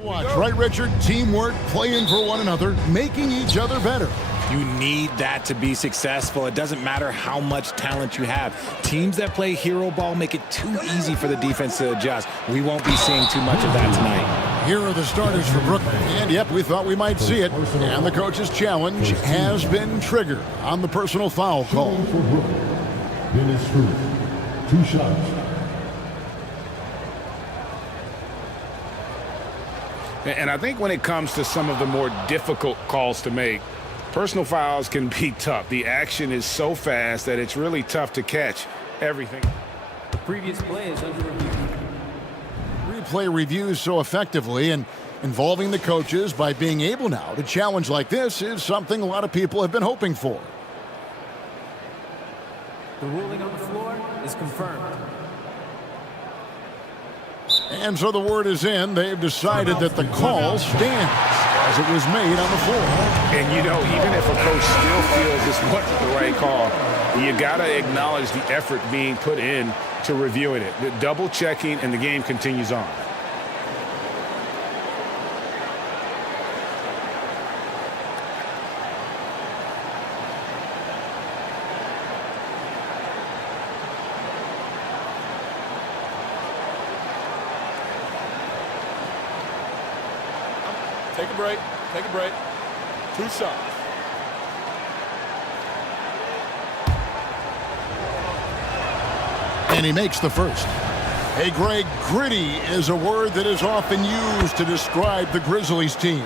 Watch, right, Richard? Teamwork, playing for one another, making each other better. You need that to be successful. It doesn't matter how much talent you have. Teams that play hero ball make it too easy for the defense to adjust. We won't be seeing too much of that tonight. Here are the starters for Brooklyn. And yep, we thought we might see it. And the coach's challenge has been triggered on the personal foul call. Dennis Screw, 2 shots. And I think when it comes to some of the more difficult calls to make, personal fouls can be tough. The action is so fast that it's really tough to catch everything. The previous play is under review. Replay reviews so effectively, and involving the coaches by being able now to challenge like this is something a lot of people have been hoping for. The ruling on the floor is confirmed. And so the word is in. They've decided that the call stands as it was made on the floor. And, you know, even if a coach still feels this wasn't the right call, you got to acknowledge the effort being put in to reviewing it. The double checking, and the game continues on. Take a break. Take a break. 2 shots. And he makes the first. Hey, Greg, gritty is a word that is often used to describe the Grizzlies teams.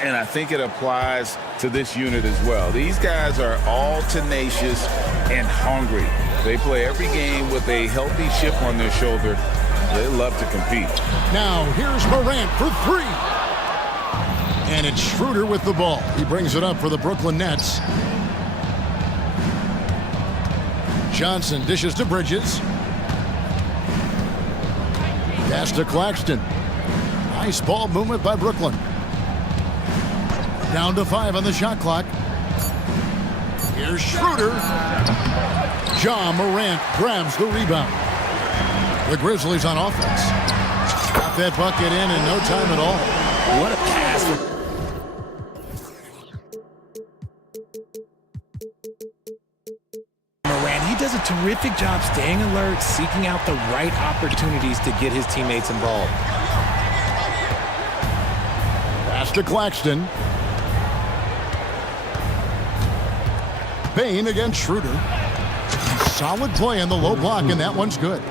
And I think it applies to this unit as well. These guys are all tenacious and hungry. They play every game with a healthy chip on their shoulder. They love to compete. Now, here's Morant for 3. And it's Schroeder with the ball. He brings it up for the Brooklyn Nets. Johnson dishes to Bridges. Pass to Claxton. Nice ball movement by Brooklyn. Down to 5 on the shot clock. Here's Schroeder. Ja Morant grabs the rebound. The Grizzlies on offense. Got that bucket in no time at all. What a pass. He does a terrific job staying alert, seeking out the right opportunities to get his teammates involved. Pass to Claxton. Bane against Schroeder. Solid play on the low block, and that one's good.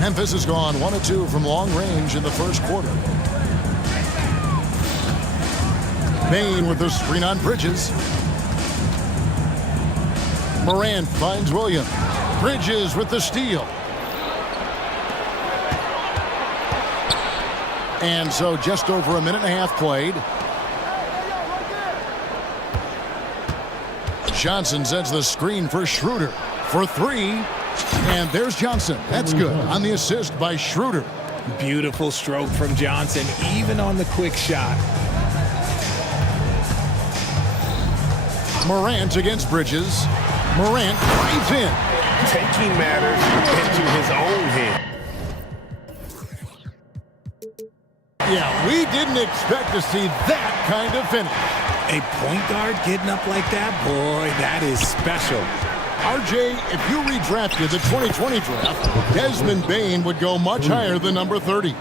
Memphis has gone 1 of 2 from long range in the first quarter. Bane with the screen on Bridges. Morant finds Williams. Bridges with the steal. And so just over a minute and a half played. Johnson sends the screen for Schroeder for 3. And there's Johnson. That's good on the assist by Schroeder. Beautiful stroke from Johnson, even on the quick shot. Morant against Bridges. Morant drives in. Taking matters into his own hand. Yeah, we didn't expect to see that kind of finish. A point guard getting up like that, boy, that is special. RJ, if you redrafted the 2020 draft, Desmond Bane would go much higher than number 30.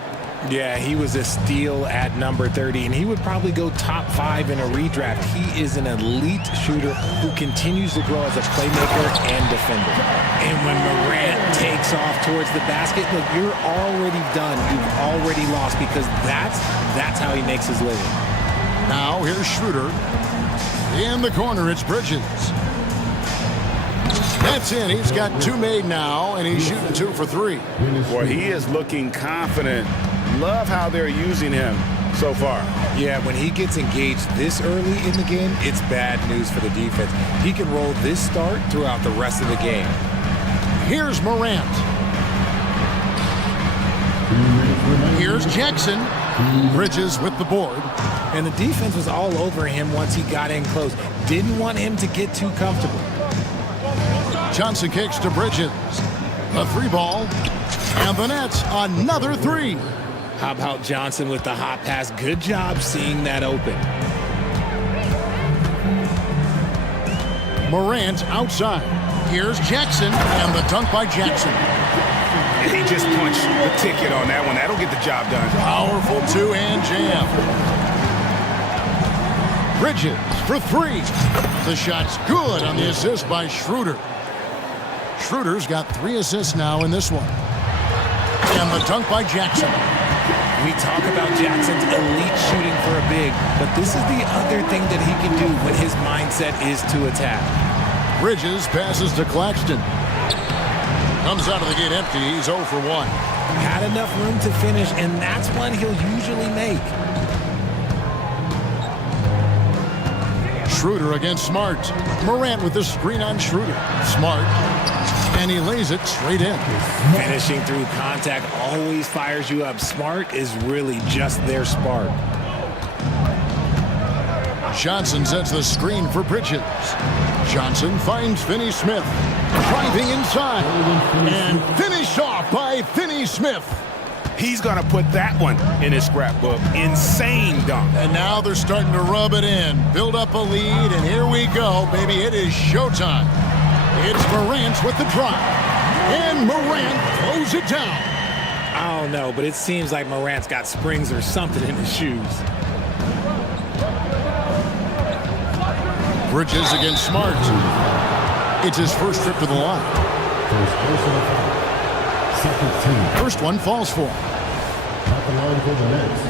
Yeah, he was a steal at number 30, and he would probably go top 5 in a redraft. He is an elite shooter who continues to grow as a playmaker and defender. And when Morant takes off towards the basket, look, you're already done. You've already lost, because that's how he makes his living. Now here's Schroeder. In the corner, it's Bridges. That's in. He's got 2 made now, and he's shooting 2 for 3. Well, he is looking confident. Love how they're using him so far. Yeah, when he gets engaged this early in the game, it's bad news for the defense. He can roll this start throughout the rest of the game. Here's Morant. Here's Jackson. Bridges with the board. And the defense was all over him once he got in close. Didn't want him to get too comfortable. Johnson kicks to Bridges. The three ball. And the net's another three. How about Johnson with the hot pass? Good job seeing that open. Morant outside. Here's Jackson, and the dunk by Jackson. He just punched the ticket on that one. That'll get the job done. Powerful two-hand jam. Bridges for three. The shot's good on the assist by Schroeder. Schroeder's got 3 assists now in this one. And the dunk by Jackson. We talk about Jackson's elite shooting for a big, but this is the other thing that he can do when his mindset is to attack. Bridges passes to Claxton. Comes out of the gate empty. He's 0 for 1. Had enough room to finish, and that's one he'll usually make. Schroeder against Smart. Morant with the screen on Schroeder. Smart. And he lays it straight in. Finishing through contact always fires you up. Smart is really just their spark. Johnson sets the screen for Bridges. Johnson finds Finney-Smith. Driving inside. And finished off by Finney-Smith. He's going to put that one in his scrapbook. Insane dunk. And now they're starting to rub it in. Build up a lead, and here we go, baby. It is showtime. It's Morant with the drive. And Morant throws it down. I don't know, but it seems like Morant's got springs or something in his shoes. Bridges against Smart. It's his first trip to the line. First personal foul. Second team. First one falls for him. At the line for the Nets,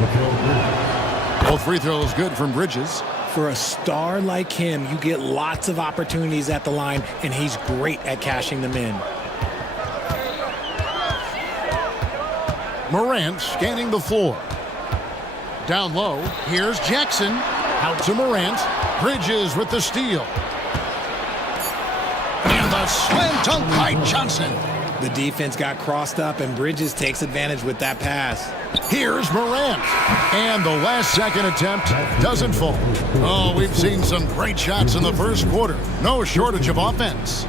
Mikal Bridges. Both free throws good from Bridges. For a star like him, you get lots of opportunities at the line, and he's great at cashing them in. Morant scanning the floor. Down low, here's Jackson. Out to Morant. Bridges with the steal. And the slam dunk by Johnson. The defense got crossed up, and Bridges takes advantage with that pass. Here's Morant. And the last second attempt doesn't fall. Oh, we've seen some great shots in the first quarter. No shortage of offense.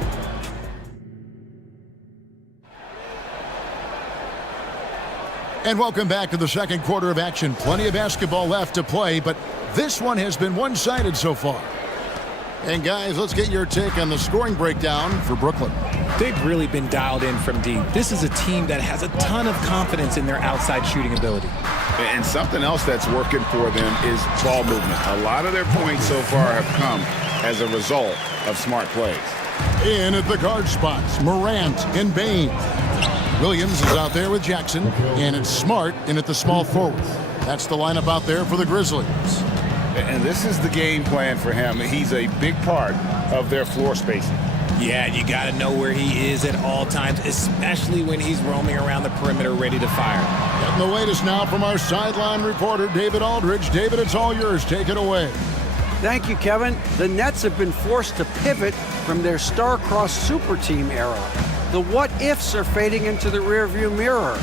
And welcome back to the second quarter of action. Plenty of basketball left to play, but this one has been one-sided so far. And guys, let's get your take on the scoring breakdown for Brooklyn. They've really been dialed in from deep. This is a team that has a ton of confidence in their outside shooting ability. And something else that's working for them is ball movement. A lot of their points so far have come as a result of smart plays. In at the guard spots, Morant and Bain. Williams is out there with Jackson, and it's Smart in at the small forward. That's the lineup out there for the Grizzlies. And this is the game plan for him. He's a big part of their floor spacing. Yeah, you got to know where he is at all times, especially when he's roaming around the perimeter ready to fire. Getting the latest now from our sideline reporter, David Aldridge. David, it's all yours. Take it away. Thank you, Kevin. The Nets have been forced to pivot from their star-crossed super team era. The what-ifs are fading into the rearview mirror.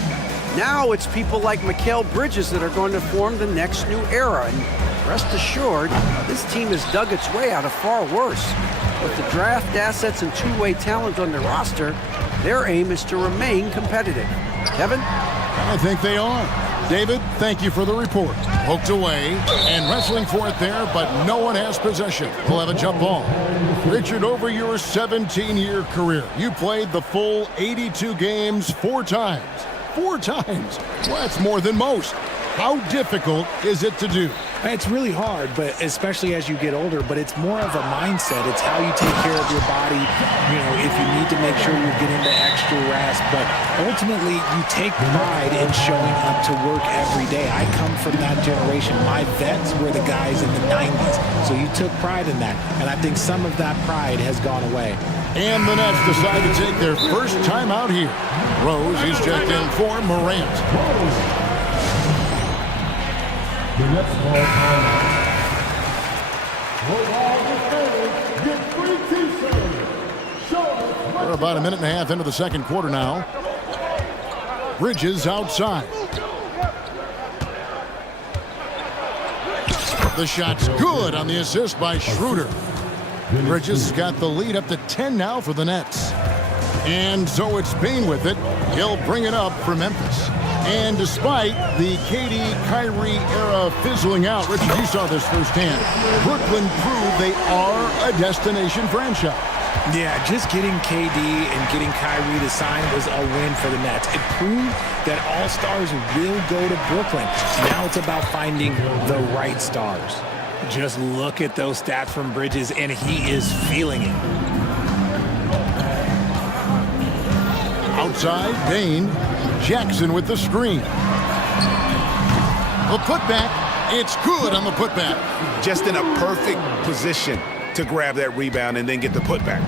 Now it's people like Mikal Bridges that are going to form the next new era. And rest assured, this team has dug its way out of far worse. With the draft assets and two-way talent on their roster, their aim is to remain competitive. Kevin? I think they are. David, thank you for the report. Poked away and wrestling for it there, but no one has possession. We'll have a jump ball. Richard, over your 17-year career, you played the full 82 games 4 times. 4 times. Well, that's more than most. How difficult is it to do? It's really hard, but especially as you get older, but it's more of a mindset. It's how you take care of your body, you know, if you need to make sure you're getting the extra rest. But ultimately, you take pride in showing up to work every day. I come from that generation. My vets were the guys in the 90s, so you took pride in that. And I think some of that pride has gone away. And the Nets decide to take their first time out here. Rose is checked in for Morant. The Nets ball timeout. Get free t-shirts. We're about a minute and a half into the second quarter now. Bridges outside. The shot's good on the assist by Schroeder. Bridges has got the lead up to 10 now for the Nets. And so it's Bane with it. He'll bring it up for Memphis. And despite the KD Kyrie era fizzling out, Richard, you saw this firsthand, Brooklyn proved they are a destination franchise. Yeah, just getting KD and getting Kyrie to sign was a win for the Nets. It proved that all stars will go to Brooklyn. Now it's about finding the right stars. Just look at those stats from Bridges, and he is feeling it. Outside, Bane. Jackson with the screen. The putback. It's good on the putback. Just in a perfect position to grab that rebound and then get the putback.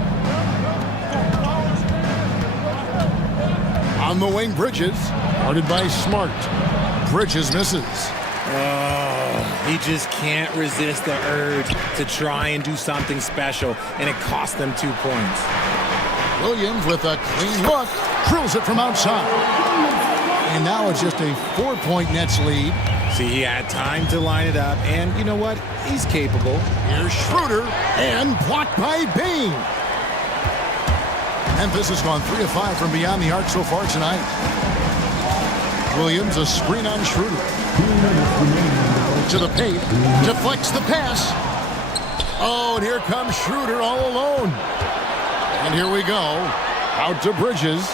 On the wing, Bridges. Guarded by Smart. Bridges misses. Oh, he just can't resist the urge to try and do something special, and it cost them 2 points. Williams with a clean look. Drills it from outside. And now it's just a 4-point Nets lead. See, he had time to line it up, and you know what? He's capable. Here's Schroeder, and blocked by Bane. Memphis has gone 3 of 5 from beyond the arc so far tonight. Williams, a screen on Schroeder. To the paint, deflects the pass. Oh, and here comes Schroeder all alone. And here we go, out to Bridges.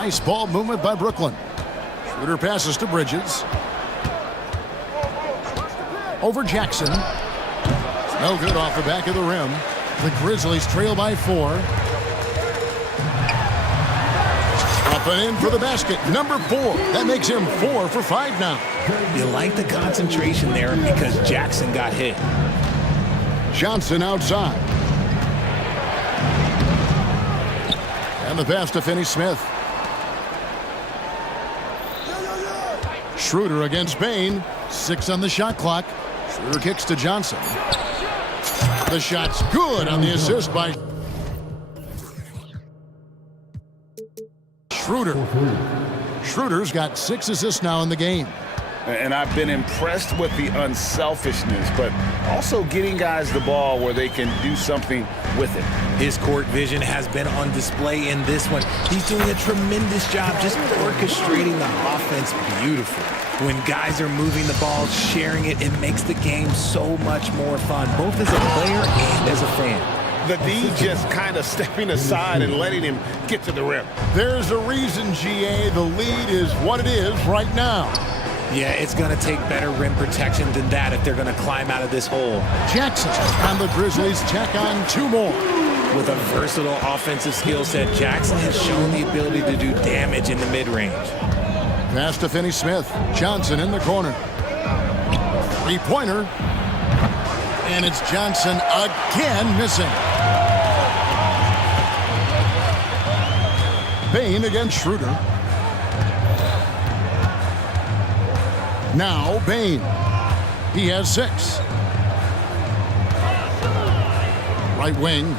Nice ball movement by Brooklyn. Schroeder passes to Bridges. Over Jackson. No good off the back of the rim. The Grizzlies trail by 4. Up and in for the basket. Number 4. That makes him 4 for 5 now. You like the concentration there because Jackson got hit. Johnson outside. And the pass to Finney-Smith. Schroeder against Bane. 6 on the shot clock. Schroeder kicks to Johnson. The shot's good on the assist by Schroeder. Schroeder's got 6 assists now in the game. And I've been impressed with the unselfishness, but also getting guys the ball where they can do something with it. His court vision has been on display in this one. He's doing a tremendous job just orchestrating the offense beautifully. When guys are moving the ball, sharing it, it makes the game so much more fun, both as a player and as a fan. The D just kind of stepping aside and letting him get to the rim. There's a reason, GA, the lead is what it is right now. Yeah, it's going to take better rim protection than that if they're going to climb out of this hole. Jackson and the Grizzlies check on 2 more. With a versatile offensive skill set, Jackson has shown the ability to do damage in the mid-range. Pass to Finney-Smith. Johnson in the corner. 3-pointer. And it's Johnson again missing. Bane against Schroeder. Now Bane. He has 6. Right wing.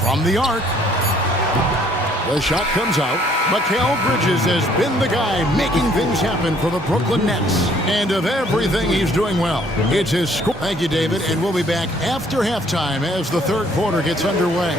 From the arc. The shot comes out. Mikal Bridges has been the guy making things happen for the Brooklyn Nets. And of everything he's doing well, it's his score. Thank you, David, and we'll be back after halftime as the third quarter gets underway.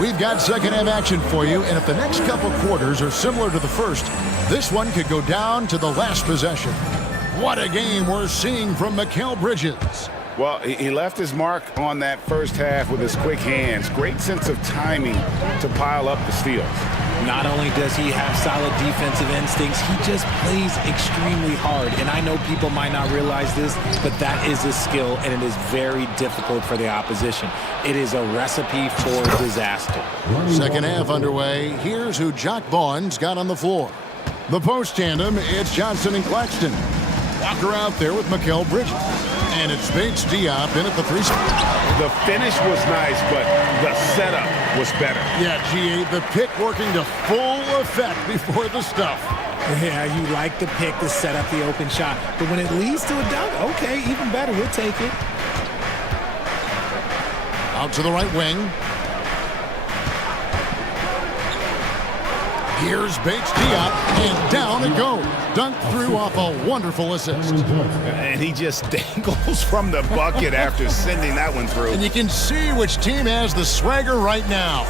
We've got second half action for you, and if the next couple quarters are similar to the first, this one could go down to the last possession. What a game we're seeing from Mikal Bridges. Well, he left his mark on that first half with his quick hands. Great sense of timing to pile up the steals. Not only does he have solid defensive instincts, he just plays extremely hard. And I know people might not realize this, but that is a skill, and it is very difficult for the opposition. It is a recipe for disaster. Second half underway. Here's who Jock Vaughn's got on the floor. The post tandem, it's Johnson and Claxton. Walker out there with Mikal Bridges. And it's Bates Diop in at the 3 spot. The finish was nice, but the setup was better. Yeah, GA, the pick working to full effect before the stuff. Yeah, you like the pick to set up the open shot. But when it leads to a dunk, okay, even better. We'll take it. Out to the right wing. Here's Bates Diop, and down it goes. Dunked through off a wonderful assist. And he just dangles from the bucket after sending that one through. And you can see which team has the swagger right now.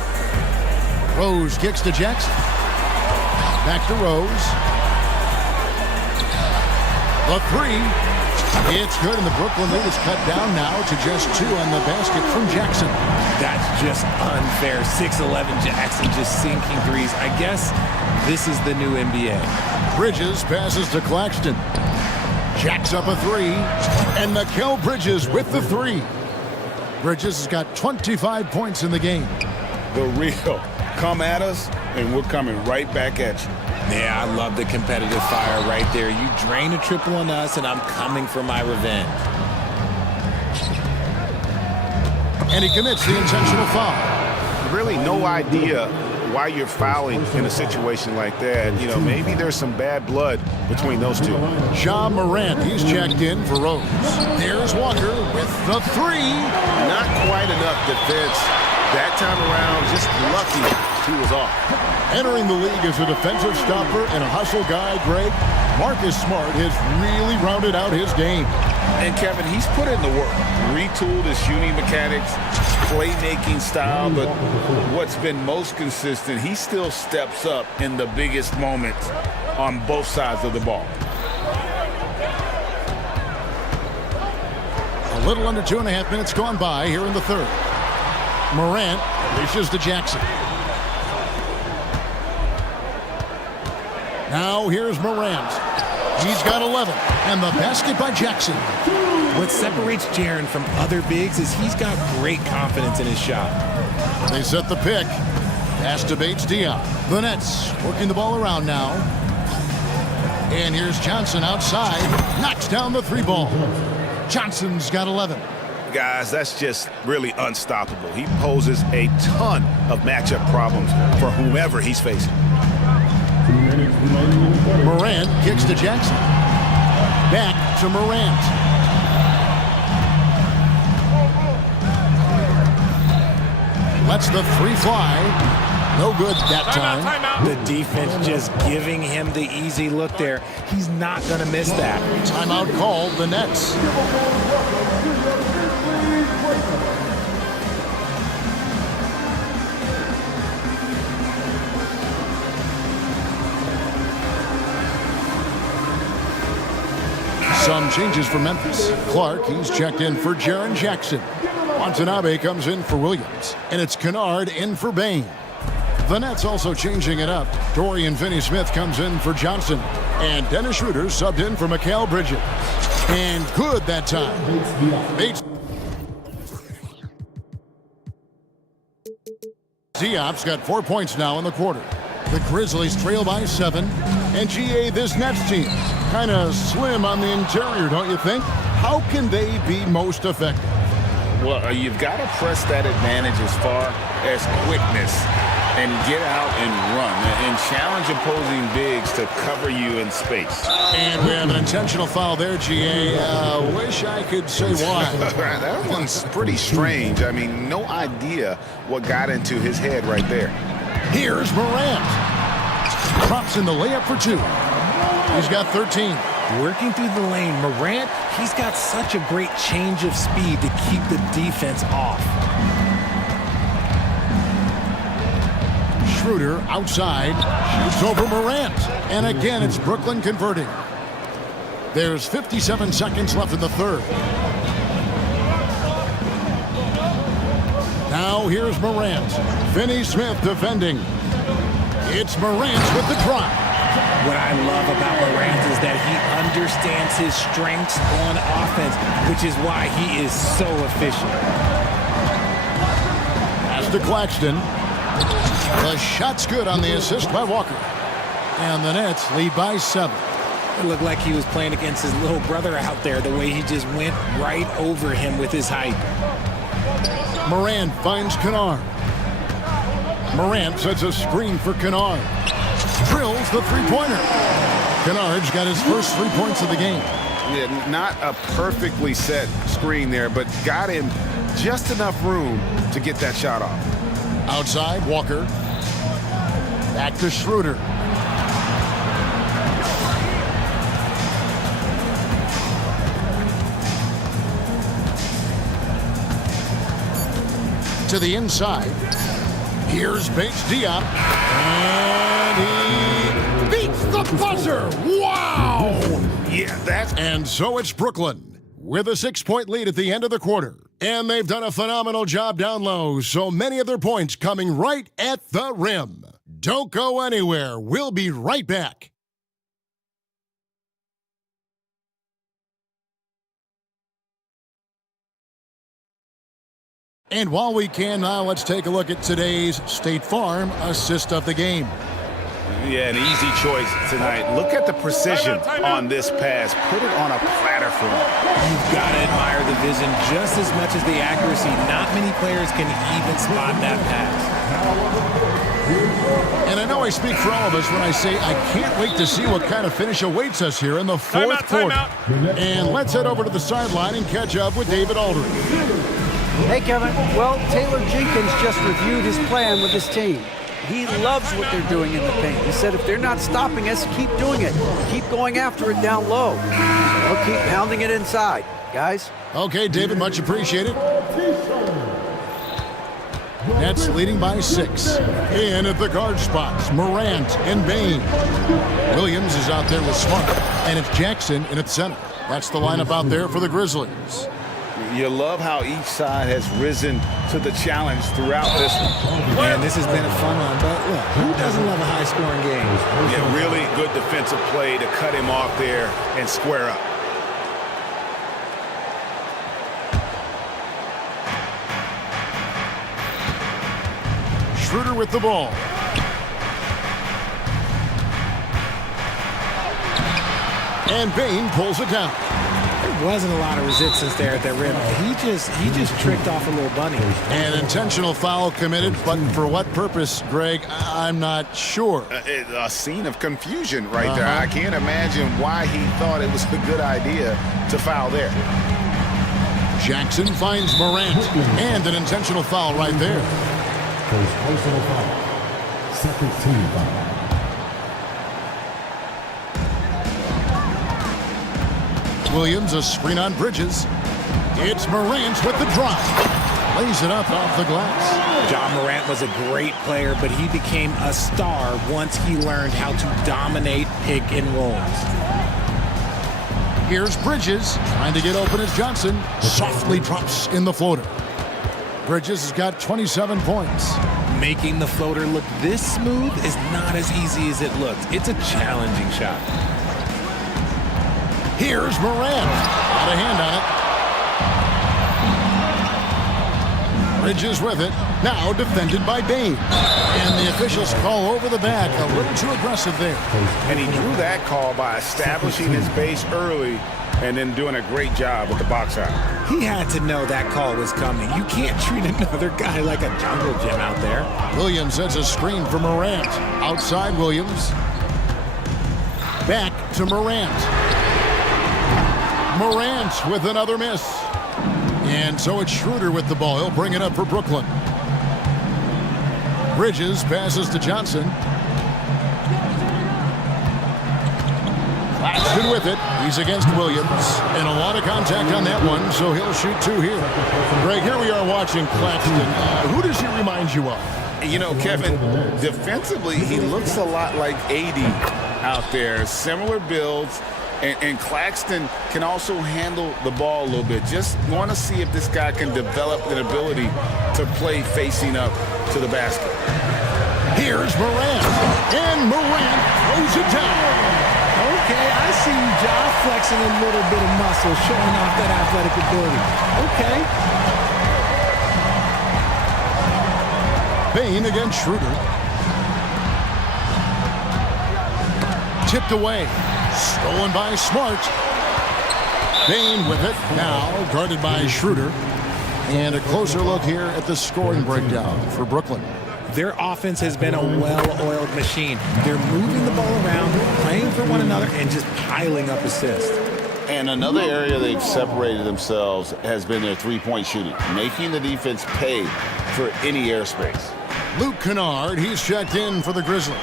Rose kicks to Jackson. Back to Rose. The three. It's good, and the Brooklyn lead is cut down now to just 2 on the basket from Jackson. That's just unfair. 6'11" Jackson just sinking threes. I guess this is the new NBA. Bridges passes to Claxton. Jacks up a 3. And Mikal Bridges with the 3. Bridges has got 25 points in the game. The real. Come at us, and we're coming right back at you. Yeah, I love the competitive fire right there. You drain a triple on us, and I'm coming for my revenge. And he commits the intentional foul. Really no idea why you're fouling in a situation like that. You know, maybe there's some bad blood between those two. Ja Morant, he's checked in for Rose. There's Walker with the 3. Not quite enough defense that time around. Just lucky he was off. Entering the league as a defensive stopper and a hustle guy, Greg, Marcus Smart has really rounded out his game. And Kevin, he's put in the work, retooled his shooting mechanics, playmaking style, but what's been most consistent, he still steps up in the biggest moments on both sides of the ball. A little under 2.5 minutes gone by here in the third. Morant reaches to Jackson. Now here's Morant. He's got 11, and the basket by Jackson. What separates Jaren from other bigs is he's got great confidence in his shot. They set the pick. Pass to Bates Diop. The Nets working the ball around now. And here's Johnson outside. Knocks down the 3 ball. Johnson's got 11. Guys, that's just really unstoppable. He poses a ton of matchup problems for whomever he's facing. Morant kicks to Jackson. Back to Morant. Lets the 3 fly. No good that time. The defense just giving him the easy look there. He's not going to miss that. Timeout called, the Nets. Some changes for Memphis. Clark, he's checked in for Jaren Jackson. Watanabe comes in for Williams. And it's Kennard in for Bain. The Nets also changing it up. Dorian Finney-Smith comes in for Johnson. And Dennis Schroeder subbed in for Mikal Bridges. And good that time. Bates. Diop's got 4 points now in the quarter. The Grizzlies trail by 7. And GA, this Nets team, kind of slim on the interior, don't you think? How can they be most effective? Well, you've got to press that advantage as far as quickness and get out and run and challenge opposing bigs to cover you in space. And we have an intentional foul there, GA. Wish I could say why. That one's pretty strange. I mean, no idea what got into his head right there. Here's Morant. Drops in the layup for 2. He's got 13. Working through the lane, Morant, he's got such a great change of speed to keep the defense off. Schroeder outside, shoots over Morant. And again, it's Brooklyn converting. There's 57 seconds left in the third. Now here's Morant. Finney-Smith defending. It's Morant with the drop. What I love about Morant is that he understands his strengths on offense, which is why he is so efficient. Pass to Claxton. The shot's good on the assist by Walker. And the Nets lead by 7. It looked like he was playing against his little brother out there, the way he just went right over him with his height. Morant finds Kennard. Morant sets a screen for Kennard. Drills the three-pointer. Kennard's got his first 3 points of the game. Yeah, not a perfectly set screen there, but got him just enough room to get that shot off. Outside, Walker. Back to Schroeder. To the inside. Here's Bates Diop. And he beats the buzzer. Wow! Yeah, that's... And so it's Brooklyn with a 6-point lead at the end of the quarter. And they've done a phenomenal job down low, so many of their points coming right at the rim. Don't go anywhere. We'll be right back. And while we can now, let's take a look at today's State Farm assist of the game. Yeah, an easy choice tonight. Look at the precision on this pass. Put it on a platter for him. You've got to admire the vision just as much as the accuracy. Not many players can even spot that pass. And I know I speak for all of us when I say I can't wait to see what kind of finish awaits us here in the fourth quarter. And let's head over to the sideline and catch up with David Aldridge. Hey, Kevin. Well, Taylor Jenkins just reviewed his plan with his team. He loves what they're doing in the paint. He said if they're not stopping us, keep doing it. Keep going after it down low. We'll keep pounding it inside, guys. Okay, David, much appreciated. Nets leading by 6. In at the guard spots, Morant and Bain. Williams is out there with Smart, and it's Jackson in at center. That's the lineup out there for the Grizzlies. You love how each side has risen to the challenge throughout this one. Man, this has been a fun one, but look, who doesn't love a high-scoring game? Yeah, really good defensive play to cut him off there and square up. Schroeder with the ball. And Bain pulls it down. There wasn't a lot of resistance there at that rim. He just tricked off a little bunny. An intentional foul committed, but for what purpose, Greg, I'm not sure. A scene of confusion right there. I can't imagine why he thought it was a good idea to foul there. Jackson finds Morant, and an intentional foul right there. First personal foul. Second team foul. Williams, a screen on Bridges. It's Morant with the drive. Lays it up off the glass. John Morant was a great player, but he became a star once he learned how to dominate pick and rolls. Here's Bridges trying to get open as Johnson softly drops in the floater. Bridges has got 27 points. Making the floater look this smooth is not as easy as it looks. It's a challenging shot. Here's Morant. Got a hand on it. Bridges with it. Now defended by Bain. And the officials call over the back. A little too aggressive there. And he drew that call by establishing his base early and then doing a great job with the box out. He had to know that call was coming. You can't treat another guy like a jungle gym out there. Williams sets a screen for Morant. Outside Williams. Back to Morant. Morant with another miss. And so it's Schroeder with the ball. He'll bring it up for Brooklyn. Bridges passes to Johnson. Claxton with it. He's against Williams. And a lot of contact on that one, so he'll shoot 2 here. Greg, here we are watching Claxton. Who does he remind you of? You know, Kevin, defensively, he looks a lot like AD out there. Similar builds. And Claxton can also handle the ball a little bit. Just want to see if this guy can develop an ability to play facing up to the basket. Here's Morant. And Morant throws it down. Okay, I see you, John, flexing a little bit of muscle, showing off that athletic ability. Okay. Bain against Schroeder. Tipped away. Stolen by Smart. Bain with it. Now guarded by Schroeder. And a closer look here at the scoring breakdown for Brooklyn. Their offense has been a well-oiled machine. They're moving the ball around, playing for one another, and just piling up assists. And another area they've separated themselves has been their three-point shooting, making the defense pay for any airspace. Luke Kennard, he's checked in for the Grizzlies.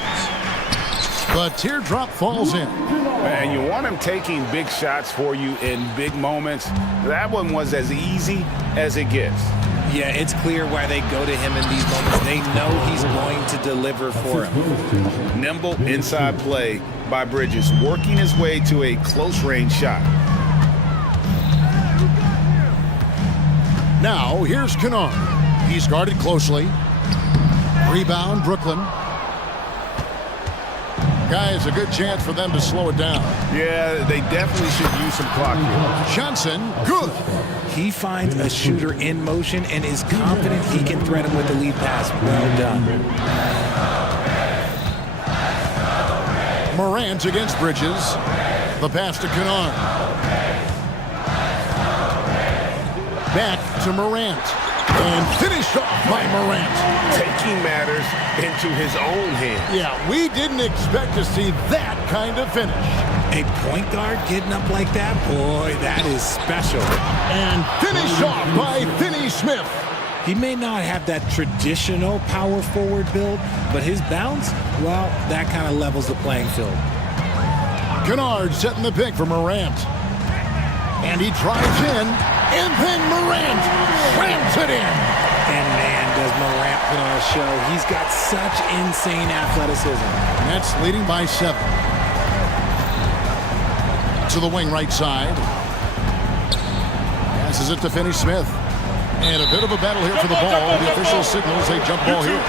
The teardrop falls in. And you want him taking big shots for you in big moments. That one was as easy as it gets. Yeah, it's clear why they go to him in these moments. They know he's going to deliver for him. Nimble inside play by Bridges, working his way to a close-range shot. Now, here's Kennard. He's guarded closely. Rebound, Brooklyn. Guys, a good chance for them to slow it down. Yeah, they definitely should use some clock here. Johnson, good. He finds a shooter in motion and is confident he can thread him with the lead pass. Well done. Morant against Bridges. The pass to Kennard. Back to Morant. And finished off by Morant. Taking matters into his own hands. Yeah, we didn't expect to see that kind of finish. A point guard getting up like that? Boy, that is special. And finished off by Finney Smith. He may not have that traditional power forward build, but his bounce, well, that kind of levels the playing field. Kennard setting the pick for Morant. And he drives in, and then Morant slams it in. And man, does Morant put on a show. He's got such insane athleticism. Nets leading by 7. To the wing right side. Passes it to Finney Smith. And a bit of a battle here for the ball. The official signals a jump ball here.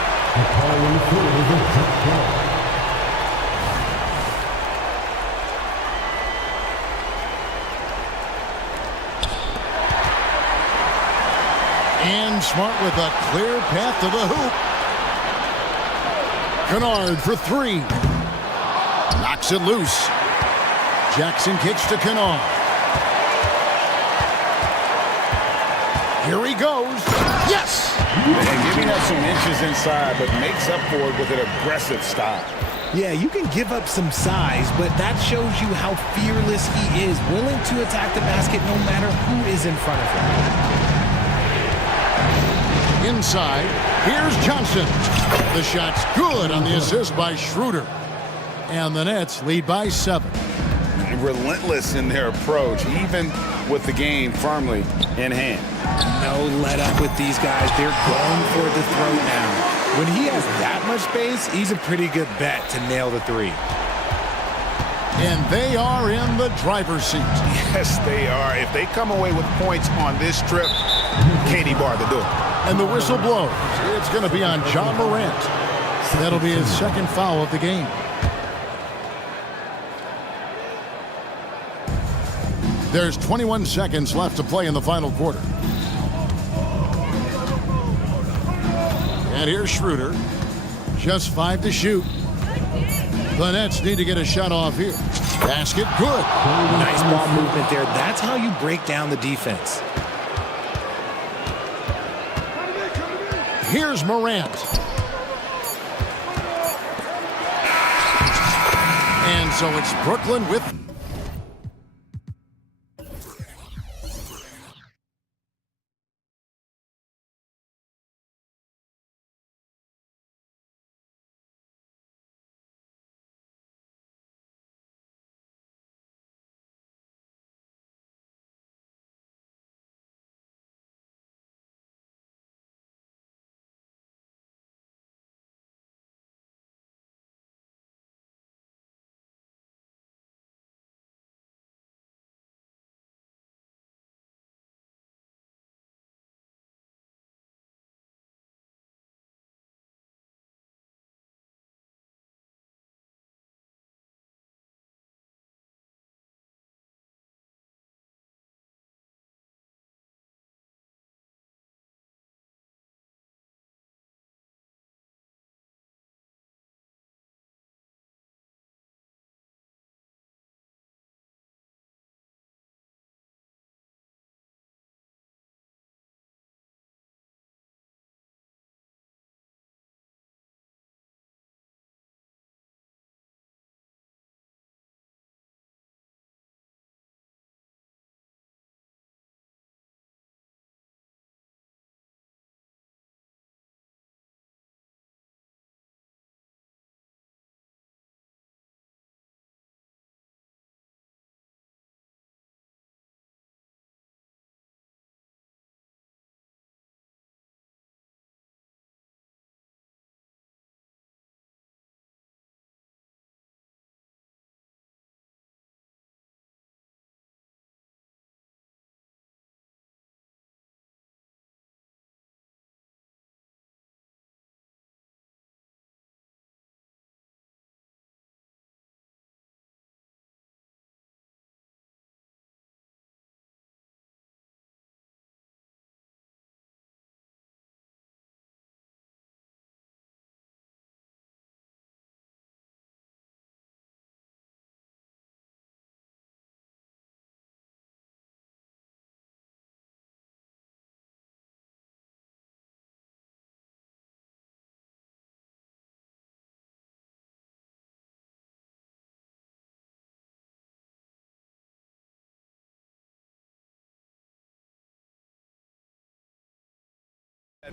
And Smart with a clear path to the hoop. Kennard for 3. Knocks it loose. Jackson kicks to Kennard. Here he goes. Yes! And giving up some inches inside, but makes up for it with an aggressive stop. Yeah, you can give up some size, but that shows you how fearless he is, willing to attack the basket no matter who is in front of him. Inside, here's Johnson. The shot's good on the assist by Schroeder. And the Nets lead by 7. Relentless in their approach, even with the game firmly in hand. No let up with these guys. They're going for the throw now. When he has that much space, he's a pretty good bet to nail the 3. And they are in the driver's seat. Yes, they are. If they come away with points on this trip, Katie bar the door. And the whistle blows. It's going to be on John Morant. That'll be his second foul of the game. There's 21 seconds left to play in the final quarter. And here's Schroeder. Just 5 to shoot. The Nets need to get a shot off here. Basket, good. Nice ball movement there. That's how you break down the defense. Here's Morant. And so it's Brooklyn with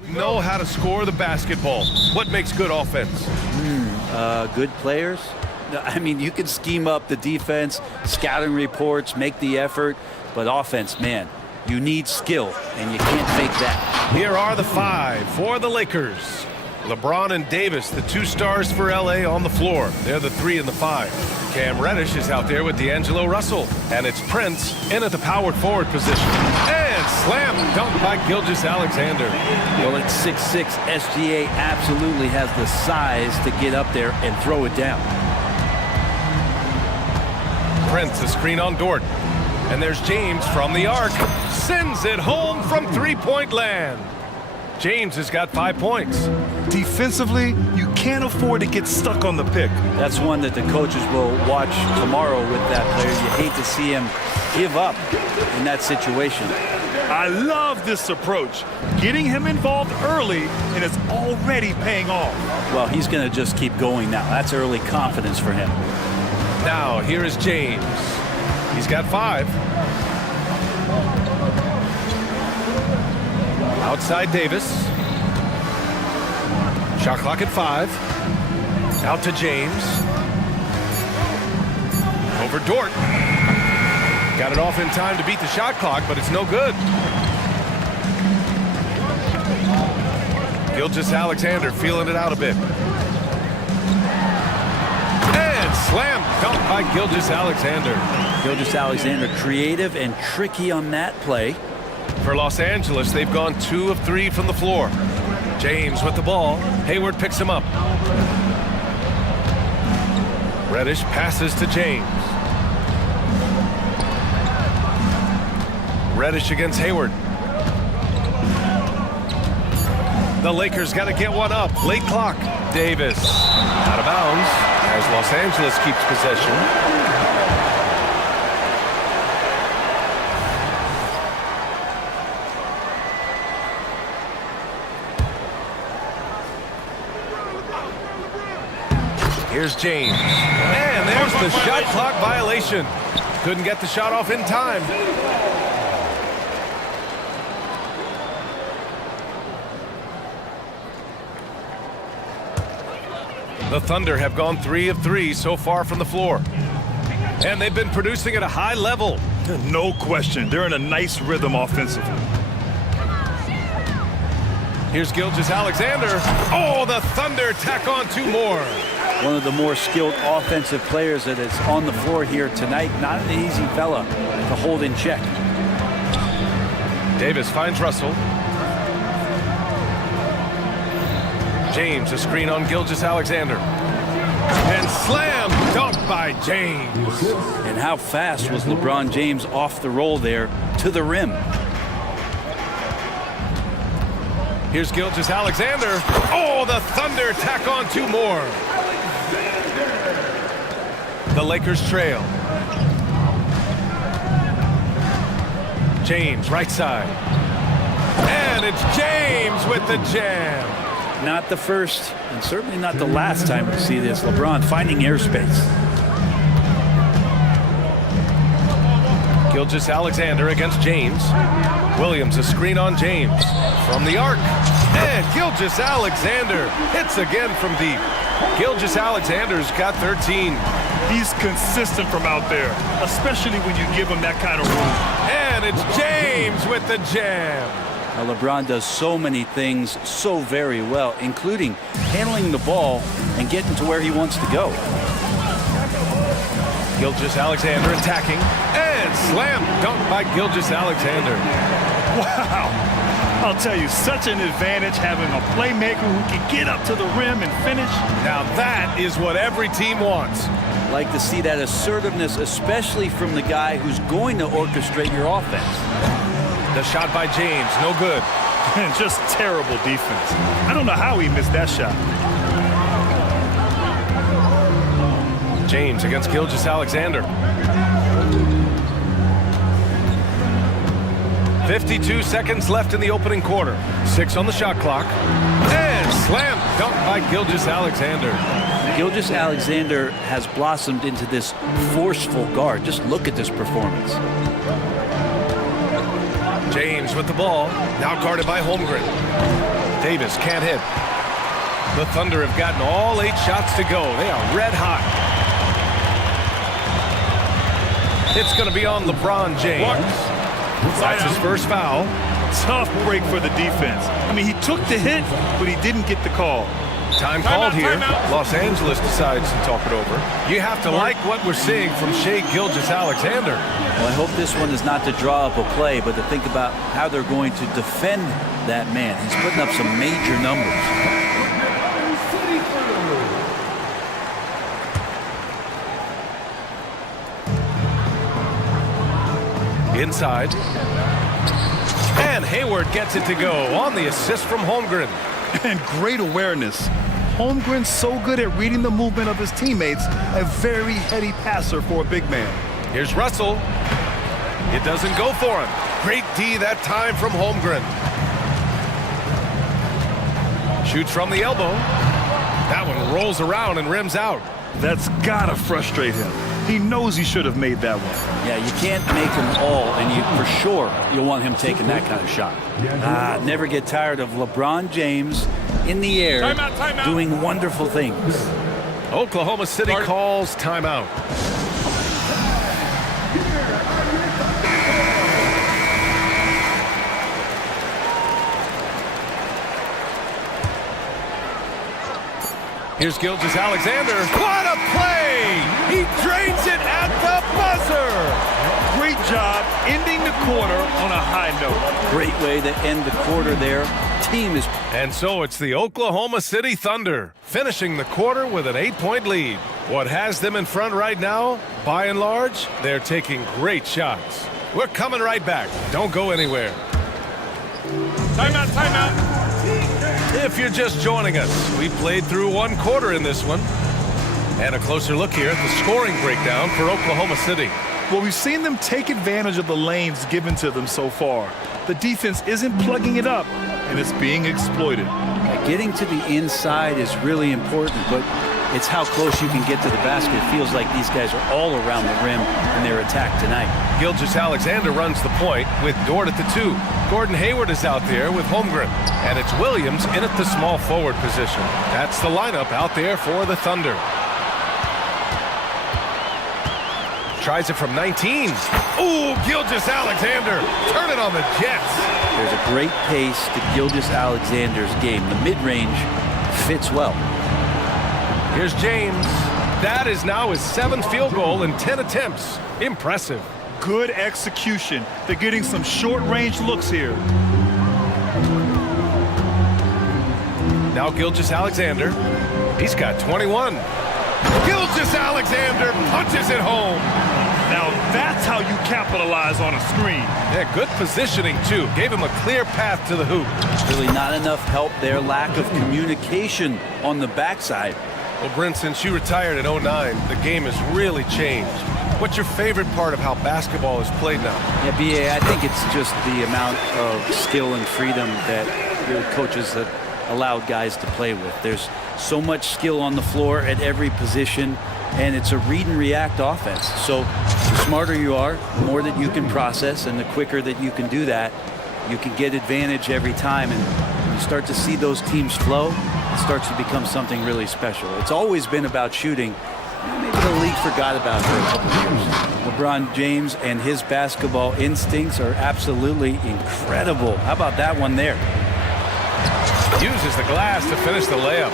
Know how to score the basketball. What makes good offense? Good players. I mean, you can scheme up the defense, scouting reports, make the effort, but offense, man, you need skill, and you can't fake that. Here are the 5 for the Lakers. LeBron and Davis, the 2 stars for LA on the floor. They're the 3 and the 5. Cam Reddish is out there with D'Angelo Russell. And it's Prince in at the powered forward position. And slam dunk by Gilgeous-Alexander. Well, at 6'6", SGA absolutely has the size to get up there and throw it down. Prince, a screen on Dort. And there's James from the arc. Sends it home from three-point land. James has got 5 points. Defensively, you can't afford to get stuck on the pick. That's one that the coaches will watch tomorrow with that player. You hate to see him give up in that situation. I love this approach. Getting him involved early, and it's already paying off. Well, he's going to just keep going now. That's early confidence for him. Now, here is James. He's got 5. Outside Davis. Shot clock at 5. Out to James. Over Dort. Got it off in time to beat the shot clock, but it's no good. Gilgeous-Alexander feeling it out a bit. And slam dunk by Gilgeous-Alexander. Gilgeous-Alexander creative and tricky on that play. For Los Angeles, they've gone 2 of 3 from the floor. James with the ball. Hayward picks him up. Reddish passes to James. Reddish against Hayward. The Lakers got to get one up. Late clock. Davis out of bounds as Los Angeles keeps possession. Here's James. And there's the shot clock violation. Couldn't get the shot off in time. The Thunder have gone 3 of 3 so far from the floor. And they've been producing at a high level. No question. They're in a nice rhythm offensively. Here's Gilgeous-Alexander. Oh, the Thunder tack on 2 more. One of the more skilled offensive players that is on the floor here tonight. Not an easy fella to hold in check. Davis finds Russell. James, a screen on Gilgeous-Alexander. And slam dunk by James. And how fast was LeBron James off the roll there to the rim. Here's Gilgeous-Alexander. Oh, the Thunder tack on 2 more. The Lakers trail. James, right side. And it's James with the jam. Not the first, and certainly not the last time we see this. LeBron finding airspace. Gilgeous-Alexander against James. Williams, a screen on James. From the arc. And Gilgeous-Alexander hits again from deep. Gilgeous-Alexander's got 13. He's consistent from out there, especially when you give him that kind of room. And it's James with the jam. Now, LeBron does so many things so very well, including handling the ball and getting to where he wants to go. Gilgeous-Alexander attacking. And slam dunk by Gilgeous-Alexander. Wow. I'll tell you, such an advantage having a playmaker who can get up to the rim and finish. Now that is what every team wants. Like to see that assertiveness, especially from the guy who's going to orchestrate your offense. The shot by James, no good. And just terrible defense. I don't know how he missed that shot. James against Gilgeous-Alexander. 52 seconds left in the opening quarter. 6 on the shot clock. And slam dunk by Gilgeous-Alexander. Gilgeous-Alexander has blossomed into this forceful guard. Just look at this performance. James with the ball. Now guarded by Holmgren. Davis can't hit. The Thunder have gotten all 8 shots to go. They are red hot. It's going to be on LeBron James. That's his first foul. Tough break for the defense. I mean, he took the hit, but he didn't get the call. Time called here. Los Angeles decides to talk it over. You have to like what we're seeing from Shai Gilgeous-Alexander. Well, I hope this one is not to draw up a play, but to think about how they're going to defend that man. He's putting up some major numbers. Inside. And Hayward gets it to go on the assist from Holmgren. And great awareness. Holmgren's so good at reading the movement of his teammates, a very heady passer for a big man. Here's Russell. It doesn't go for him. Great D that time from Holmgren. Shoots from the elbow. That one rolls around and rims out. That's gotta frustrate him. He knows he should have made that one. Yeah, you can't make them all, and you for sure you'll want him taking that kind of shot. Never get tired of LeBron James in the air doing wonderful things. Oklahoma City calls timeout. Here's Gilgeous-Alexander. What a play! He drains it at the buzzer! Great job ending the quarter on a high note. Great way to end the quarter there. Team is... And so it's the Oklahoma City Thunder finishing the quarter with an 8-point lead. What has them in front right now? By and large, they're taking great shots. We're coming right back. Don't go anywhere. Timeout, timeout. If you're just joining us, we played through 1 quarter in this one. And a closer look here at the scoring breakdown for Oklahoma City. Well, we've seen them take advantage of the lanes given to them so far. The defense isn't plugging it up, and it's being exploited. Getting to the inside is really important, but it's how close you can get to the basket. It feels like these guys are all around the rim in their attack tonight. Gilgeous-Alexander runs the point with Dort at the 2. Gordon Hayward is out there with Holmgren. And it's Williams in at the small forward position. That's the lineup out there for the Thunder. Tries it from 19. Ooh, Gilgeous-Alexander. Turn it on the Jets. There's a great pace to Gilgeous-Alexander's game. The mid-range fits well. Here's James. That is now his 7th field goal in 10 attempts. Impressive. Good execution. They're getting some short-range looks here. Now Gilgeous-Alexander. He's got 21. Gilgeous-Alexander punches it home. Now that's how you capitalize on a screen. Yeah, good positioning, too. Gave him a clear path to the hoop. Really not enough help there. Lack of communication on the backside. Well, Brent, since you retired in 09, the game has really changed. What's your favorite part of how basketball is played now? Yeah, B.A., I think it's just the amount of skill and freedom that the coaches have allowed guys to play with. There's so much skill on the floor at every position, and it's a read and react offense. So the smarter you are, the more that you can process, and the quicker that you can do that, you can get advantage every time. And when you start to see those teams flow, it starts to become something really special. It's always been about shooting. Maybe the league forgot about it for a couple of years. LeBron James and his basketball instincts are absolutely incredible. How about that one there? Uses the glass to finish the layup.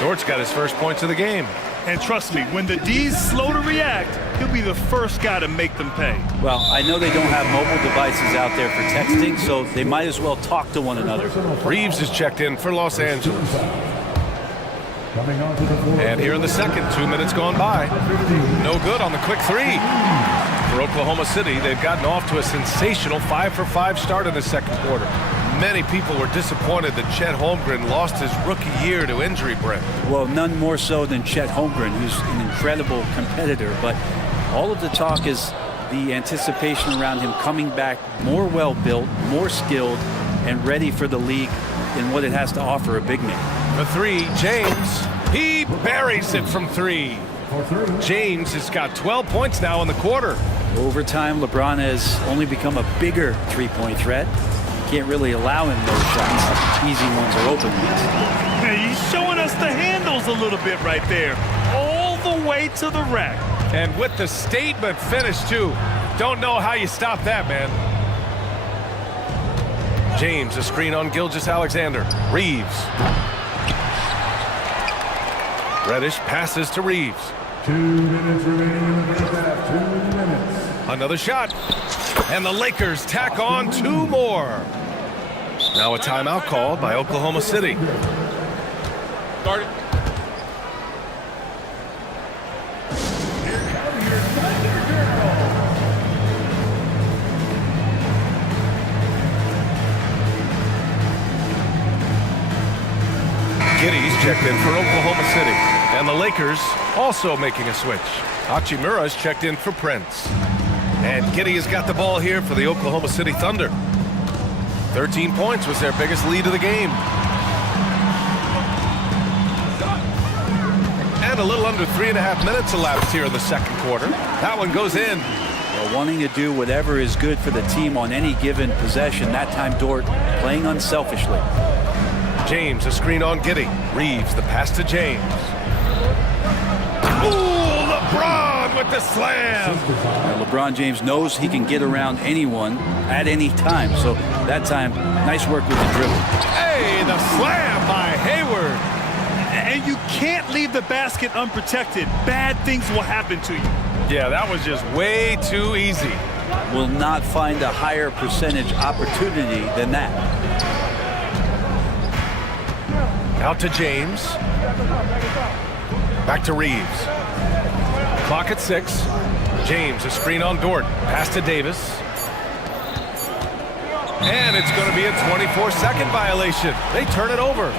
Dort's got his first points of the game. And trust me, when the D's slow to react, he'll be the first guy to make them pay. Well, I know they don't have mobile devices out there for texting, so they might as well talk to one another. Reeves is checked in for Los Angeles. And here in the second, 2 minutes gone by. No good on the quick 3. For Oklahoma City, they've gotten off to a sensational 5-for-5 start in the second quarter. Many people were disappointed that Chet Holmgren lost his rookie year to injury, Brent. Well, none more so than Chet Holmgren, who's an incredible competitor. But all of the talk is the anticipation around him coming back more well-built, more skilled, and ready for the league in what it has to offer a big man. The 3, James. He buries it from 3. James has got 12 points now in the quarter. Over time, LeBron has only become a bigger three-point threat. can't really allow him those shots, easy ones or open ones. Hey, he's showing us the handles a little bit right there. All the way to the rack. And with the statement finish, too. Don't know how you stop that, man. James, a screen on Gilgeous-Alexander. Reeves. Reddish passes to Reeves. 2 minutes remaining in the first half. 2 minutes. Another shot. And the Lakers tack on 2 more. Now a timeout called by Oklahoma City. Start it. Giddy's checked in for Oklahoma City. And the Lakers also making a switch. Hachimura's checked in for Prince. And Giddy has got the ball here for the Oklahoma City Thunder. 13 points was their biggest lead of the game. And a little under 3.5 minutes elapsed here in the second quarter. That one goes in. Well, wanting to do whatever is good for the team on any given possession. That time, Dort playing unselfishly. James, a screen on Giddy. Reeves, the pass to James. Ooh, LeBron with the slam. Now, LeBron James knows he can get around anyone at any time. So that time, nice work with the dribble. Hey, the slam by Hayward. And you can't leave the basket unprotected. Bad things will happen to you. Yeah, that was just way too easy. Will not find a higher percentage opportunity than that. Out to James. Back to Reeves. Clock at 6. James, a screen on Dort. Pass to Davis. And it's going to be a 24-second violation. They turn it over.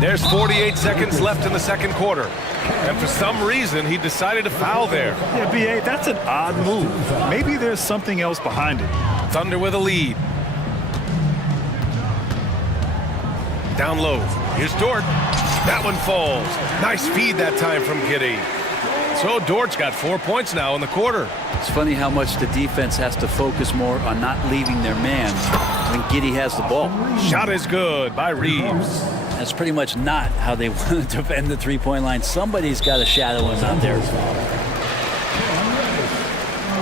There's 48 seconds left in the second quarter. And for some reason, he decided to foul there. Yeah, B.A., that's an odd move. Maybe there's something else behind it. Thunder with a lead. Down low. Here's Dort. That one falls. Nice feed that time from Giddy. So Dort's got 4 points now in the quarter. It's funny how much the defense has to focus more on not leaving their man when Giddy has the ball. Shot is good by Reeves. That's pretty much not how they want to defend the three-point line. Somebody's got to shadow him out there.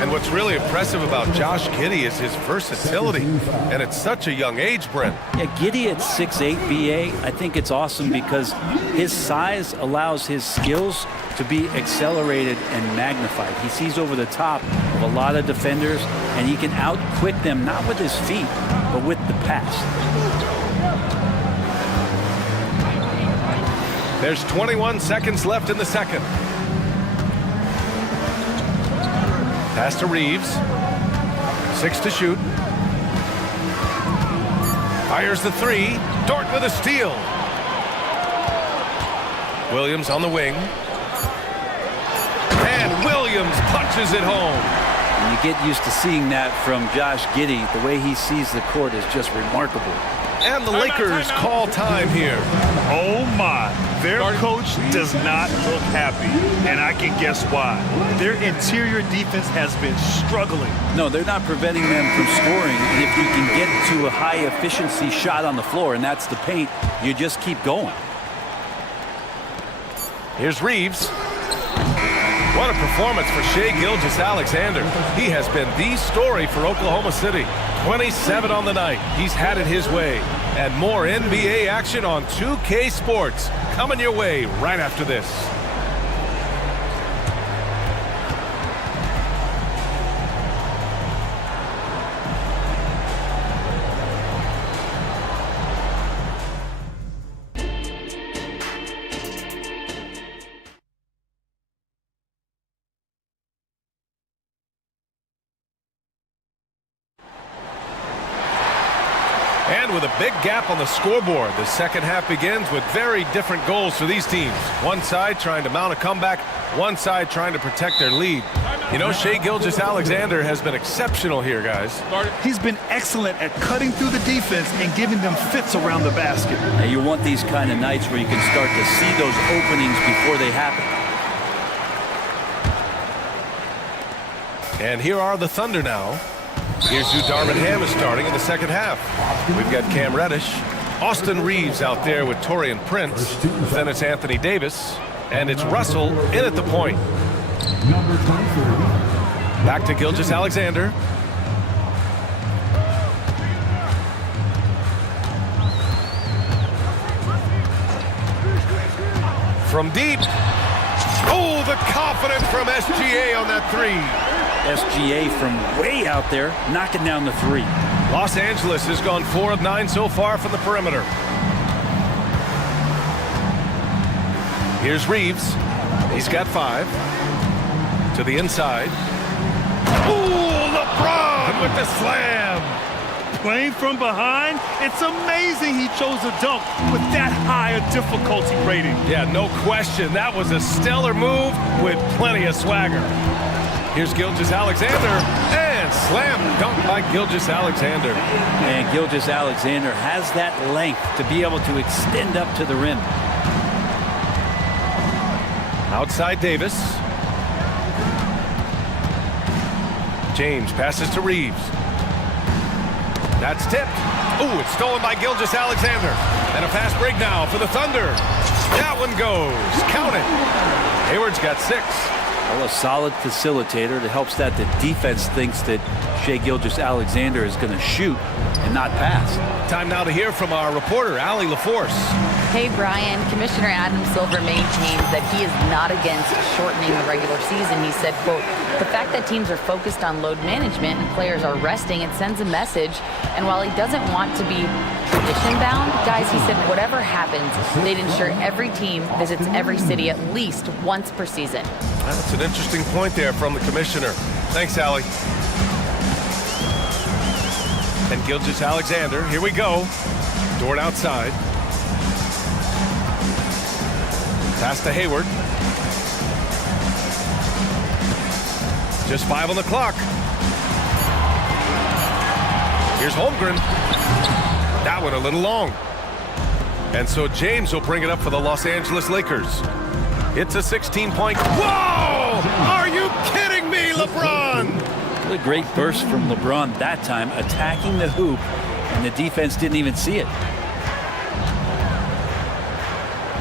And what's really impressive about Josh Giddey is his versatility. And at such a young age, Brent. Yeah, Giddey at 6'8", BA, I think it's awesome because his size allows his skills to be accelerated and magnified. He sees over the top of a lot of defenders, and he can out-quick them, not with his feet, but with the pass. There's 21 seconds left in the second. Pass to Reeves. 6 to shoot. Fires the 3. Dort with a steal. Williams on the wing. And Williams punches it home. And you get used to seeing that from Josh Giddey. The way he sees the court is just remarkable. And the Lakers call time here. Oh my, their coach does not look happy, and I can guess why. Their interior defense has been struggling. No, they're not preventing them from scoring. And if you can get to a high efficiency shot on the floor, and that's the paint, you just keep going. Here's Reeves. What a performance for Shai Gilgeous-Alexander. He has been the story for Oklahoma City. 27 on the night. He's had it his way. And more NBA action on 2K Sports coming your way right after this. And with a big gap on the scoreboard, the second half begins with very different goals for these teams. One side trying to mount a comeback, one side trying to protect their lead. You know, Shai Gilgeous-Alexander has been exceptional here, guys. He's been excellent at cutting through the defense and giving them fits around the basket. Now you want these kind of nights where you can start to see those openings before they happen. And here are the Thunder now. Here's who Darvin Ham is starting in the second half. We've got Cam Reddish, Austin Reeves out there with Taurean Prince. Then it's Anthony Davis, and it's Russell in at the point. Back to Gilgeous-Alexander. From deep. Oh, the confidence from SGA on that three. SGA from way out there, knocking down the three. Los Angeles has gone 4 of 9 so far from the perimeter. Here's Reeves. He's got 5. To the inside. Ooh, LeBron with the slam. Playing from behind, it's amazing he chose a dunk with that high a difficulty rating. Yeah, no question. That was a stellar move with plenty of swagger. Here's Gilgeous-Alexander, and slam dunk by Gilgeous-Alexander. And Gilgeous-Alexander has that length to be able to extend up to the rim. Outside Davis. James passes to Reeves. That's tipped. Ooh, it's stolen by Gilgeous-Alexander. And a fast break now for the Thunder. That one goes. Count it. Hayward's got 6. Well, a solid facilitator that helps that the defense thinks that Shai Gilgeous-Alexander is going to shoot and not pass. Time now to hear from our reporter, Allie LaForce. Hey, Brian. Commissioner Adam Silver maintains that he is not against shortening the regular season. He said, quote, the fact that teams are focused on load management and players are resting, it sends a message. And while he doesn't want to be tradition-bound, guys, he said whatever happens, they'd ensure every team visits every city at least once per season. That's an interesting point there from the commissioner. Thanks, Allie. And Gilgeous-Alexander, here we go. Dort outside. Pass to Hayward. Just 5 on the clock. Here's Holmgren. That one a little long. And so James will bring it up for the Los Angeles Lakers. It's a 16-point. Whoa! Are you kidding me, LeBron? What a great burst from LeBron that time, attacking the hoop, and the defense didn't even see it.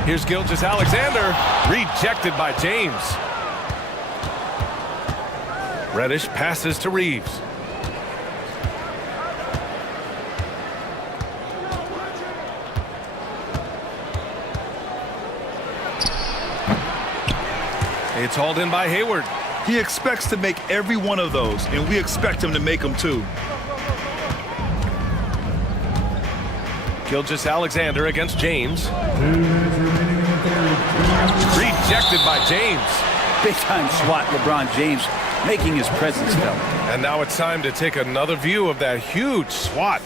Here's Gilgeous-Alexander, rejected by James. Reddish passes to Reeves. It's hauled in by Hayward. He expects to make every one of those, and we expect him to make them too. Gilgeous-Alexander against James. Rejected by James. Big time swat, LeBron James making his presence felt. And now it's time to take another view of that huge swat.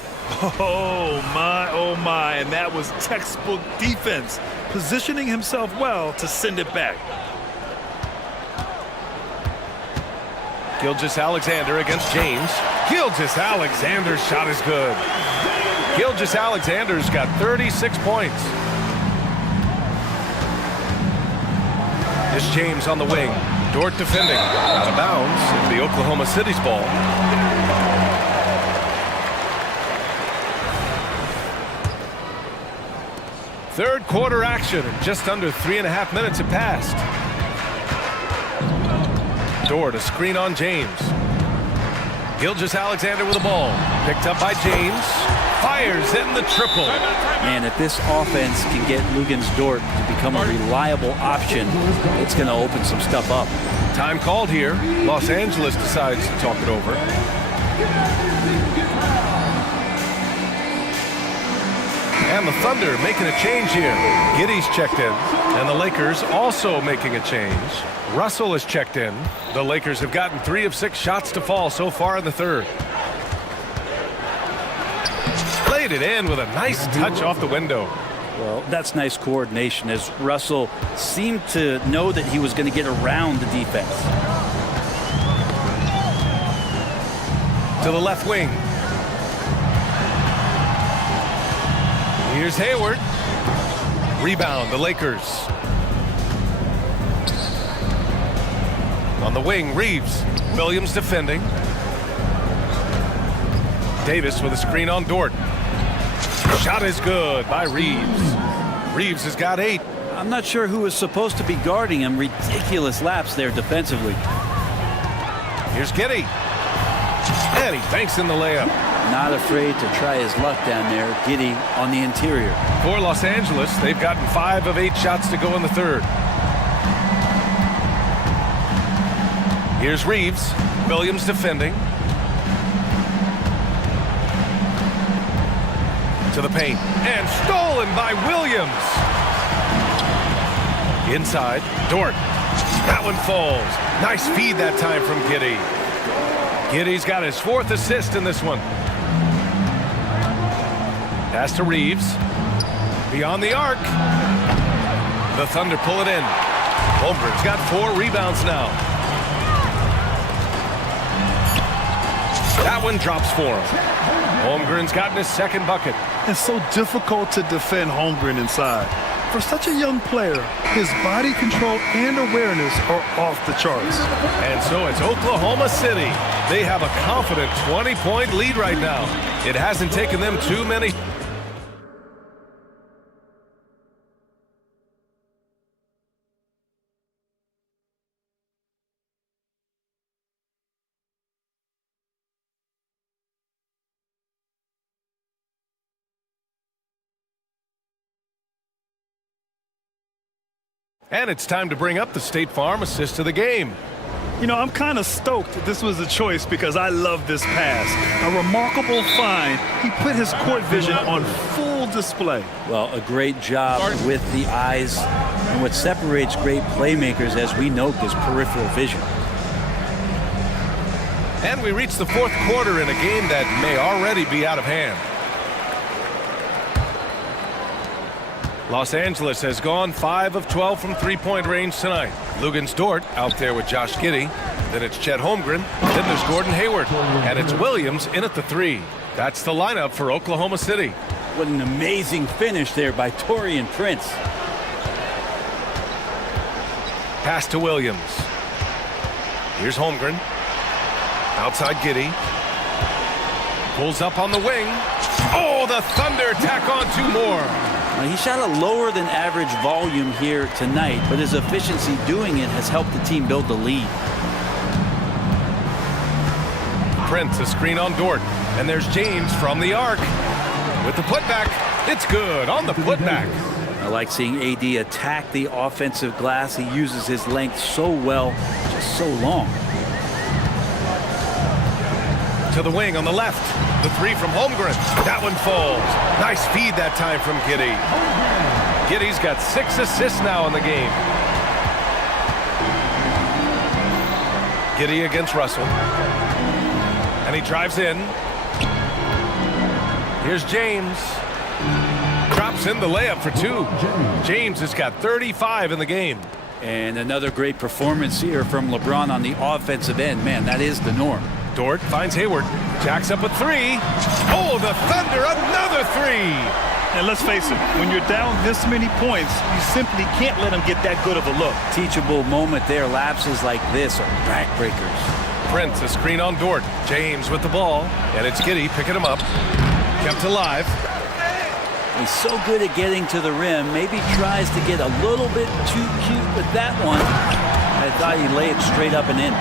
Oh my, and that was textbook defense, positioning himself well to send it back. Gilgeous-Alexander against James. Gilgeous-Alexander's shot is good. Gilgeous-Alexander's got 36 points. It's James on the wing. Dort defending. Out of bounds. It's the Oklahoma City's ball. Third quarter action. Just under 3.5 minutes have passed. Dort, a screen on James. Gilgeous-Alexander with the ball. Picked up by James. Fires in the triple. Man, if this offense can get Luguentz Dort to become a reliable option, it's going to open some stuff up. Time called here. Los Angeles decides to talk it over. And the Thunder making a change here. Giddey's checked in. And the Lakers also making a change. Russell is checked in. The Lakers have gotten 3 of 6 shots to fall so far in the third. laid it in with a nice touch off the window. Well, that's nice coordination as Russell seemed to know that he was going to get around the defense. To the left wing. Here's Hayward. Rebound, the Lakers. On the wing, Reeves. Williams defending. Davis with a screen on Dort. Shot is good by Reeves. Reeves has got 8. I'm not sure who was supposed to be guarding him. Ridiculous lapse there defensively. Here's Giddey. And he banks in the layup. Not afraid to try his luck down there. Giddey on the interior. For Los Angeles, they've gotten 5 of 8 shots to go in the third. Here's Reeves. Williams defending. To the paint. And stolen by Williams. Inside. Dort. That one falls. Nice feed that time from Giddey. Giddey's got his 4th assist in this one. Pass to Reeves. Beyond the arc. The Thunder pull it in. Holmgren's got 4 rebounds now. That one drops for him. Holmgren's gotten his 2nd bucket. It's so difficult to defend Holmgren inside. For such a young player, his body control and awareness are off the charts. And so it's Oklahoma City. They have a confident 20-point lead right now. It hasn't taken them too many. And it's time to bring up the State Farm assist of the game. You know, I'm kind of stoked this was a choice because I love this pass. A remarkable find. He put his court vision on full display. Well, a great job with the eyes. And what separates great playmakers, as we note, is peripheral vision. And we reach the 4th quarter in a game that may already be out of hand. Los Angeles has gone 5 of 12 from 3-point range tonight. Lugens Dort out there with Josh Giddey. Then it's Chet Holmgren. Then there's Gordon Hayward. And it's Williams in at the 3. That's the lineup for Oklahoma City. What an amazing finish there by Taurean Prince. Pass to Williams. Here's Holmgren. Outside Giddey. Pulls up on the wing. Oh, the Thunder tack on 2 more. He shot a lower than average volume here tonight, but his efficiency doing it has helped the team build the lead. Prince, a screen on Dort. And there's James from the arc. With the putback, it's good on the putback. I like seeing AD attack the offensive glass. He uses his length so well, just so long. To the wing on the left. The 3 from Holmgren. That one falls. Nice feed that time from Giddey. Giddey's got 6 assists now in the game. Giddey against Russell. And he drives in. Here's James. Drops in the layup for 2. James has got 35 in the game. And another great performance here from LeBron on the offensive end. Man, that is the norm. Dort finds Hayward. Jacks up with 3. Oh, the Thunder, another 3. And let's face it, when you're down this many points, you simply can't let them get that good of a look. Teachable moment there. Lapses like this are backbreakers. Prince, a screen on Dort. James with the ball. And it's Giddey picking him up. Kept alive. He's so good at getting to the rim. Maybe tries to get a little bit too cute with that one. I thought he'd lay it straight up and in.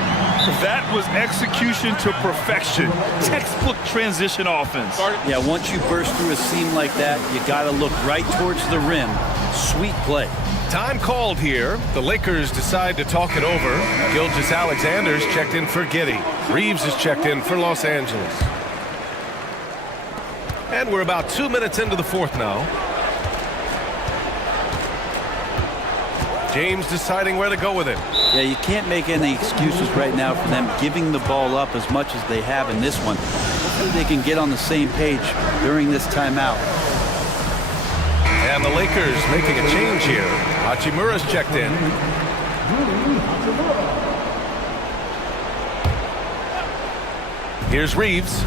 That was execution to perfection. Textbook transition offense. Yeah, once you burst through a seam like that, you got to look right towards the rim. Sweet play. Time called here. The Lakers decide to talk it over. Gilgeous-Alexander's checked in for Giddey. Reeves is checked in for Los Angeles. And we're about 2 minutes into the 4th now. James deciding where to go with it. Yeah, you can't make any excuses right now for them giving the ball up as much as they have in this one. Hopefully they can get on the same page during this timeout. And the Lakers making a change here. Hachimura's checked in. Here's Reeves.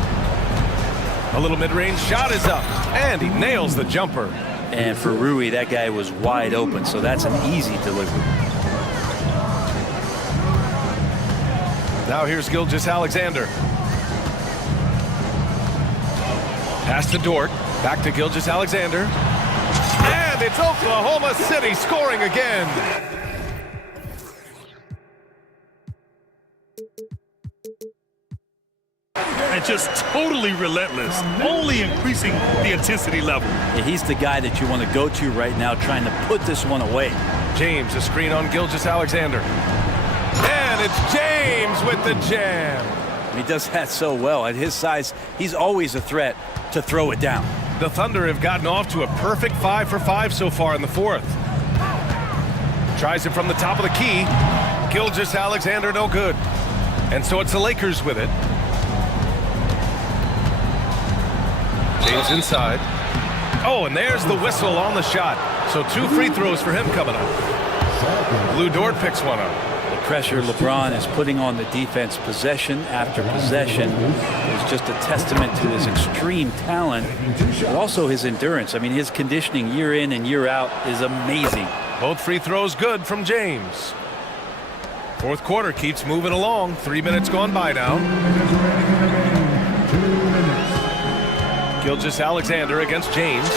A little mid-range shot is up, and he nails the jumper. And for Rui, that guy was wide open, so that's an easy delivery. Now here's Gilgeous-Alexander. Pass to Dort. Back to Gilgeous-Alexander. And it's Oklahoma City scoring again. And just totally relentless, only increasing the intensity level. Yeah, he's the guy that you want to go to right now, trying to put this one away. James, a screen on Gilgeous-Alexander. And it's James with the jam. He does that so well. At his size, he's always a threat to throw it down. The Thunder have gotten off to a perfect 5 for 5 so far in the fourth. Tries it from the top of the key. Gilgeous-Alexander no good. And so it's the Lakers with it. James inside. Oh, and there's the whistle on the shot. So 2 free throws for him coming up. Lou Dort picks one up. The pressure LeBron is putting on the defense possession after possession is just a testament to his extreme talent, but also his endurance. I mean, his conditioning year in and year out is amazing. Both free throws good from James. Fourth quarter keeps moving along. 3 minutes gone by now. Gilgeous-Alexander against James.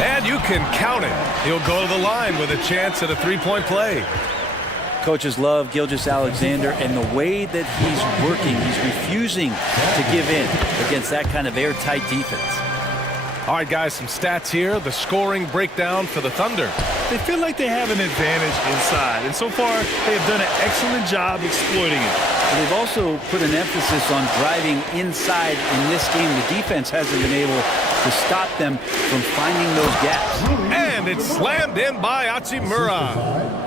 And you can count it. He'll go to the line with a chance at a three-point play. Coaches love Gilgeous-Alexander and the way that he's working. He's refusing to give in against that kind of airtight defense. All right, guys, some stats here. The scoring breakdown for the Thunder. They feel like they have an advantage inside, and so far they have done an excellent job exploiting it. And they've also put an emphasis on driving inside in this game. The defense hasn't been able to stop them from finding those gaps. And it's slammed in by Hachimura.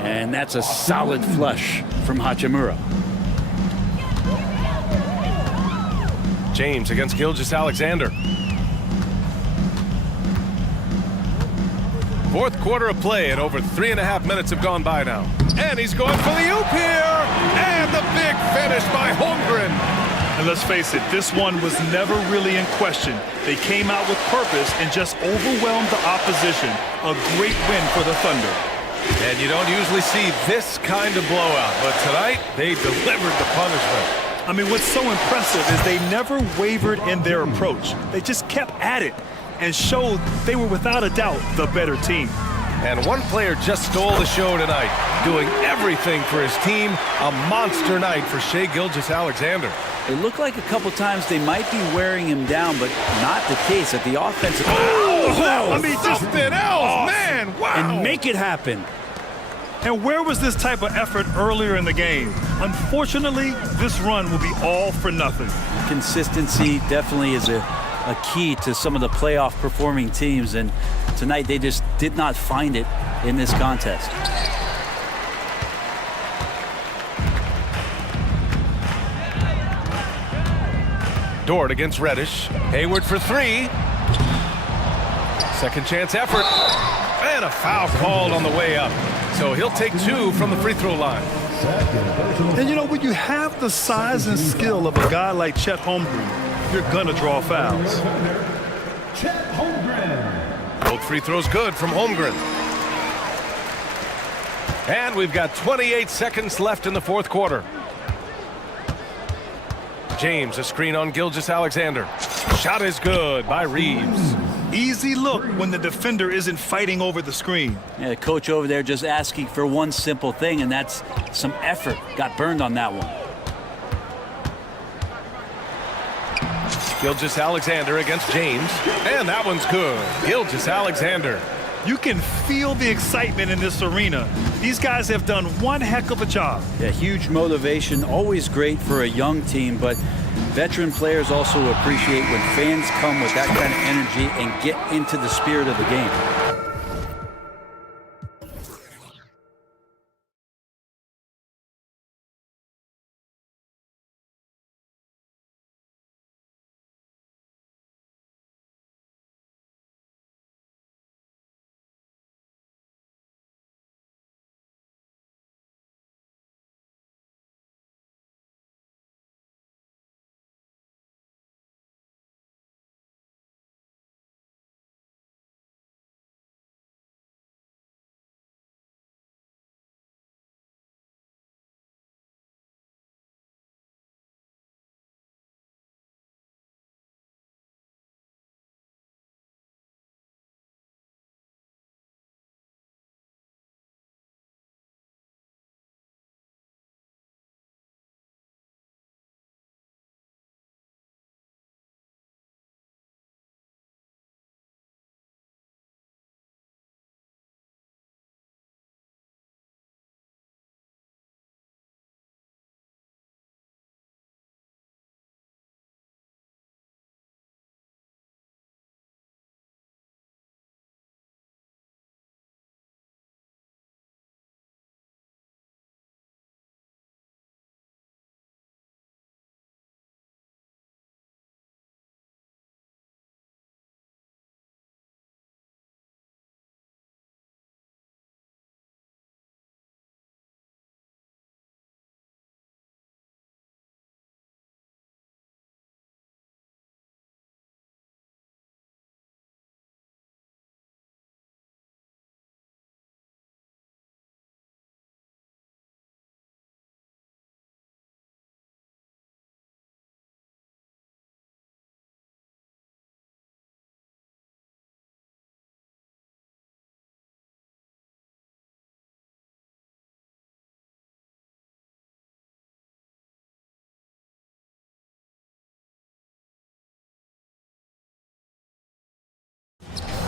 And that's a solid flush from Hachimura. James against Gilgeous-Alexander. Fourth quarter of play, and over 3.5 minutes have gone by now. And he's going for the oop here. And the big finish by Holmgren. And let's face it, this one was never really in question. They came out with purpose and just overwhelmed the opposition. A great win for the Thunder. And you don't usually see this kind of blowout, but tonight they delivered the punishment. I mean, what's so impressive is they never wavered in their approach. They just kept at it and showed they were without a doubt the better team. And one player just stole the show tonight, doing everything for his team. A monster night for Shai Gilgeous-Alexander. It looked like a couple times they might be wearing him down, but not the case at the offensive. I mean, something else, man! Wow! And make it happen. And where was this type of effort earlier in the game? Unfortunately, this run will be all for nothing. Consistency definitely is a key to some of the playoff performing teams, and tonight they just did not find it in this contest. Dort against Reddish. Hayward for three. Second chance effort. And a foul called on the way up. So he'll take 2 from the free throw line. And you know, when you have the size and skill of a guy like Chet Holmgren, you're gonna draw fouls. Chet Holmgren. Both free throws good from Holmgren. And we've got 28 seconds left in the fourth quarter. James, a screen on Gilgeous-Alexander. Shot is good by Reeves. Easy look when the defender isn't fighting over the screen. Yeah, the coach over there just asking for one simple thing, and that's some effort. Got burned on that one. Gilgeous-Alexander against James. And that one's good. Gilgeous-Alexander. You can feel the excitement in this arena. These guys have done one heck of a job. Yeah, huge motivation, always great for a young team, but veteran players also appreciate when fans come with that kind of energy and get into the spirit of the game.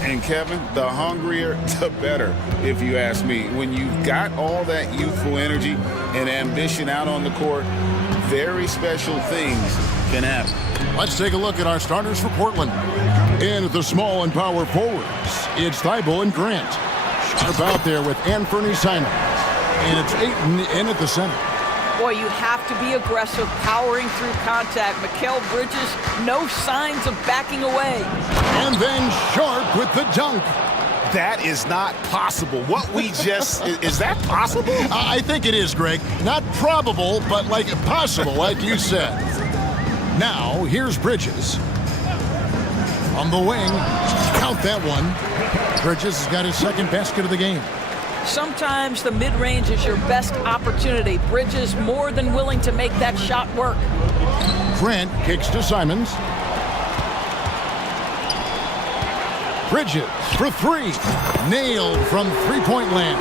And Kevin, the hungrier, the better, if you ask me. When you've got all that youthful energy and ambition out on the court, very special things can happen. Let's take a look at our starters for Portland. In at the small and power forwards, it's Thibault and Grant. Sharp out there with Anthony Simons. And it's Ayton in at the center. Boy, you have to be aggressive, powering through contact. Mikal Bridges, no signs of backing away. And then Sharp with the dunk. That is not possible. What we just, is that possible? I think it is, Greg. Not probable, but like possible, like you said. Now, here's Bridges. On the wing, count that one. Bridges has got his second basket of the game. Sometimes the mid-range is your best opportunity. Bridges more than willing to make that shot work. Grant kicks to Simons. Bridges for three. Nailed from three-point land.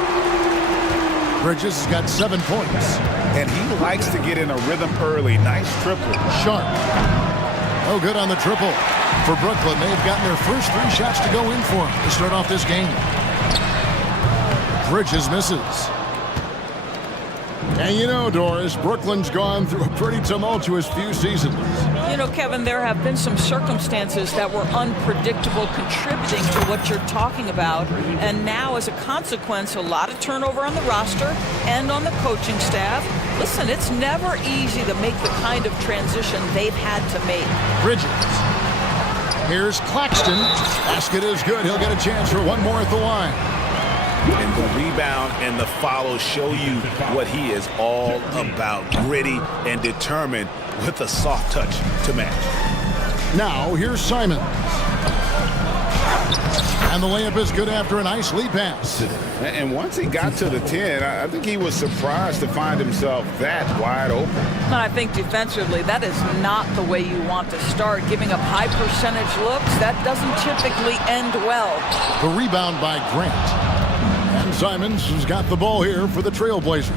Bridges has got 7 points. And he likes to get in a rhythm early. Nice triple. Sharp. No good on the triple. For Brooklyn, they've gotten their first 3 shots to go in for to start off this game. Bridges misses. And you know, Doris, Brooklyn's gone through a pretty tumultuous few seasons. You know, Kevin, there have been some circumstances that were unpredictable contributing to what you're talking about. And now, as a consequence, a lot of turnover on the roster and on the coaching staff. Listen, it's never easy to make the kind of transition they've had to make. Bridges. Here's Claxton. Basket is good. He'll get a chance for one more at the line. And the rebound and the follow show you what he is all about. Gritty and determined with a soft touch to match. Now, here's Simons. And the layup is good after a nice lead pass. And once he got to the 10, I think he was surprised to find himself that wide open. I think defensively, that is not the way you want to start. Giving up high percentage looks, that doesn't typically end well. The rebound by Grant. And Simons has got the ball here for the Trailblazers.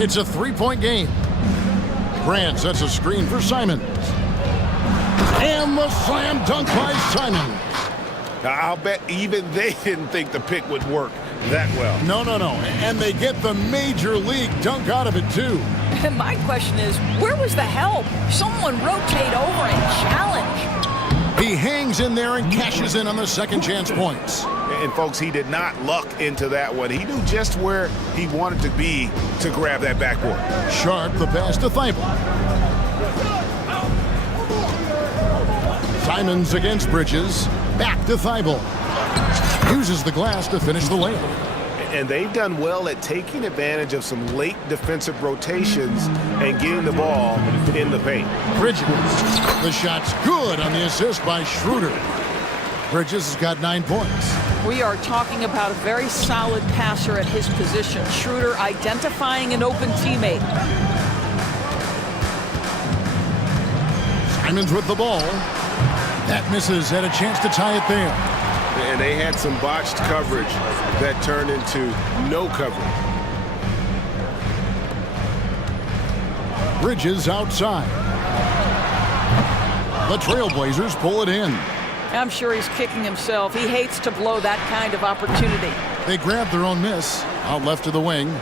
It's a 3-point game. Grant sets a screen for Simons. And the slam dunk by Simons. I'll bet even they didn't think the pick would work that well. No. And they get the major league dunk out of it, too. And my question is, where was the help? Someone rotate over and challenge. He hangs in there and cashes in on the second chance points. And, folks, he did not luck into that one. He knew just where he wanted to be to grab that backboard. Sharp the pass to Thibault. Simons against Bridges. Back to Thibault. Uses the glass to finish the layup. And they've done well at taking advantage of some late defensive rotations and getting the ball in the paint. Bridges. The shot's good on the assist by Schroeder. Bridges has got 9 points. We are talking about a very solid passer at his position. Schroeder identifying an open teammate. Simons with the ball. That misses. Had a chance to tie it there. And they had some botched coverage that turned into no coverage. Bridges outside. The Trailblazers pull it in. I'm sure he's kicking himself. He hates to blow that kind of opportunity. They grab their own miss. Out left to the wing.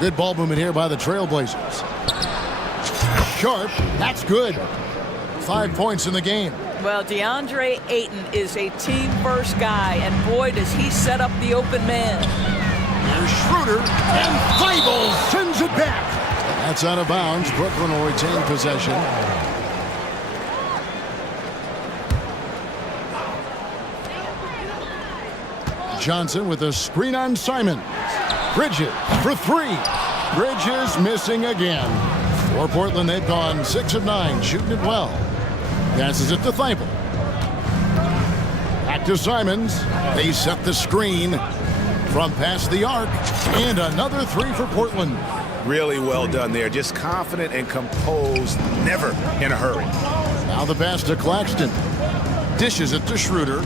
Good ball movement here by the Trailblazers. Sharp. That's good. 5 points in the game. Well, DeAndre Ayton is a team-first guy, and boy, does he set up the open man. Here's Schroeder, and Thibault sends it back. That's out of bounds. Brooklyn will retain possession. Johnson with a screen on Simons. Bridges for 3. Bridges missing again. For Portland, they've gone 6 of 9, shooting it well. Passes it to Thibault. Back to Simons. They set the screen from past the arc. And another 3 for Portland. Really well done there. Just confident and composed, never in a hurry. Now the pass to Claxton. Dishes it to Schroeder.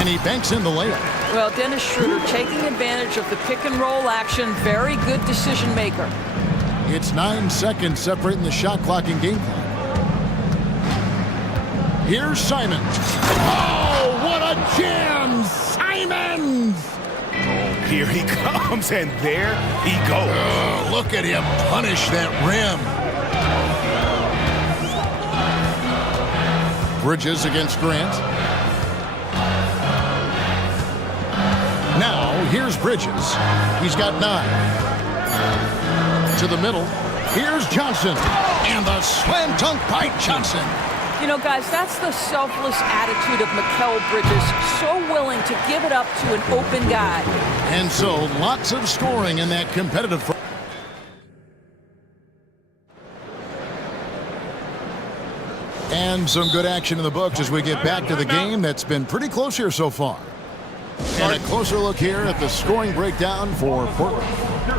And he banks in the layup. Well, Dennis Schroeder taking advantage of the pick-and-roll action. Very good decision maker. It's 9 seconds separating the shot clock and game clock. Here's Simons. Oh, what a jam! Simons! Here he comes, and there he goes. Oh, look at him punish that rim. Bridges against Grant. Now, here's Bridges. He's got 9. To the middle. Here's Johnson. And the slam dunk by Johnson. You know, guys, that's the selfless attitude of Mikal Bridges. So willing to give it up to an open guy. And so, lots of scoring in that competitive. And some good action in the books as we get back to the game that's been pretty close here so far. And a closer look here at the scoring breakdown for Portland.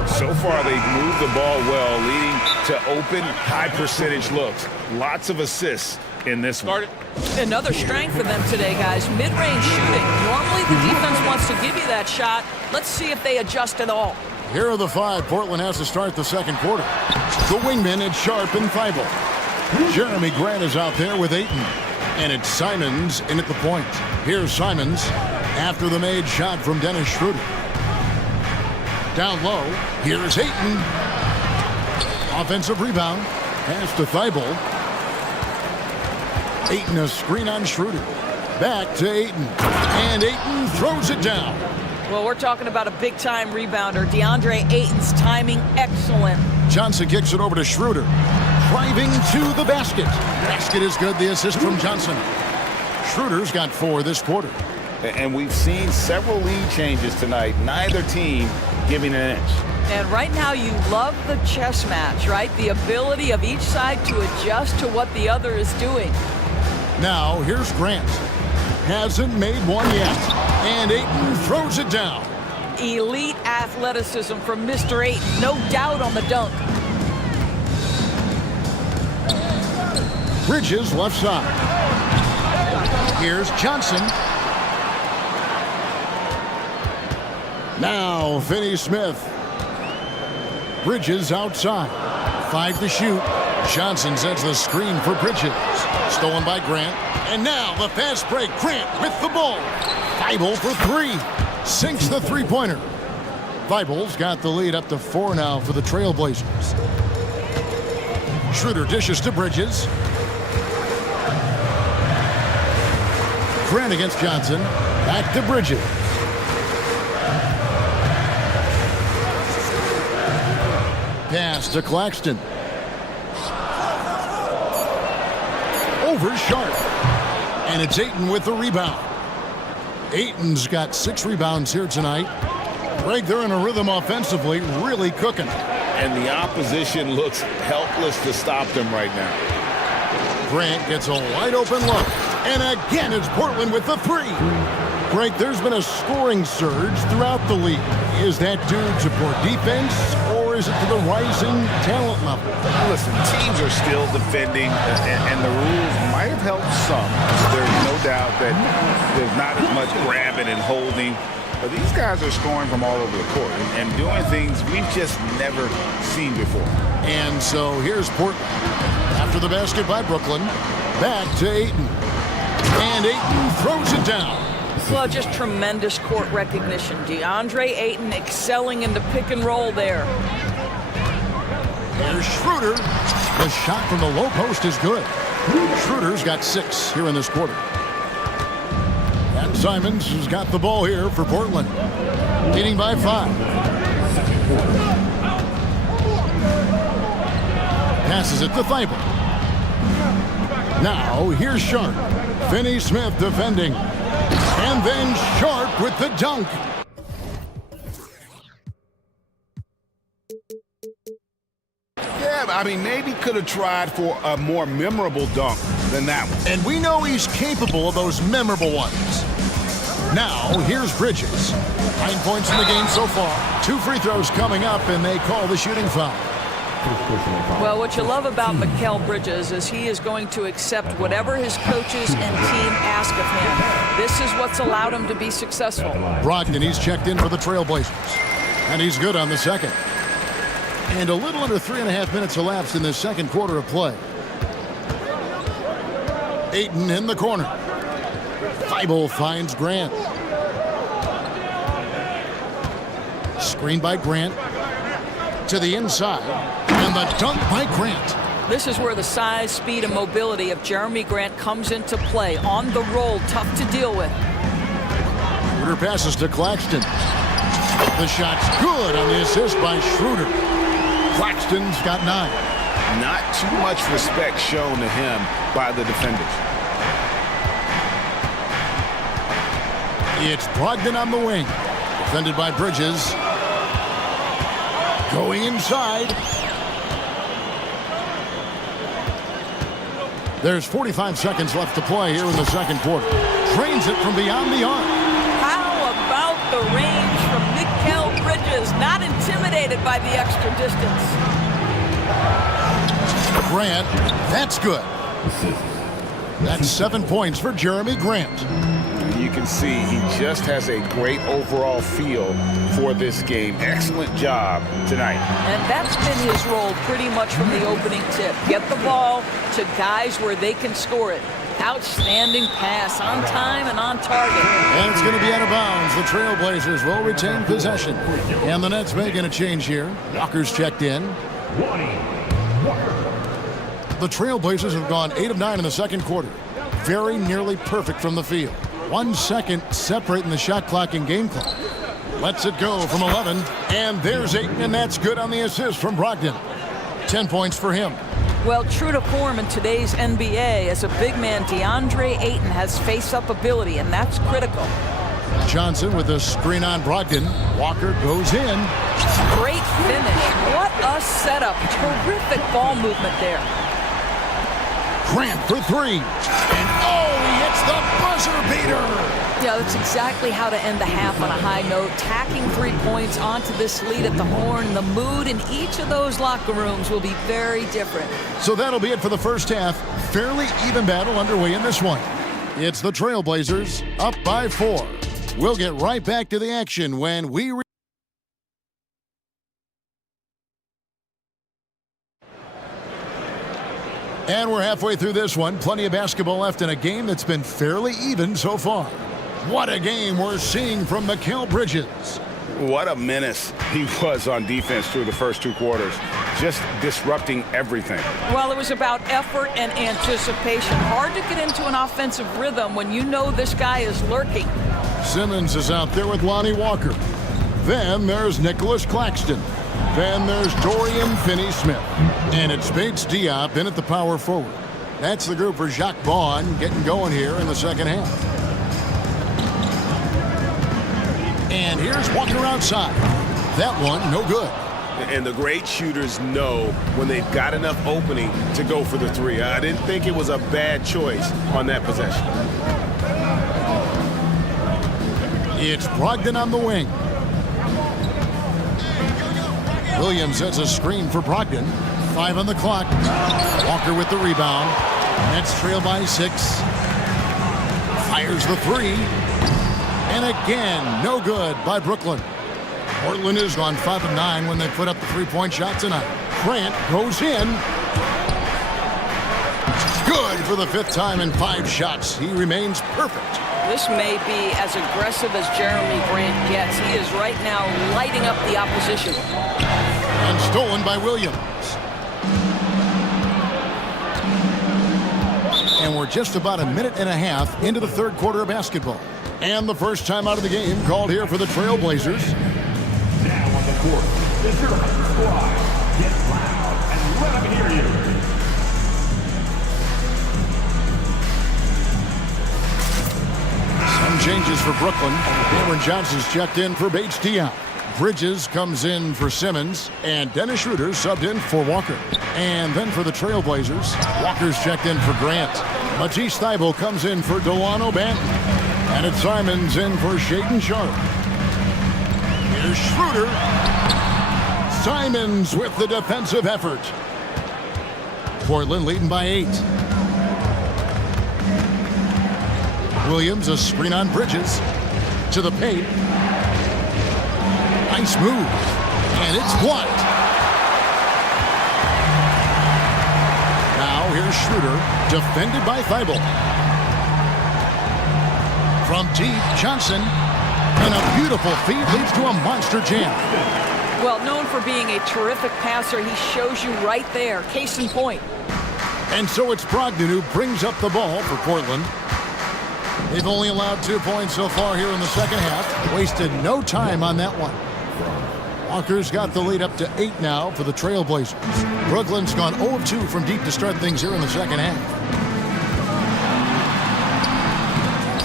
So far, they've moved the ball well, leading to open, high-percentage looks. Lots of assists in this one. Another strength for them today, guys. Mid-range shooting. Normally, the defense wants to give you that shot. Let's see if they adjust at all. Here are the 5 Portland has to start the second quarter. The wingmen, it's Sharp and Thibault. Jeremy Grant is out there with Ayton. And it's Simons in at the point. Here's Simons after the made shot from Dennis Schroeder. Down low, here's Ayton. Offensive rebound. Pass to Thibault. Ayton a screen on Schroeder. Back to Ayton. And Ayton throws it down. Well, we're talking about a big-time rebounder. DeAndre Ayton's timing excellent. Johnson kicks it over to Schroeder. Driving to the basket. Basket is good. The assist from Johnson. Schroeder's got 4 this quarter. And we've seen several lead changes tonight. Neither team giving an inch. And right now you love the chess match, right? The ability of each side to adjust to what the other is doing. Now here's Grant. Hasn't made one yet. And Ayton throws it down. Elite athleticism from Mr. Ayton. No doubt on the dunk. Bridges left side. Here's Johnson. Now Finney-Smith. Bridges outside. 5 to shoot. Johnson sets the screen for Bridges. Stolen by Grant. And now the fast break. Grant with the ball. Thibault for 3. Sinks the three-pointer. Thibault's got the lead up to 4 now for the Trailblazers. Schroeder dishes to Bridges. Grant against Johnson. Back to Bridges. Pass to Claxton. Over Sharp. And it's Ayton with the rebound. Ayton's got 6 rebounds here tonight. Greg, they're in a rhythm offensively, really cooking. And the opposition looks helpless to stop them right now. Grant gets a wide open look. And again, it's Portland with the 3. Greg, there's been a scoring surge throughout the league. Is that due to poor defense, or is it to the rising talent level? Listen, teams are still defending, and the rules might have helped some. There's no doubt that there's not as much grabbing and holding. But these guys are scoring from all over the court and doing things we've just never seen before. And so here's Portland. After the basket by Brooklyn, back to Ayton. And Ayton throws it down. Well, just tremendous court recognition. DeAndre Ayton excelling in the pick and roll there. There's Schroeder. The shot from the low post is good. Schroeder's got 6 here in this quarter. And Simons has got the ball here for Portland. Leading by 5. Passes it to Thibault. Now here's Sharp. Finney-Smith defending. And then Sharp with the dunk. Yeah, I mean, maybe could have tried for a more memorable dunk than that one. And we know he's capable of those memorable ones. Now, here's Bridges. 9 points in the game so far. 2 free throws coming up, and they call the shooting foul. Well, what you love about Mikal Bridges is he is going to accept whatever his coaches and team ask of him. This is what's allowed him to be successful. Brogdon, he's checked in for the Trailblazers. And he's good on the second. And a little under 3.5 minutes elapsed in the second quarter of play. Ayton in the corner. Thibault finds Grant. Screen by Grant. To the inside. And the dunk by Grant. This is where the size, speed, and mobility of Jeremy Grant comes into play. On the roll, tough to deal with. Schroeder passes to Claxton. The shot's good on the assist by Schroeder. Claxton's got 9. Not too much respect shown to him by the defenders. It's Brogdon on the wing. Defended by Bridges. Going inside. There's 45 seconds left to play here in the second quarter. Drains it from beyond the arc. How about the range from Mikal Bridges? Not intimidated by the extra distance. Grant, that's good. That's 7 points for Jeremy Grant. You can see he just has a great overall feel for this game. Excellent job tonight. And that's been his role pretty much from the opening tip. Get the ball to guys where they can score it. Outstanding pass, on time and on target. And it's going to be out of bounds. The Trailblazers will retain possession. And the Nets making a change here. Walker's checked in. The Trailblazers have gone 8 of 9 in the second quarter. Very nearly perfect from the field. 1 second separating the shot clock and game clock. Lets it go from 11. And there's Ayton, and that's good on the assist from Brogdon. 10 points for him. Well, true to form in today's NBA, as a big man, DeAndre Ayton has face-up ability, and that's critical. Johnson with a screen on Brogdon. Walker goes in. Great finish. What a setup. Terrific ball movement there. Grant for 3. And oh, he hits the buzzer beater. Yeah, that's exactly how to end the half on a high note. Tacking 3 points onto this lead at the horn. The mood in each of those locker rooms will be very different. So that'll be it for the first half. Fairly even battle underway in this one. It's the Trailblazers up by 4. We'll get right back to the action when we And we're halfway through this one. Plenty of basketball left in a game that's been fairly even so far. What a game we're seeing from Mikal Bridges. What a menace he was on defense through the first 2 quarters. Just disrupting everything. Well, it was about effort and anticipation. Hard to get into an offensive rhythm when you know this guy is lurking. Simmons is out there with Lonnie Walker. Then there's Nicholas Claxton. Then there's Dorian Finney-Smith. And it's Bates Diop in at the power forward. That's the group for Jacques Vaughn getting going here in the second half. And here's Walker outside. That one, no good. And the great shooters know when they've got enough opening to go for the 3. I didn't think it was a bad choice on that possession. It's Brogdon on the wing. Williams has a screen for Brogdon. 5 on the clock. Walker with the rebound. Nets trail by 6. Fires the 3. And again, no good by Brooklyn. Portland has gone 5 of 9 when they put up the 3-point shot tonight. Grant goes in. Good for the 5th time in 5 shots. He remains perfect. This may be as aggressive as Jeremy Grant gets. He is right now lighting up the opposition. And stolen by Williams. And we're just about a minute and a half into the third quarter of basketball. And the first time out of the game called here for the Trailblazers. Now on the court, is your squad. Get loud and let them hear you. Some changes for Brooklyn. Cameron Johnson's checked in for Bates Diop. Bridges comes in for Simmons, and Dennis Schroeder subbed in for Walker. And then for the Trailblazers, Walker's checked in for Grant. Matisse Thybulle comes in for Delano Banton. And it's Simons in for Shaedon Sharpe. Here's Schroeder. Simons with the defensive effort. Portland leading by 8. Williams, a screen on Bridges. To the paint. Nice move. And it's blocked. Now here's Here's Schroeder, defended by Thibault. From deep, Johnson, and a beautiful feed leads to a monster jam. Well, known for being a terrific passer, he shows you right there. Case in point. And so it's Brogdon who brings up the ball for Portland. They've only allowed 2 points so far here in the second half. Wasted no time on that one. Walker's got the lead up to 8 now for the Trailblazers. Brooklyn's gone 0 of 2 from deep to start things here in the second half.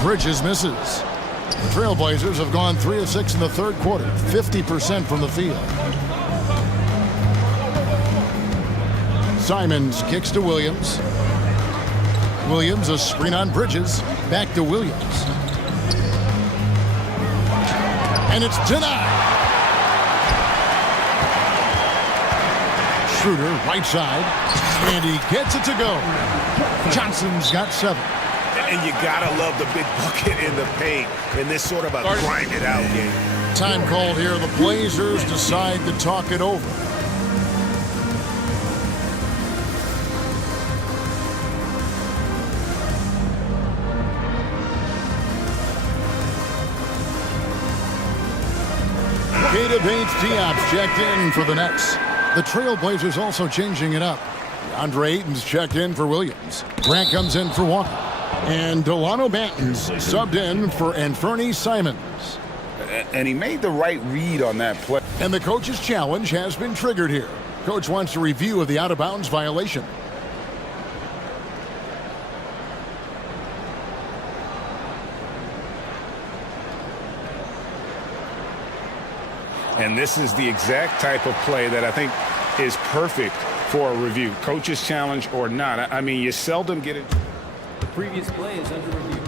Bridges misses. The Trailblazers have gone 3 of 6 in the third quarter, 50% from the field. Simons kicks to Williams. Williams, a screen on Bridges. Back to Williams. And it's denied. Schroeder, right side. And he gets it to go. Johnson's got 7. And you gotta love the big bucket in the paint in this sort of a grind-it-out game. Time called here. The Blazers decide to talk it over. Kata Bates-Diop's checked in for the Nets. The Trailblazers also changing it up. Andre Ayton's checked in for Williams. Grant comes in for Walker. And Delano Banton's subbed in for Anthony Simons. And he made the right read on that play. And the coach's challenge has been triggered here. Coach wants a review of the out-of-bounds violation. And this is the exact type of play that I think is perfect for a review. Coach's challenge or not. I mean, you seldom get it. The previous play is under review.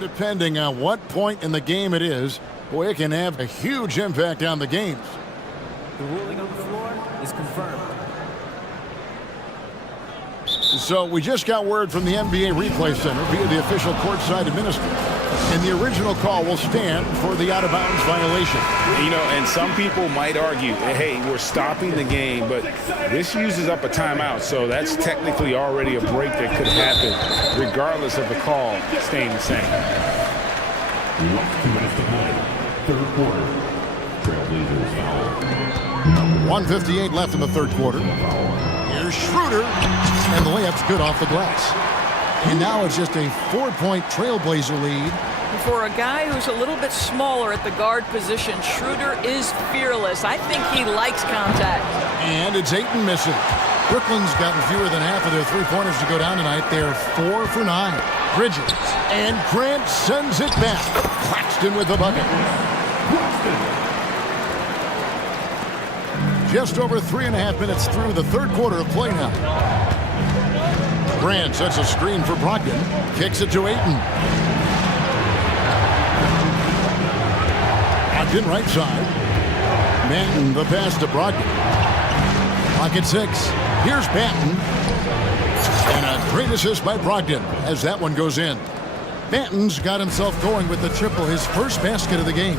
Depending on what point in the game it is, boy, it can have a huge impact on the games. The ruling on the floor is confirmed. So we just got word from the NBA Replay Center via the official courtside administrator. And the original call will stand for the out-of-bounds violation. You know, and some people might argue, hey, we're stopping the game, but this uses up a timeout, so that's technically already a break that could happen, regardless of the call staying the same. 2 minutes to play. Third quarter. Trailblazers foul. 1:58 left in the third quarter. Here's Schroeder, and the layup's good off the glass. And now it's just a 4-point Trailblazer lead. For a guy who's a little bit smaller at the guard position, Schroeder is fearless. I think he likes contact. And it's Ayton missing. Brooklyn's gotten fewer than half of their three-pointers to go down tonight. They're 4 for 9. Bridges. And Grant sends it back. Claxton with the bucket. Just over 3.5 minutes through the third quarter of play now. Grant sets a screen for Brogdon. Kicks it to Ayton. Brogdon right side. Banton the pass to Brogdon. Pocket 6. Here's Banton. And a great assist by Brogdon as that one goes in. Banton's got himself going with the triple, his first basket of the game.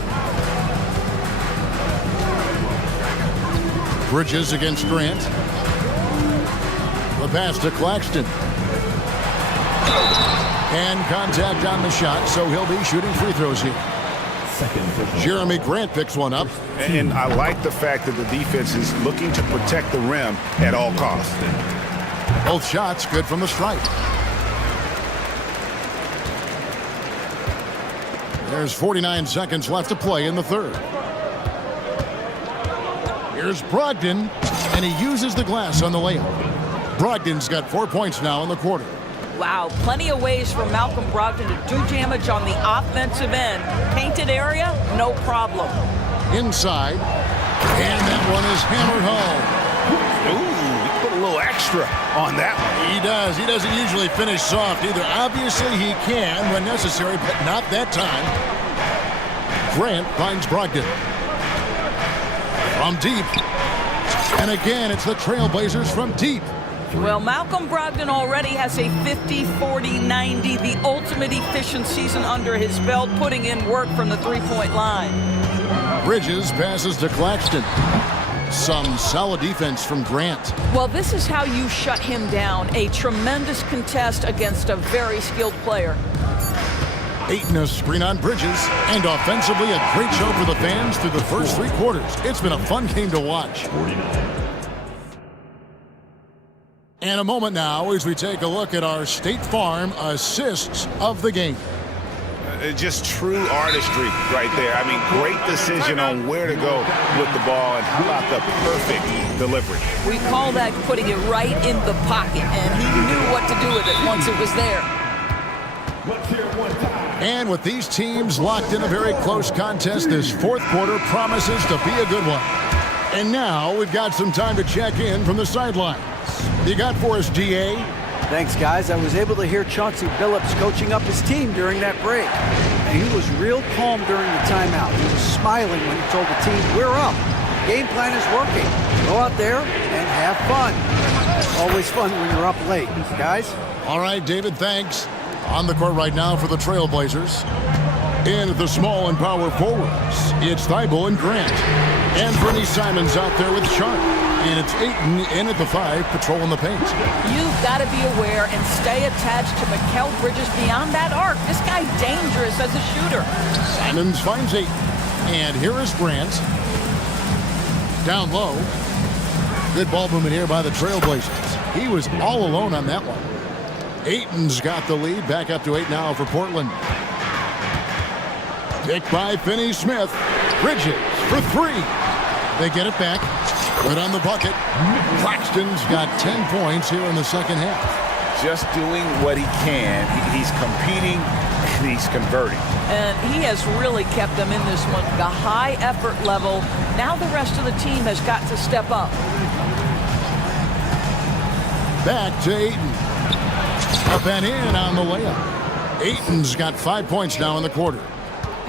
Bridges against Grant. The pass to Claxton. And contact on the shot, so he'll be shooting free throws here. Jeremy Grant picks one up. And I like the fact that the defense is looking to protect the rim at all costs. Both shots good from the stripe. There's 49 seconds left to play in the third. Here's Brogdon, and he uses the glass on the layup. Brogdon's got 4 points now in the quarter. Wow, plenty of ways for Malcolm Brogdon to do damage on the offensive end. Painted area, no problem. Inside, and that one is hammered home. Ooh, he put a little extra on that one. He does. He doesn't usually finish soft either. Obviously, he can when necessary, but not that time. Grant finds Brogdon. From deep. And again, it's the Trailblazers from deep. Well, Malcolm Brogdon already has a 50-40-90, the ultimate efficient season under his belt, putting in work from the three-point line. Bridges passes to Claxton. Some solid defense from Grant. Well, this is how you shut him down. A tremendous contest against a very skilled player. Ayton a screen on Bridges, and offensively a great show for the fans through the first 3 quarters. It's been a fun game to watch. And a moment now as we take a look at our State Farm assists of the game. Just true artistry right there. I mean, great decision on where to go with the ball, and how about the perfect delivery? We call that putting it right in the pocket, and he knew what to do with it once it was there. And with these teams locked in a very close contest, this 4th quarter promises to be a good one. And now we've got some time to check in from the sidelines. You got for us, GA? Thanks, guys. I was able to hear Chauncey Billups coaching up his team during that break. And he was real calm during the timeout. He was smiling when he told the team, we're up. Game plan is working. Go out there and have fun. Always fun when you're up late, guys. All right, David, thanks. On the court right now for the Trailblazers. In at the small and power forwards, it's Thibault and Grant. And Bernie Simons out there with Sharp. And it's Ayton in at the 5, patrolling the paint. You've got to be aware and stay attached to Mikal Bridges beyond that arc. This guy's dangerous as a shooter. Simons finds Ayton. And here is Grant. Down low. Good ball movement here by the Trailblazers. He was all alone on that one. Ayton's got the lead. Back up to 8 now for Portland. Pick by Finney-Smith. Bridges for 3. They get it back. Good on the bucket. Claxton's got 10 points here in the second half. Just doing what he can. He's competing, and he's converting. And he has really kept them in this one. The high effort level. Now the rest of the team has got to step up. Back to Ayton. Up and in on the layup. Ayton's got 5 points now in the quarter.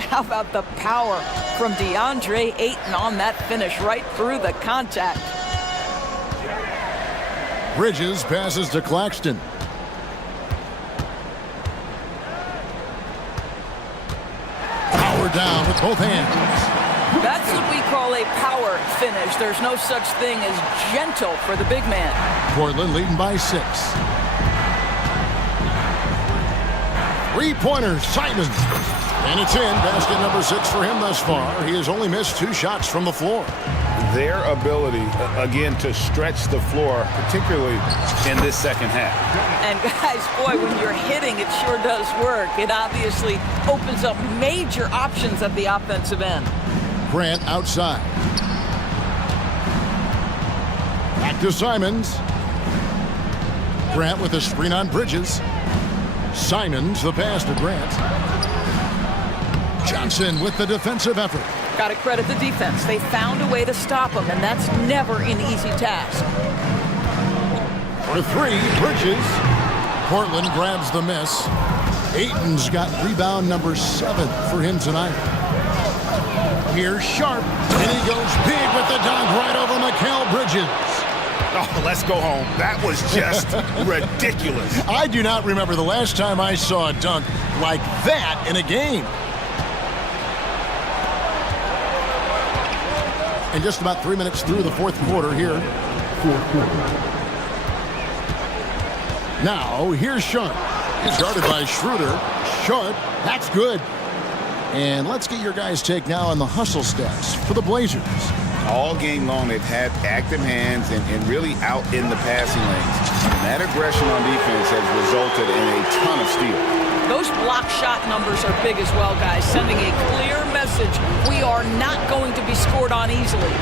How about the power from DeAndre Ayton on that finish right through the contact? Bridges passes to Claxton. Power down with both hands. That's what we call a power finish. There's no such thing as gentle for the big man. Portland leading by 6. 3-pointer, Simon. And it's in. Basket number 6 for him thus far. He has only missed 2 shots from the floor. Their ability, again, to stretch the floor, particularly in this second half. And guys, boy, when you're hitting, it sure does work. It obviously opens up major options at the offensive end. Grant outside. Back to Simons. Grant with a screen on Bridges. Simons, the pass to Grant. Johnson with the defensive effort. Got to credit the defense. They found a way to stop him, and that's never an easy task. For 3, Bridges. Portland grabs the miss. Ayton's got rebound number 7 for him tonight. Here's Sharp, and he goes big with the dunk right over Mikal Bridges. Oh, let's go home. That was just ridiculous. I do not remember the last time I saw a dunk like that in a game. And just about 3 minutes through the 4th quarter here. Now, here's Sharp. He's guarded by Schroeder. Sharp, that's good. And let's get your guys' take now on the hustle stats for the Blazers. All game long, they've had active hands and really out in the passing lanes. And that aggression on defense has resulted in a ton of steals. Those block shot numbers are big as well, guys, sending a clear message. We are not going to be scored on easily.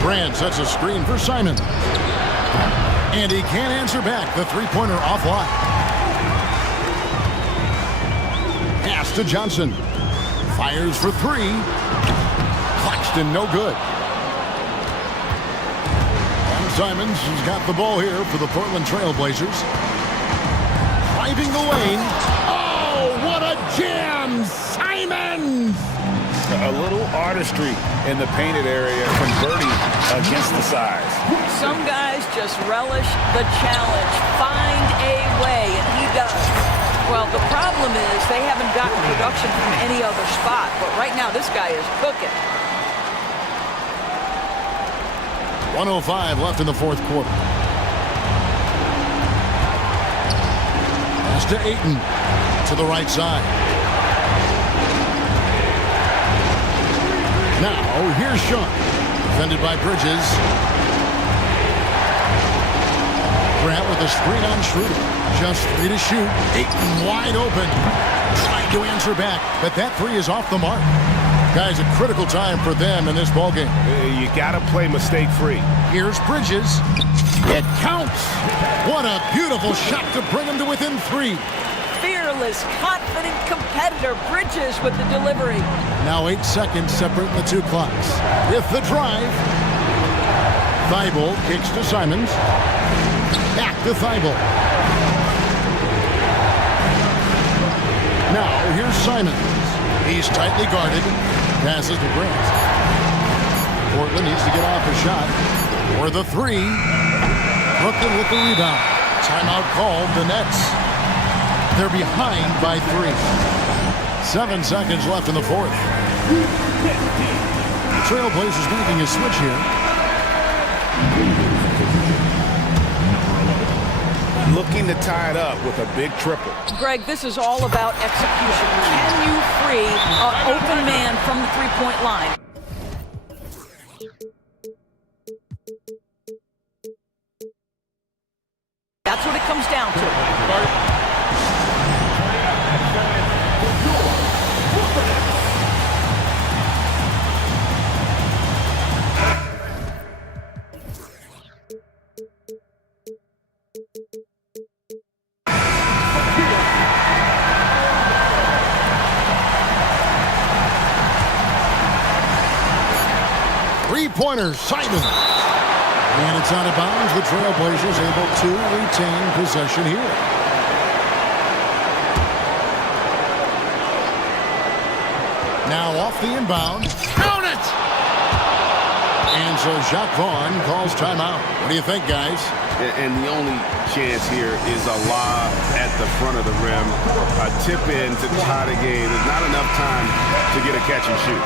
Grant sets a screen for Simon. And he can't answer back. The 3-pointer offline. Pass to Johnson. Fires for 3. Claxton, no good. And Simons has got the ball here for the Portland Trailblazers. Driving the lane. Oh, what a jam! Simons! A little artistry in the painted area, converting against the size. Some guys just relish the challenge. Find a way, and he does. Well, the problem is they haven't gotten production from any other spot, but right now this guy is cooking. 1:05 left in the fourth quarter. Pass to Ayton to the right side. Now, here's Sean. Defended by Bridges. Grant with a screen on Schroeder. Just 3 to shoot. Ayton wide open. Trying to answer back, but that 3 is off the mark. Guys, a critical time for them in this ballgame. You got to play mistake-free. Here's Bridges. It counts. What a beautiful shot to bring him to within 3. Fearless, confident competitor. Bridges with the delivery. Now 8 seconds separating the two clocks. With the drive. Thibault kicks to Simons. Back to Thibault. Now here's Simons. He's tightly guarded. Passes to Grant. Portland needs to get off a shot. For the 3. Brooklyn with the rebound. Timeout called. The Nets. They're behind by 3. 7 seconds left in the fourth. The Trailblazers making a switch here. Looking to tie it up with a big triple. Greg, this is all about execution. Can you free an open man from the three-point line? That's what it comes down to. 3-pointer, Simon. And it's out of bounds. The Trailblazers able to retain possession here. Now off the inbound. Count it! And so Jacques Vaughn calls timeout. What do you think, guys? And the only chance here is a lob at the front of the rim. A tip in to tie the game. There's not enough time to get a catch and shoot.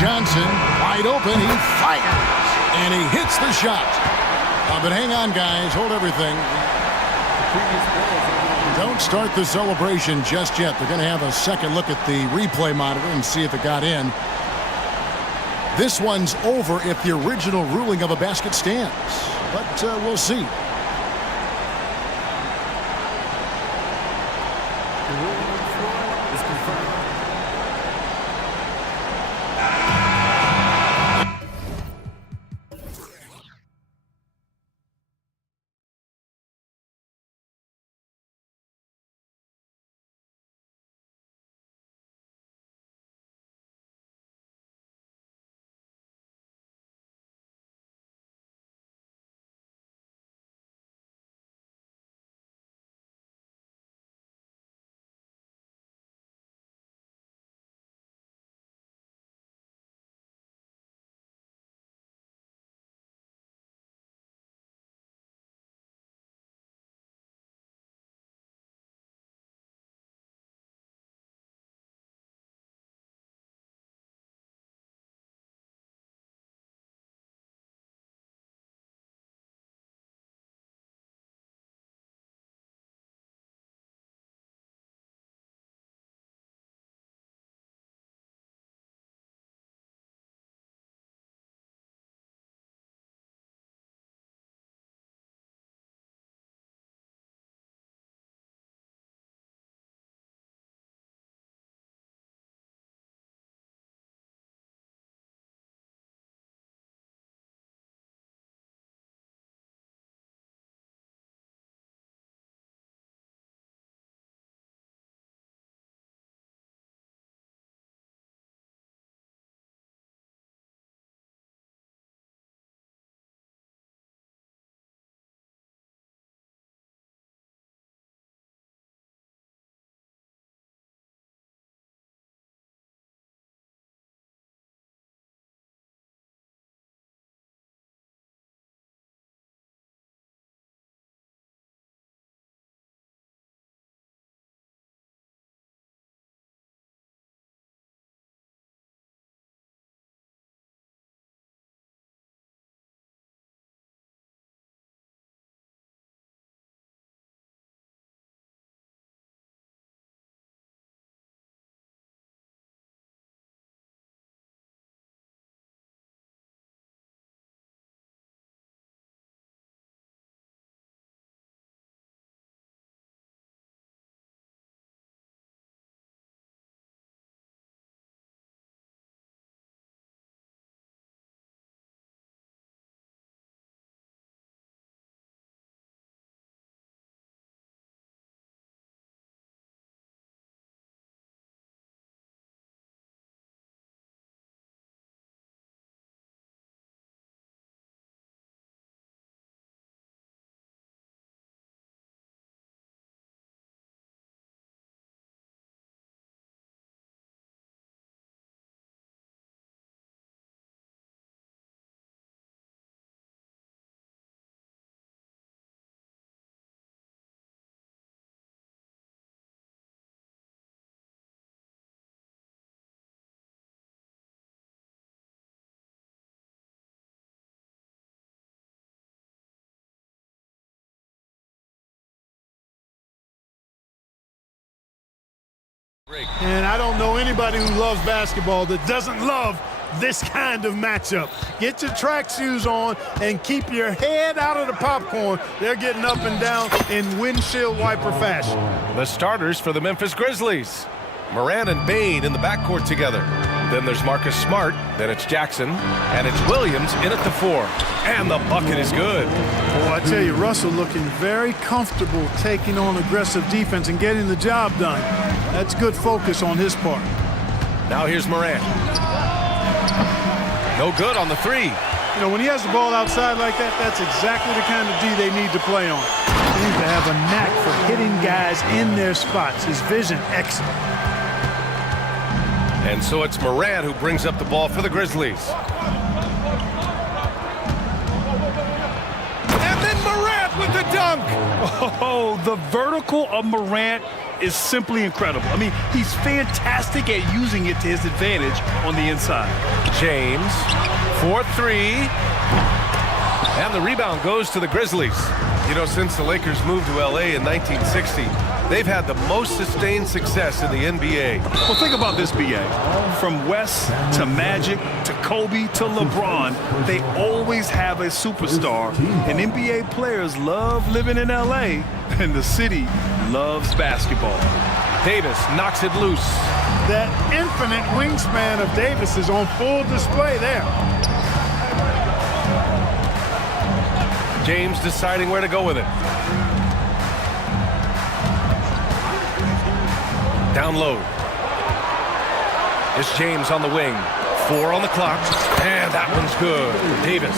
Johnson, wide open, he fires, and he hits the shot. But hang on, guys, hold everything. Don't start the celebration just yet. They're going to have a second look at the replay monitor and see if it got in. This one's over if the original ruling of a basket stands, but we'll see. And I don't know anybody who loves basketball that doesn't love this kind of matchup. Get your track shoes on and keep your head out of the popcorn. They're getting up and down in windshield wiper fashion. The starters for the Memphis Grizzlies. Morant and Bane in the backcourt together. Then there's Marcus Smart, then it's Jackson, and it's Williams in at the 4. And the bucket is good. Well, I tell you, Russell looking very comfortable taking on aggressive defense and getting the job done. That's good focus on his part. Now here's Morant. No good on the 3. You know, when he has the ball outside like that, that's exactly the kind of D they need to play on. They need to have a knack for hitting guys in their spots. His vision, excellent. And so it's Morant who brings up the ball for the Grizzlies. And then Morant with the dunk. Oh, the vertical of Morant is simply incredible. I mean, he's fantastic at using it to his advantage on the inside. James for 3. And the rebound goes to the Grizzlies. You know, since the Lakers moved to LA in 1960, they've had the most sustained success in the NBA. Well, think about this, B.A. From West to Magic to Kobe to LeBron, they always have a superstar. And NBA players love living in L.A., and the city loves basketball. Davis knocks it loose. That infinite wingspan of Davis is on full display there. James deciding where to go with it. Down low. It's James on the wing. 4 on the clock. And that one's good. Davis.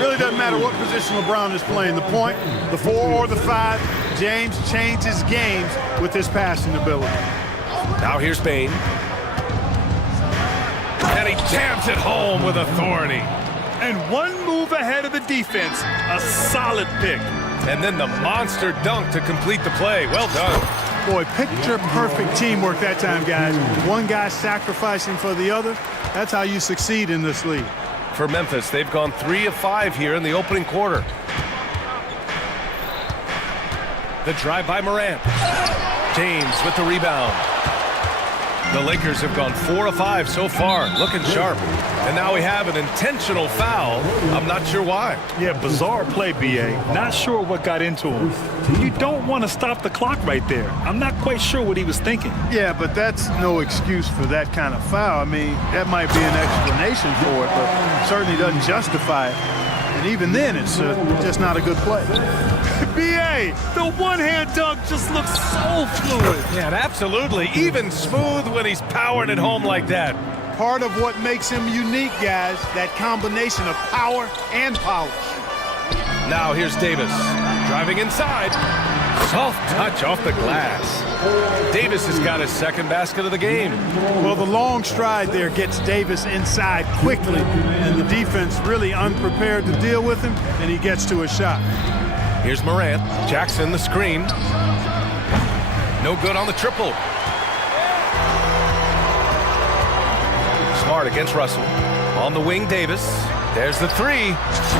Really doesn't matter what position LeBron is playing. The point, the 4 or the 5, James changes games with his passing ability. Now here's Bane. And he jams it home with authority. And one move ahead of the defense. A solid pick. And then the monster dunk to complete the play. Well done. Boy, picture-perfect teamwork that time, guys. One guy sacrificing for the other. That's how you succeed in this league. For Memphis, they've gone 3 of 5 here in the opening quarter. The drive by Morant. James with the rebound. The Lakers have gone 4 of 5 so far, looking sharp. And now we have an intentional foul. I'm not sure why. Yeah, bizarre play, B.A. Not sure what got into him. You don't want to stop the clock right there. I'm not quite sure what he was thinking. Yeah, but that's no excuse for that kind of foul. I mean, that might be an explanation for it, but certainly doesn't justify it. And even then, it's just not a good play. B.A., the one-hand dunk just looks so fluid. Yeah, absolutely. Even smooth when he's powering it home like that. Part of what makes him unique, guys, that combination of power and polish. Now here's Davis. Driving inside. Soft touch off the glass. Davis has got his second basket of the game. Well, the long stride there gets Davis inside quickly, and the defense really unprepared to deal with him, and he gets to a shot. Here's Morant. Jackson, the screen. No good on the triple. Smart against Russell. On the wing, Davis. There's the 3.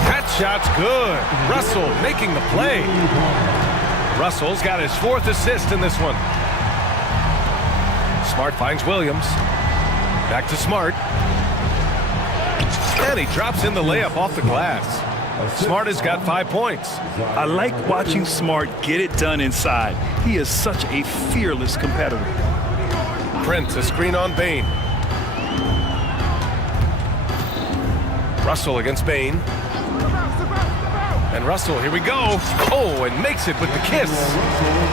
That shot's good. Russell making the play. Russell's got his 4th assist in this one. Smart finds Williams. Back to Smart. And he drops in the layup off the glass. Smart has got 5 points. I like watching Smart get it done inside. He is such a fearless competitor. Prince, a screen on Bane. Russell against Bane. And Russell, here we go. Oh, and makes it with the kiss.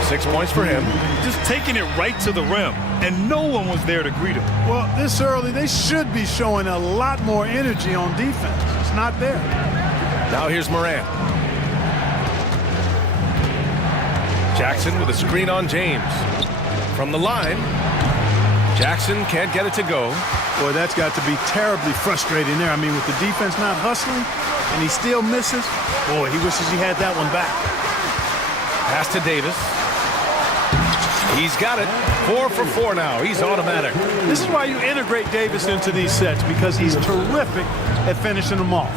6 points for him. Just taking it right to the rim, and no one was there to greet him. Well, this early, they should be showing a lot more energy on defense. It's not there. Now here's Morant. Jackson with a screen on James. From the line, Jackson can't get it to go. Boy, that's got to be terribly frustrating there. I mean, with the defense not hustling, and he still misses. Boy, he wishes he had that one back. Pass to Davis. He's got it. 4 for 4 now. He's automatic. This is why you integrate Davis into these sets, because he's terrific at finishing them off.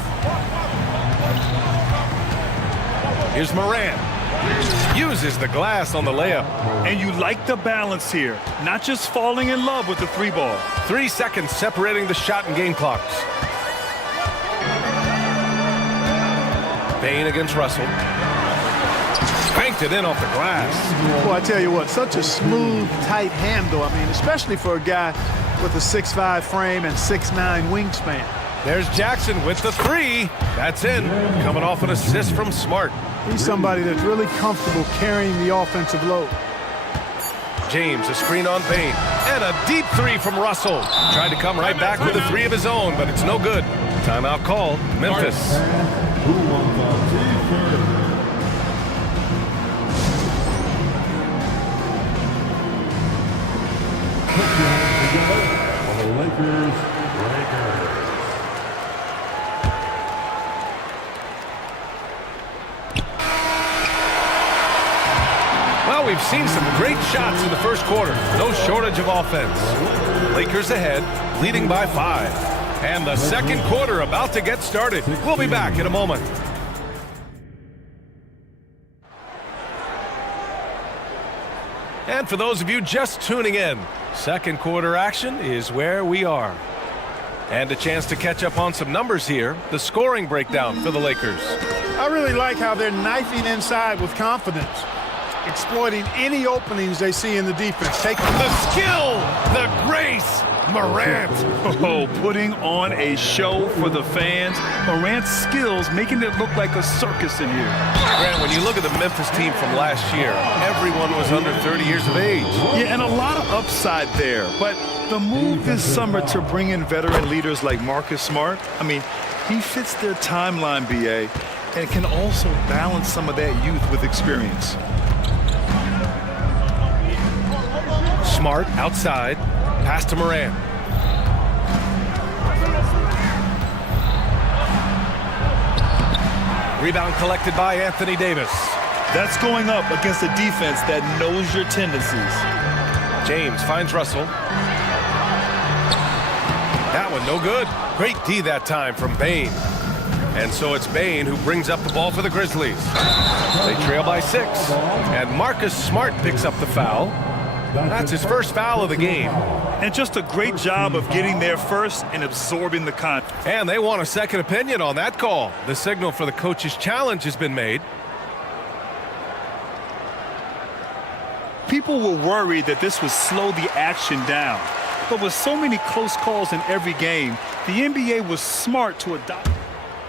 Here's Morant. Uses the glass on the layup. And you like the balance here, not just falling in love with the 3-ball. 3 seconds separating the shot and game clocks. Bain against Russell. Banked it in off the glass. Well, I tell you what, such a smooth, tight handle. I mean, especially for a guy with a 6'5" frame and 6'9" wingspan. There's Jackson with the 3. That's in. Coming off an assist from Smart. He's somebody that's really comfortable carrying the offensive load. James, a screen on Bain. And a deep 3 from Russell. Tried to come right back with a 3 of his own, but it's no good. Timeout called. Memphis. Well, we've seen some great shots in the first quarter. No shortage of offense. Lakers ahead, leading by 5. And the second quarter about to get started. We'll be back in a moment. And for those of you just tuning in, second quarter action is where we are. And a chance to catch up on some numbers here. The scoring breakdown for the Lakers. I really like how they're knifing inside with confidence, exploiting any openings they see in the defense. Taking the skill, the grace, Morant. Oh, putting on a show for the fans. Morant's skills making it look like a circus in here. Grant, when you look at the Memphis team from last year, everyone was under 30 years of age. Yeah, and a lot of upside there. But the move this summer to bring in veteran leaders like Marcus Smart, I mean, he fits their timeline, BA, and can also balance some of that youth with experience. Smart outside. Pass to Morant. Rebound collected by Anthony Davis. That's going up against a defense that knows your tendencies. James finds Russell. That one no good. Great D that time from Bain. And so it's Bain who brings up the ball for the Grizzlies. They trail by 6. And Marcus Smart picks up the foul. That's his first foul of the game. And just a great job of getting there first and absorbing the contact. And they want a second opinion on that call. The signal for the coach's challenge has been made. People were worried that this would slow the action down. But with so many close calls in every game, the NBA was smart to adopt.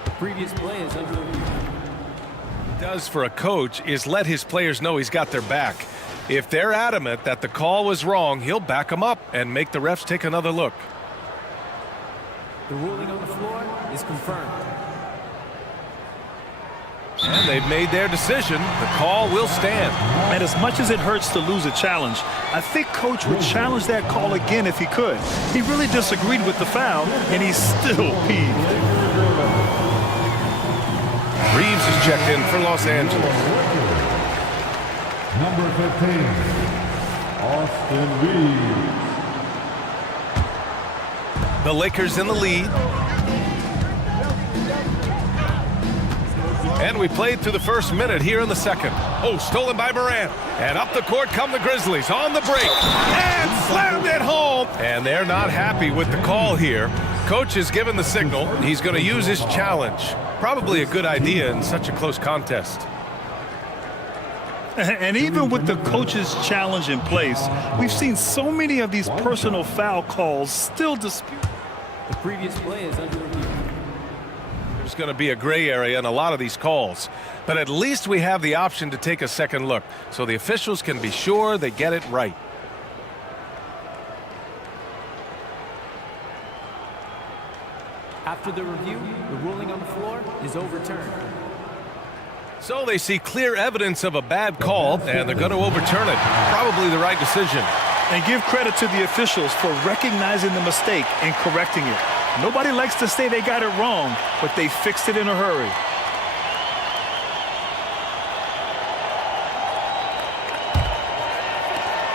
The previous play is under review. What he does for a coach is let his players know he's got their back. If they're adamant that the call was wrong, he'll back them up and make the refs take another look. The ruling on the floor is confirmed. And they've made their decision. The call will stand. And as much as it hurts to lose a challenge, I think Coach would challenge that call again if he could. He really disagreed with the foul, and he's still peeved. Reeves is checked in for Los Angeles. Number 15, Austin Reeves. The Lakers in the lead. And we played through the first minute here in the second. Oh, stolen by Morant. And up the court come the Grizzlies on the break. And slammed it home. And they're not happy with the call here. Coach has given the signal. He's going to use his challenge. Probably a good idea in such a close contest. And even with the coach's challenge in place, we've seen so many of these personal foul calls still disputed. The previous play is under review. There's going to be a gray area in a lot of these calls, but at least we have the option to take a second look so the officials can be sure they get it right. After the review, the ruling on the floor is overturned. So they see clear evidence of a bad call, and they're going to overturn it. Probably the right decision. And give credit to the officials for recognizing the mistake and correcting it. Nobody likes to say they got it wrong, but they fixed it in a hurry.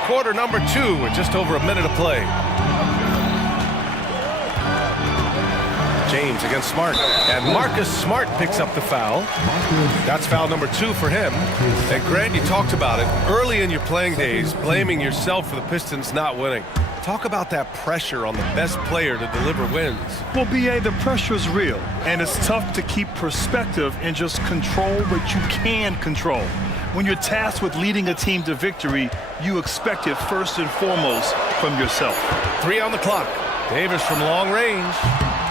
Quarter number 2 with just over a minute of play. James against Smart. And Marcus Smart picks up the foul. That's foul number 2 for him. And Grant, you talked about it early in your playing days, blaming yourself for the Pistons not winning. Talk about that pressure on the best player to deliver wins. Well, B.A., the pressure is real, and it's tough to keep perspective and just control what you can control. When you're tasked with leading a team to victory, you expect it first and foremost from yourself. 3 on the clock. Davis from long range.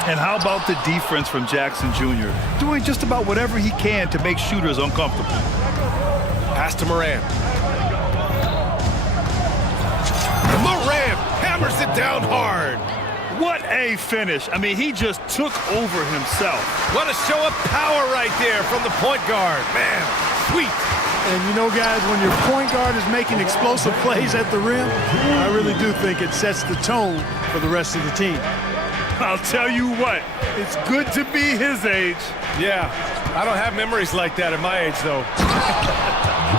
And how about the defense from Jackson Jr., doing just about whatever he can to make shooters uncomfortable. Pass to Morant. Morant hammers it down hard. What a finish. I mean, he just took over himself. What a show of power right there from the point guard. Man, sweet. And you know, guys, when your point guard is making explosive plays at the rim, I really do think it sets the tone for the rest of the team. I'll tell you what, it's good to be his age. Yeah, I don't have memories like that at my age, though.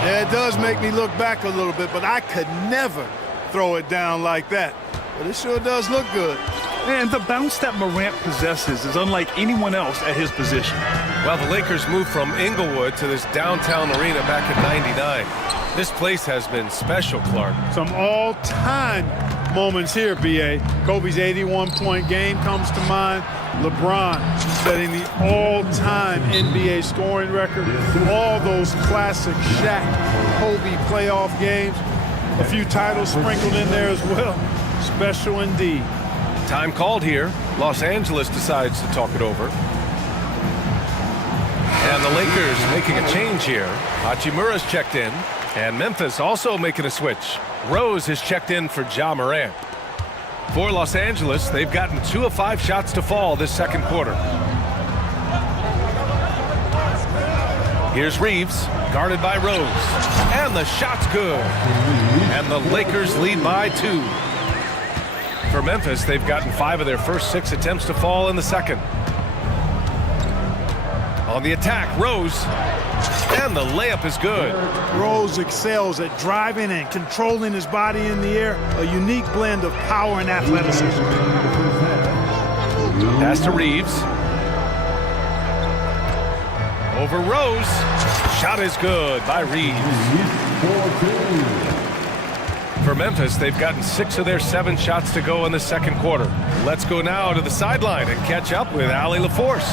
Yeah, it does make me look back a little bit, but I could never throw it down like that. But it sure does look good. And the bounce that Morant possesses is unlike anyone else at his position. Well, the Lakers moved from Inglewood to this downtown arena back in '99. This place has been special, Clark. Some all-time moments here, B.A. Kobe's 81-point game comes to mind. LeBron setting the all-time NBA scoring record. All those classic Shaq, Kobe playoff games. A few titles sprinkled in there as well. Special indeed. Time called here. Los Angeles decides to talk it over. And the Lakers making a change here. Hachimura's checked in. And Memphis also making a switch. Rose has checked in for Ja Morant. For Los Angeles, they've gotten 2 of 5 shots to fall this second quarter. Here's Reeves, guarded by Rose. And the shot's good. And the Lakers lead by 2. For Memphis, they've gotten 5 of their first 6 attempts to fall in the second. On the attack, Rose. And the layup is good. Rose excels at driving and controlling his body in the air. A unique blend of power and athleticism. Pass to Reeves. Over Rose. Shot is good by Reeves. For Memphis, they've gotten 6 of their 7 shots to go in the second quarter. Let's go now to the sideline and catch up with Allie LaForce.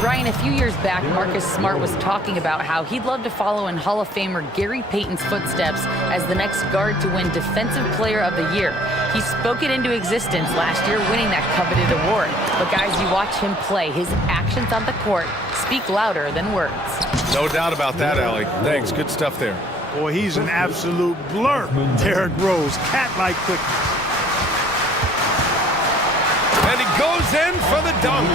Ryan, a few years back, Marcus Smart was talking about how he'd love to follow in Hall of Famer Gary Payton's footsteps as the next guard to win Defensive Player of the Year. He spoke it into existence last year, winning that coveted award. But guys, you watch him play, his actions on the court speak louder than words. No doubt about that, Allie. Thanks. Good stuff there. Boy, he's an absolute blur. Derrick Rose, cat-like quickness. And he goes in for the dunk.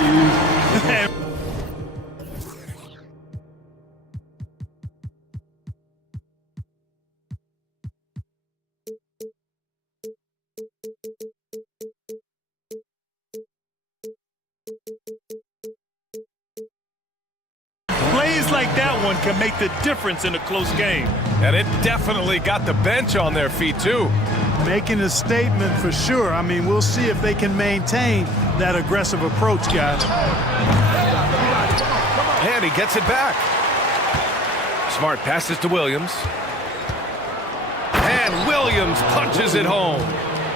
Plays like that one can make the difference in a close game. And it definitely got the bench on their feet, too. Making a statement for sure. I mean, we'll see if they can maintain that aggressive approach, guys. And he gets it back. Smart passes to Williams. And Williams punches it home.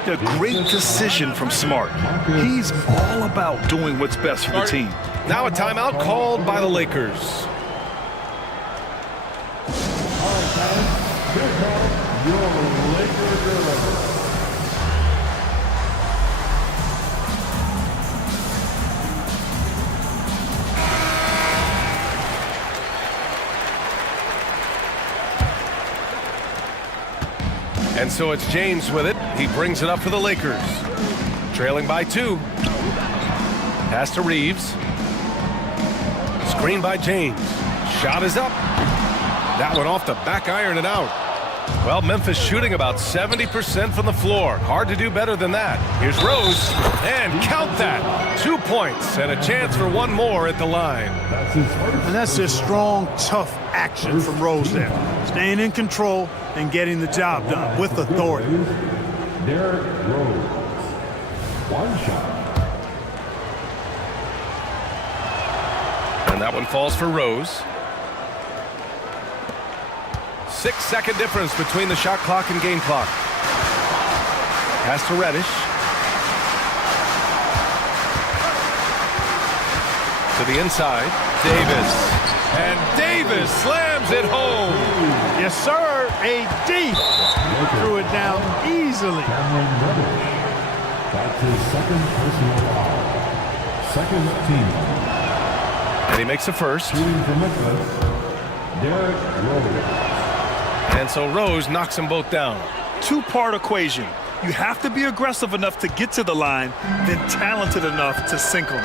A great decision from Smart. He's all about doing what's best for the team. Now a timeout called by the Lakers. And so it's James with it. He brings it up for the Lakers. Trailing by 2. Pass to Reeves. Screen by James. Shot is up. That one off the back iron and out. Well, Memphis shooting about 70% from the floor. Hard to do better than that. Here's Rose. And count that. 2 points and a chance for one more at the line. And that's just strong, tough action from Rose there. Staying in control and getting the job done with authority. Derrick Rose. 1 shot. And that one falls for Rose. 6-second difference between the shot clock and game clock. Pass to Reddish. To the inside, Davis. And Davis slams it home. Yes, sir. AD threw it down easily. That's his second personal foul. Second team. And he makes a first. Shooting for Memphis, Derek Rose. And so Rose knocks them both down. Two-part equation. You have to be aggressive enough to get to the line, then talented enough to sink them.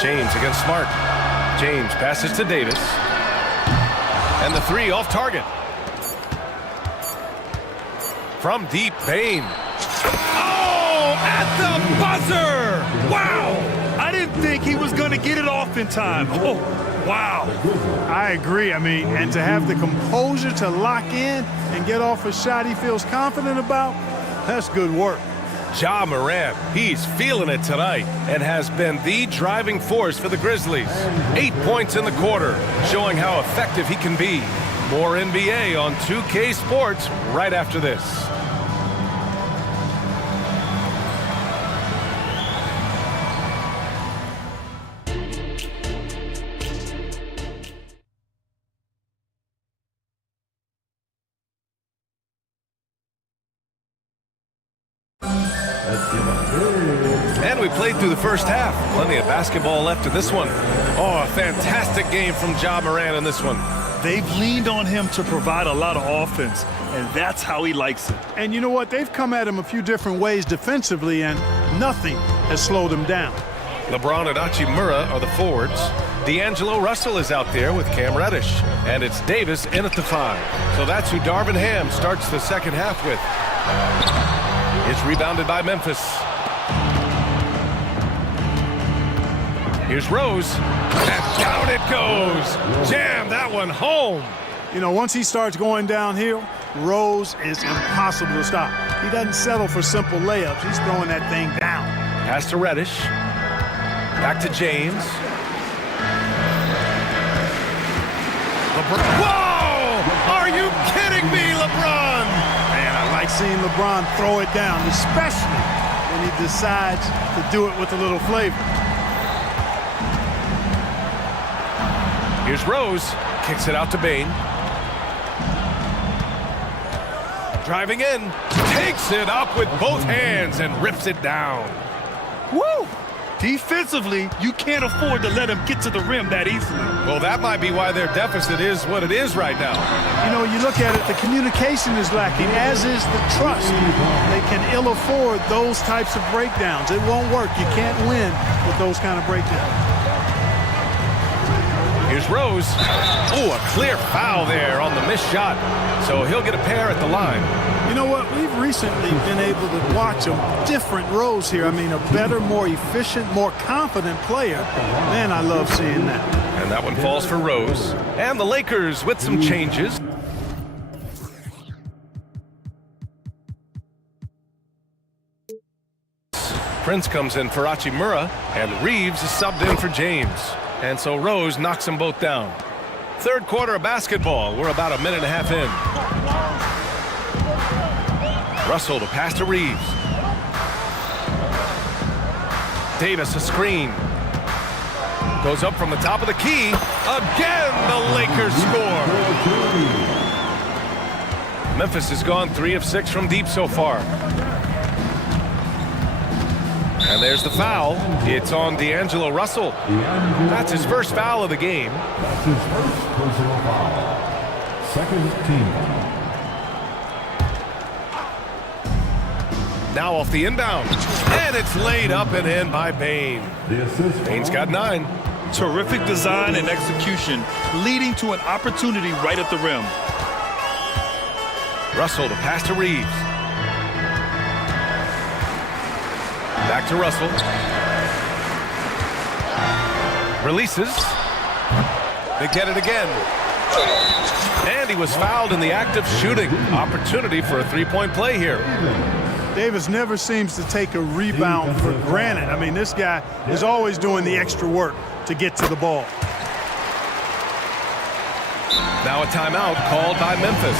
James against Smart. James passes to Davis. And the three off target. From deep, Bain. Oh, at the buzzer! Wow! I didn't think he was going to get it off in time. Oh, wow. I agree. I mean, and to have the composure to lock in and get off a shot he feels confident about, that's good work. Ja Morant, he's feeling it tonight and has been the driving force for the Grizzlies. 8 points in the quarter, showing how effective he can be. More NBA on 2K Sports right after this. And we played through the first half. Plenty of basketball left in this one. Oh, a fantastic game from Ja Morant in this one. They've leaned on him to provide a lot of offense, and that's how he likes it. And you know what? They've come at him a few different ways defensively, and nothing has slowed him down. LeBron and Hachimura are the forwards. D'Angelo Russell is out there with Cam Reddish. And it's Davis in at the 5. So that's who Darvin Ham starts the second half with. It's rebounded by Memphis. Here's Rose, and down it goes. Jam that one home. You know, once he starts going downhill, Rose is impossible to stop. He doesn't settle for simple layups. He's throwing that thing down. Pass to Reddish. Back to James. LeBron. Whoa! Are you kidding me, LeBron? Man, I like seeing LeBron throw it down, especially when he decides to do it with a little flavor. Here's Rose, kicks it out to Bain. Driving in, takes it up with both hands and rips it down. Woo! Defensively, you can't afford to let him get to the rim that easily. Well, that might be why their deficit is what it is right now. You know, you look at it, the communication is lacking, as is the trust. They can ill afford those types of breakdowns. It won't work. You can't win with those kind of breakdowns. Here's Rose. Oh, a clear foul there on the missed shot. So he'll get a pair at the line. You know what? We've recently been able to watch a different Rose here. I mean, a better, more efficient, more confident player. Man, I love seeing that. And that one falls for Rose. And the Lakers with some changes. Prince comes in for Hachimura, and Reeves is subbed in for James. And so Rose knocks them both down. Third quarter of basketball. We're about a minute and a half in. Russell to pass to Reeves. Davis a screen. Goes up from the top of the key. Again, the Lakers score. Memphis has gone 3 of 6 from deep so far. And there's the foul. It's on D'Angelo Russell. That's his first foul of the game. That's his first personal foul. Second team. Now off the inbound. And it's laid up and in by Bain. Bain's got 9. Terrific design and execution, leading to an opportunity right at the rim. Russell to pass to Reeves. Back to Russell. Releases. They get it again. And he was fouled in the act of shooting. Opportunity for a 3-point play here. Davis never seems to take a rebound for granted. I mean, this guy is always doing the extra work to get to the ball. Now a timeout called by Memphis.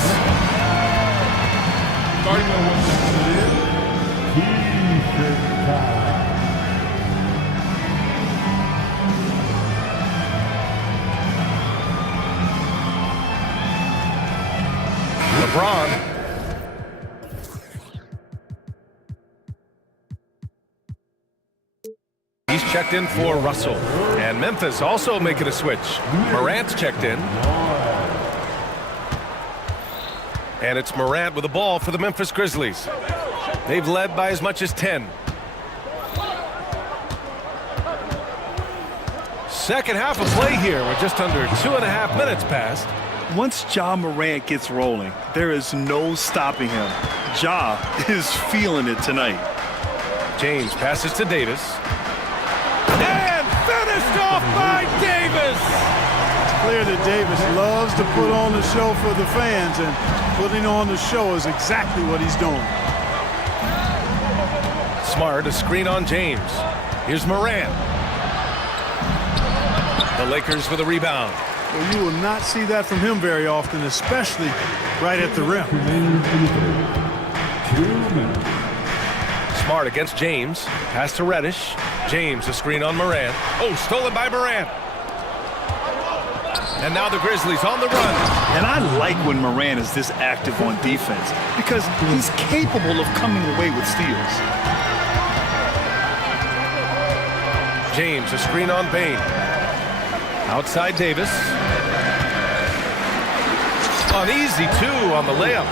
LeBron. He's checked in for Russell. And Memphis also making a switch. Morant's checked in. And it's Morant with the ball for the Memphis Grizzlies. They've led by as much as 10. Second half of play here. We're just under 2.5 minutes past. Once Ja Morant gets rolling, there is no stopping him. Ja is feeling it tonight. James passes to Davis. And finished off by Davis! It's clear that Davis loves to put on the show for the fans, and putting on the show is exactly what he's doing. Smart, a screen on James. Here's Morant. The Lakers with a rebound. Well, you will not see that from him very often, especially right at the rim. Smart against James. Pass to Reddish. James, a screen on Morant. Oh, stolen by Morant. And now the Grizzlies on the run. And I like when Morant is this active on defense because he's capable of coming away with steals. James, a screen on Bain. Outside Davis. An easy two on the layup.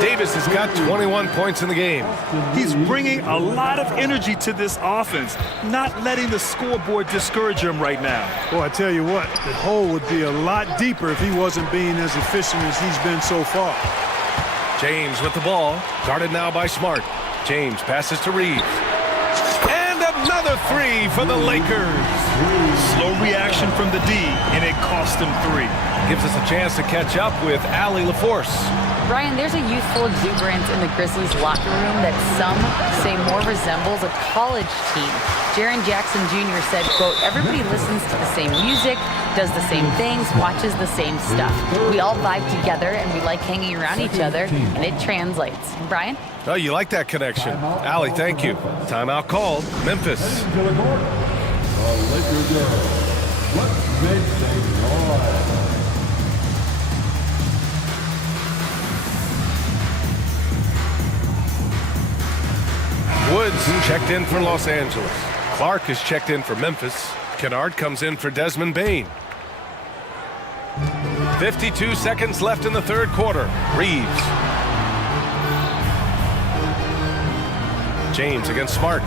Davis has got 21 points in the game. He's bringing a lot of energy to this offense, not letting the scoreboard discourage him right now. Boy, I tell you what, the hole would be a lot deeper if he wasn't being as efficient as he's been so far. James with the ball, guarded now by Smart. James passes to Reeves. And another three for the Lakers. Slow reaction from the D, and it cost him 3. Gives us a chance to catch up with Allie LaForce. Brian, there's a youthful exuberance in the Grizzlies locker room that some say more resembles a college team. Jaren Jackson Jr. said, quote, everybody listens to the same music, does the same things, watches the same stuff. We all vibe together and we like hanging around each other, and it translates. Brian? Oh, you like that connection. Allie, thank you. Timeout called. Memphis. Woods checked in for Los Angeles. Clark is checked in for Memphis. Kennard comes in for Desmond Bain. 52 seconds left in the third quarter. Reeves. James against Smart.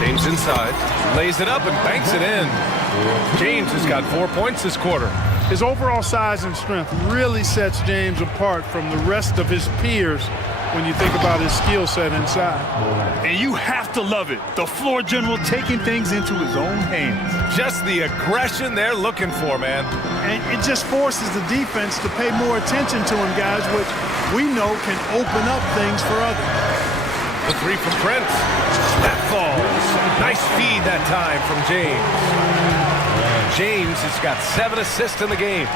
James inside. Lays it up and banks it in. James has got 4 points this quarter. His overall size and strength really sets James apart from the rest of his peers when you think about his skill set inside. And you have to love it. The floor general taking things into his own hands. Just the aggression they're looking for, man. And it just forces the defense to pay more attention to him, guys, which we know can open up things for others. The three from Prince. That falls. Nice feed that time from James. James has got 7 assists in the game.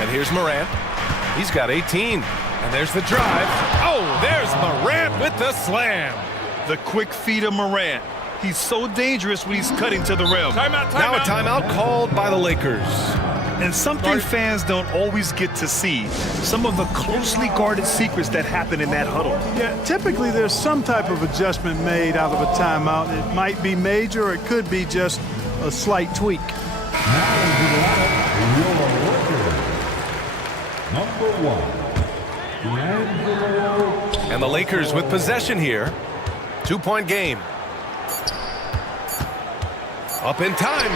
And here's Morant. He's got 18. And there's the drive. Oh, there's Morant with the slam. The quick feed of Morant. He's so dangerous when he's cutting to the rim. Timeout. Now a timeout called by the Lakers. And something fans don't always get to see, some of the closely guarded secrets that happen in that huddle. Yeah, typically there's some type of adjustment made out of a timeout. It might be major, or it could be just a slight tweak. And the Lakers with possession here. 2-point game. Up in time.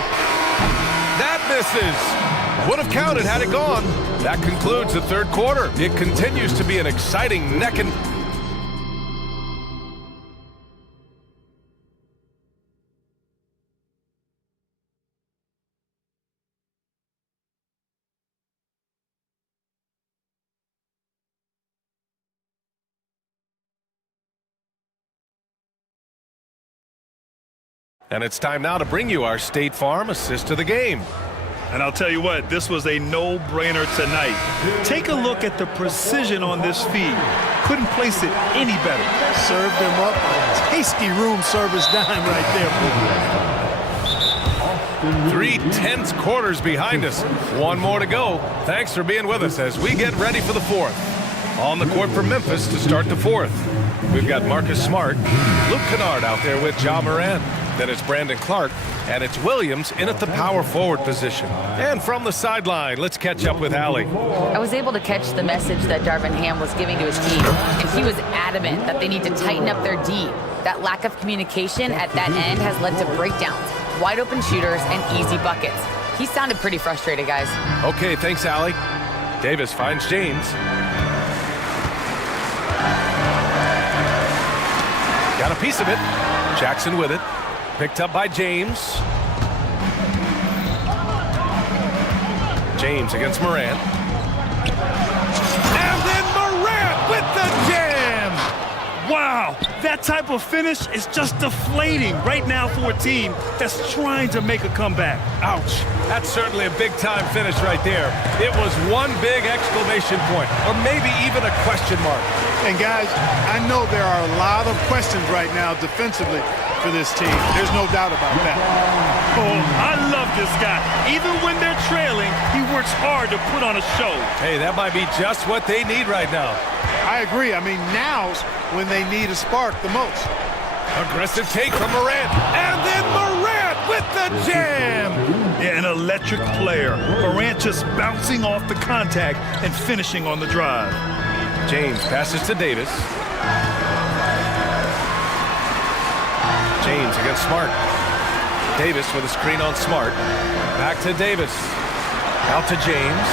That misses. Would have counted had it gone. That concludes the third quarter. It continues to be an exciting neck and And it's time now to bring you our State Farm assist of the game. And I'll tell you what, this was a no-brainer tonight. Take a look at the precision on this feed. Couldn't place it any better. Served him up a tasty room service dime right there. 3 tense quarters behind us. One more to go. Thanks for being with us as we get ready for the fourth. On the court for Memphis to start the fourth. We've got Marcus Smart, Luke Kennard out there with Ja Morant. Then it's Brandon Clark, and it's Williams in at the power forward position. And from the sideline, let's catch up with Allie. I was able to catch the message that Darvin Ham was giving to his team, and he was adamant that they need to tighten up their D. That lack of communication at that end has led to breakdowns, wide open shooters, and easy buckets. He sounded pretty frustrated, guys. Okay, thanks, Allie. Davis finds James. Got a piece of it. Jackson with it. Picked up by James. James against Morant. And then Morant with the jam! Wow, that type of finish is just deflating right now for a team that's trying to make a comeback. Ouch. That's certainly a big-time finish right there. It was one big exclamation point, or maybe even a question mark. And guys, I know there are a lot of questions right now defensively for this team. There's no doubt about that. Oh, I love this guy. Even when they're trailing, he works hard to put on a show. Hey, that might be just what they need right now. I agree. I mean, now's when they need a spark the most. Aggressive take from Morant. And then Morant with the jam. Yeah, an electric player. Morant just bouncing off the contact and finishing on the drive. James passes to Davis. James against Smart. Davis with a screen on Smart. Back to Davis. Out to James.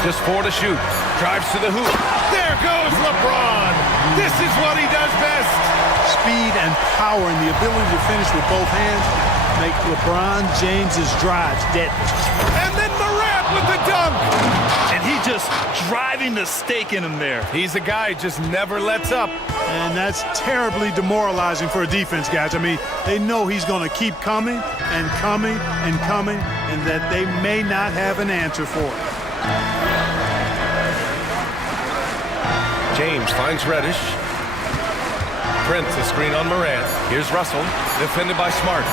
Just 4 to shoot. Drives to the hoop. There goes LeBron. This is what he does best. Speed and power and the ability to finish with both hands make LeBron James's drives deadly. And then Morant with the dunk. And he just driving the stake in him there. He's a guy who just never lets up. And that's terribly demoralizing for a defense, guys. I mean, they know he's going to keep coming and coming and coming, and that they may not have an answer for it. James finds Reddish. Prince, a screen on Morant. Here's Russell, defended by Smart.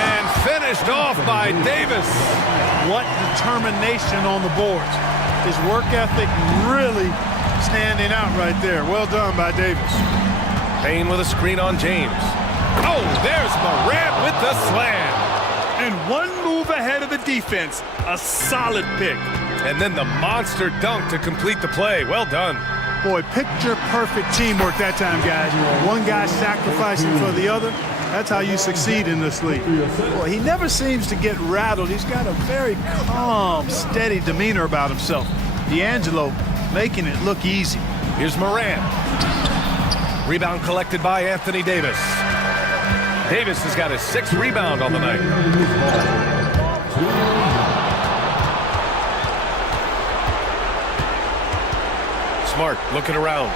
And finished off by Davis. What determination on the boards. His work ethic really standing out right there. Well done by Davis. Payne with a screen on James. Oh, there's Morant with the slam. And one move ahead of the defense. A solid pick. And then the monster dunk to complete the play. Well done. Boy, picture-perfect teamwork that time, guys. One guy sacrificing for the other. That's how you succeed in this league. Boy, he never seems to get rattled. He's got a very calm, steady demeanor about himself. D'Angelo making it look easy. Here's Morant. Rebound collected by Anthony Davis. Davis has got his 6th rebound on the night. Smart looking around.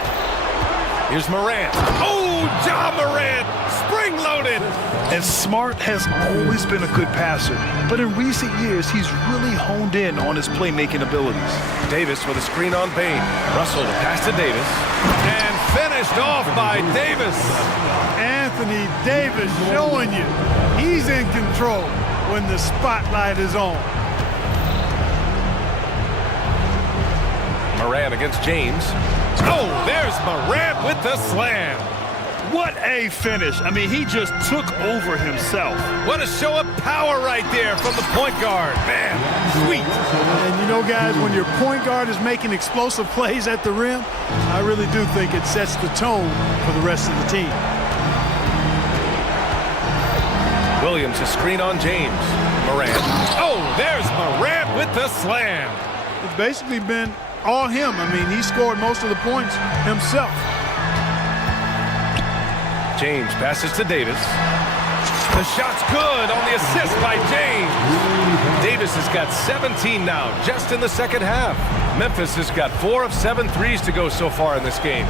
Here's Morant. Oh, Ja Morant, spring-loaded. And Smart has always been a good passer, but in recent years, he's really honed in on his playmaking abilities. Davis with a screen on Payne. Russell to pass to Davis. And finished off by Davis. Anthony Davis showing you he's in control when the spotlight is on. Morant against James. Oh, there's Morant with the slam. What a finish. I mean, he just took over himself. What a show of power right there from the point guard. Man, sweet. And you know, guys, when your point guard is making explosive plays at the rim, I really do think it sets the tone for the rest of the team. Williams, a screen on James. Morant. Oh, there's Morant with the slam. It's basically been all him. I mean, he scored most of the points himself. James passes to Davis. The shot's good on the assist by James. Davis has got 17 now, just in the second half. Memphis has got 4 of 7 threes to go so far in this game.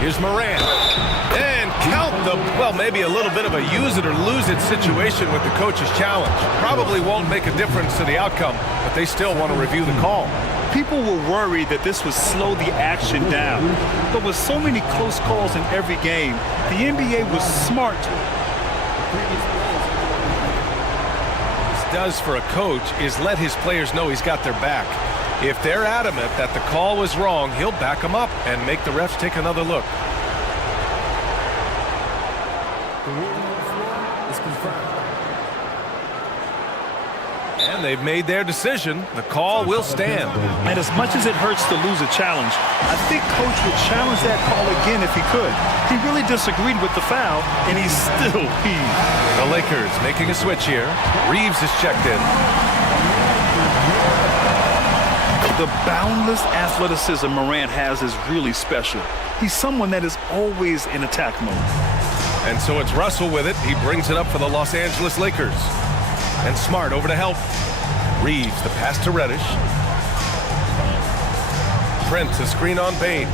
Here's Morant. And count the, well, maybe a little bit of a use it or lose it situation with the coach's challenge. Probably won't make a difference to the outcome, but they still want to review the call. People were worried that this would slow the action down. But with so many close calls in every game, the NBA was smart. What this does for a coach is let his players know he's got their back. If they're adamant that the call was wrong, he'll back them up and make the refs take another look. The ruling on the floor is confirmed. And they've made their decision. The call will stand. And as much as it hurts to lose a challenge, I think Coach would challenge that call again if he could. He really disagreed with the foul, and he's still peeved. The Lakers making a switch here. Reeves is checked in. The boundless athleticism Morant has is really special. He's someone that is always in attack mode. And so it's Russell with it. He brings it up for the Los Angeles Lakers. And Smart over to help. Reeves, the pass to Reddish. Prince, a screen on Bain.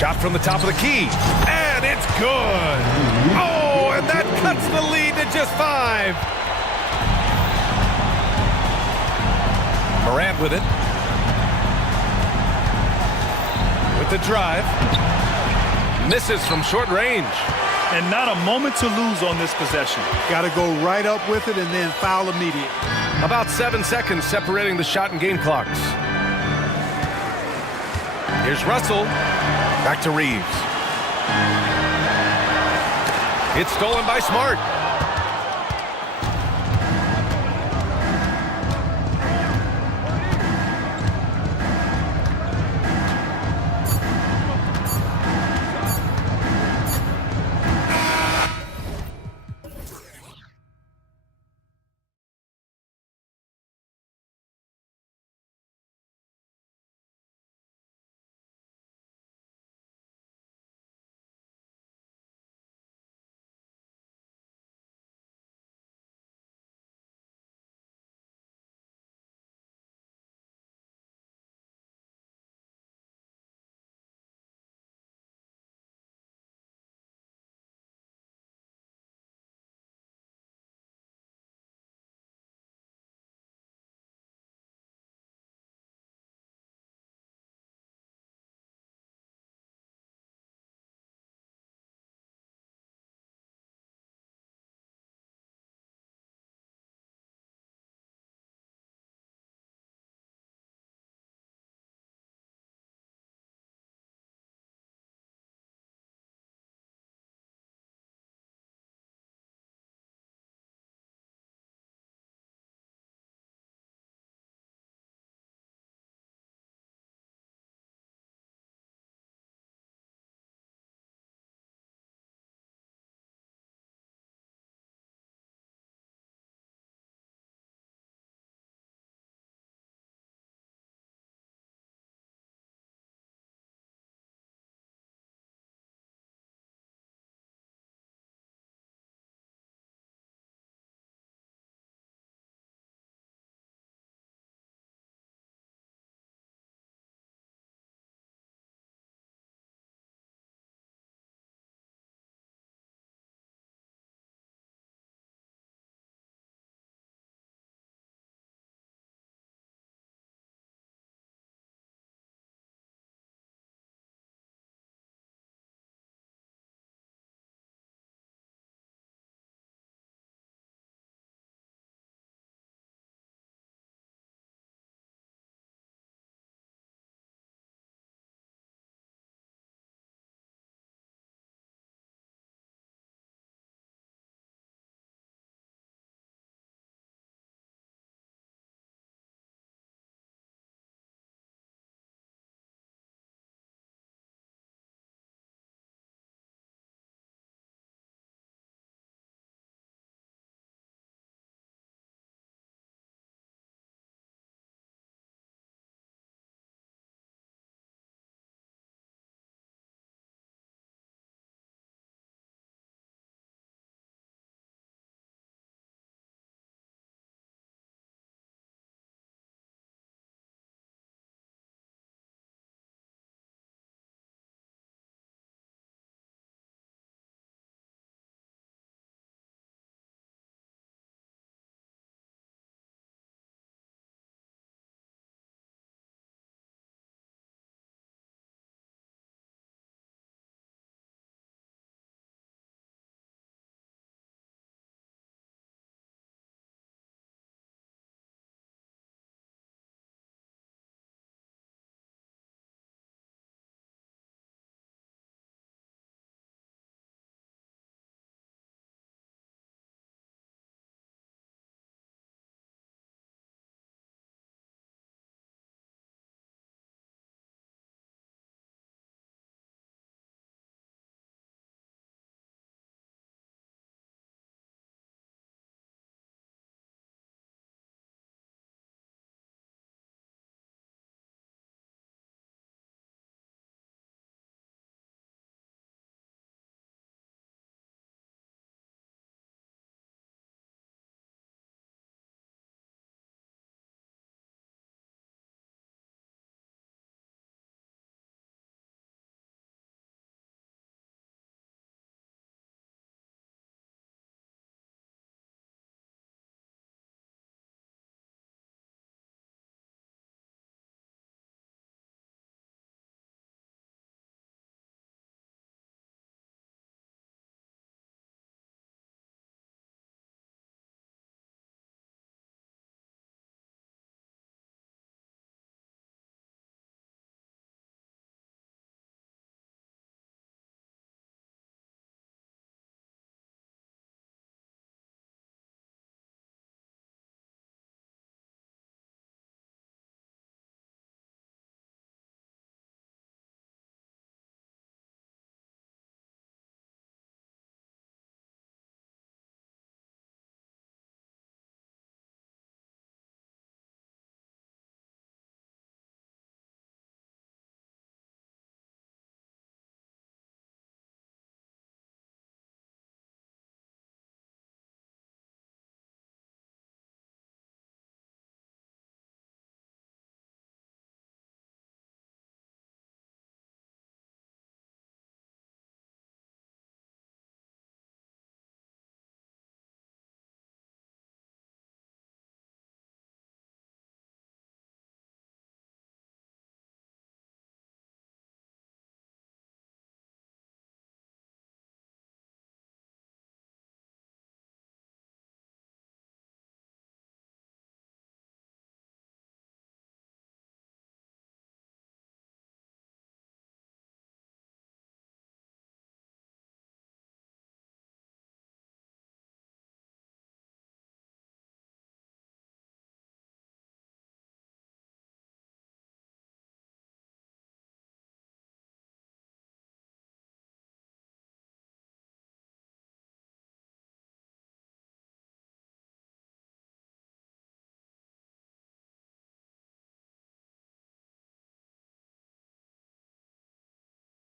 Shot from the top of the key. And it's good. Oh, and that cuts the lead to just 5. Morant with it. With the drive. Misses from short range. And not a moment to lose on this possession. Got to go right up with it and then foul immediate. About 7 seconds separating the shot and game clocks. Here's Russell. Back to Reeves. It's stolen by Smart.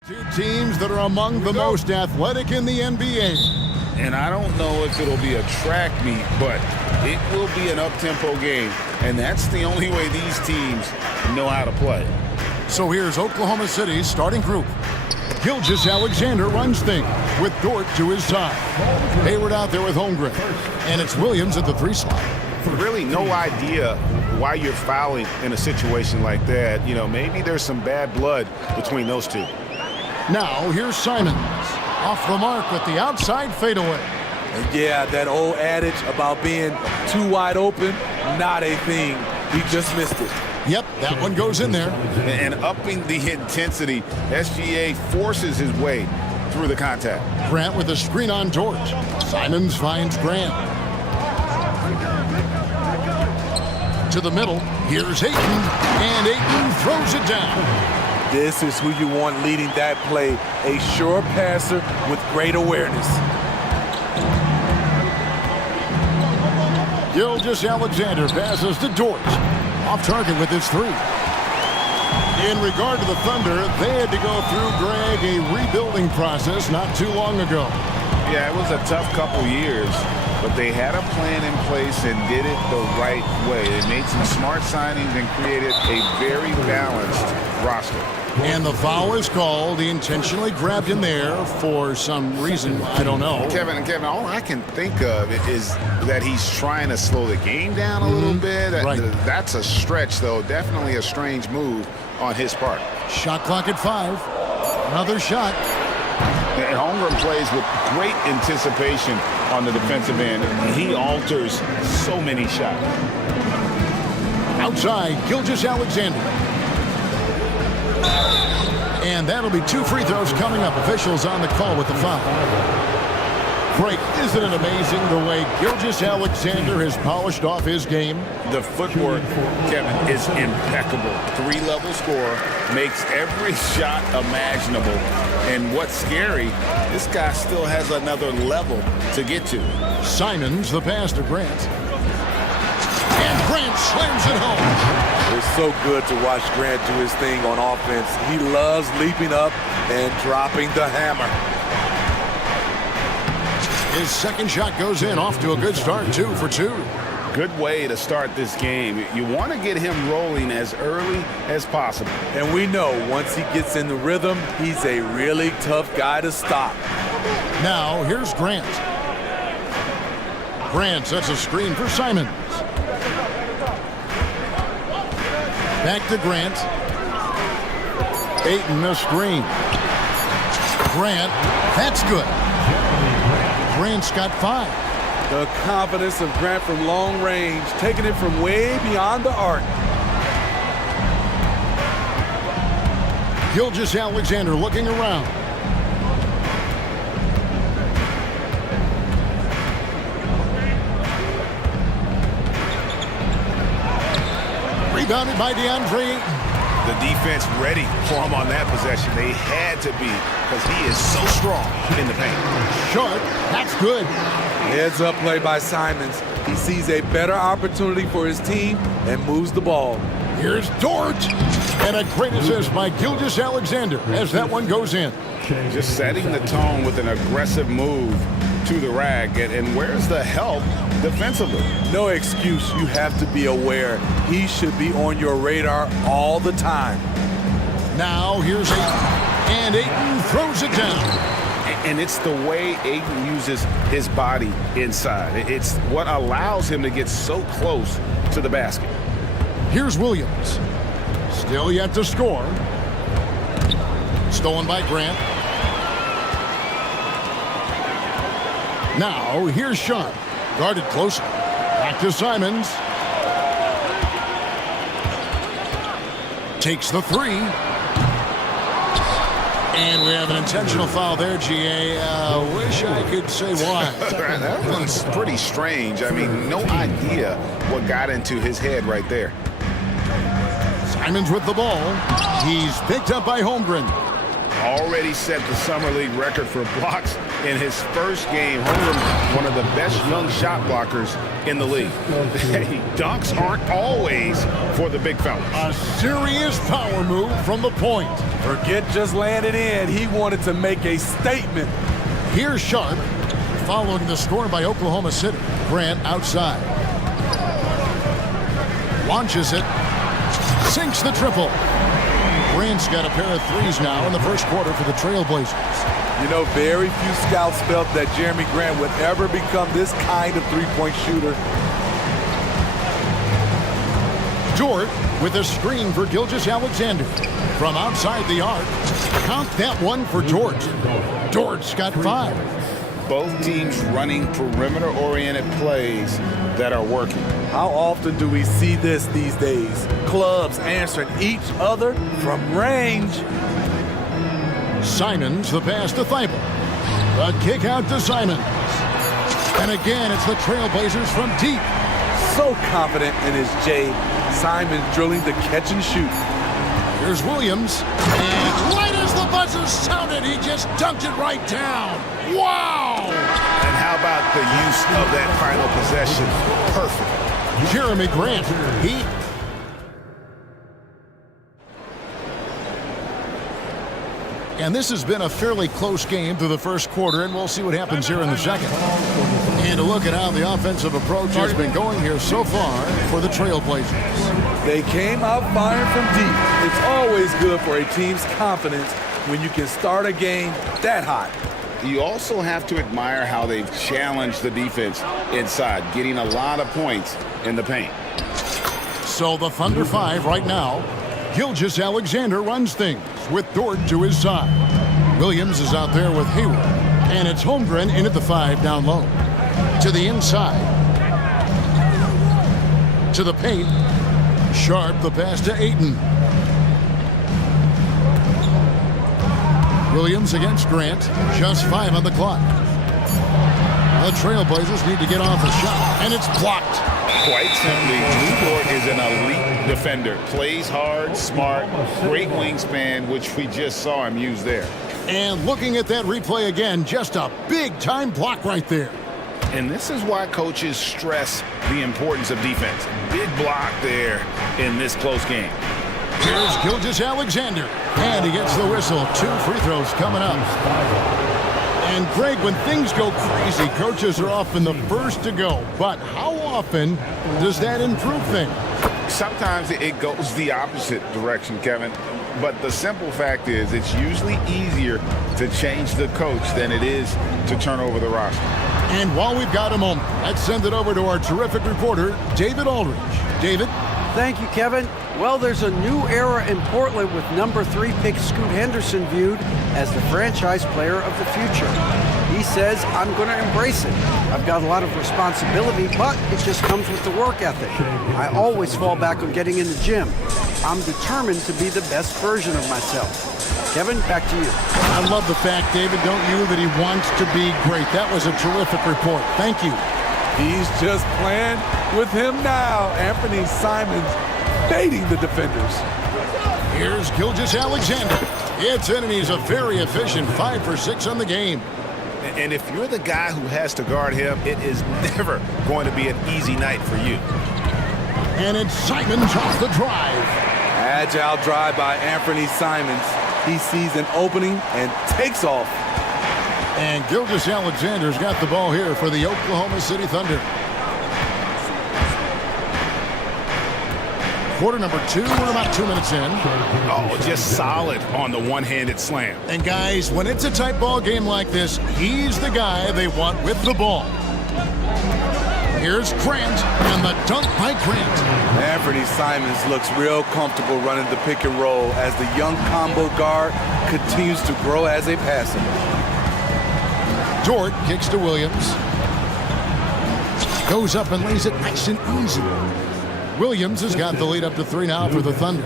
Two teams that are among the most athletic in the NBA. And I don't know if it'll be a track meet, but it will be an up-tempo game. And that's the only way these teams know how to play. So here's Oklahoma City's starting group. Gilgeous-Alexander runs things with Dort to his side. Hayward out there with Holmgren. And it's Williams at the 3 slot. Really no idea why you're fouling in a situation like that. You know, maybe there's some bad blood between those two. Now here's Simons. Off the mark with the outside fadeaway. And yeah, that old adage about being too wide open, not a thing. He just missed it. Yep, that one goes in there. And upping the intensity, SGA forces his way through the contact. Grant with a screen on Dort. Simons finds Grant. To the middle, here's Ayton, and Ayton throws it down. This is who you want leading that play, a sure passer with great awareness. Gilgeous-Alexander passes to Dort. Off target with his 3. In regard to the Thunder, they had to go through, Greg, a rebuilding process not too long ago. Yeah, it was a tough couple years, but they had a plan in place and did it the right way. They made some smart signings and created a very balanced roster. And the foul is called. He intentionally grabbed him there for some reason. I don't know. Kevin, all I can think of is that he's trying to slow the game down a little bit. Right. That's a stretch, though. Definitely a strange move on his part. Shot clock at 5. Another shot. And Holmgren plays with great anticipation on the defensive end. He alters so many shots. Outside, Gilgeous-Alexander. And that'll be 2 free throws coming up. Officials on the call with the foul. Frank, isn't it amazing the way Gilgeous-Alexander has polished off his game? The footwork, Kevin, is impeccable. 3-level scorer, makes every shot imaginable. And what's scary, this guy still has another level to get to. Simons, the pass to Grant. And Grant slams it home. It's so good to watch Grant do his thing on offense. He loves leaping up and dropping the hammer. His second shot goes in, off to a good start, 2 for 2. Good way to start this game. You want to get him rolling as early as possible. And we know once he gets in the rhythm, he's a really tough guy to stop. Now, here's Grant. Grant sets a screen for Simons. Back to Grant. Ayton, a screen. Grant, that's good. Grant's got 5. The confidence of Grant from long range, taking it from way beyond the arc. Gilgeous-Alexander looking around. Rebounded by DeAndre Ayton. The defense ready for him on that possession. They had to be, because he is so strong in the paint. Short, that's good. Heads up play by Simons. He sees a better opportunity for his team and moves the ball. Here's Dort. And a great assist by Gilgeous-Alexander as that one goes in. Just setting the tone with an aggressive move to the rack. And where's the help defensively? No excuse. You have to be aware. He should be on your radar all the time. Now here's Ayton. And Ayton throws it down. And it's the way Ayton uses his body inside. It's what allows him to get so close to the basket. Here's Williams. Still yet to score. Stolen by Grant. Now, here's Sean. Guarded closely. Back to Simons. Takes the 3. And we have an intentional foul there, GA. Wish I could say why. That one's pretty strange. I mean, no idea what got into his head right there. Simons with the ball. He's picked up by Holmgren. already set the Summer League record for blocks in his first game. Holmgren, one of the best young shot blockers in the league. Dunks aren't always for the big fellas. A serious power move from the point. Forget just laying it in. He wanted to make a statement. Here's Sharp, following the score by Oklahoma City. Grant outside. Launches it. Sinks the triple. Grant's got a pair of threes now in the first quarter for the Trailblazers. You know, very few scouts felt that Jeremy Grant would ever become this kind of three-point shooter. Dort with a screen for Gilgeous-Alexander. From outside the arc, count that one for Dort. Dort's got 5. Both teams running perimeter-oriented plays that are working. How often do we see this these days? Clubs answering each other from range. Simons, the pass to Thibault. The kick out to Simons. And again, it's the Trailblazers from deep. So confident in his J. Simons drilling the catch and shoot. Here's Williams. And right as the buzzer sounded, he just dunked it right down. Wow! And how about the use of that final possession? Perfect. Jeremy Grant, And this has been a fairly close game through the first quarter, and we'll see what happens here in the second. And to look at how the offensive approach has been going here so far for the Trailblazers. They came out firing from deep. It's always good for a team's confidence when you can start a game that hot. You also have to admire how they've challenged the defense inside, getting a lot of points in the paint. So the Thunder 5 right now. Gilgeous-Alexander runs things with Dort to his side. Williams is out there with Hayward. And it's Holmgren in at the 5 down low. To the inside. To the paint. Sharp, the pass to Ayton. Williams against Grant. Just 5 on the clock. The Trailblazers need to get off a shot. And it's blocked. Quite simply, Drew Dort is an elite defender. Plays hard, smart, great wingspan, which we just saw him use there. And looking at that replay again, just a big-time block right there. And this is why coaches stress the importance of defense. Big block there in this close game. Here's Gilgeous-Alexander. And he gets the whistle. 2 free throws coming up. And Greg, when things go crazy, coaches are often the first to go. But how often does that improve things? Sometimes it goes the opposite direction, Kevin. But the simple fact is it's usually easier to change the coach than it is to turn over the roster. And while we've got a moment, let's send it over to our terrific reporter, David Aldridge. David? Thank you, Kevin. Well, there's a new era in Portland with number 3 pick Scoot Henderson viewed as the franchise player of the future. He says, I'm going to embrace it. I've got a lot of responsibility, but it just comes with the work ethic. I always fall back on getting in the gym. I'm determined to be the best version of myself. Kevin, back to you. I love the fact, David, don't you, that he wants to be great. That was a terrific report. Thank you. He's just playing with him now. Anthony Simons baiting the defenders. Here's Gilgeous-Alexander. It's in, and he's a very efficient 5 for 6 on the game. And if you're the guy who has to guard him, it is never going to be an easy night for you. And it's Simons off the drive. Agile drive by Anthony Simons. He sees an opening and takes off. And Gilgeous-Alexander's got the ball here for the Oklahoma City Thunder. Quarter number 2, we're about 2 minutes in. Oh, just solid on the one-handed slam. And guys, when it's a tight ball game like this, he's the guy they want with the ball. Here's Grant, and the dunk by Grant. Anthony Simons looks real comfortable running the pick and roll as the young combo guard continues to grow as a passer. Dort kicks to Williams. Goes up and lays it nice and easy. Williams has got the lead up to 3 now for the Thunder.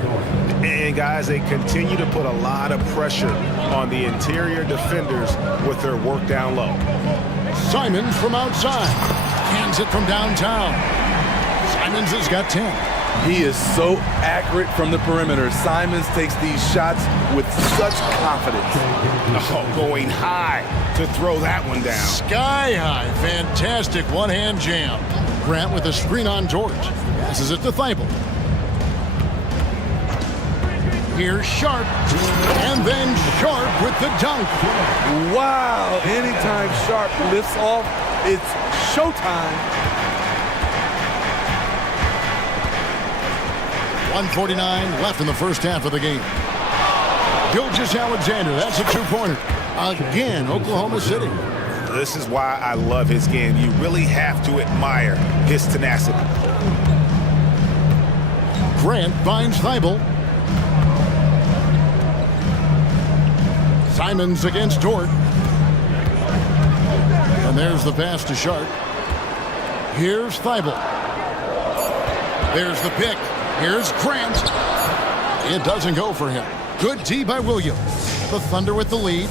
And guys, they continue to put a lot of pressure on the interior defenders with their work down low. Simons from outside. Hands it from downtown. Simons has got 10. He is so accurate from the perimeter. Simons takes these shots with such confidence. Oh, going high to throw that one down. Sky high. Fantastic one-hand jam. Grant with a screen on George. Passes it to Thibault. Here's Sharp. And then Sharp with the dunk. Wow. Anytime Sharp lifts off, it's showtime. 1:49 left in the first half of the game. Gilgeous-Alexander, that's a two-pointer. Again, Oklahoma City. This is why I love his game. You really have to admire his tenacity. Grant finds Thibault. Simons against Dort. And there's the pass to Sharp. Here's Thibault. There's the pick. Here's Grant. It doesn't go for him. Good D by Williams. The Thunder with the lead.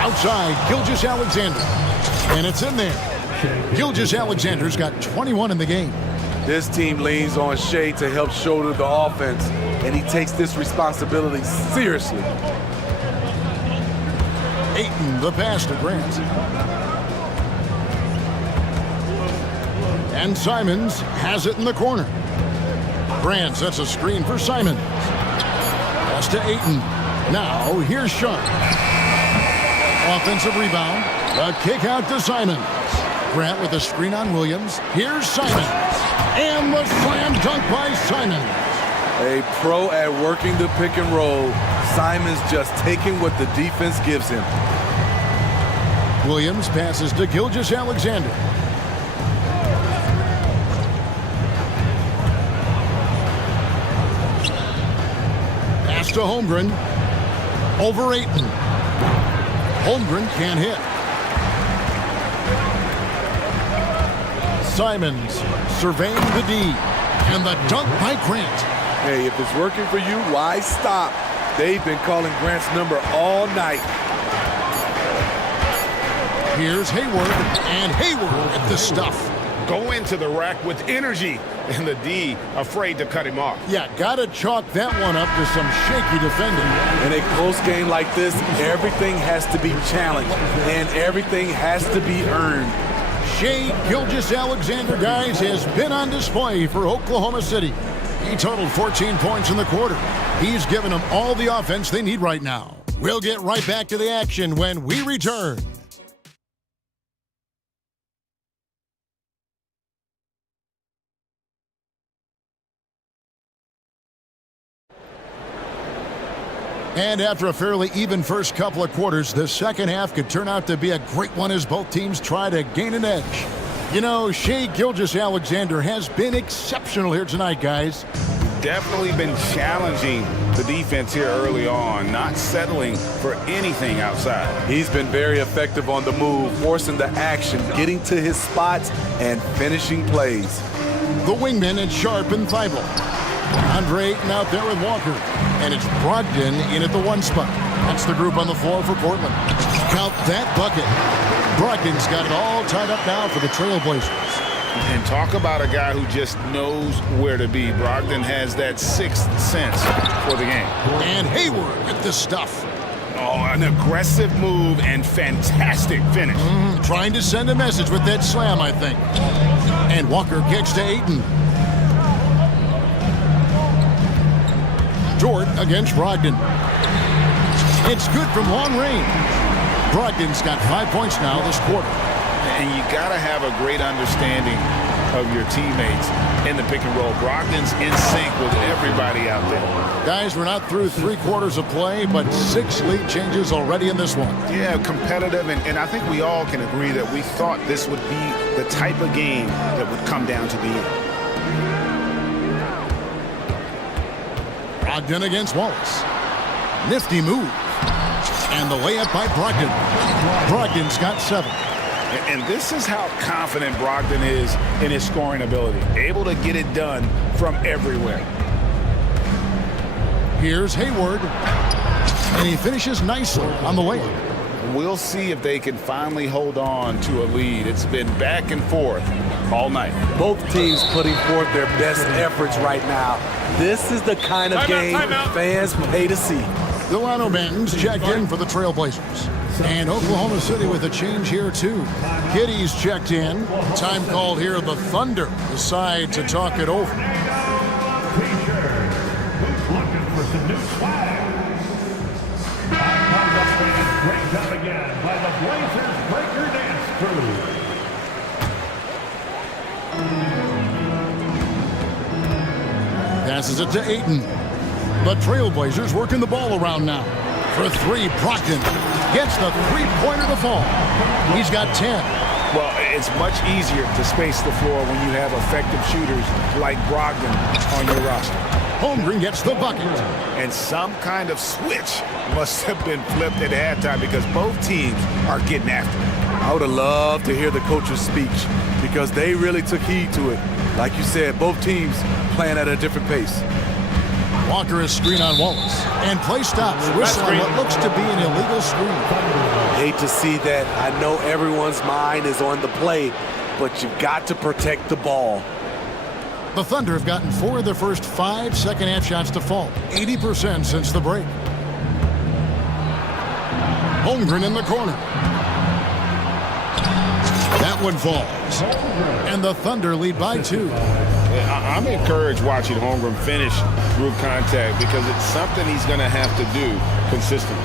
Outside, Gilgeous-Alexander. And it's in there. Gilgeous-Alexander's got 21 in the game. This team leans on Shea to help shoulder the offense, and he takes this responsibility seriously. Ayton, the pass to Grant. And Simons has it in the corner. Grant sets a screen for Simons. Pass to Ayton. Now, here's Sharp. Offensive rebound. The kick out to Simons. Grant with a screen on Williams. Here's Simons. And the slam dunk by Simons. A pro at working the pick and roll. Simons just taking what the defense gives him. Williams passes to Gilgeous-Alexander. Pass to Holmgren. Over Ayton. Holmgren can't hit. Simons surveying the D. And the dunk by Grant. Hey, if it's working for you, why stop? They've been calling Grant's number all night. Here's Hayward, and Hayward with the stuff. Go into the rack with energy, and the D afraid to cut him off. Yeah, gotta chalk that one up to some shaky defending. In a close game like this, everything has to be challenged, and everything has to be earned. Shea Gilgeous-Alexander, guys, has been on display for Oklahoma City. He totaled 14 points in the quarter. He's given them all the offense they need right now. We'll get right back to the action when we return. And after a fairly even first couple of quarters, the second half could turn out to be a great one as both teams try to gain an edge. You know, Shea Gilgeous-Alexander has been exceptional here tonight, guys. Definitely been challenging the defense here early on, not settling for anything outside. He's been very effective on the move, forcing the action, getting to his spots, and finishing plays. The wingmen at Sharp and Thibault. Andre Ayton out there with Walker. And it's Brogdon in at the one spot. That's the group on the floor for Portland. Count that bucket. Brogdon's got it all tied up now for the Trailblazers. And talk about a guy who just knows where to be. Brogdon has that sixth sense for the game. And Hayward with the stuff. Oh, an aggressive move and fantastic finish. Trying to send a message with that slam, I think. And Walker kicks to Ayton. Dort against Brogdon. It's good from long range. Brogdon's got 5 points now this quarter. And you got to have a great understanding of your teammates in the pick and roll. Brogdon's in sync with everybody out there. Guys, we're not through 3 quarters of play, but 6 lead changes already in this one. Yeah, competitive, and I think we all can agree that we thought this would be the type of game that would come down to the end. Brogdon against Wallace. Nifty move. And the layup by Brogdon. Brogdon's got 7. And this is how confident Brogdon is in his scoring ability. Able to get it done from everywhere. Here's Hayward. And he finishes nicely on the layup. We'll see if they can finally hold on to a lead. It's been back and forth. all night. Both teams putting forth their best efforts right now. This is the kind of game fans pay to see. Delano Benton's checked in for the Trailblazers. And Oklahoma City with a change here, too. Kitty's checked in. Time called here. The Thunder decide to talk it over. Who's looking for some new swag? Breaks up again by the Blazers Breaker Dance Crew. Passes it to Ayton. The Trailblazers working the ball around now. For three, Brogdon gets the three-pointer to fall. He's got 10. Well, it's much easier to space the floor when you have effective shooters like Brogdon on your roster. Holmgren gets the bucket. And some kind of switch must have been flipped at halftime because both teams are getting after it. I would have loved to hear the coach's speech because they really took heed to it. Like you said, both teams playing at a different pace. Walker is screen on Wallace. And play stops. Whistle on what looks to be an illegal screen. Hate to see that. I know everyone's mind is on the play, but you've got to protect the ball. The Thunder have gotten 4 of their first 5 second-half shots to fall. 80% since the break. Holmgren in the corner. That one falls. And the Thunder lead by 2. I'm encouraged watching Holmgren finish through contact because it's something he's going to have to do consistently.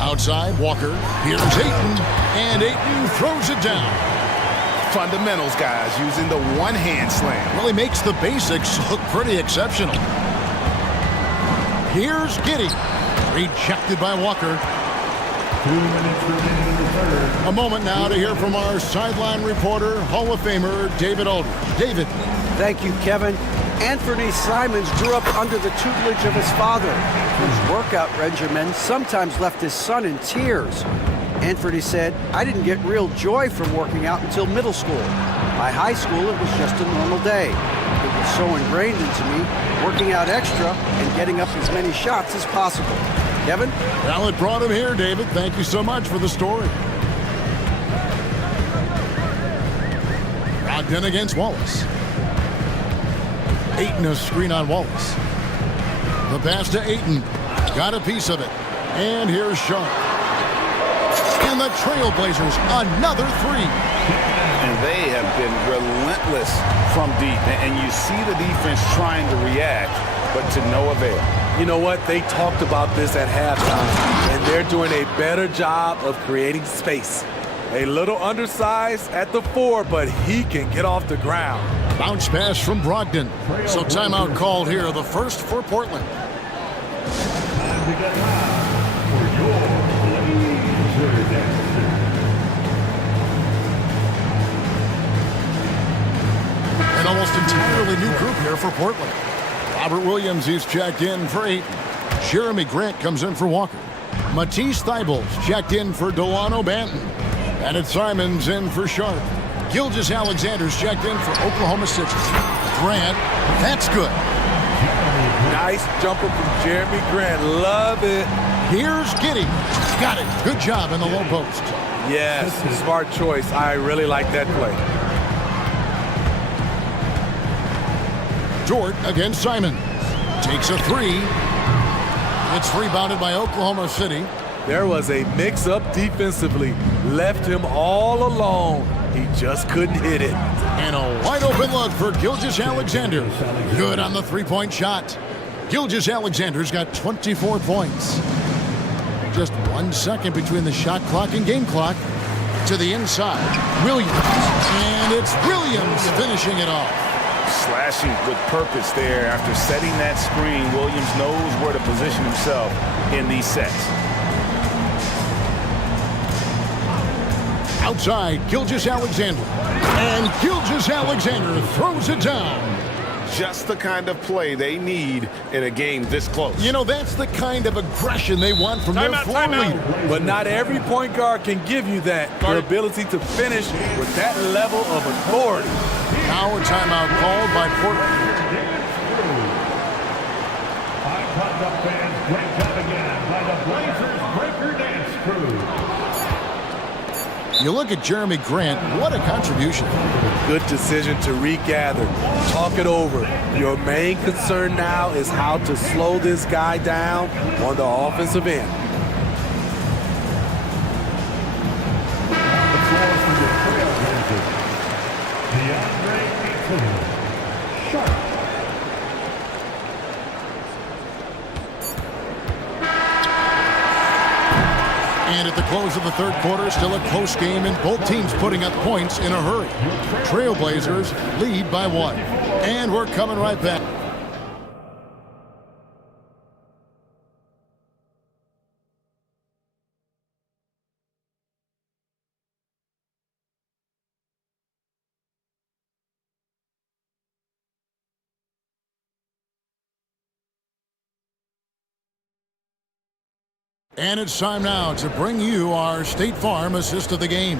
Outside, Walker. Here's Ayton. And Ayton throws it down. Fundamentals, guys, using the one-hand slam. Really makes the basics look pretty exceptional. Here's Giddey. Rejected by Walker. 2 minutes remaining in the third. A moment now to hear from our sideline reporter, Hall of Famer David Aldridge. David. Thank you, Kevin. Anthony Simons grew up under the tutelage of his father, whose workout regimen sometimes left his son in tears. Anthony said, "I didn't get real joy from working out until middle school. By high school, it was just a normal day. It was so ingrained into me, working out extra and getting up as many shots as possible." Kevin? Well, it brought him here, David. Thank you so much for the story. Brogdon against Wallace. Ayton a screen on Wallace. The pass to Ayton. Got a piece of it. And here's Sharp. And the Trailblazers, another 3. And they have been relentless from deep. And you see the defense trying to react, but to no avail. You know what? They talked about this at halftime, and they're doing a better job of creating space. A little undersized at the 4, but he can get off the ground. Bounce pass from Brogdon. So timeout called here, the first for Portland. Time to get loud for your Blazer Dance. An almost entirely new group here for Portland. Robert Williams, he's checked in for Ayton. Jeremy Grant comes in for Walker. Matisse Thybulle's checked in for Delano Banton. Bennett Simons in for Sharp. Gilgeous-Alexander's checked in for Oklahoma City. Grant, that's good. Nice jumper from Jeremy Grant. Love it. Here's Giddey. Got it. Good job in the low post. Yes, smart choice. I really like that play. Dort against Simon. Takes a 3. It's rebounded by Oklahoma City. There was a mix-up defensively. Left him all alone. He just couldn't hit it. And a wide-open look for Gilgeous-Alexander. Good on the three-point shot. Gilgeous-Alexander's got 24 points. Just 1 second between the shot clock and game clock. To the inside, Williams. And it's Williams finishing it off. Slashing with purpose there. After setting that screen, Williams knows where to position himself in these sets. Outside, Gilgeous-Alexander. And Gilgeous-Alexander throws it down. Just the kind of play they need in a game this close. You know, that's the kind of aggression they want from their floor leader. But not every point guard can give you that. Your ability to finish with that level of authority. Now a timeout called by Portland. Icons up fans break up again by the Blazers Breaker Dance Crew. You look at Jeremy Grant, what a contribution. Good decision to regather, talk it over. Your main concern now is how to slow this guy down on the offensive end. And at the close of the third quarter, still a close game, and both teams putting up points in a hurry. Trailblazers lead by 1. And we're coming right back. And it's time now to bring you our State Farm assist of the game.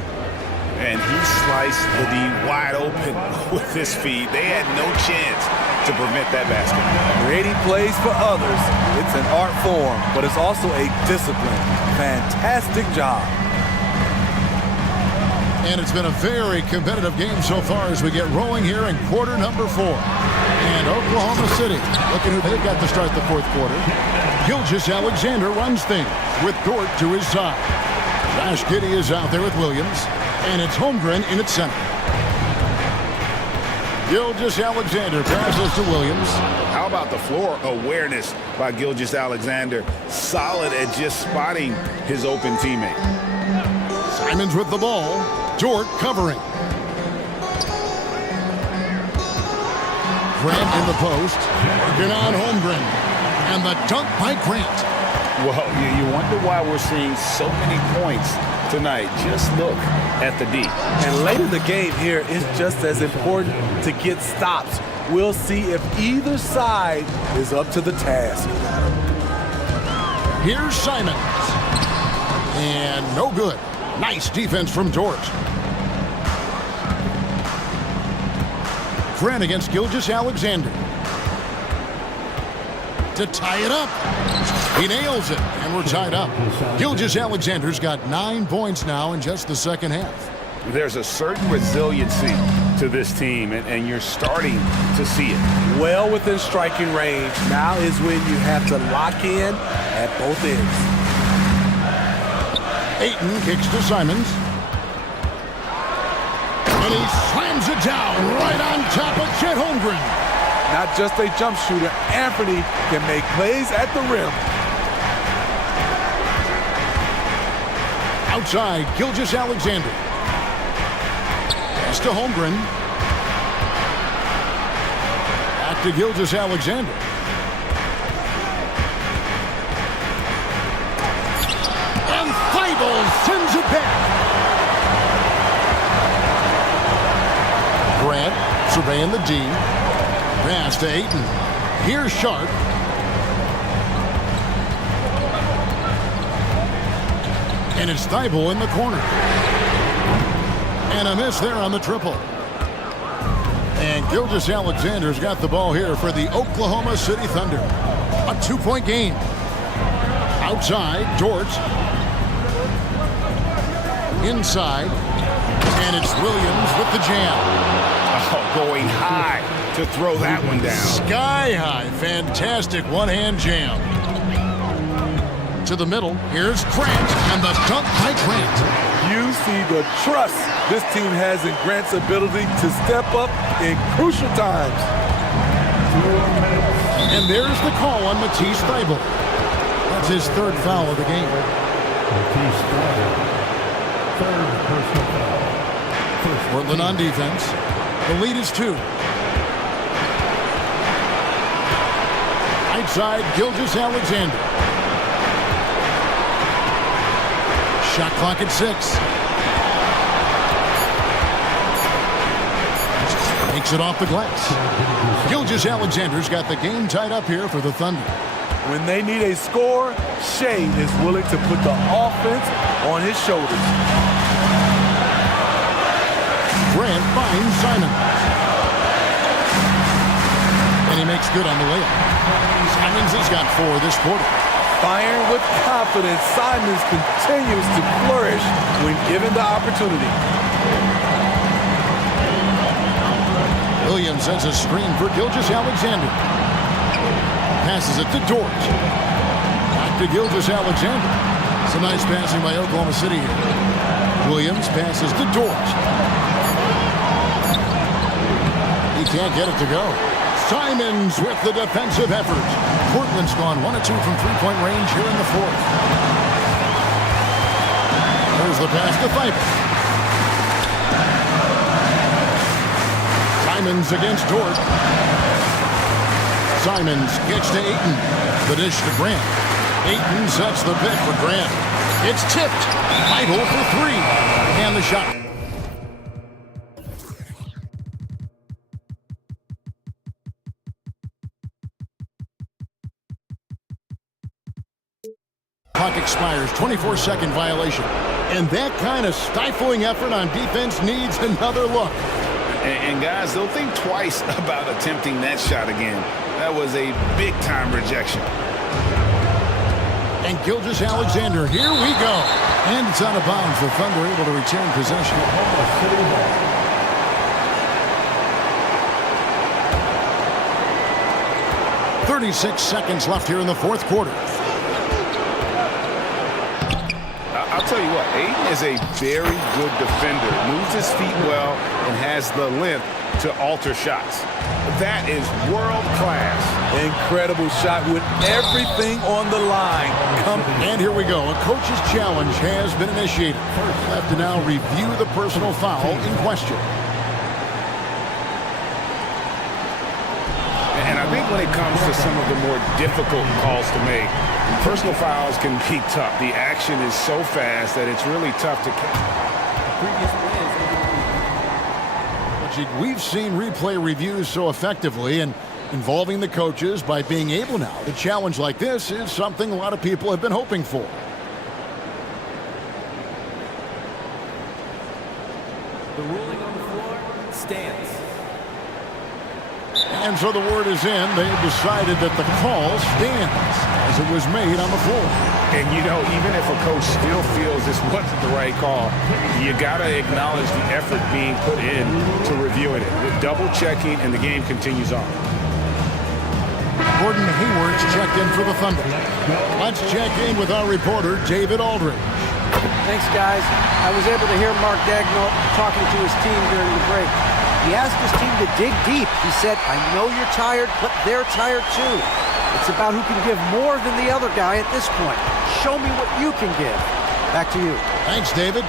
And he sliced the D wide open with his feet. They had no chance to prevent that basket. Creating plays for others, it's an art form, but it's also a discipline. Fantastic job. And it's been a very competitive game so far as we get rolling here in quarter number 4. And Oklahoma City, looking who they've got to start the fourth quarter. Gilgeous-Alexander runs things with Dort to his side. Josh Giddey is out there with Williams, and it's Holmgren in its center. Gilgeous-Alexander passes to Williams. How about the floor awareness by Gilgeous-Alexander? Solid at just spotting his open teammate. Simons with the ball. Dort covering. Grant in the post. Working on Holmgren. And the dunk by Grant. Well, you wonder why we're seeing so many points tonight. Just look at the D. And late in the game here, it's just as important to get stops. We'll see if either side is up to the task. Here's Simons. And no good. Nice defense from Dort. Grant against Gilgeous-Alexander. To tie it up. He nails it, and we're tied up. Gilgeous-Alexander's got 9 points now in just the second half. There's a certain resiliency to this team, and you're starting to see it. Well within striking range. Now is when you have to lock in at both ends. Ayton kicks to Simons. And he slams it down right on top of Chet Holmgren. Not just a jump shooter, Anthony can make plays at the rim. Outside, Gilgeous-Alexander. Pass to Holmgren. Back to Gilgeous-Alexander. And Thibault sends it back. Grant surveying the D. Pass to Ayton. Here's Sharp. And it's Thibault in the corner. And a miss there on the triple. And Gilgeous-Alexander's got the ball here for the Oklahoma City Thunder. A 2-point game. Outside, Dort. Inside. And it's Williams with the jam. Oh, going high to throw that one down. Sky high. Fantastic one-hand jam. To the middle. Here's Grant. And the dunk by Grant. You see the trust this team has in Grant's ability to step up in crucial times. And there's the call on Matisse Thybulle. That's his third foul of the game. Matisse Thybulle, third personal foul. Portland on defense. The lead is 2. Outside, Gilgeous-Alexander. Shot clock at 6. Takes it off the glass. Gilgeous-Alexander's got the game tied up here for the Thunder. When they need a score, Shea is willing to put the offense on his shoulders. Grant finds Simons. And he makes good on the layup. Simons has got 4 this quarter. Firing with confidence, Simons continues to flourish when given the opportunity. Williams sends a screen for Gilgeous-Alexander. Passes it to Dort. Back to Gilgeous-Alexander. Some nice passing by Oklahoma City here. Williams passes to Dort. He can't get it to go. Simons with the defensive effort. Portland's gone 1 of 2 from three-point range here in the fourth. There's the pass to Thybulle. Simons against Dort. Simons gets to Ayton. The dish to Grant. Ayton sets the pick for Grant. It's tipped. Thybulle for three. And the shot. Clock expires. 24-second violation. And that kind of stifling effort on defense needs another look. And guys, they'll think twice about attempting that shot again. That was a big-time rejection. And Gilgeous-Alexander, here we go. And it's out of bounds. The Thunder able to retain possession. 36 seconds left here in the fourth quarter. I'll tell you what, Ayton is a very good defender. Moves his feet well and has the length to alter shots. That is world class. Incredible shot with everything on the line. And here we go. A coach's challenge has been initiated. We'll have to now review the personal foul in question. And I think when it comes to some of the more difficult calls to make, personal fouls can be tough. The action is so fast that it's really tough to catch. We've seen replay reviews so effectively, and involving the coaches by being able now to challenge like this is something a lot of people have been hoping for. The ruling on the floor stands. And so the word is in. They have decided that the call stands as it was made on the floor. And, you know, even if a coach still feels this wasn't the right call, you got to acknowledge the effort being put in to reviewing it. With double-checking, and the game continues on. Gordon Hayward's checked in for the Thunder. Let's check in with our reporter, David Aldridge. Thanks, guys. I was able to hear Mark Daigneault talking to his team during the break. He asked his team to dig deep. He said, I know you're tired, but they're tired too. It's about who can give more than the other guy at this point. Show me what you can give. Back to you. Thanks, David.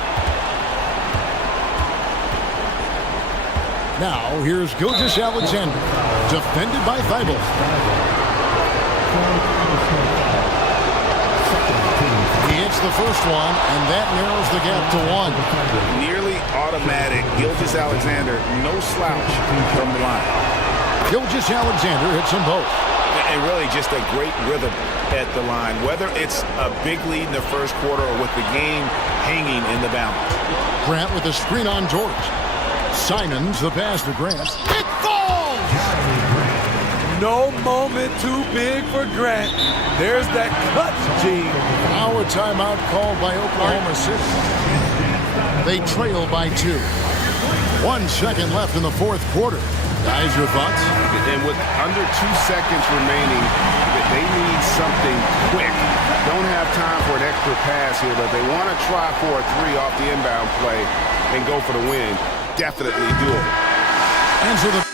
Now, here's Gilgeous-Alexander, defended by Thybulle. He hits the first one, and that narrows the gap to one. Nearly automatic. Gilgeous-Alexander, no slouch from the line. Gilgeous-Alexander hits them both. And really just a great rhythm at the line, whether it's a big lead in the first quarter or with the game hanging in the balance. Grant with a screen on George. Simons, the pass to Grant. It falls! No moment too big for Grant. There's that clutch gene. Now a timeout called by Oklahoma City. They trail by 2. 1 second left in the fourth quarter. Guys, your thoughts? And with under 2 seconds remaining, they need something quick. Don't have time for an extra pass here, but they want to try for a 3 off the inbound play and go for the win. Definitely doable. And so the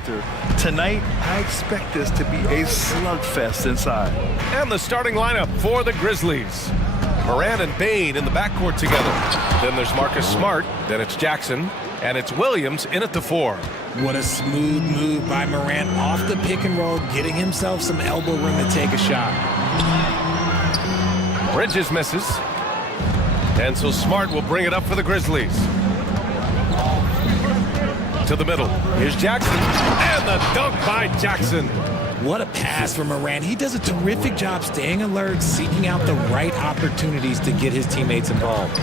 factor. Tonight, I expect this to be a slugfest inside. And the starting lineup for the Grizzlies. Morant and Bane in the backcourt together. Then there's Marcus Smart. Then it's Jackson. And it's Williams in at the 4. What a smooth move by Morant off the pick and roll, getting himself some elbow room to take a shot. Bridges misses. And so Smart will bring it up for the Grizzlies. To the middle. Here's Jackson. And the dunk by Jackson. What a pass from Morant. He does a terrific job staying alert, seeking out the right opportunities to get his teammates involved.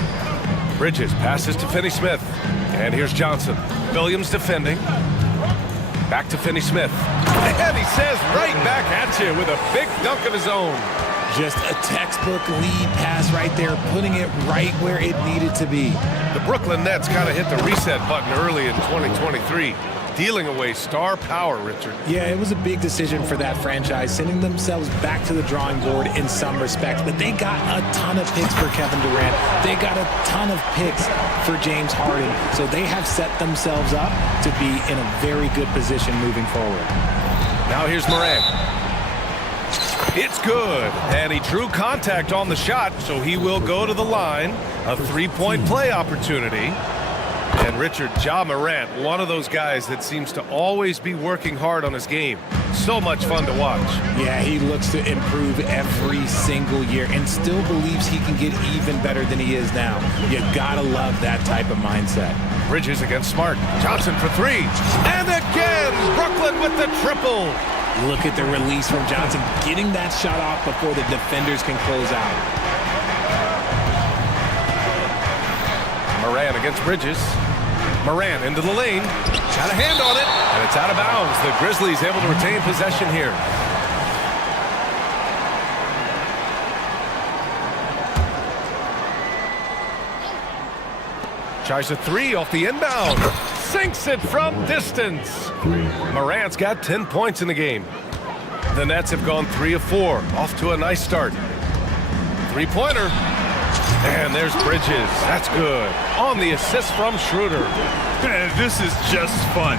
Bridges passes to Finney-Smith. And here's Johnson. Williams defending. Back to Finney-Smith. And he says right back at you with a big dunk of his own. Just a textbook lead pass right there, putting it right where it needed to be. The Brooklyn Nets kind of hit the reset button early in 2023, dealing away star power, Richard. Yeah, it was a big decision for that franchise, sending themselves back to the drawing board in some respects, but they got a ton of picks for Kevin Durant. They got a ton of picks for James Harden, so they have set themselves up to be in a very good position moving forward. Now here's Morant. It's good, and he drew contact on the shot, so he will go to the line. A three-point play opportunity. And Richard, Ja Morant, one of those guys that seems to always be working hard on his game. So much fun to watch. Yeah, he looks to improve every single year and still believes he can get even better than he is now. You gotta love that type of mindset. Bridges against Smart. Johnson for 3. And again, Brooklyn with the triple. Look at the release from Johnson, getting that shot off before the defenders can close out. Morant against Bridges. Morant into the lane. Got a hand on it, and it's out of bounds. The Grizzlies able to retain possession here. Tries a 3 off the inbound. Sinks it from distance. Morant's got 10 points in the game. The Nets have gone 3 of 4. Off to a nice start. Three-pointer. And there's Bridges. That's good. On the assist from Schroeder. This is just fun.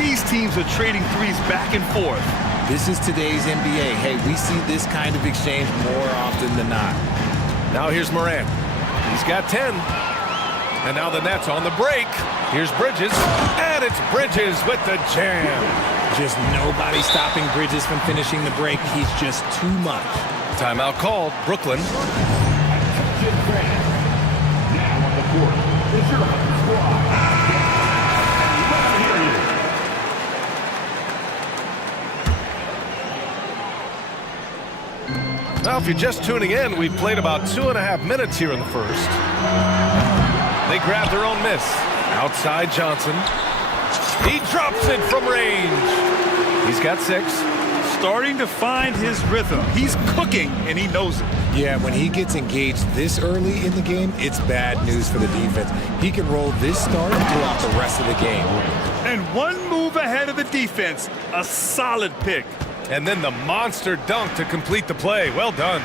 These teams are trading threes back and forth. This is today's NBA. Hey, we see this kind of exchange more often than not. Now here's Morant. He's got 10. And now the Nets on the break. Here's Bridges. And it's Bridges with the jam. Just nobody stopping Bridges from finishing the break. He's just too much. Timeout called. Brooklyn. Now on the court is your squad. Now, if you're just tuning in, we've played about 2.5 minutes here in the first. They grab their own miss. Outside Johnson. He drops it from range. He's got 6. Starting to find his rhythm. He's cooking, and he knows it. Yeah, when he gets engaged this early in the game, it's bad news for the defense. He can roll this start throughout the rest of the game. And one move ahead of the defense. A solid pick. And then the monster dunk to complete the play. Well done.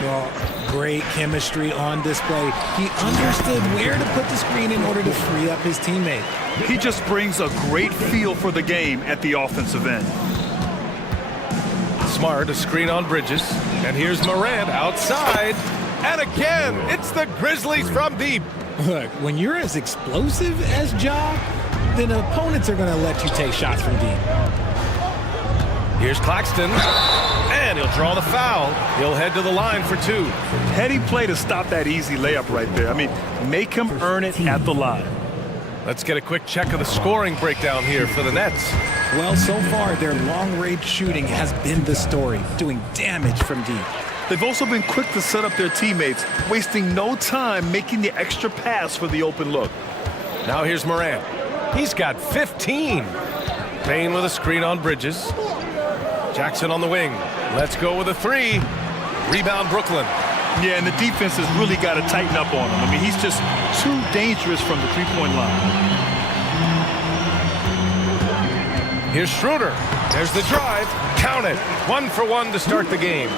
Well, great chemistry on display. He understood where to put the screen in order to free up his teammate. He just brings a great feel for the game at the offensive end. Smart, a screen on Bridges. And here's Morant outside. And again, it's the Grizzlies from deep. Look, when you're as explosive as Ja, then opponents are going to let you take shots from deep. Here's Claxton. And he'll draw the foul. He'll head to the line for 2. Heady play to stop that easy layup right there. I mean, make him earn it at the line. Let's get a quick check of the scoring breakdown here for the Nets. Well, so far, their long-range shooting has been the story, doing damage from deep. They've also been quick to set up their teammates, wasting no time making the extra pass for the open look. Now here's Morant. He's got 15. Bane with a screen on Bridges. Jackson on the wing. Let's go with a 3. Rebound Brooklyn. Yeah, and the defense has really got to tighten up on him. I mean, he's just too dangerous from the three-point line. Here's Schroeder. There's the drive. Count it. 1 for 1 to start the game.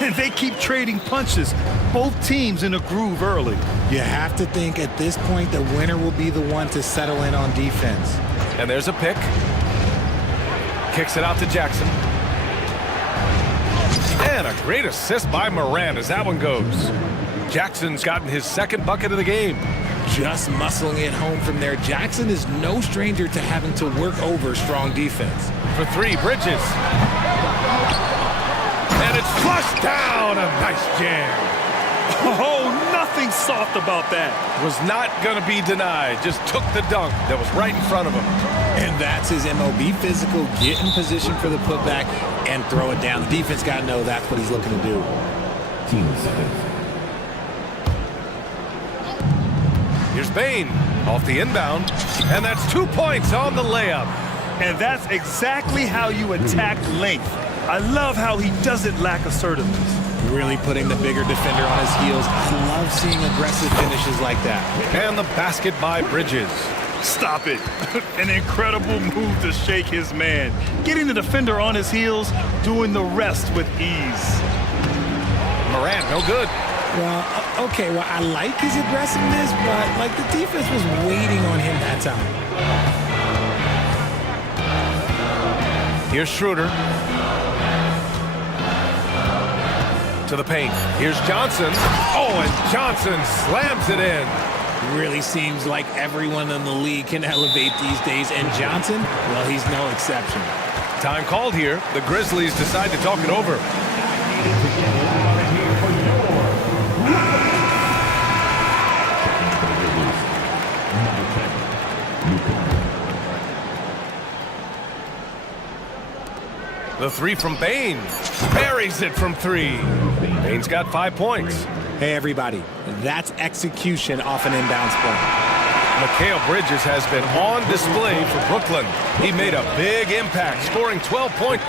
And they keep trading punches. Both teams in a groove early. You have to think at this point the winner will be the one to settle in on defense. And there's a pick. Kicks it out to Jackson. And a great assist by Morant as that one goes. Jackson's gotten his second bucket of the game. Just muscling it home from there. Jackson is no stranger to having to work over strong defense. For three, Bridges. And it's flushed down. A nice jam. Oh, nothing soft about that. Was not going to be denied. Just took the dunk that was right in front of him. And that's his MO. Be physical, get in position for the putback, and throw it down. The defense got to know that's what he's looking to do. Here's Bain off the inbound. And that's 2 points on the layup. And that's exactly how you attack length. I love how he doesn't lack assertiveness. Really putting the bigger defender on his heels. I love seeing aggressive finishes like that. And the basket by Bridges. Stop it. An incredible move to shake his man. Getting the defender on his heels, doing the rest with ease. Morant, no good. Well, okay, well, I like his aggressiveness, but like the defense was waiting on him that time. Here's Schroeder. To the paint. Here's Johnson. Oh, and Johnson slams it in. Really seems like everyone in the league can elevate these days, and Johnson, well, he's no exception. Time called here. The Grizzlies decide to talk it over. The three from Bain. Buries it from three. Bain's got 5 points. Hey, everybody. That's execution off an inbounds play. Mikal Bridges has been on display for Brooklyn. He made a big impact, scoring 12 points.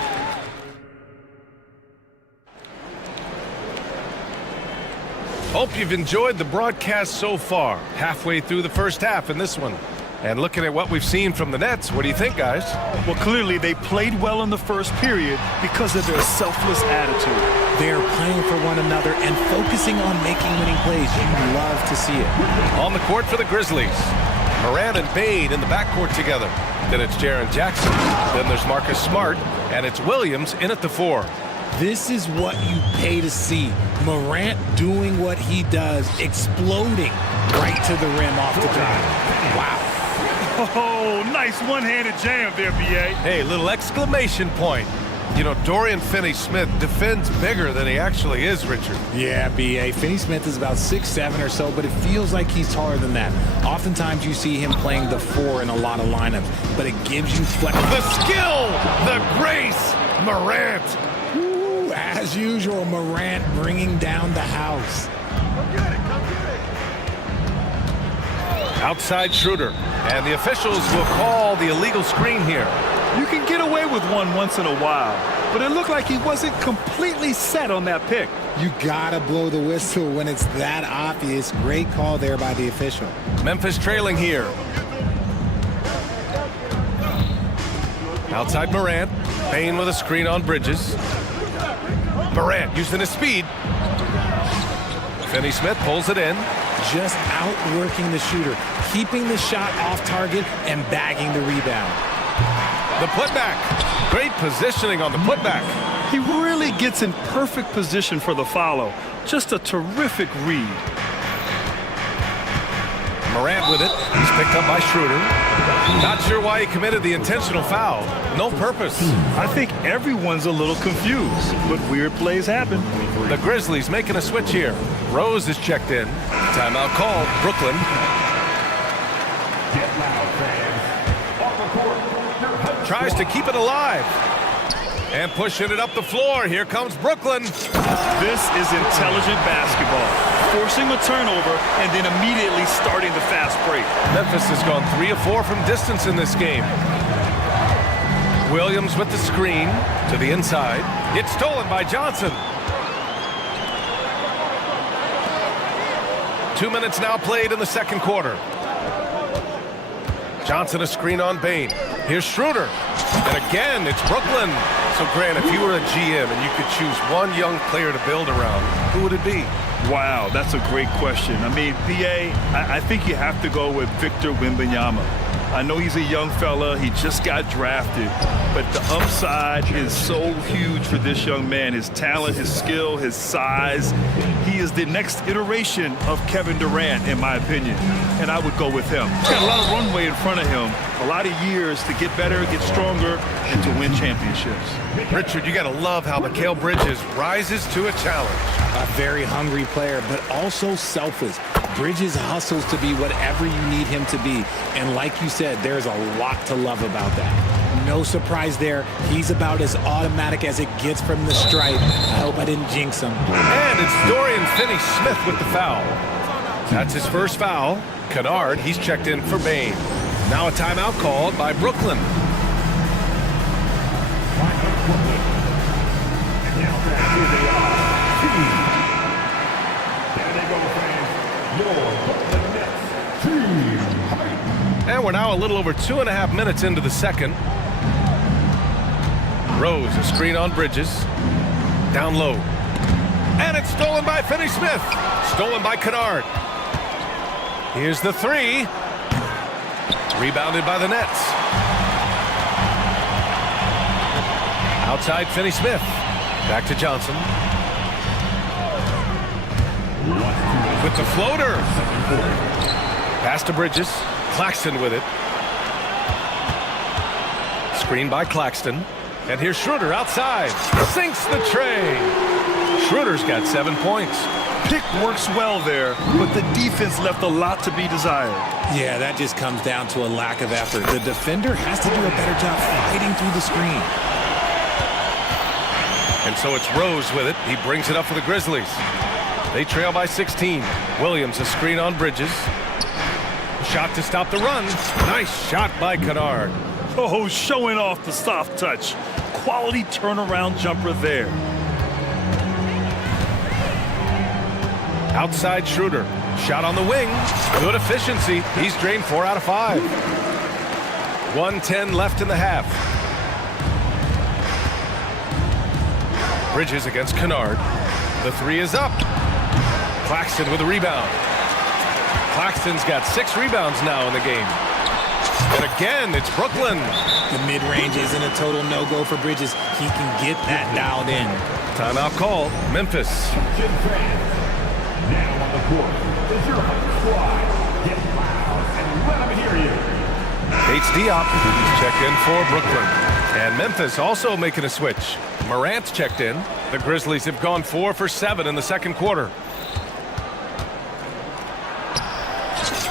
Hope you've enjoyed the broadcast so far. Halfway through the first half in this one. And looking at what we've seen from the Nets, what do you think, guys? Well, clearly they played well in the first period because of their selfless attitude. They're playing for one another and focusing on making winning plays. You love to see it. On the court for the Grizzlies. Morant and Bain in the backcourt together. Then it's Jaren Jackson. Then there's Marcus Smart. And it's Williams in at the 4. This is what you pay to see. Morant doing what he does, exploding right to the rim off the drive. Wow. Oh, nice one-handed jam there, B.A. Hey, little exclamation point. You know, Dorian Finney-Smith defends bigger than he actually is, Richard. Yeah, B.A. Finney-Smith is about 6'7" or so, but it feels like he's taller than that. Oftentimes you see him playing the 4 in a lot of lineups, but it gives you flex. The skill, the grace, Morant. Ooh, as usual, Morant bringing down the house. Come get it, come get it. Outside Schroeder, and the officials will call the illegal screen here. You can get away with one once in a while, but it looked like he wasn't completely set on that pick. You gotta blow the whistle when it's that obvious. Great call there by the official. Memphis trailing here. Outside Morant, Bain with a screen on Bridges. Morant using his speed. Finney-Smith pulls it in. Just outworking the shooter, keeping the shot off target and bagging the rebound. The putback. Great positioning on the putback. He really gets in perfect position for the follow. Just a terrific read. Morant with it. He's picked up by Schroeder. Not sure why he committed the intentional foul. No purpose. I think everyone's a little confused, but weird plays happen. The Grizzlies making a switch here. Rose is checked in. Timeout called. Brooklyn. Get loud, fans. Off the court. Tries to keep it alive. And pushing it up the floor. Here comes Brooklyn. This is intelligent basketball. Forcing a turnover and then immediately starting the fast break. Memphis has gone 3 of 4 from distance in this game. Williams with the screen to the inside. It's stolen by Johnson. 2 minutes now played in the second quarter. Johnson a screen on Bain. Here's Schroeder. And again, it's Brooklyn. So, Grant, if you were a GM and you could choose one young player to build around, who would it be? Wow, that's a great question. I mean, BA, I think you have to go with Victor Wembanyama. I know he's a young fella. He just got drafted. But the upside is so huge for this young man. His talent, his skill, his size. He is the next iteration of Kevin Durant, in my opinion. And I would go with him. He's got a lot of runway in front of him. A lot of years to get better, get stronger, and to win championships. Richard, you got to love how Mikal Bridges rises to a challenge. A very hungry player, but also selfless. Bridges hustles to be whatever you need him to be. And like you said, there's a lot to love about that. No surprise there. He's about as automatic as it gets from the stripe. I hope I didn't jinx him. And it's Dorian Finney-Smith with the foul. That's his first foul. Kennard, he's checked in for Bain. Now a timeout called by Brooklyn. And we're now a little over 2.5 minutes into the second. Rose, a screen on Bridges. Down low. And it's stolen by Finney-Smith. Stolen by Kennard. Here's the three. Rebounded by the Nets. Outside Finney-Smith. Back to Johnson. With the floater. Pass to Bridges. Claxton with it. Screen by Claxton. And here's Schroeder outside. Sinks the tray. Schroeder's got 7 points. Pick works well there, but the defense left a lot to be desired. Yeah, that just comes down to a lack of effort. The defender has to do a better job fighting through the screen. And so it's Rose with it. He brings it up for the Grizzlies. They trail by 16. Williams, a screen on Bridges. Shot to stop the run. Nice shot by Kennard. Oh, showing off the soft touch. Quality turnaround jumper there. Outside Schroeder. Shot on the wing. Good efficiency. He's drained 4 out of 5. 1:10 left in the half. Bridges against Kennard. The three is up. Claxton with a rebound. Claxton's got 6 rebounds now in the game. And again, it's Brooklyn. The mid-range isn't a total no-go for Bridges. He can get that dialed in. Timeout call. Memphis. Now on the court is your host squad. Get loud and let them hear you. Bates Diop checked in for Brooklyn. And Memphis also making a switch. Morant's checked in. The Grizzlies have gone 4 for 7 in the second quarter.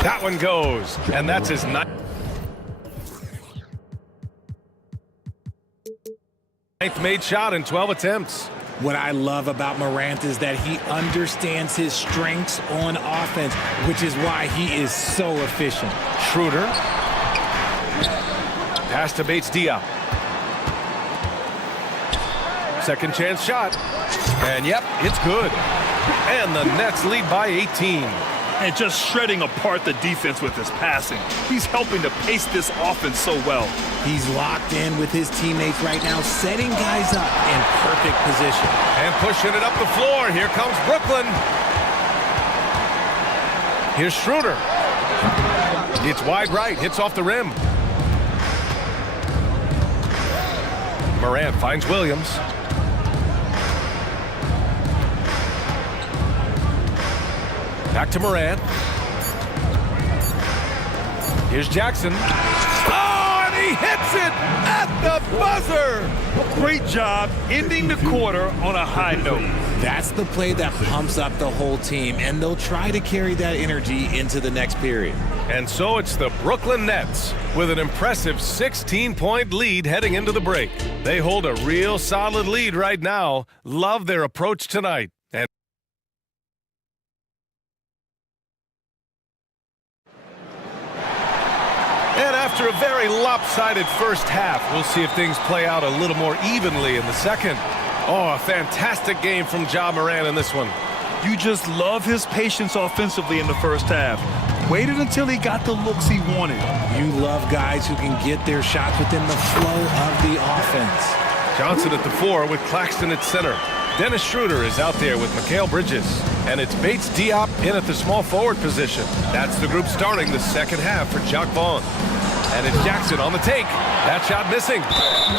That one goes. And that's his 9th made shot in 12 attempts. What I love about Morant is that he understands his strengths on offense, which is why he is so efficient. Schroeder. Pass to Bates Diop. Second chance shot. And yep, it's good. And the Nets lead by 18. And just shredding apart the defense with his passing. He's helping to pace this offense so well. He's locked in with his teammates right now, setting guys up in perfect position. And pushing it up the floor. Here comes Brooklyn. Here's Schroeder. It's wide right, hits off the rim. Morant finds Williams. Back to Morant. Here's Jackson. Oh, and he hits it at the buzzer. Great job ending the quarter on a high note. That's the play that pumps up the whole team, and they'll try to carry that energy into the next period. And so it's the Brooklyn Nets with an impressive 16-point lead heading into the break. They hold a real solid lead right now. Love their approach tonight. And after a very lopsided first half, we'll see if things play out a little more evenly in the second. Oh, a fantastic game from Ja Morant in this one. You just love his patience offensively in the first half. Waited until he got the looks he wanted. You love guys who can get their shots within the flow of the offense. Johnson at the 4 with Claxton at center. Dennis Schroeder is out there with Mikal Bridges. And it's Bates Diop in at the small forward position. That's the group starting the second half for Jacque Vaughn. And it's Jackson on the take. That shot missing.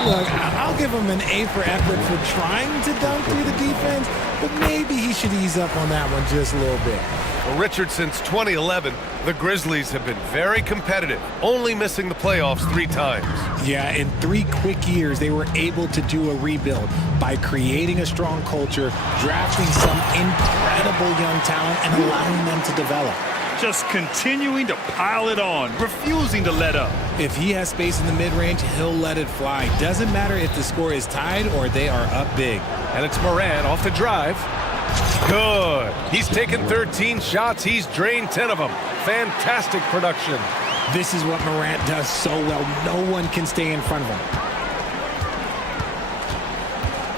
Look, I'll give him an A for effort for trying to dunk through the defense, but maybe he should ease up on that one just a little bit. Well, Richard, since 2011, the Grizzlies have been very competitive, only missing the playoffs 3 times. Yeah, in 3 quick years, they were able to do a rebuild by creating a strong culture, drafting some incredible young talent, and allowing them to develop. Just continuing to pile it on, refusing to let up. If he has space in the mid-range, he'll let it fly. Doesn't matter if the score is tied or they are up big. And it's Moran off the drive. Good. He's taken 13 shots. He's drained 10 of them. Fantastic production. This is what Morant does so well. No one can stay in front of him.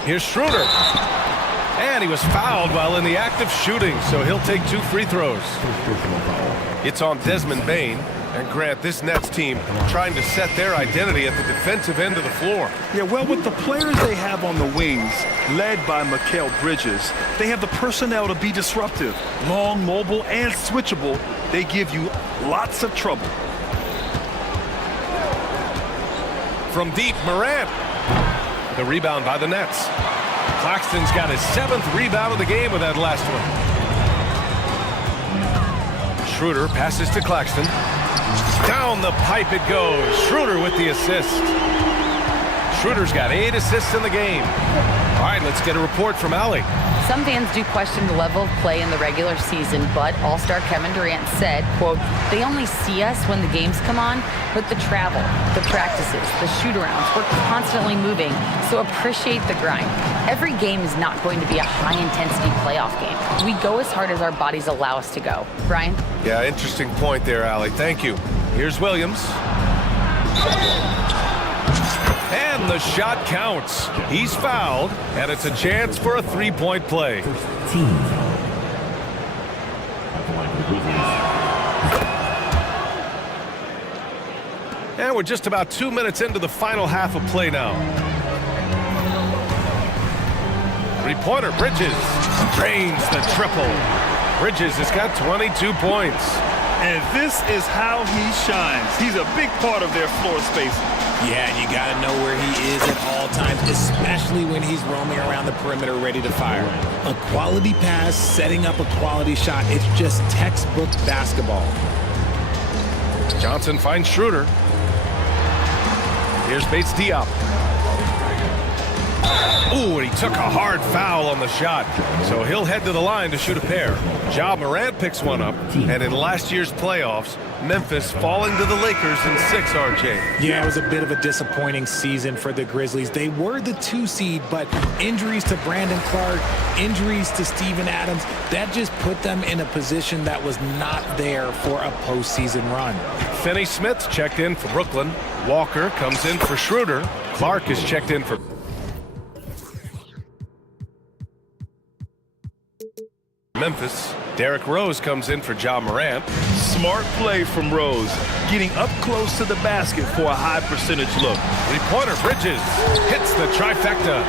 Here's Schroeder. And he was fouled while in the act of shooting, so he'll take 2 free throws. It's on Desmond Bane. And Grant, this Nets team trying to set their identity at the defensive end of the floor. Yeah, well, with the players they have on the wings, led by Mikal Bridges, they have the personnel to be disruptive. Long, mobile, and switchable. They give you lots of trouble. From deep, Morant. The rebound by the Nets. Claxton's got his 7th rebound of the game with that last one. Schroeder passes to Claxton. Down the pipe it goes. Schroeder with the assist. Schroeder's got 8 assists in the game. All right, let's get a report from Allie. Some fans do question the level of play in the regular season, but All-Star Kevin Durant said, quote, they only see us when the games come on, but the travel, the practices, the shoot-arounds, we're constantly moving, so appreciate the grind. Every game is not going to be a high-intensity playoff game. We go as hard as our bodies allow us to go. Brian? Yeah, interesting point there, Allie. Thank you. Here's Williams. And the shot counts. He's fouled, and it's a chance for a 3-point play. And we're just about 2 minutes into the final half of play now. 3-pointer, Bridges drains the triple. Bridges has got 22 points. And this is how he shines. He's a big part of their floor space. Yeah, you got to know where he is at all times, especially when he's roaming around the perimeter ready to fire. A quality pass, setting up a quality shot. It's just textbook basketball. Johnson finds Schroeder. Here's Bates Diop. Ooh, and he took a hard foul on the shot. So he'll head to the line to shoot a pair. Ja Morant picks one up. And in last year's playoffs, Memphis falling to the Lakers in 6, RJ. Yeah, it was a bit of a disappointing season for the Grizzlies. They were the 2 seed, but injuries to Brandon Clark, injuries to Steven Adams, that just put them in a position that was not there for a postseason run. Finney Smith checked in for Brooklyn. Walker comes in for Schroeder. Clark is checked in for Memphis. Derrick Rose comes in for Ja Morant. Smart play from Rose, getting up close to the basket for a high percentage look. 3-pointer, Bridges hits the trifecta.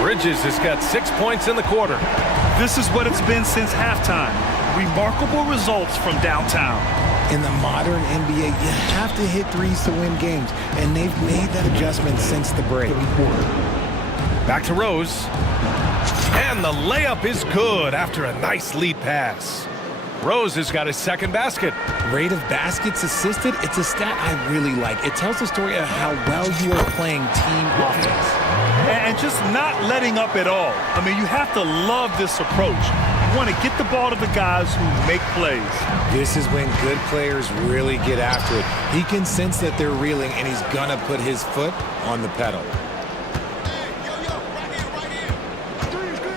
Bridges has got 6 points in the quarter. This is what it's been since halftime. Remarkable results from downtown. In the modern NBA, you have to hit threes to win games, and they've made that adjustment since the break. Back to Rose. And the layup is good after a nice lead pass. Rose has got his 2nd basket. Rate of baskets assisted, it's a stat I really like. It tells the story of how well you are playing team offense. And just not letting up at all. I mean, you have to love this approach. You want to get the ball to the guys who make plays. This is when good players really get after it. He can sense that they're reeling, and he's going to put his foot on the pedal.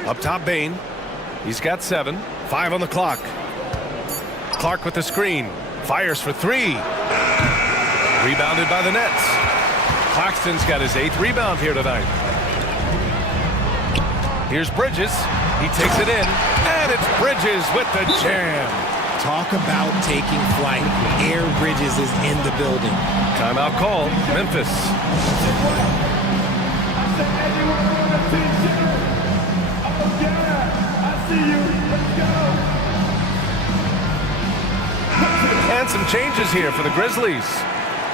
Up top, Bane. He's got 7. 5 on the clock. Clark with the screen. Fires for 3. Rebounded by the Nets. Claxton's got his 8th rebound here tonight. Here's Bridges. He takes it in. And it's Bridges with the jam. Talk about taking flight. Air Bridges is in the building. Timeout called. Memphis. And some changes here for the Grizzlies.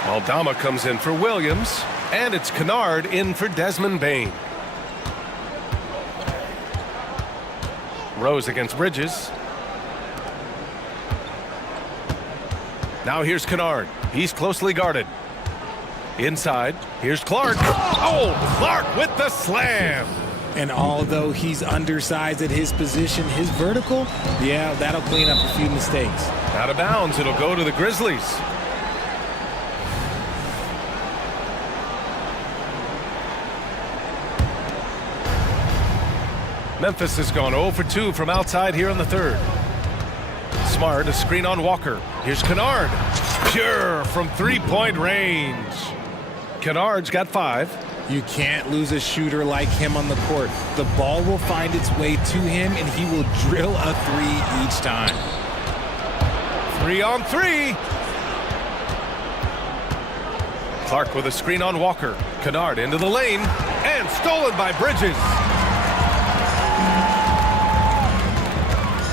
Aldama comes in for Williams, and it's Kennard in for Desmond Bain. Rose against Bridges. Now here's Kennard. He's closely guarded. Inside, here's Clark. Oh, Clark with the slam. And although he's undersized at his position, his vertical, yeah, that'll clean up a few mistakes. Out of bounds, it'll go to the Grizzlies. Memphis has gone 0 for 2 from outside here in the third. Smart, a screen on Walker. Here's Kennard. Pure from three-point range. Kennard's got 5. You can't lose a shooter like him on the court. The ball will find its way to him, and he will drill a 3 each time. 3 on 3. Clark with a screen on Walker. Kennard into the lane, and stolen by Bridges.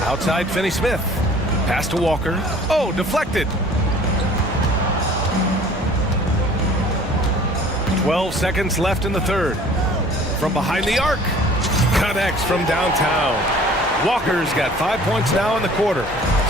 Outside, Finney-Smith. Pass to Walker. Oh, deflected. 12 seconds left in the third. From behind the arc. Connects from downtown. Walker's got 5 points now in the quarter.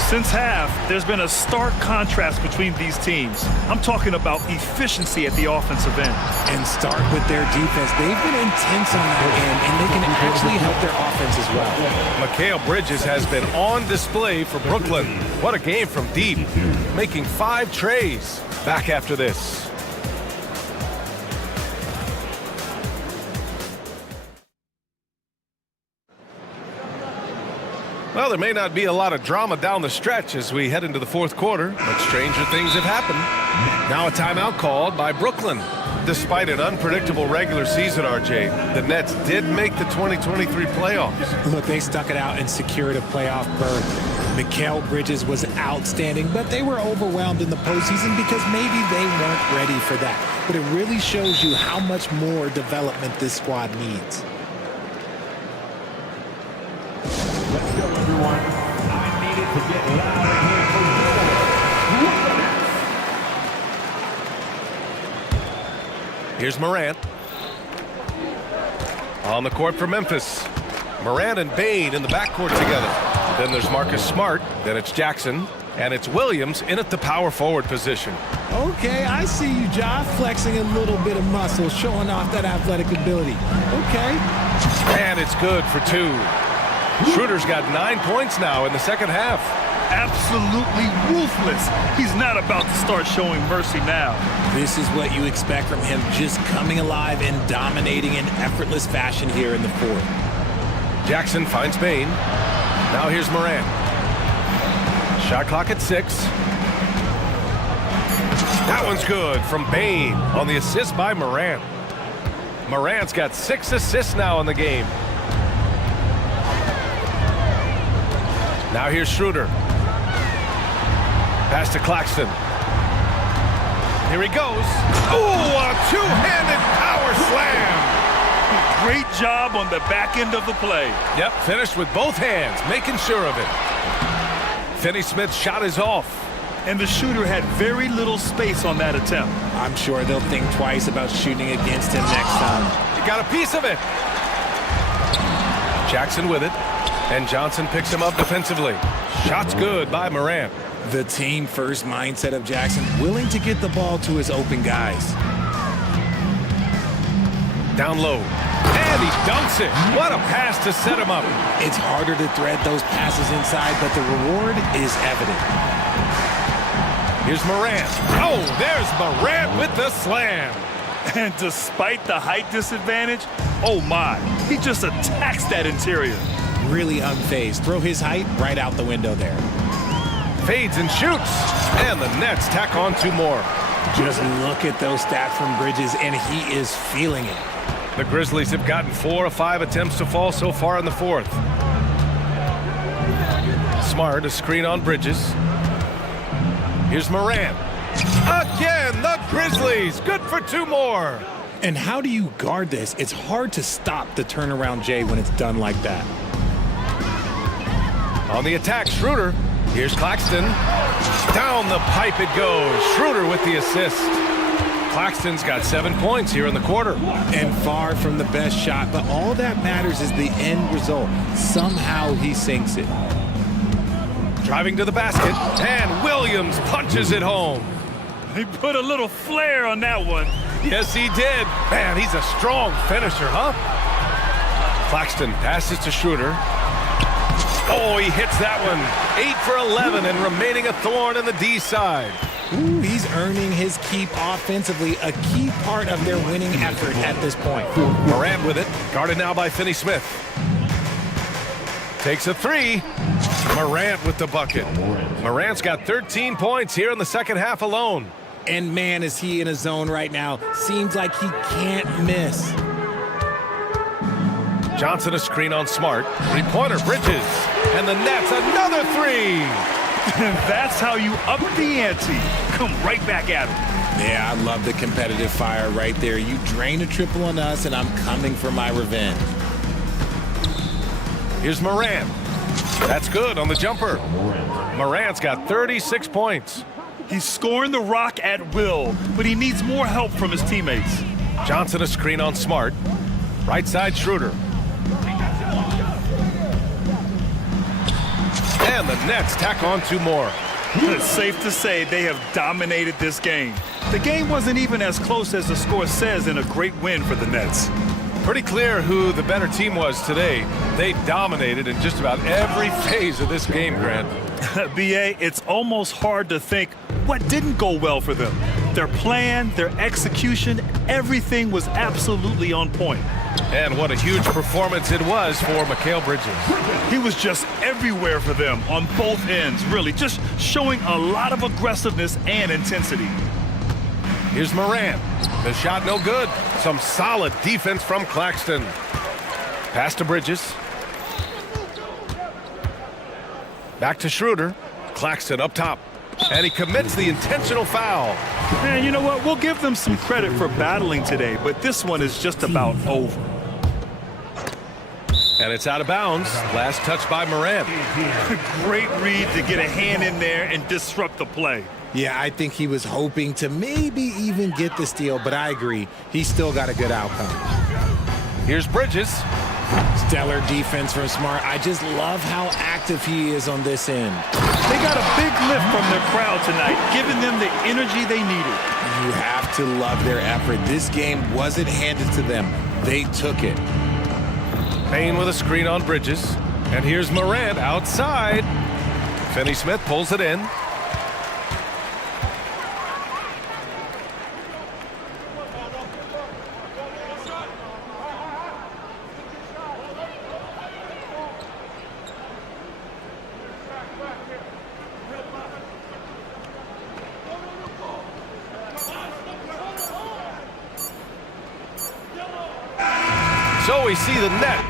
Since half, there's been a stark contrast between these teams. I'm talking about efficiency at the offensive end. And start with their defense. They've been intense on that end, and they can actually help their offense as well. Mikal Bridges has been on display for Brooklyn. What a game from deep. Making 5 trays. Back after this. Well, there may not be a lot of drama down the stretch as we head into the fourth quarter, but stranger things have happened. Now a timeout called by Brooklyn. Despite an unpredictable regular season, RJ, the Nets did make the 2023 playoffs. Look, they stuck it out and secured a playoff berth. Mikal Bridges was outstanding, but they were overwhelmed in the postseason because maybe they weren't ready for that. But it really shows you how much more development this squad needs. Let's go, everyone. I need it to get loud again for Here's Morant. On the court for Memphis. Morant and Bain in the backcourt together. Then there's Marcus Smart. Then it's Jackson. And it's Williams in at the power forward position. Okay, I see you, Josh, flexing a little bit of muscle, showing off that athletic ability. Okay. And it's good for 2. Schroeder's got 9 points now in the second half. Absolutely ruthless. He's not about to start showing mercy now. This is what you expect from him, just coming alive and dominating in effortless fashion here in the fourth. Jackson finds Bain. Now here's Morant. Shot clock at 6. That one's good from Bain on the assist by Morant. Morant's got 6 assists now in the game. Now here's Schroeder. Pass to Claxton. Here he goes. Oh, a two-handed power slam. Great job on the back end of the play. Yep, finished with both hands, making sure of it. Finney-Smith's shot is off. And the shooter had very little space on that attempt. I'm sure they'll think twice about shooting against him next time. He got a piece of it. Jackson with it. And Johnson picks him up defensively. Shot's good by Morant. The team-first mindset of Jackson, willing to get the ball to his open guys. Down low. And he dunks it. What a pass to set him up. It's harder to thread those passes inside, but the reward is evident. Here's Morant. Oh, there's Morant with the slam. And despite the height disadvantage, oh my, he just attacks that interior. Really unfazed. Throw his height right out the window there. Fades and shoots. And the Nets tack on 2 more. Just look at those stats from Bridges, and he is feeling it. The Grizzlies have gotten 4 of 5 attempts to fall so far in the fourth. Smart, a screen on Bridges. Here's Morant. Again, the Grizzlies. Good for 2 more. And how do you guard this? It's hard to stop the turnaround J when it's done like that. On the attack, Schroeder. Here's Claxton. Down the pipe it goes. Schroeder with the assist. Claxton's got 7 points here in the quarter. And far from the best shot, but all that matters is the end result. Somehow he sinks it. Driving to the basket, and Williams punches it home. He put a little flair on that one. Yes, he did. Man, he's a strong finisher, huh? Claxton passes to Schroeder. Oh, he hits that one. 8 for 11 and remaining a thorn in the D side. Ooh, he's earning his keep offensively, a key part of their winning effort at this point. Morant with it, guarded now by Finney-Smith. Takes a three. Morant with the bucket. Morant's got 13 points here in the second half alone. And man, is he in a zone right now. Seems like he can't miss. Johnson a screen on Smart. Three-pointer, Bridges. And the Nets, another three. That's how you up the ante. Come right back at him. Yeah, I love the competitive fire right there. You drain a triple on us, and I'm coming for my revenge. Here's Morant. That's good on the jumper. Morant's got 36 points. He's scoring the rock at will, but he needs more help from his teammates. Johnson a screen on Smart. Right side Schroeder. And the Nets tack on 2 more. It's safe to say they have dominated this game. The game wasn't even as close as the score says in a great win for the Nets. Pretty clear who the better team was today. They dominated in just about every phase of this game, Grant. BA, it's almost hard to think what didn't go well for them. Their plan, their execution, everything was absolutely on point. And what a huge performance it was for Mikal Bridges. He was just everywhere for them on both ends, really, just showing a lot of aggressiveness and intensity. Here's Morant. The shot no good. Some solid defense from Claxton. Pass to Bridges. Back to Schroeder. Claxton up top. And he commits the intentional foul. And you know what? We'll give them some credit for battling today, but this one is just about over. And it's out of bounds. Last touch by Morant. Great read to get a hand in there and disrupt the play. Yeah, I think he was hoping to maybe even get the steal, but I agree. He still got a good outcome. Here's Bridges. Stellar defense from Smart. I just love how active he is on this end. They got a big lift from their crowd tonight, giving them the energy they needed. You have to love their effort. This game wasn't handed to them. They took it. Payne with a screen on Bridges. And here's Morant outside. Finney-Smith pulls it in. So we see the net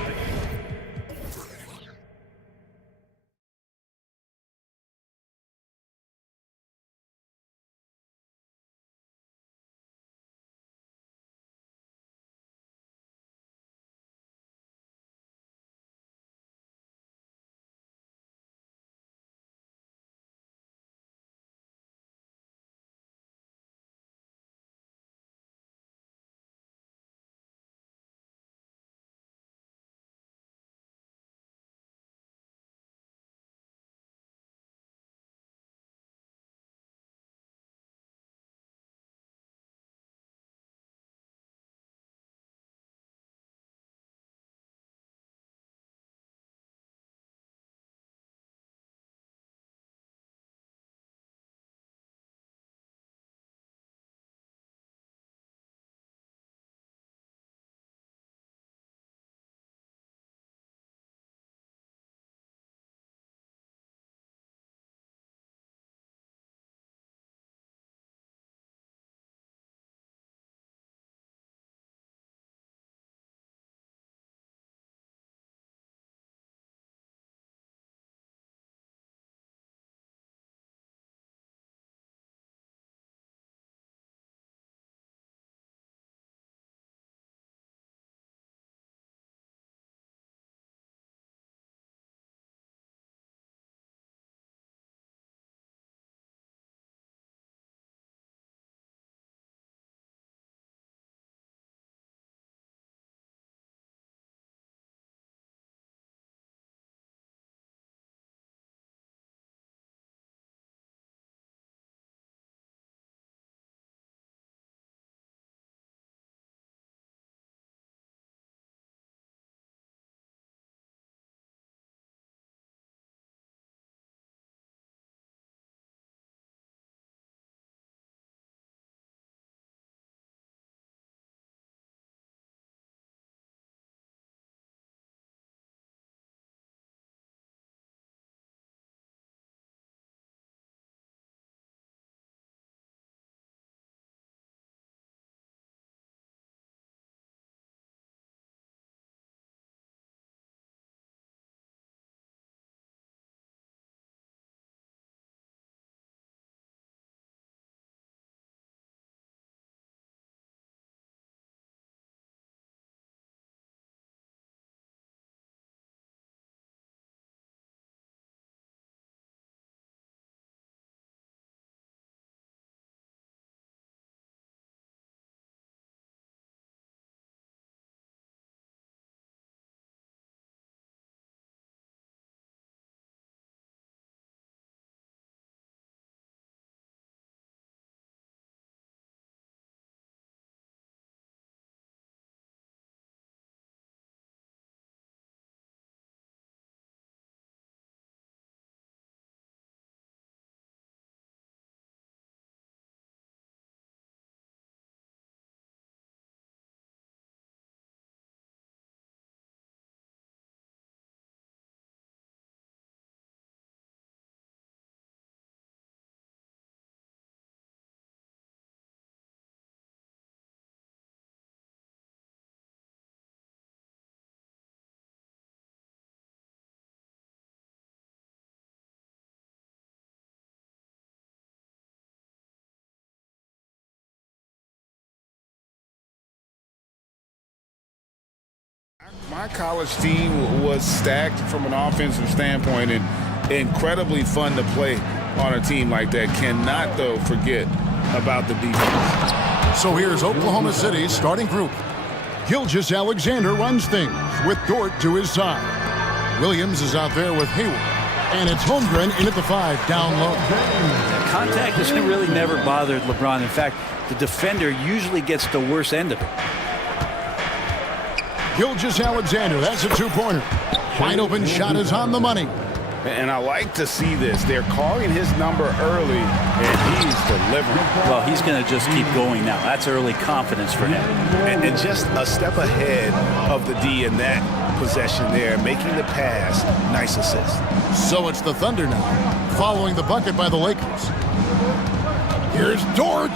My college team was stacked from an offensive standpoint and incredibly fun to play on a team like that. Cannot, though, forget about the defense. So here's Oklahoma City's starting group. Gilgeous-Alexander runs things with Dort to his side. Williams is out there with Hayward. And it's Holmgren in at the 5, down low. Contact has really never bothered LeBron. In fact, the defender usually gets the worst end of it. Gilgeous-Alexander, that's a two-pointer. Wide open shot is on the money. And I like to see this. They're calling his number early, and he's delivering. Well, he's going to just keep going now. That's early confidence for him. And just a step ahead of the D in that possession there, making the pass. Nice assist. So it's the Thunder now, following the bucket by the Lakers. Here's Dort.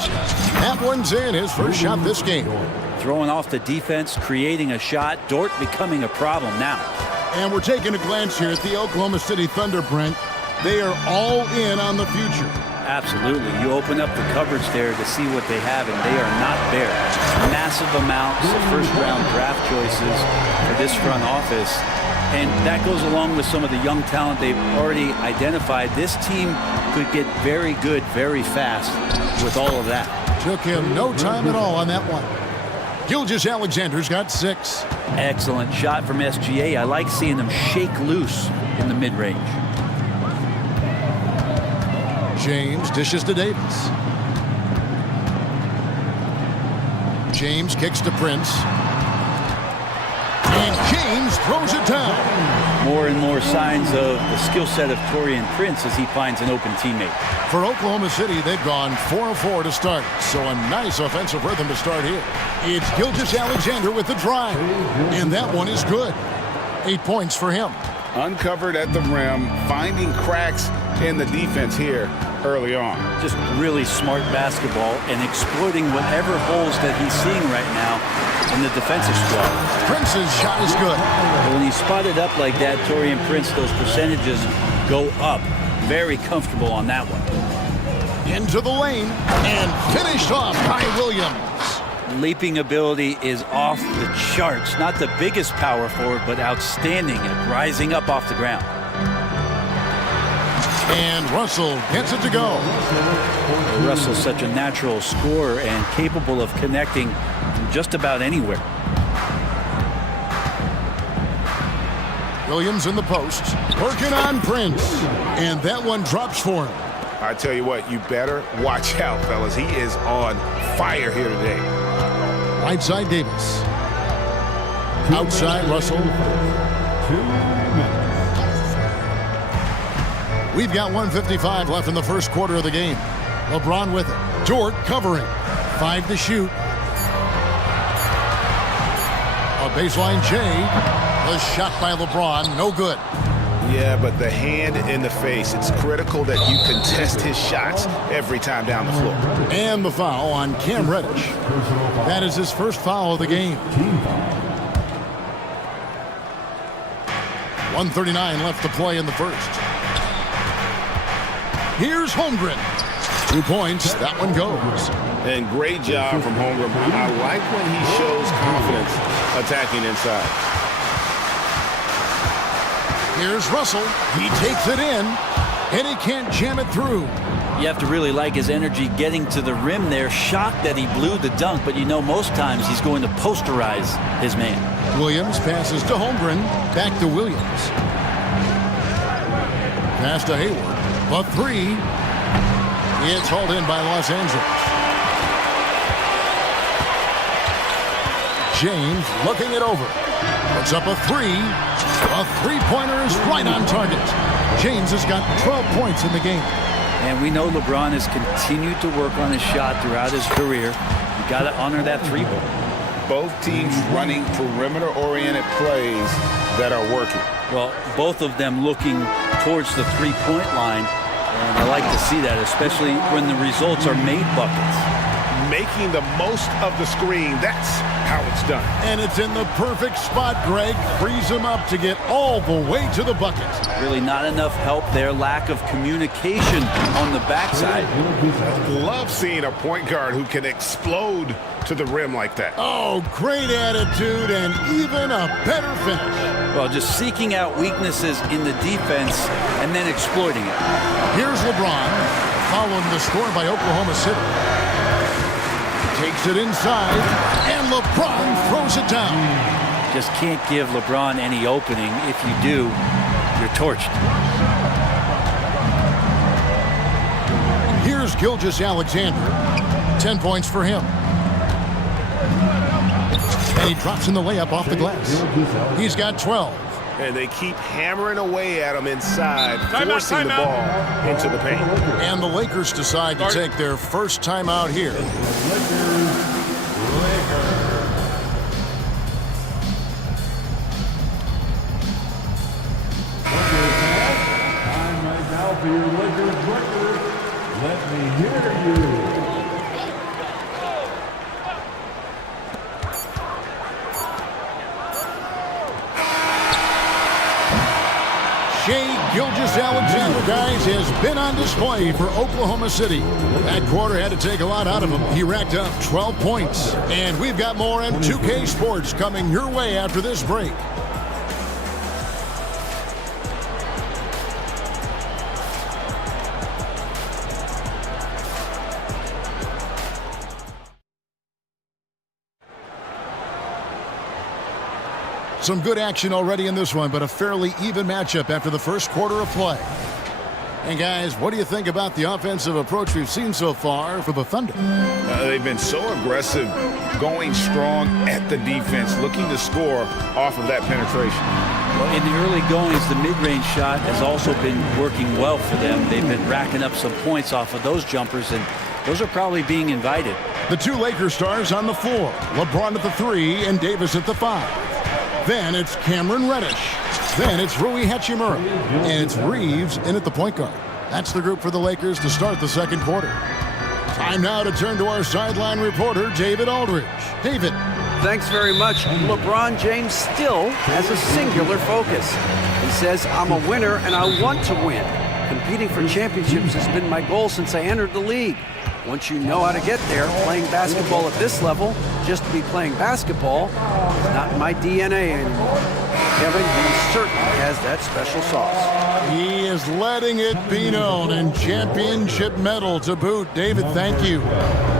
That one's in, his first shot this game. Throwing off the defense, creating a shot. Dort becoming a problem now. And we're taking a glance here at the Oklahoma City Thunder, Brent. They are all in on the future. Absolutely. You open up the coverage there to see what they have, and they are not bare. Massive amounts of first-round draft choices for this front office. And that goes along with some of the young talent they've already identified. This team could get very good very fast with all of that. Took him no time at all on that one. Gilgeous-Alexander's got 6. Excellent shot from SGA. I like seeing them shake loose in the mid-range. James dishes to Davis. James kicks to Prince. And James throws it down. More and more signs of the skill set of Taurean Prince as he finds an open teammate. For Oklahoma City, they've gone 4-4 to start. So a nice offensive rhythm to start here. It's Gilgeous-Alexander with the drive. And that one is good. 8 points for him. Uncovered at the rim, finding cracks in the defense here early on. Just really smart basketball and exploiting whatever holes that he's seeing right now in the defensive squad. Prince's shot is good. But when he's spotted up like that, Taurean Prince, those percentages go up. Very comfortable on that one. Into the lane and finished off by Williams. Leaping ability is off the charts. Not the biggest power forward, but outstanding at rising up off the ground. And Russell gets it to go. Russell's such a natural scorer and capable of connecting from just about anywhere. Williams in the post, working on Prince. And that one drops for him. I tell you what, you better watch out, fellas. He is on fire here today. Right side, Davis. Outside, Russell. We've got 1:55 left in the first quarter of the game. LeBron with it. Dort covering. 5 to shoot. A baseline J. The shot by LeBron, no good. Yeah, but the hand in the face, it's critical that you contest his shots every time down the floor. And the foul on Cam Reddish. That is his first foul of the game. 1:39 left to play in the first. Here's Holmgren. 2 points. That one goes. And great job from Holmgren. I like when he shows confidence attacking inside. Here's Russell. He takes it in, and he can't jam it through. You have to really like his energy getting to the rim there. Shocked that he blew the dunk, but you know most times he's going to posterize his man. Williams passes to Holmgren. Back to Williams. Pass to Hayward. The 3. It's hauled in by Los Angeles. James looking it over. Puts up a 3. A three-pointer is right on target. James has got 12 points in the game. And we know LeBron has continued to work on his shot throughout his career. You got to honor that 3-ball. Both teams running perimeter-oriented plays that are working. Well, both of them looking towards the three-point line. And I like to see that, especially when the results are made buckets. making the most of the screen. That's how it's done. And it's in the perfect spot, Greg. Frees him up to get all the way to the bucket. Really not enough help there. Lack of communication on the backside. Love seeing a point guard who can explode to the rim like that. Oh, great attitude and even a better finish. Well, just seeking out weaknesses in the defense and then exploiting it. Here's LeBron, following the score by Oklahoma City. Takes it inside, and LeBron throws it down. Just can't give LeBron any opening. If you do, you're torched. Here's Gilgeous-Alexander. 10 points for him. And he drops in the layup off the glass. He's got 12. And they keep hammering away at him inside, forcing the ball into the paint. And the Lakers decide to take their first timeout here. Time right now for your Lakers record. Let me hear you. Gilgeous-Alexander, guys, has been on display for Oklahoma City. That quarter had to take a lot out of him. He racked up 12 points. And we've got more on 2K Sports coming your way after this break. Some good action already in this one, but a fairly even matchup after the first quarter of play. And guys, what do you think about the offensive approach we've seen so far for the Thunder? They've been so aggressive, going strong at the defense, looking to score off of that penetration. Well, in the early goings, the mid-range shot has also been working well for them. They've been racking up some points off of those jumpers, and those are probably being invited. The two Lakers stars on the floor. LeBron at the 3 and Davis at the 5. Then it's Cameron Reddish. Then it's Rui Hachimura. And it's Reeves in at the point guard. That's the group for the Lakers to start the second quarter. Time now to turn to our sideline reporter, David Aldridge. David. Thanks very much. LeBron James still has a singular focus. He says, I'm a winner and I want to win. Competing for championships has been my goal since I entered the league. Once you know how to get there, playing basketball at this level, just to be playing basketball, is not in my DNA anymore. Kevin, he certainly has that special sauce. He is letting it be known, and championship medal to boot. David, thank you.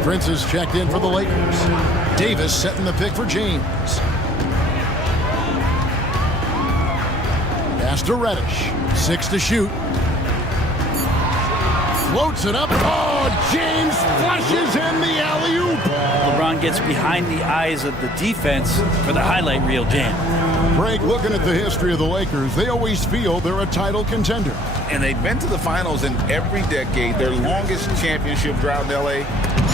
Prince has checked in for the Lakers. Davis setting the pick for James. Pass to Reddish. 6 to shoot. Floats it up. Oh, James flushes in the alley-oop. LeBron gets behind the eyes of the defense for the highlight reel jam. Greg, looking at the history of the Lakers, they always feel they're a title contender. And they've been to the finals in every decade. Their longest championship drought in L.A.,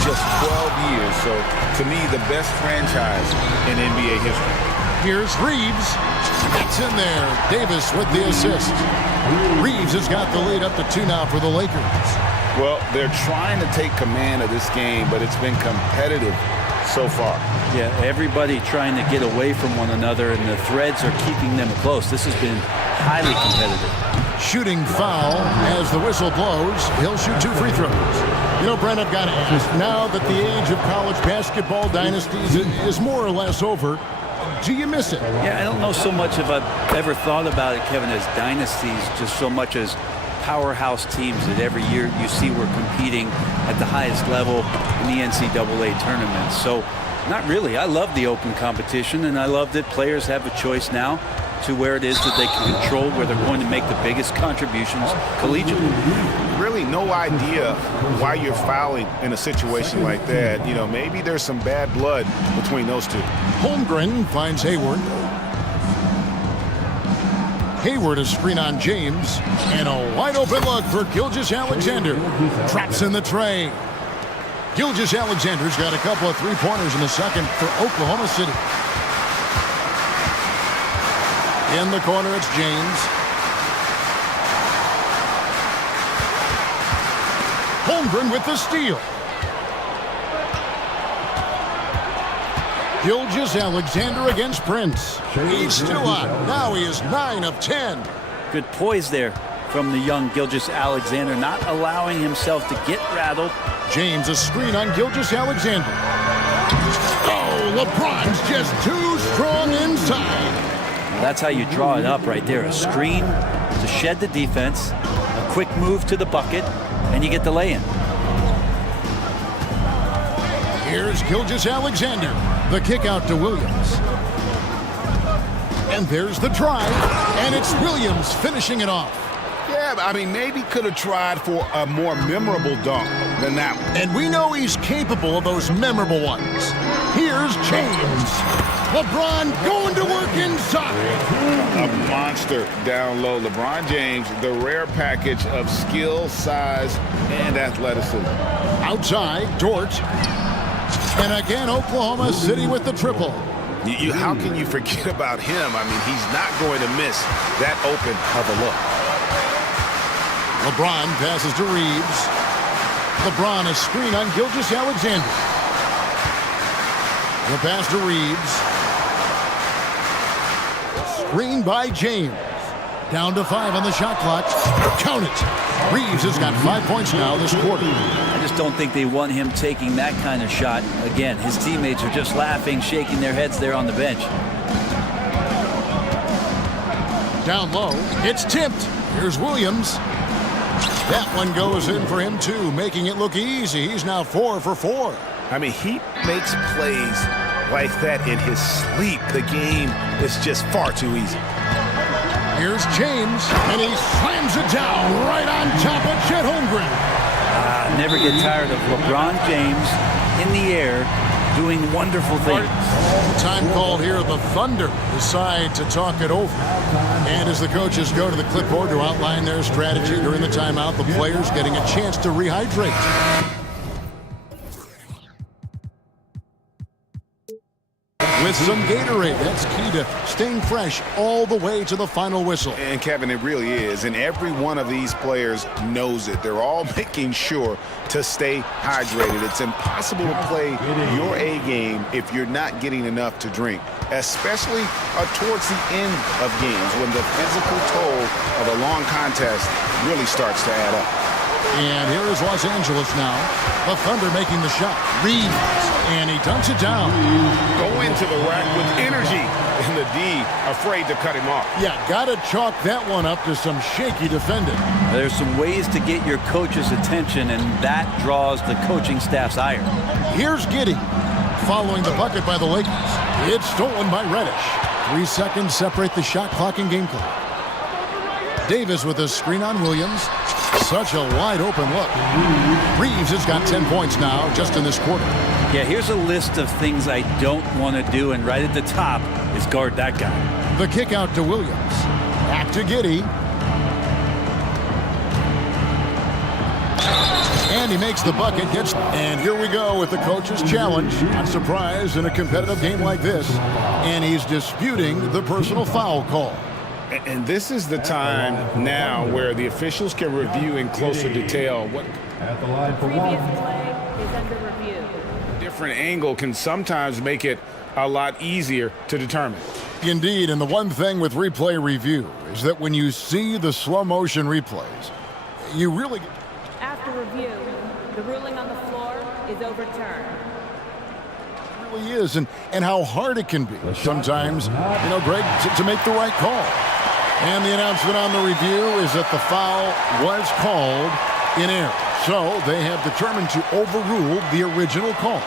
just 12 years. So, to me, the best franchise in NBA history. Here's Reeves. It's in there. Davis with the assist. Reeves has got the lead up to 2 now for the Lakers. Well, they're trying to take command of this game, but it's been competitive so far. Yeah, everybody trying to get away from one another, and the threads are keeping them close. This has been highly competitive. Shooting foul as the whistle blows. He'll shoot 2 free throws. You know, Brent, I've got to ask, now that the age of college basketball dynasties is more or less over, do you miss it? Yeah, I don't know so much if I've ever thought about it, Kevin, as dynasties, just so much as powerhouse teams that every year you see we're competing at the highest level in the NCAA tournament. So, not really. I love the open competition, and I love that players have a choice now to where it is that they can control where they're going to make the biggest contributions collegiately. Really no idea why you're fouling in a situation like that. You know, maybe there's some bad blood between those two. Holmgren finds Hayward. Hayward a screen on James. And a wide open look for Gilgeous-Alexander. Traps in the tray. Gilgeous-Alexander's got a couple of 3-pointers in the second for Oklahoma City. In the corner, it's James. Holmgren with the steal. Gilgeous-Alexander against Prince. He's still on. Now he is 9 of 10. Good poise there from the young Gilgeous-Alexander, not allowing himself to get rattled. James, a screen on Gilgeous-Alexander. Oh, LeBron's just too strong inside. That's how you draw it up right there. A screen to shed the defense, a quick move to the bucket, and you get the lay-in. Here's Gilgeous-Alexander. The kick out to Williams. And there's the drive, and it's Williams finishing it off. Yeah, I mean, maybe could have tried for a more memorable dunk than that one. And we know he's capable of those memorable ones. Here's James. LeBron going to work inside. A monster down low. LeBron James, the rare package of skill, size, and athleticism. Outside, Dort. And again, Oklahoma City with the triple. How can you forget about him? I mean, he's not going to miss that open of a look. LeBron passes to Reeves. LeBron a screen on Gilgeous-Alexander. The pass to Reeves. Screen by James. Down to 5 on the shot clock. Count it. Reeves has got 5 points now this quarter. I just don't think they want him taking that kind of shot again. His teammates are just laughing, shaking their heads there on the bench. Down low. It's tipped. Here's Williams. That one goes in for him, too, making it look easy. He's now 4 for 4. I mean, he makes plays like that in his sleep. The game is just far too easy. Here's James, and he slams it down right on top of Chet Holmgren. Never get tired of LeBron James in the air doing wonderful things. Time called here. The Thunder decide to talk it over. And as the coaches go to the clipboard to outline their strategy during the timeout, the players getting a chance to rehydrate. With some Gatorade. That's key to staying fresh all the way to the final whistle. And Kevin, it really is. And every one of these players knows it. They're all making sure to stay hydrated. It's impossible to play your A game if you're not getting enough to drink, especially towards the end of games when the physical toll of a long contest really starts to add up. And here is Los Angeles now. The Thunder making the shot. Reeves, and he dunks it down. Go into the rack with energy. And the D afraid to cut him off. Yeah, got to chalk that one up to some shaky defending. There's some ways to get your coach's attention, and that draws the coaching staff's ire. Here's Giddey following the bucket by the Lakers. It's stolen by Reddish. 3 seconds separate the shot clock and game clock. Davis with a screen on Williams. Such a wide open look. Reeves has got 10 points now just in this quarter. Yeah, here's a list of things I don't want to do, and right at the top is guard that guy. The kick out to Williams. Back to Giddey. And he makes the bucket. And here we go with the coach's challenge. Not surprised in a competitive game like this. And he's disputing the personal foul call. And this is the time now where the officials can review in closer detail what At the line for one. Is under review. different angle can sometimes make it a lot easier to determine. Indeed, and the one thing with replay review is that when you see the slow motion replays, you really... After review, the ruling on the floor is overturned. It really is, and how hard it can be sometimes, Greg, to make the right call. And the announcement on the review is that the foul was called in error. So they have determined to overrule the original call.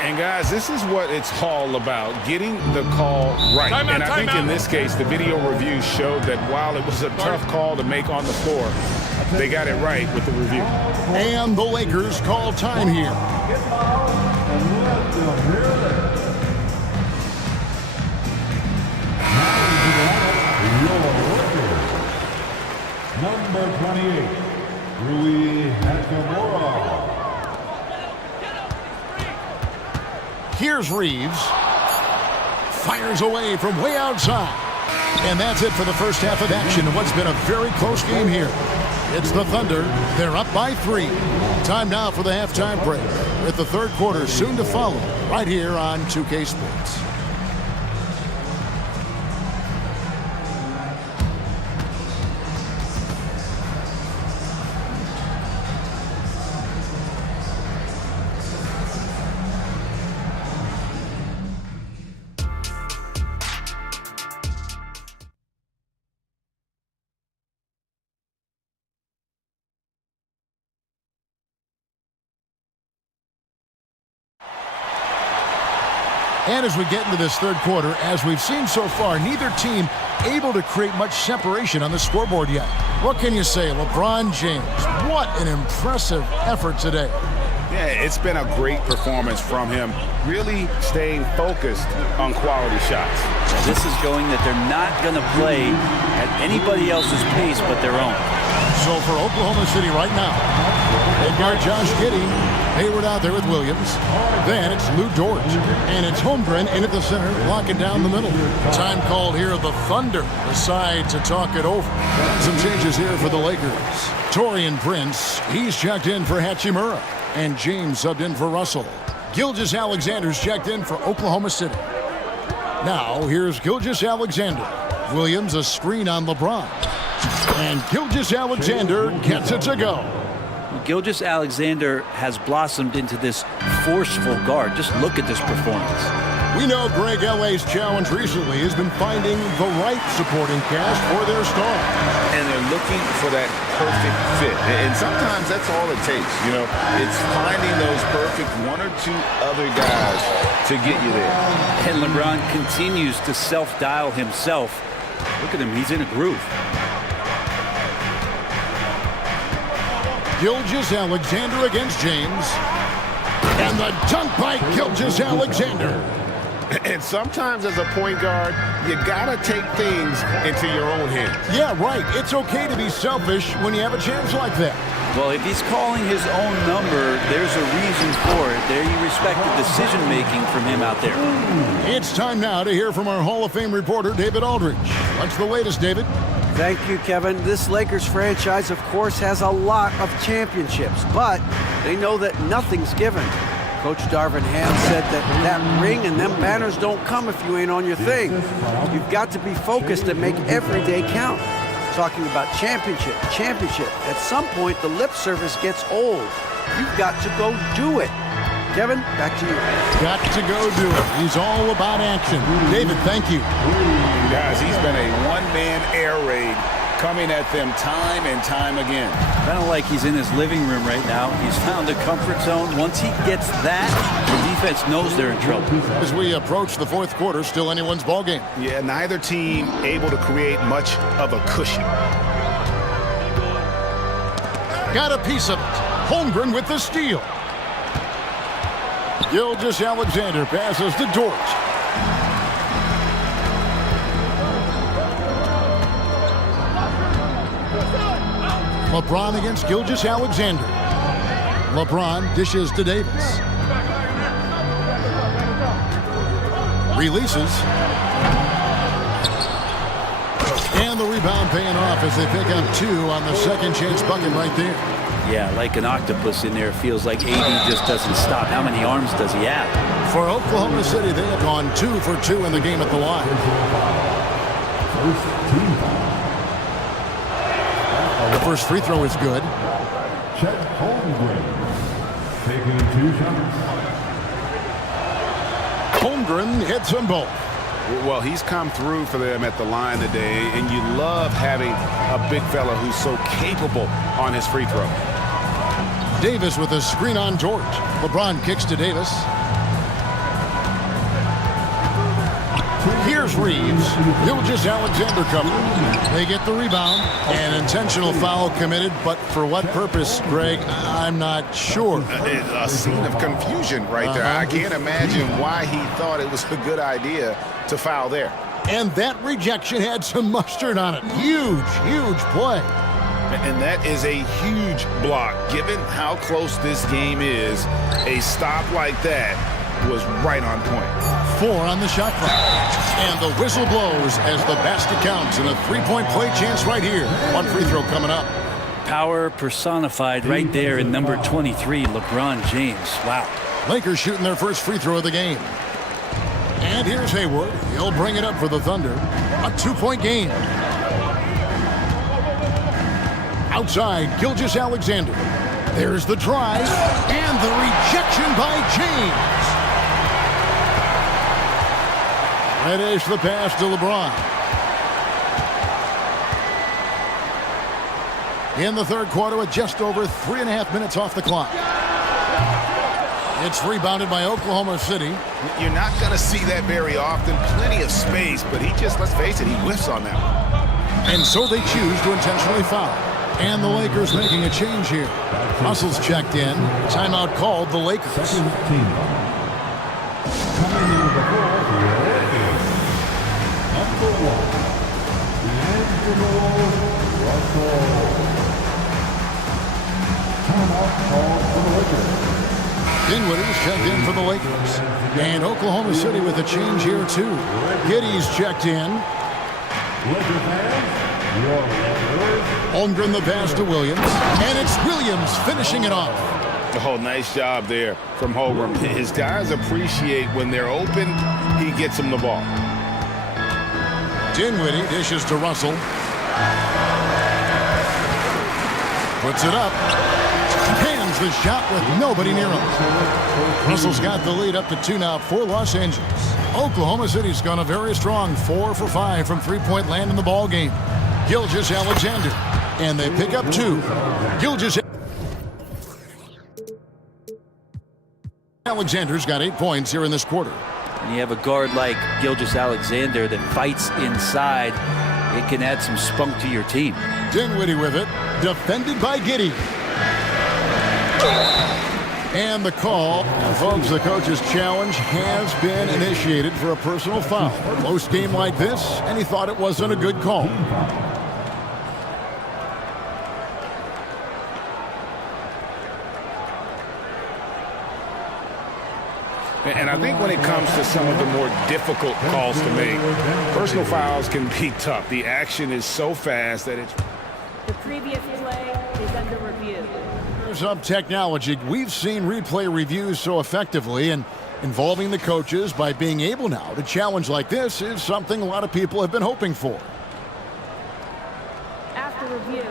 And guys, this is what it's all about, getting the call right. And I think in this case, the video review showed that while it was a tough call to make on the floor, they got it right with the review. And the Lakers call time here. Number 28, Rui Hachimura. Here's Reeves. Fires away from way outside. And that's it for the first half of action in what's been a very close game here. It's the Thunder. They're up by 3. Time now for the halftime break, with the third quarter soon to follow, right here on 2K Sports. And as we get into this third quarter, as we've seen so far, neither team able to create much separation on the scoreboard yet. What can you say? LeBron James, what an impressive effort today. Yeah, it's been a great performance from him, really staying focused on quality shots. This is going that they're not going to play at anybody else's pace but their own. So for Oklahoma City right now, they've got Josh Giddey, Hayward out there with Williams. Then it's Lou Dort. And it's Holmgren in at the center, locking down the middle. Time called here, the Thunder decide to talk it over. Some changes here for the Lakers. Taurean Prince, he's checked in for Hachimura. And James subbed in for Russell. Gilgeous-Alexander's checked in for Oklahoma City. Now here's Gilgeous-Alexander. Williams a screen on LeBron. And Gilgeous-Alexander gets it to go. Gilgeous-Alexander has blossomed into this forceful guard. Just look at this performance. We know Greg L.A.'s challenge recently has been finding the right supporting cast for their star. And they're looking for that perfect fit. And sometimes that's all it takes, you know. It's finding those perfect one or two other guys to get you there. And LeBron continues to self-dial himself. Look at him, he's in a groove. Gilgeous-Alexander against James. And the dunk by Gilgeous-Alexander. And sometimes as a point guard, you gotta take things into your own hands. Yeah, right. It's okay to be selfish when you have a chance like that. Well, if he's calling his own number, there's a reason for it. There you respect the decision-making from him out there. It's time now to hear from our Hall of Fame reporter, David Aldridge. What's the latest, David? Thank you, Kevin. This Lakers franchise, of course, has a lot of championships, but they know that nothing's given. Coach Darvin Ham said that ring and them banners don't come if you ain't on your thing. You've got to be focused and make every day count. Talking about championship. At some point, the lip service gets old. You've got to go do it. Kevin, back to you. Got to go do it. He's all about action. David, thank you. Guys, he's been a one-man air raid coming at them time and time again. Kind of like he's in his living room right now. He's found a comfort zone. Once he gets that, the defense knows they're in trouble. As we approach the fourth quarter, still anyone's ballgame. Yeah, neither team able to create much of a cushion. Got a piece of it. Holmgren with the steal. Gilgeous-Alexander passes to Dort. LeBron against Gilgeous-Alexander. LeBron dishes to Davis. Releases. And the rebound paying off as they pick up 2 on the second chance bucket right there. Yeah, like an octopus in there. Feels like AD just doesn't stop. How many arms does he have? For Oklahoma City, they have gone 2 for 2 in the game at the line. The first free throw is good. Chet Holmgren taking 2 shots. Holmgren hits them both. Well, he's come through for them at the line today, and you love having a big fella who's so capable on his free throw. Davis with a screen on Dort. LeBron kicks to Davis. Here's Reeves. Gilgeous-Alexander covered. They get the rebound. An intentional foul committed, but for what purpose, Greg, I'm not sure. A scene of confusion right there. I can't imagine why he thought it was a good idea to foul there. And that rejection had some mustard on it. Huge play. And that is a huge block. Given how close this game is, a stop like that was right on point. 4 on the shot clock. And the whistle blows as the basket counts and a 3-point play chance right here. 1 free throw coming up. Power personified right there in number 23, LeBron James. Wow. Lakers shooting their first free throw of the game. And here's Hayward. He'll bring it up for the Thunder. A 2-point game. Outside, Gilgeous-Alexander. There's the drive and the rejection by James. Reddish the pass to LeBron. In the third quarter with just over 3.5 minutes off the clock. It's rebounded by Oklahoma City. You're not going to see that very often. Plenty of space, but he just, let's face it, he whiffs on that one. And so they choose to intentionally foul. And the Lakers making a change here. Russell's checked in. Timeout called the Lakers. Dinwiddie's checked in for the Lakers. And Oklahoma City with a change here, too. Giddey's checked in. Holmgren the pass to Williams. And it's Williams finishing it off. Oh, nice job there from Holmgren. His guys appreciate when they're open, he gets them the ball. Dinwiddie dishes to Russell. Puts it up. Hands the shot with nobody near him. Russell's got the lead up to 2 now for Los Angeles. Oklahoma City's gone a very strong 4 for 5 from three-point land in the ball game. Gilgeous-Alexander. And they pick up 2. Gilgeous-Alexander's got 8 points here in this quarter. And you have a guard like Gilgeous-Alexander that fights inside. It can add some spunk to your team. Dinwiddie with it. Defended by Giddey. And the call. Folks, the coach's challenge has been initiated for a personal foul. A close game like this, and he thought it wasn't a good call. And I think when it comes to some of the more difficult calls to make, personal fouls can be tough. The action is so fast that it's... The previous play is under review. Here's up technology. We've seen replay reviews so effectively, and involving the coaches by being able now to challenge like this is something a lot of people have been hoping for. After review,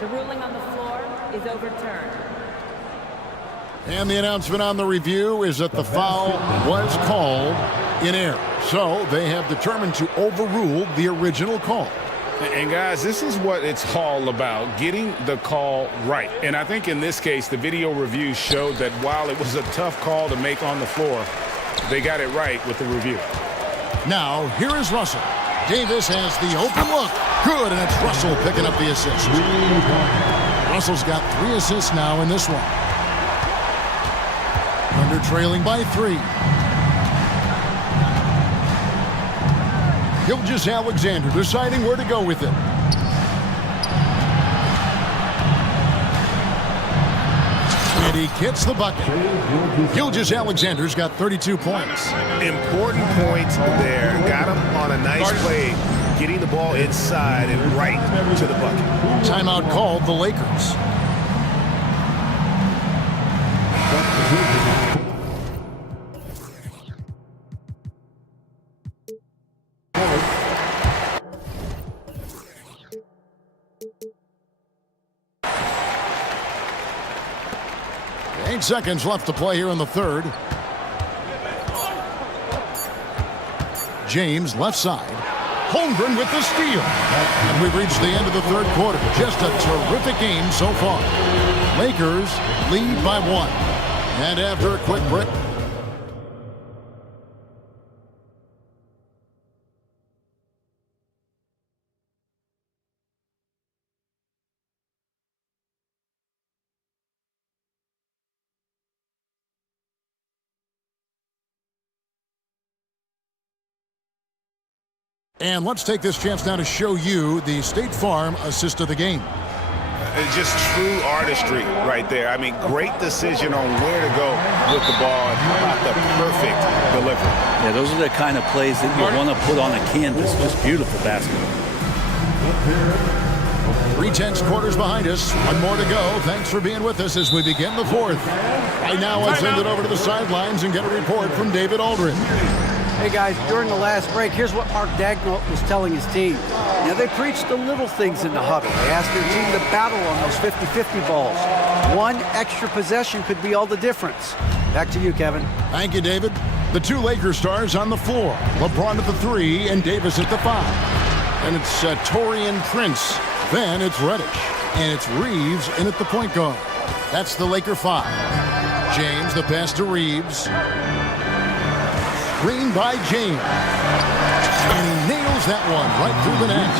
the ruling on the floor is overturned. And the announcement on the review is that the foul was called in error. So they have determined to overrule the original call. And guys, this is what it's all about, getting the call right. And I think in this case, the video review showed that while it was a tough call to make on the floor, they got it right with the review. Now, here is Russell. Davis has the open look. Good, and it's Russell picking up the assist. Russell's got 3 assists now in this one. Thunder trailing by 3. Gilgeous-Alexander deciding where to go with it. And he gets the bucket. Gilgeous-Alexander's got 32 points. Important points there. Got him on a nice play, getting the ball inside and right to the bucket. Timeout called the Lakers. Eight seconds left to play here in the third. James left side. Holmgren with the steal. And we've reached the end of the third quarter. Just a terrific game so far. Lakers lead by 1. And after a quick break. And let's take this chance now to show you the State Farm assist of the game. It's just true artistry right there. I mean, great decision on where to go with the ball and how about the perfect delivery. Yeah, those are the kind of plays that you want to put on a canvas. Just beautiful basketball. 3/10 quarters behind us. One more to go. Thanks for being with us as we begin the fourth. Right now, I'll send it over to the sidelines and get a report from David Aldridge. Hey guys, during the last break, here's what Mark Dagnall was telling his team. Now they preached the little things in the huddle. They asked their team to battle on those 50-50 balls. One extra possession could be all the difference. Back to you, Kevin. Thank you, David. The two Lakers stars on the floor. LeBron at the 3 and Davis at the 5. And it's Taurean Prince. Then it's Reddish. And it's Reeves in at the point guard. That's the Laker 5. James, the pass to Reeves. Screen by James. And he nails that one right through the net.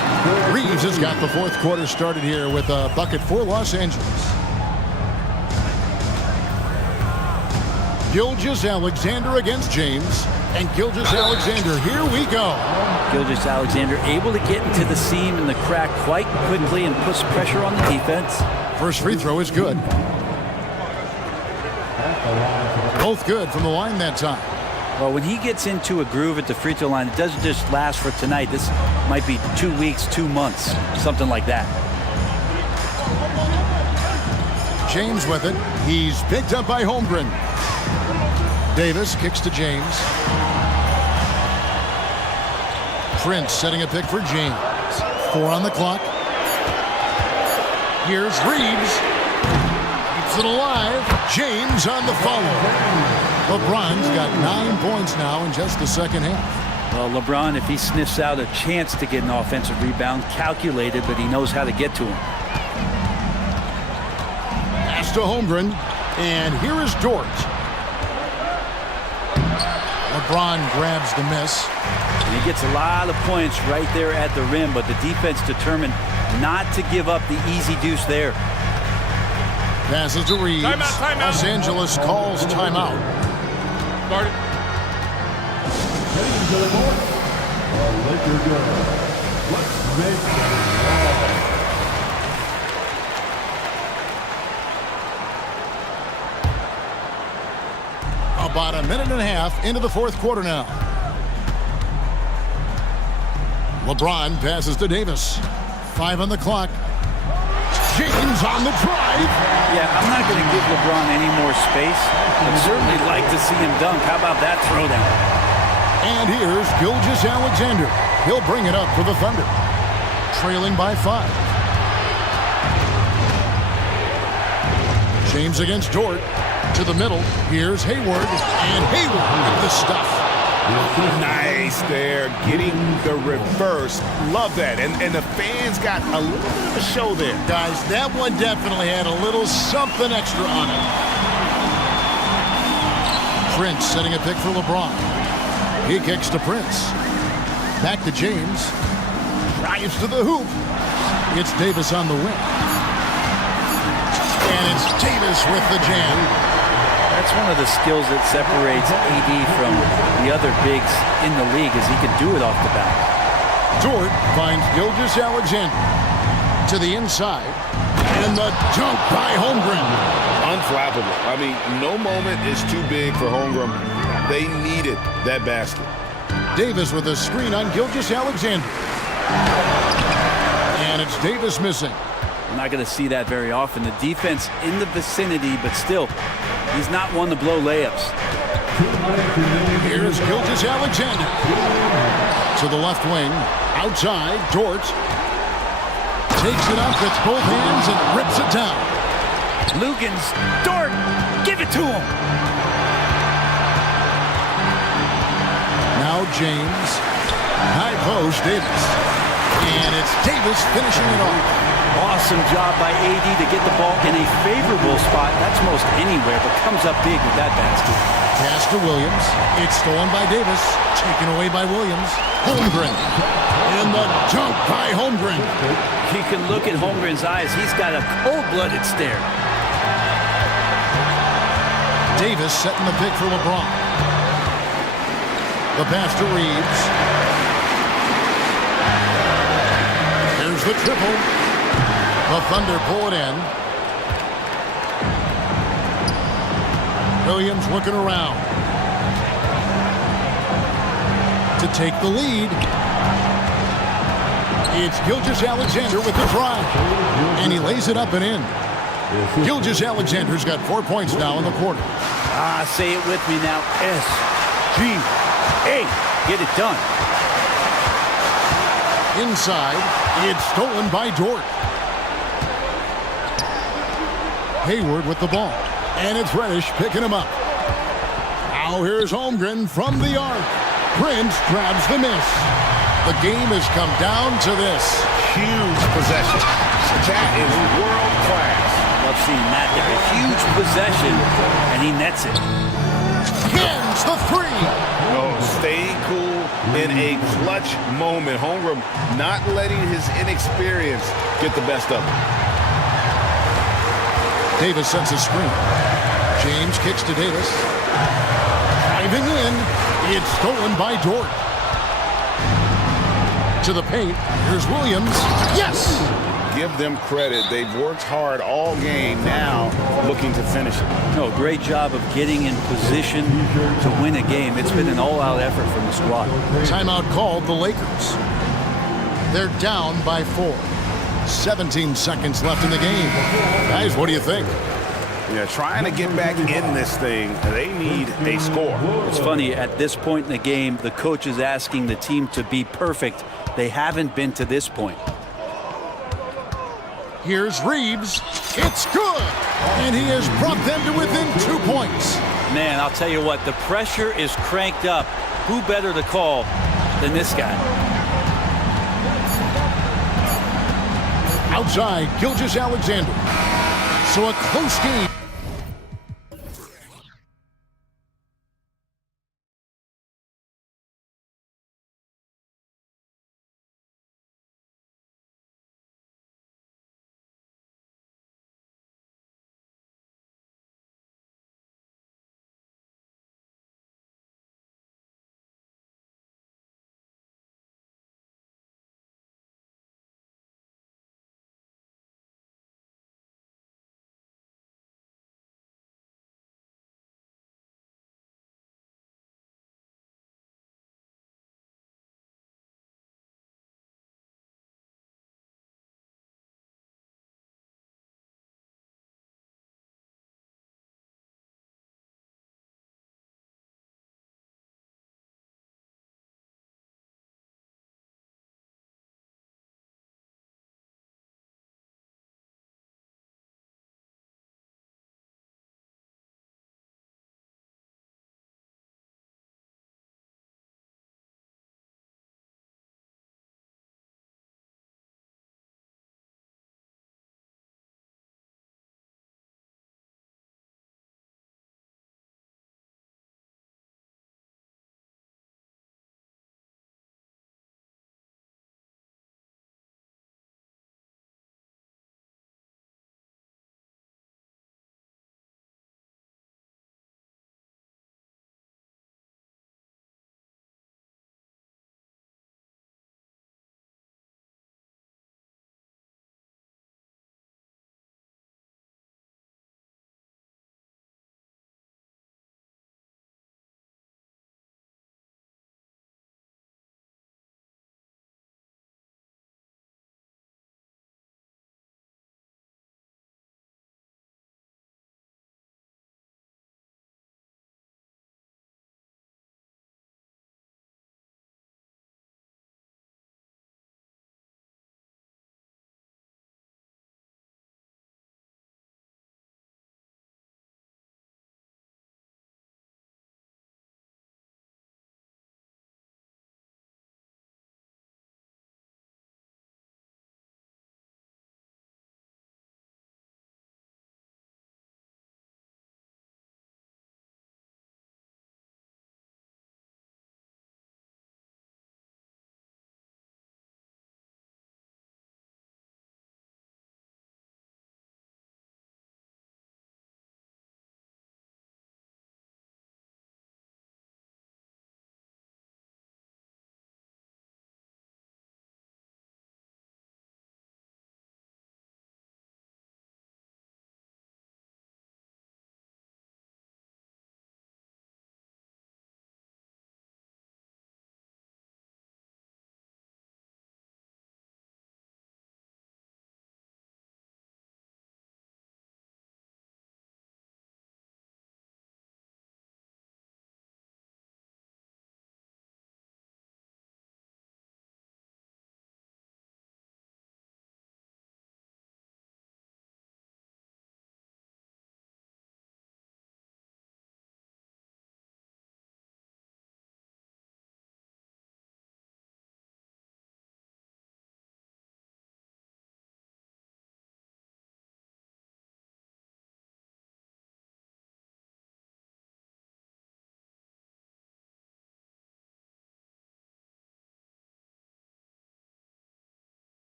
Reeves has got the fourth quarter started here with a bucket for Los Angeles. Gilgeous-Alexander against James. And Gilgeous-Alexander, here we go. Gilgeous-Alexander able to get into the seam and the crack quite quickly and puts pressure on the defense. First free throw is good. Both good from the line that time. Well, when he gets into a groove at the free throw line, it doesn't just last for tonight. This might be 2 weeks, 2 months, something like that. James with it. He's picked up by Holmgren. Davis kicks to James. Prince setting a pick for James. 4 on the clock. Here's Reeves. Keeps it alive. James on the follow. LeBron's got 9 points now in just the second half. Well, LeBron, if he sniffs out a chance to get an offensive rebound, calculated, but he knows how to get to him. Pass to Holmgren. And here is Dort. LeBron grabs the miss. And he gets a lot of points right there at the rim, but the defense determined not to give up the easy deuce there. Passes to Reeves. Timeout. Los Angeles calls timeout. Started. Heading to the court, the Lakers go. Let's make it. About a minute and a half into the fourth quarter now. LeBron passes to Davis. 5 on the clock. James on the drive. Yeah, I'm not going to give LeBron any more space. I'd certainly like to see him dunk. How about that throwdown? And here's Gilgeous-Alexander. He'll bring it up for the Thunder. Trailing by 5. James against Dort. To the middle. Here's Hayward. And Hayward with the stuff. Nice there, getting the reverse. Love that. And the fans got a little bit of a show there. Guys, that one definitely had a little something extra on it. Prince setting a pick for LeBron. He kicks to Prince. Back to James. Drives to the hoop. It's Davis on the wing. And it's Davis with the jam. That's one of the skills that separates AD from the other bigs in the league, is he can do it off the bat. Dort finds Gilgeous-Alexander to the inside. And the dunk by Holmgren. Unflappable. I mean, no moment is too big for Holmgren. They needed that basket. Davis with a screen on Gilgeous-Alexander. And it's Davis missing. I'm not going to see that very often. The defense in the vicinity, but still, he's not one to blow layups. Here's Gilgeous-Alexander. To the left wing. Outside, Dort. Takes it up with both hands and rips it down. Lugans, Dort, give it to him. Now James. High post, Davis. And it's Davis finishing it off. Awesome job by AD to get the ball in a favorable spot. That's most anywhere, but comes up big with that basket. Pass to Williams. It's stolen by Davis. Taken away by Williams. Holmgren. And the dunk by Holmgren. You can look at Holmgren's eyes. He's got a cold-blooded stare. Davis setting the pick for LeBron. The pass to Reeves. Here's the triple. The Thunder pull it in. Williams looking around to take the lead. It's Gilgeous-Alexander with the drive. And he lays it up and in. Gilgeous-Alexander's got 4 points now in the quarter. Say it with me now. S-G-A. Get it done. Inside, it's stolen by Dort. Hayward with the ball. And it's Reddish picking him up. Now here's Holmgren from the arc. Prince grabs the miss. The game has come down to this. Huge possession. That is world class. Love seeing that there. A huge possession, and he nets it. Hins the three. Oh, staying cool in a clutch moment. Holmgren not letting his inexperience get the best of him. Davis sets a screen. James kicks to Davis. Driving in. It's stolen by Dort. To the paint. Here's Williams. Yes! Give them credit. They've worked hard all game, now looking to finish it. No, great job of getting in position to win a game. It's been an all-out effort from the squad. Timeout called the Lakers. They're down by 4. 17 seconds left in the game. Guys, what do you think? Yeah, trying to get back in this thing, they need a score. It's funny, at this point in the game, the coach is asking the team to be perfect. They haven't been to this point. Here's Reeves. It's good. And he has brought them to within 2 points. Man, I'll tell you what, the pressure is cranked up. Who better to call than this guy? Outside, Gilgeous-Alexander. So a close game.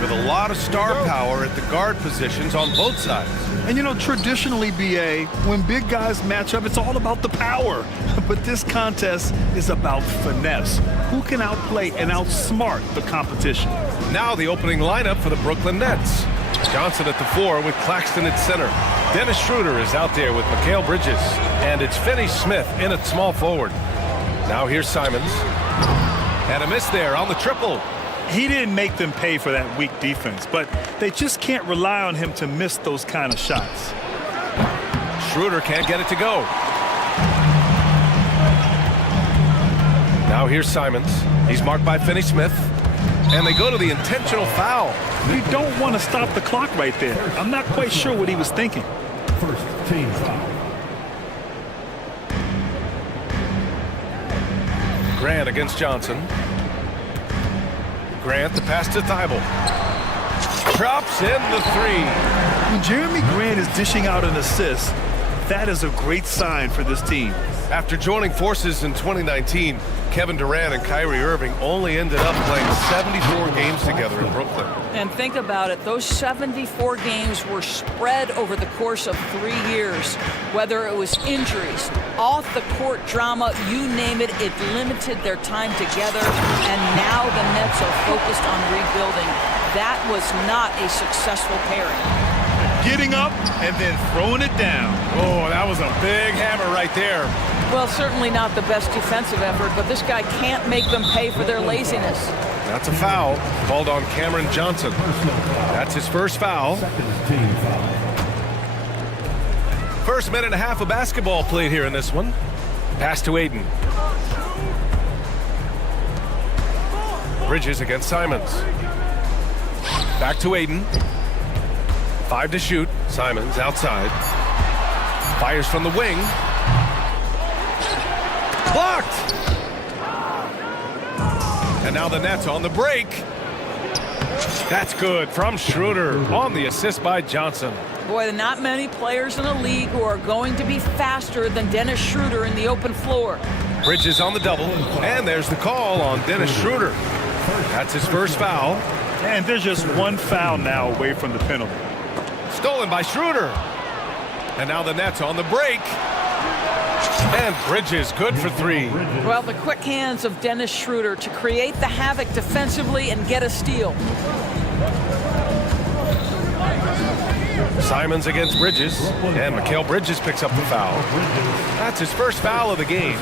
with a lot of star power at the guard positions on both sides. And you know, traditionally, BA, when big guys match up, it's all about the power. But this contest is about finesse. Who can outplay and outsmart the competition? Now the opening lineup for the Brooklyn Nets. Johnson at the 4 with Claxton at center. Dennis Schroeder is out there with Mikal Bridges. And it's Finney Smith in at small forward. Now here's Simons. And a miss there on the triple. He didn't make them pay for that weak defense, but they just can't rely on him to miss those kind of shots. Schroeder can't get it to go. Now here's Simons. He's marked by Finney Smith. And they go to the intentional foul. You don't want to stop the clock right there. I'm not quite sure what he was thinking. First team foul. Grant against Johnson. Grant, the pass to Thibault. Drops in the 3. When Jeremy Grant is dishing out an assist, that is a great sign for this team. After joining forces in 2019, Kevin Durant and Kyrie Irving only ended up playing 74 games together in Brooklyn. And think about it, those 74 games were spread over the course of 3 years. Whether it was injuries, off-the-court drama, you name it, it limited their time together. And now the Nets are focused on rebuilding. That was not a successful pairing. Getting up and then throwing it down. Oh, that was a big hammer right there. Well, certainly not the best defensive effort, but this guy can't make them pay for their laziness. That's a foul called on Cameron Johnson. That's his first foul. First minute and a half of basketball played here in this one. Pass to Aiden. Bridges against Simons. Back to Aiden. 5 to shoot. Simons outside. Fires from the wing. Blocked! And now the Nets on the break. That's good from Schroeder on the assist by Johnson. Boy, not many players in the league who are going to be faster than Dennis Schroeder in the open floor. Bridges on the double, and there's the call on Dennis Schroeder. That's his first foul. And there's just one foul now away from the penalty. Stolen by Schroeder. And now the Nets on the break. And Bridges good for 3. Well, the quick hands of Dennis Schroeder to create the havoc defensively and get a steal. Simons against Bridges, and Mikal Bridges picks up the foul. That's his first foul of the game.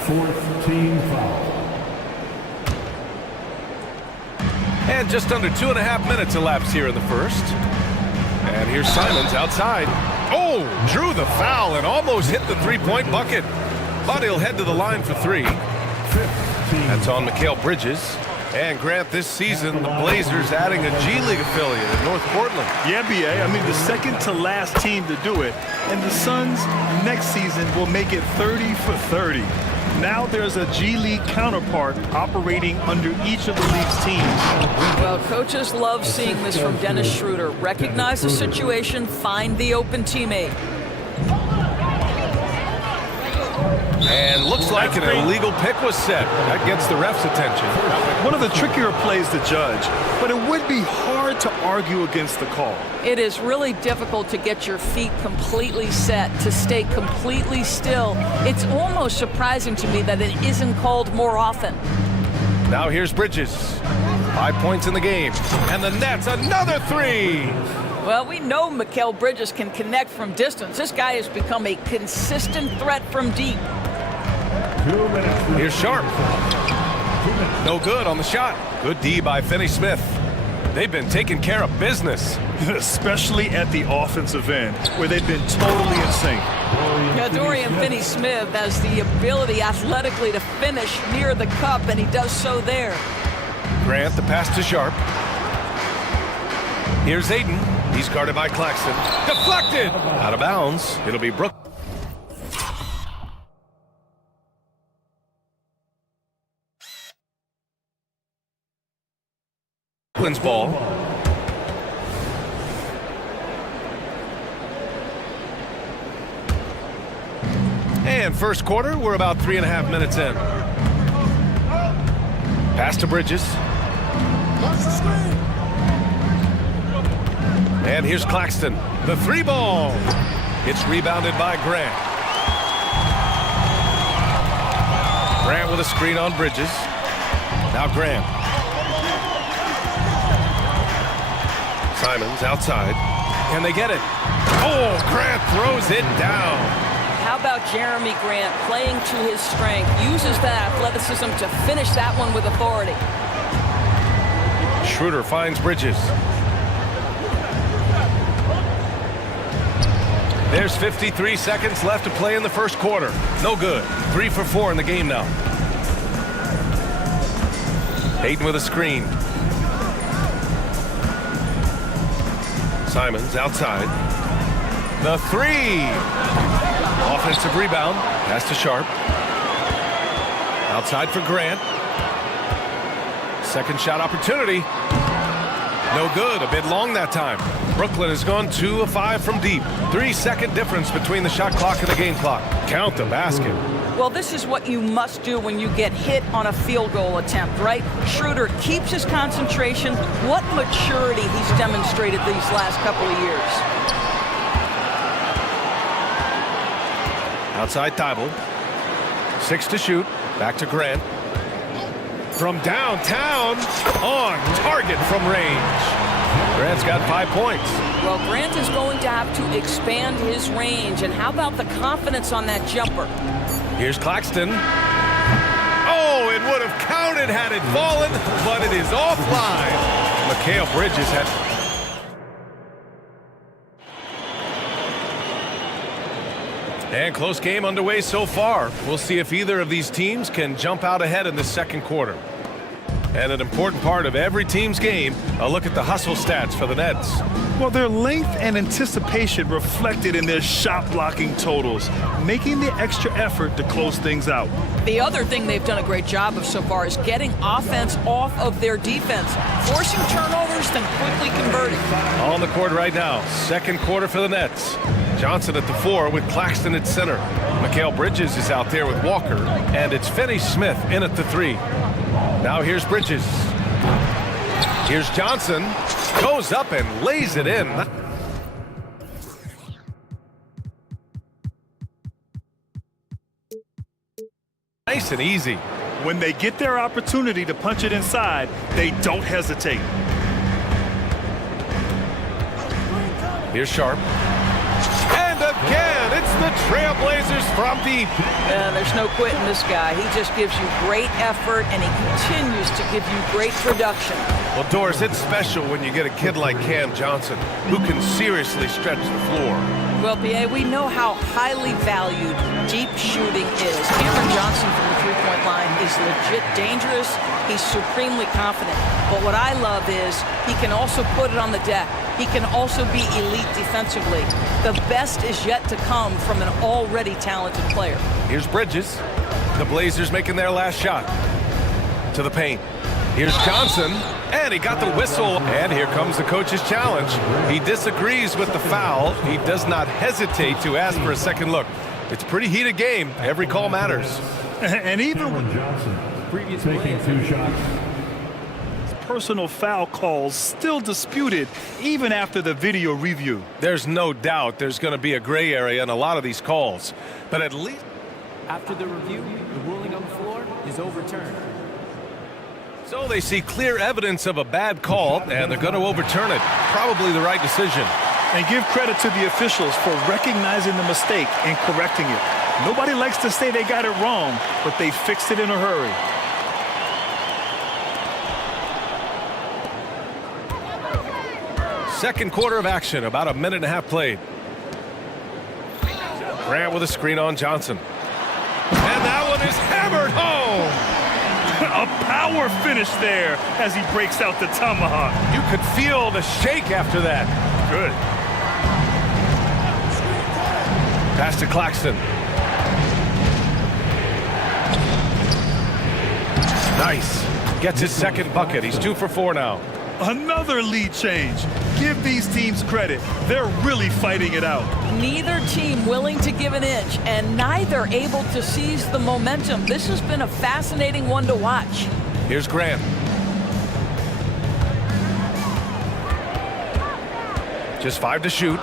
Fourth team foul. And just under 2.5 minutes elapsed here in the first. And here's Simons outside. Oh, drew the foul and almost hit the three-point bucket. But he'll head to the line for 3. That's on Mikal Bridges. And Grant, this season, the Blazers adding a G League affiliate in North Portland. Yeah, BA. I mean, the second to last team to do it. And the Suns next season will make it 30 for 30. Now there's a G League counterpart operating under each of the league's teams. Well, coaches love seeing this from Dennis Schroeder. Recognize the situation, find the open teammate. And looks like an illegal pick was set. That gets the ref's attention. One of the trickier plays to judge, but it would be hard to argue against the call. It is really difficult to get your feet completely set, to stay completely still. It's almost surprising to me that it isn't called more often. Now here's Bridges. 5 points in the game. And the Nets, another 3. Well, we know Mikal Bridges can connect from distance. This guy has become a consistent threat from deep. Here's Sharp. No good on the shot. Good D by Finney Smith. They've been taking care of business. Especially at the offensive end, where they've been totally in sync. Now, Dorian Finney-Smith has the ability athletically to finish near the cup, and he does so there. Grant, the pass to Sharp. Here's Aiden. He's guarded by Claxton. Deflected! Out of bounds. It'll be Brooklyn. Brooklyn's ball. And first quarter, we're about 3.5 minutes in. Pass to Bridges. And here's Claxton. The three ball. It's rebounded by Grant. Grant with a screen on Bridges. Now Grant. Simons outside. Can they get it? Oh, Grant throws it down. How about Jeremy Grant playing to his strength, uses that athleticism to finish that one with authority. Schroeder finds Bridges. There's 53 seconds left to play in the first quarter. No good. 3 for 4 in the game now. Hayden with a screen. Simons outside. The three. Offensive rebound. Pass to Sharp. Outside for Grant. Second shot opportunity. No good. A bit long that time. Brooklyn has gone 2 of 5 from deep. 3-second difference between the shot clock and the game clock. Count the basket. Well, this is what you must do when you get hit on a field goal attempt, right? Schroeder keeps his concentration. What maturity he's demonstrated these last couple of years. Outside Thibault. 6 to shoot. Back to Grant. From downtown. On target from range. Grant's got 5 points. Well, Grant is going to have to expand his range. And how about the confidence on that jumper? Here's Claxton. Oh, it would have counted had it fallen, but it is offline. Mikal Bridges had... And close game underway so far. We'll see if either of these teams can jump out ahead in the second quarter. And an important part of every team's game, a look at the hustle stats for the Nets. Well, their length and anticipation reflected in their shot blocking totals, making the extra effort to close things out. The other thing they've done a great job of so far is getting offense off of their defense, forcing turnovers, then quickly converting. On the court right now, second quarter for the Nets. Johnson at the 4 with Claxton at center. Mikal Bridges is out there with Walker, and it's Finney-Smith in at the 3. Now here's Bridges. Here's Johnson. Goes up and lays it in. Nice and easy. When they get their opportunity to punch it inside, they don't hesitate. Here's Sharp. And again, it's the Trailblazers from deep. There's no quitting this guy. He just gives you great effort, and he continues to give you great production. Well, Doris, it's special when you get a kid like Cam Johnson, who can seriously stretch the floor. Well, B.A., we know how highly valued deep shooting is. Cameron Johnson from the three-point line is legit dangerous. He's supremely confident. But what I love is he can also put it on the deck. He can also be elite defensively. The best is yet to come from an already talented player. Here's Bridges. The Blazers making their last shot. To the paint. Here's Johnson, and he got the whistle. And here comes the coach's challenge. He disagrees with the foul. He does not hesitate to ask for a second look. It's a pretty heated game. Every call matters. And even with Johnson taking 2 shots. personal foul calls still disputed even after the video review. There's no doubt there's going to be a gray area in a lot of these calls. But at least... After the review, the ruling on the floor is overturned. So they see clear evidence of a bad call, and they're going to overturn it. Probably the right decision. And give credit to the officials for recognizing the mistake and correcting it. Nobody likes to say they got it wrong, but they fixed it in a hurry. Second quarter of action, about a minute and a half played. Grant with a screen on Johnson. And that one is hammered home. A power finish there as he breaks out the tomahawk. You could feel the shake after that. Good. Pass to Claxton. Nice. Gets his second bucket. He's 2 for 4 now. Another lead change. Give these teams credit. They're really fighting it out. Neither team willing to give an inch, and neither able to seize the momentum. This has been a fascinating one to watch. Here's Grant. Just 5 to shoot.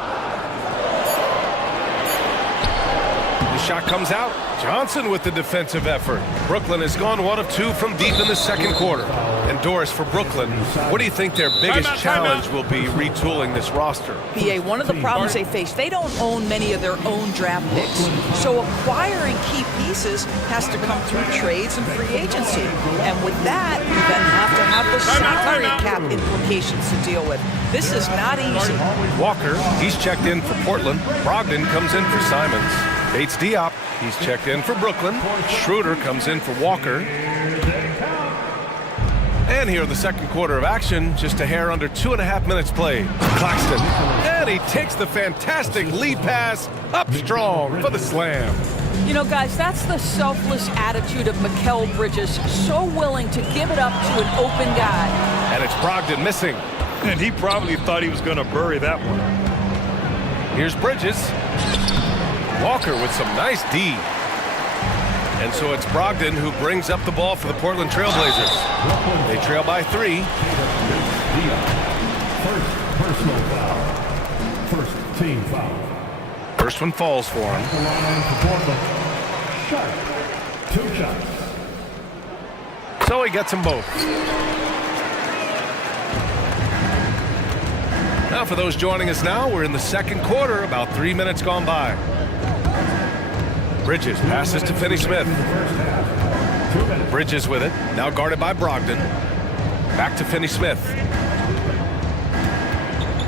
The shot comes out. Johnson with the defensive effort. Brooklyn has gone 1 of 2 from deep in the second quarter. And Doris, for Brooklyn, what do you think their biggest challenge will be retooling this roster? BA, one of the problems they face, they don't own many of their own draft picks. So acquiring key pieces has to come through trades and free agency. And with that, you then have the salary cap implications to deal with. This is not easy. Walker, he's checked in for Portland. Brogdon comes in for Simons. Bates Diop, he's checked in for Brooklyn. Schroeder comes in for Walker. And here in the second quarter of action, just a hair under 2.5 minutes played. Claxton, and he takes the fantastic lead pass up strong for the slam. You know, guys, that's the selfless attitude of Mikal Bridges, so willing to give it up to an open guy. And it's Brogdon missing. And he probably thought he was going to bury that one. Here's Bridges. Walker with some nice D. And so it's Brogdon who brings up the ball for the Portland Trailblazers. They trail by 3. First personal foul. First team foul. First one falls for him. The line for Portland. Shot. 2 shots. So he gets them both. Now for those joining us now, we're in the second quarter, about 3 minutes gone by. Bridges passes to Finney-Smith. Bridges with it, now guarded by Brogdon. Back to Finney-Smith.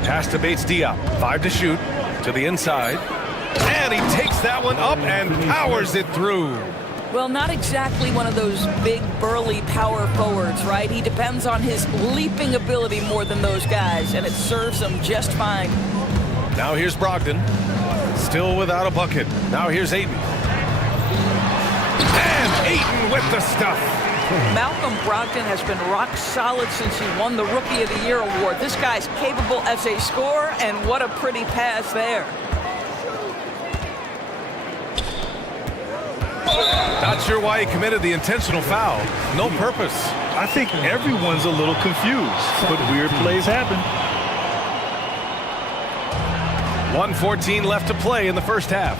Pass to Bates Diop, 5 to shoot, to the inside. And he takes that one up and powers it through. Well, not exactly one of those big, burly power forwards, right? He depends on his leaping ability more than those guys, and it serves him just fine. Now here's Brogdon, still without a bucket. Now here's Ayton. And Ayton with the stuff. Malcolm Brogdon has been rock solid since he won the Rookie of the Year award. This guy's capable as a scorer, and what a pretty pass there. Not sure why he committed the intentional foul. No purpose. I think everyone's a little confused, but weird plays happen. 1:14 left to play in the first half.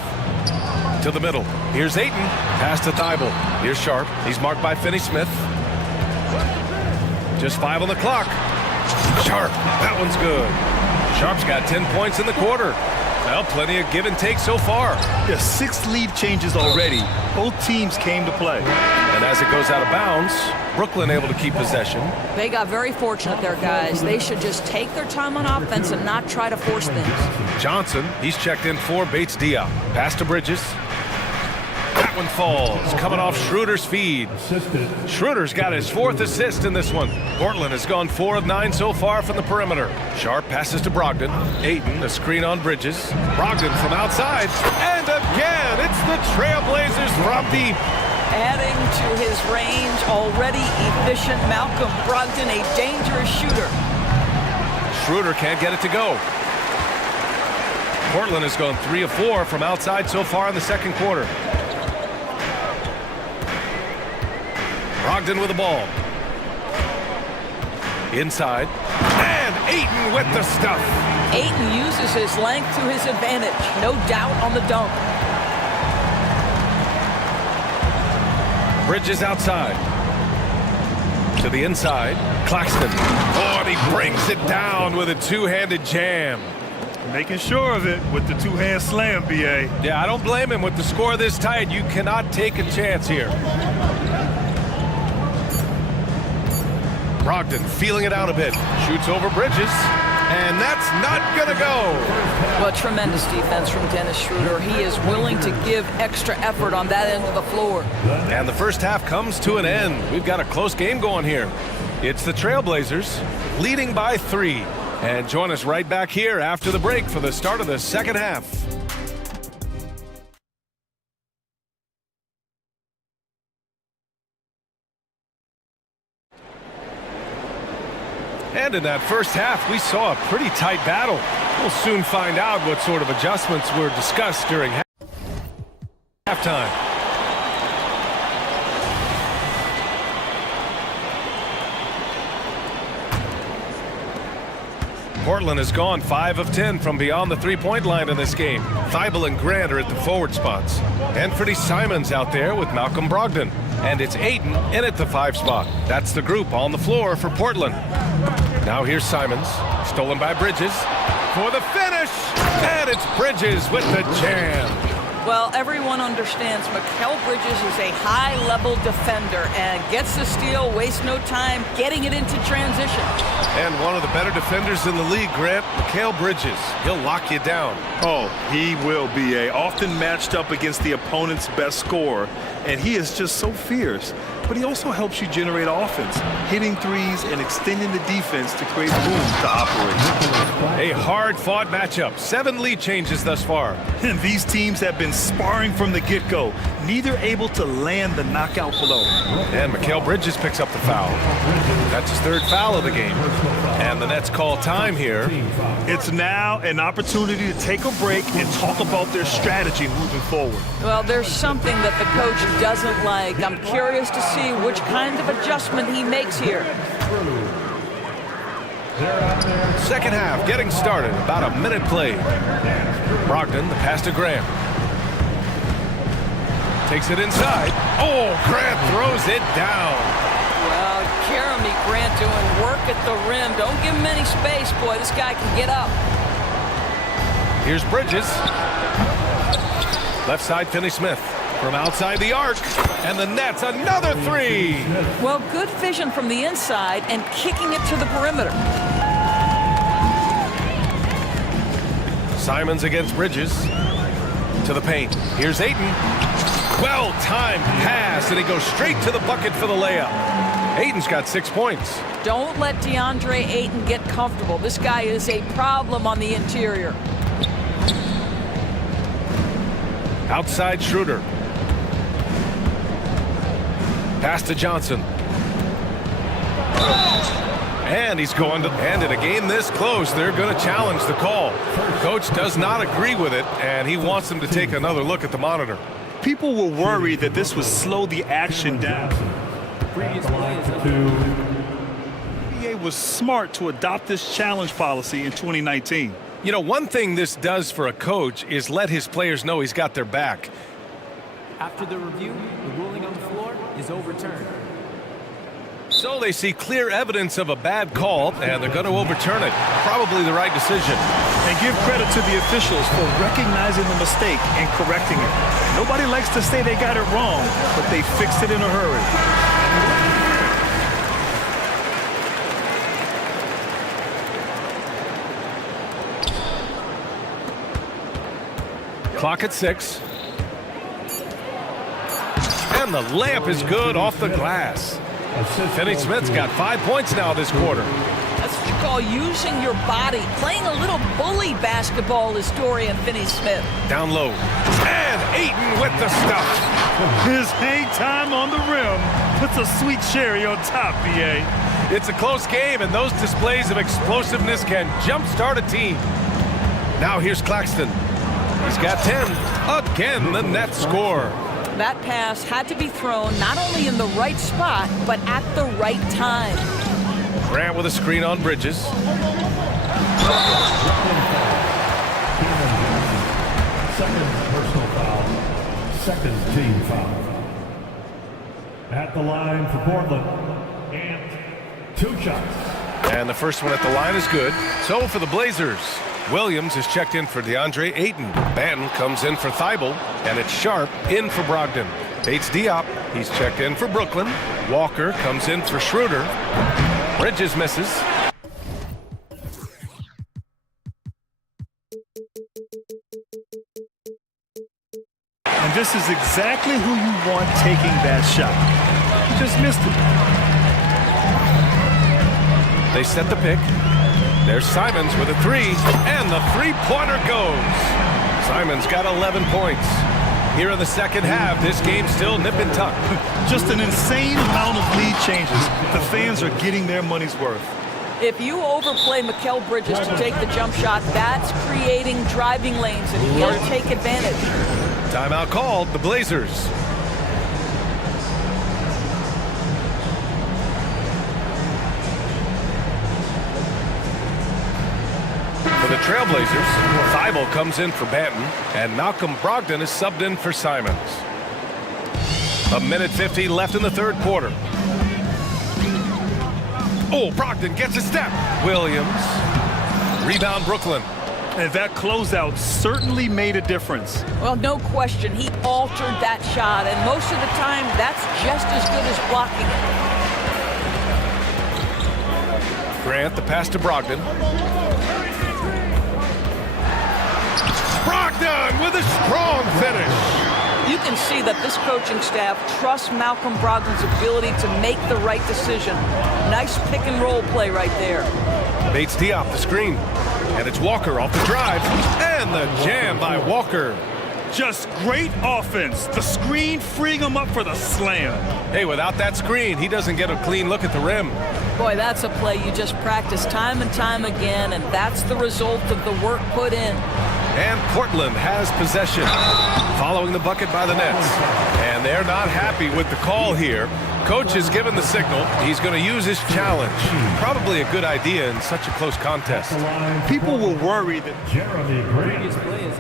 To the middle. Here's Ayton. Pass to Thibault. Here's Sharp. He's marked by Finney-Smith. Just 5 on the clock. Sharp. That one's good. Sharp's got 10 points in the quarter. Well, plenty of give and take so far. Yeah, 6 lead changes already. Both teams came to play. And as it goes out of bounds, Brooklyn able to keep possession. They got very fortunate there, guys. They should just take their time on offense and not try to force things. Johnson, he's checked in for Bates Diop. Pass to Bridges. That one falls, coming off Schroeder's feed. Schroeder's got his 4th assist in this one. Portland has gone 4 of 9 so far from the perimeter. Sharp passes to Brogdon. Ayton, a screen on Bridges. Brogdon from outside. And again, it's the Trailblazers from deep. Adding to his range, already efficient Malcolm Brogdon, a dangerous shooter. Schroeder can't get it to go. Portland has gone 3 of 4 from outside so far in the second quarter. Brogdon with the ball. Inside. And Ayton with the stuff. Ayton uses his length to his advantage. No doubt on the dunk. Bridges outside. To the inside. Claxton. Oh, and he brings it down with a two-handed jam. Making sure of it with the two-hand slam, BA. Yeah, I don't blame him. With the score this tight, you cannot take a chance here. Brogdon feeling it out a bit. Shoots over Bridges. And that's not going to go. Well, tremendous defense from Dennis Schroeder. He is willing to give extra effort on that end of the floor. And the first half comes to an end. We've got a close game going here. It's the Trailblazers leading by 3. And join us right back here after the break for the start of the second half. And in that first half, we saw a pretty tight battle. We'll soon find out what sort of adjustments were discussed during halftime. Portland has gone 5 of 10 from beyond the three-point line in this game. Thibault and Grant are at the forward spots. Anthony Simons out there with Malcolm Brogdon. And it's Ayton in at the 5 spot. That's the group on the floor for Portland. Now here's Simons, stolen by Bridges for the finish. And it's Bridges with the jam. Well, everyone understands Mikal Bridges is a high-level defender and gets the steal, wastes no time getting it into transition. And one of the better defenders in the league, Grant, Mikal Bridges. He'll lock you down. Oh, he will be often matched up against the opponent's best scorer, and he is just so fierce. But he also helps you generate offense, hitting threes and extending the defense to create room to operate. A hard-fought matchup. 7 lead changes thus far. And these teams have been sparring from the get-go, neither able to land the knockout blow. And Mikal Bridges picks up the foul. That's his 3rd foul of the game. And the Nets call time here. It's now an opportunity to take a break and talk about their strategy moving forward. Well, there's something that the coach doesn't like. I'm curious to see which kind of adjustment he makes here. Second half getting started. About a minute played. Brogdon, the pass to Grant. Takes it inside. Oh, Grant throws it down. Well, Jeremy Grant doing work at the rim. Don't give him any space, boy. This guy can get up. Here's Bridges. Left side, Finney-Smith. From outside the arc. And the Nets, another 3. Well, good vision from the inside and kicking it to the perimeter. Simons against Bridges. To the paint. Here's Ayton. Well-timed pass, and he goes straight to the bucket for the layup. Ayton's got 6 points. Don't let DeAndre Ayton get comfortable. This guy is a problem on the interior. Outside Schroeder. Pass to Johnson. And he's going to, and in a game this close, they're going to challenge the call. Coach does not agree with it, and he wants them to take another look at the monitor. People were worried that this would slow the action down. NBA was smart to adopt this challenge policy in 2019. You know, one thing this does for a coach is let his players know he's got their back. After the review, the ruling on the floor is overturned. So they see clear evidence of a bad call, and they're going to overturn it. Probably the right decision. And give credit to the officials for recognizing the mistake and correcting it. Nobody likes to say they got it wrong, but they fixed it in a hurry. Clock at 6. And the layup is good off the glass. Finney-Smith's got 5 points now this quarter. That's what you call using your body, playing a little bully basketball, is Dorian Finney-Smith. Down low. And Ayton with the stuff. His hang time on the rim puts a sweet cherry on top, BA. It's a close game, and those displays of explosiveness can jumpstart a team. Now here's Claxton. He's got 10. Again, the Nets score. That pass had to be thrown not only in the right spot, but at the right time. Grant with a screen on Bridges. Second personal foul. Second team foul. At the line for Portland. And 2 shots. And the first one at the line is good. So for the Blazers, Williams is checked in for DeAndre Ayton. Banton comes in for Thibault, and it's Sharp in for Brogdon. Bates Diop, he's checked in for Brooklyn. Walker comes in for Schroeder. Bridges misses. And this is exactly who you want taking that shot. You just missed it. They set the pick. There's Simons with a 3, and the 3-pointer goes. Simons got 11 points. Here in the second half, this game's still nip and tuck. Just an insane amount of lead changes. The fans are getting their money's worth. If you overplay Mikal Bridges to take the jump shot, that's creating driving lanes, and he'll take advantage. Timeout called, the Blazers. Trailblazers, Thibault comes in for Banton, and Malcolm Brogdon is subbed in for Simons. 1:50 left in the third quarter. Oh, Brogdon gets a step. Williams. Rebound, Brooklyn. And that closeout certainly made a difference. Well, no question. He altered that shot, and most of the time, that's just as good as blocking it. Grant, the pass to Brogdon. Brogdon with a strong finish. You can see that this coaching staff trusts Malcolm Brogdon's ability to make the right decision. Nice pick and roll play right there. Bates Diop the screen. And it's Walker off the drive. And the jam by Walker. Just great offense. The screen freeing him up for the slam. Hey, without that screen, he doesn't get a clean look at the rim. Boy, that's a play you just practice time and time again, and that's the result of the work put in. And Portland has possession, following the bucket by the Nets. And they're not happy with the call here. Coach has given the signal. He's going to use his challenge. Probably a good idea in such a close contest. People were worried that previous players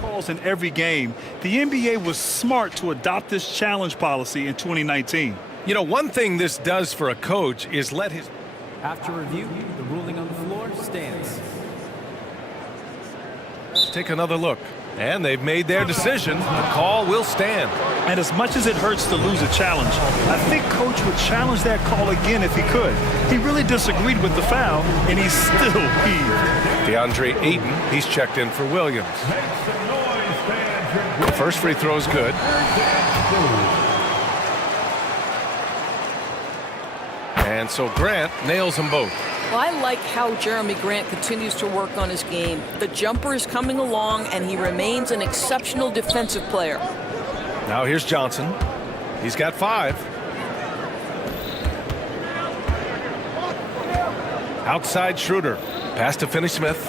calls in every game. The NBA was smart to adopt this challenge policy in 2019. You know, one thing this does for a coach is let his... After review, the ruling on the floor stands. Let's take another look. And they've made their decision. The call will stand. And as much as it hurts to lose a challenge, I think Coach would challenge that call again if he could. He really disagreed with the foul, and he's still heaved. DeAndre Ayton, he's checked in for Williams. The first free throw is good. And so Grant nails them both. Well, I like how Jeremy Grant continues to work on his game. The jumper is coming along, and he remains an exceptional defensive player. Now here's Johnson. He's got 5. Outside Schroeder. Pass to Finney-Smith.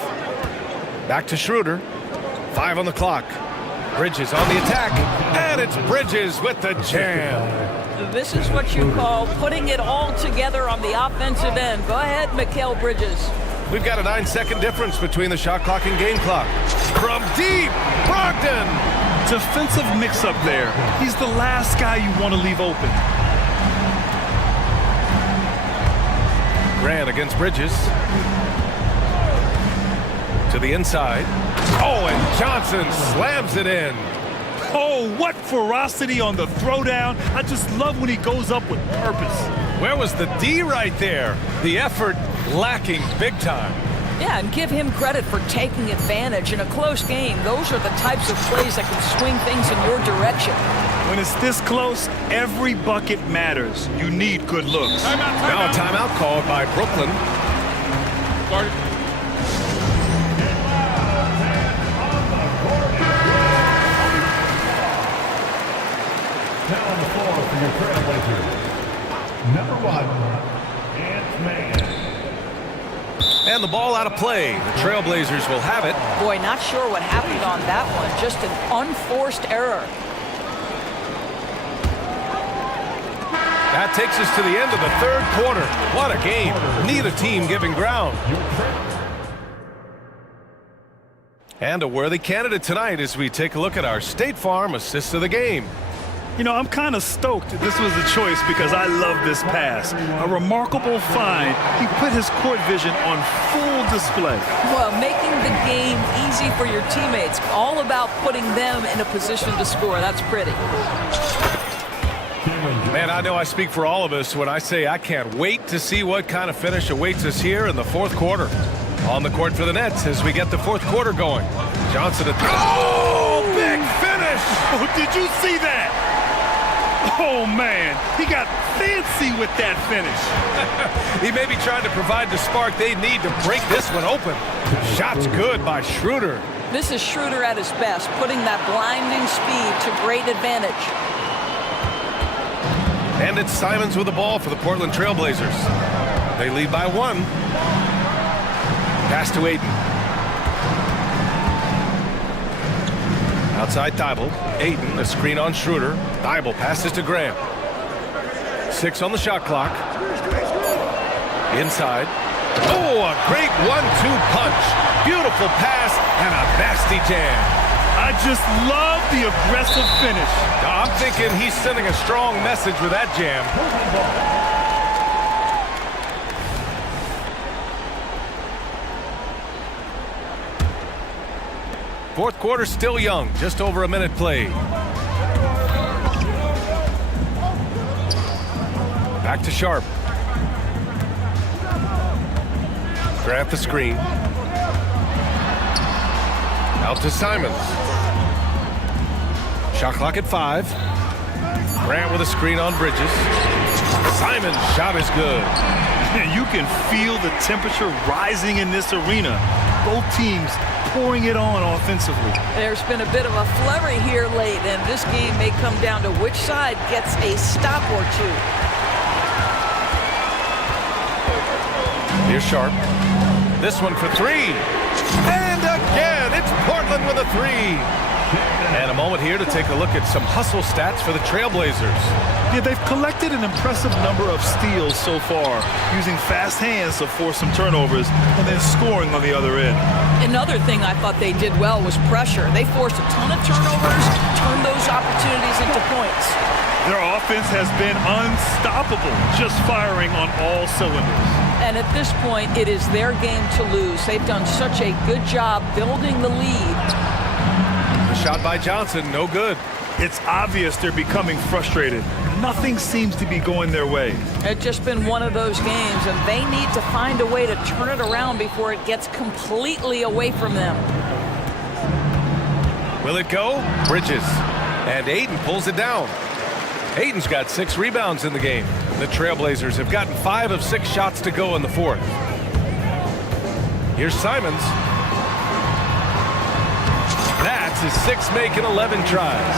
Back to Schroeder. 5 on the clock. Bridges on the attack. And it's Bridges with the jam. This is what you call putting it all together on the offensive end. Go ahead, Mikal Bridges. We've got a 9-second difference between the shot clock and game clock. From deep, Brogdon. Defensive mix-up there. He's the last guy you want to leave open. Grant against Bridges. To the inside. Oh, and Johnson slams it in. Oh, what ferocity on the throwdown. I just love when he goes up with purpose. Where was the D right there? The effort lacking big time. Yeah, and give him credit for taking advantage in a close game. Those are the types of plays that can swing things in your direction. When it's this close, every bucket matters. You need good looks. Now a timeout called by Brooklyn. Now on the floor for your Trailblazers, number 1, Ant-Man. And the ball out of play. The Trailblazers will have it. Boy, not sure what happened on that one. Just an unforced error. That takes us to the end of the third quarter. What a game. Neither team giving ground. And a worthy candidate tonight as we take a look at our State Farm assist of the game. You know, I'm kind of stoked this was a choice because I love this pass. A remarkable find. He put his court vision on full display. Well, making the game easy for your teammates. All about putting them in a position to score. That's pretty. Man, I know I speak for all of us when I say I can't wait to see what kind of finish awaits us here in the fourth quarter. On the court for the Nets as we get the fourth quarter going. Johnson at... Oh, big finish! Oh, did you see that? Oh, man, he got fancy with that finish. He may be trying to provide the spark they need to break this one open. Shot's good by Schroeder. This is Schroeder at his best, putting that blinding speed to great advantage. And it's Simons with the ball for the Portland Trailblazers. They lead by 1. Pass to Ayton. Outside Thibault. Ayton, a screen on Schroeder. Thibault passes to Graham. 6 on the shot clock. Inside. Oh, a great 1-2 punch. Beautiful pass and a nasty jam. I just love the aggressive finish. I'm thinking he's sending a strong message with that jam. Fourth quarter still young, just over a minute played. Back to Sharp. Grant the screen. Out to Simons. Shot clock at 5. Grant with a screen on Bridges. Simons' shot is good. You can feel the temperature rising in this arena. Both teams pouring it on offensively. There's been a bit of a flurry here late, and this game may come down to which side gets a stop or two. Here's Sharp. This one for 3. And again, it's Portland with a 3. And a moment here to take a look at some hustle stats for the Trailblazers. Yeah, they've collected an impressive number of steals so far, using fast hands to force some turnovers and then scoring on the other end. Another thing I thought they did well was pressure. They forced a ton of turnovers, turned those opportunities into points. Their offense has been unstoppable, just firing on all cylinders. And at this point, it is their game to lose. They've done such a good job building the lead. The shot by Johnson, no good. It's obvious they're becoming frustrated. Nothing seems to be going their way. It's just been one of those games, and they need to find a way to turn it around before it gets completely away from them. Will it go? Bridges. And Ayton pulls it down. Ayton's got 6 rebounds in the game. The Trailblazers have gotten 5 of 6 shots to go in the fourth. Here's Simons. That's his 6th make in 11 tries.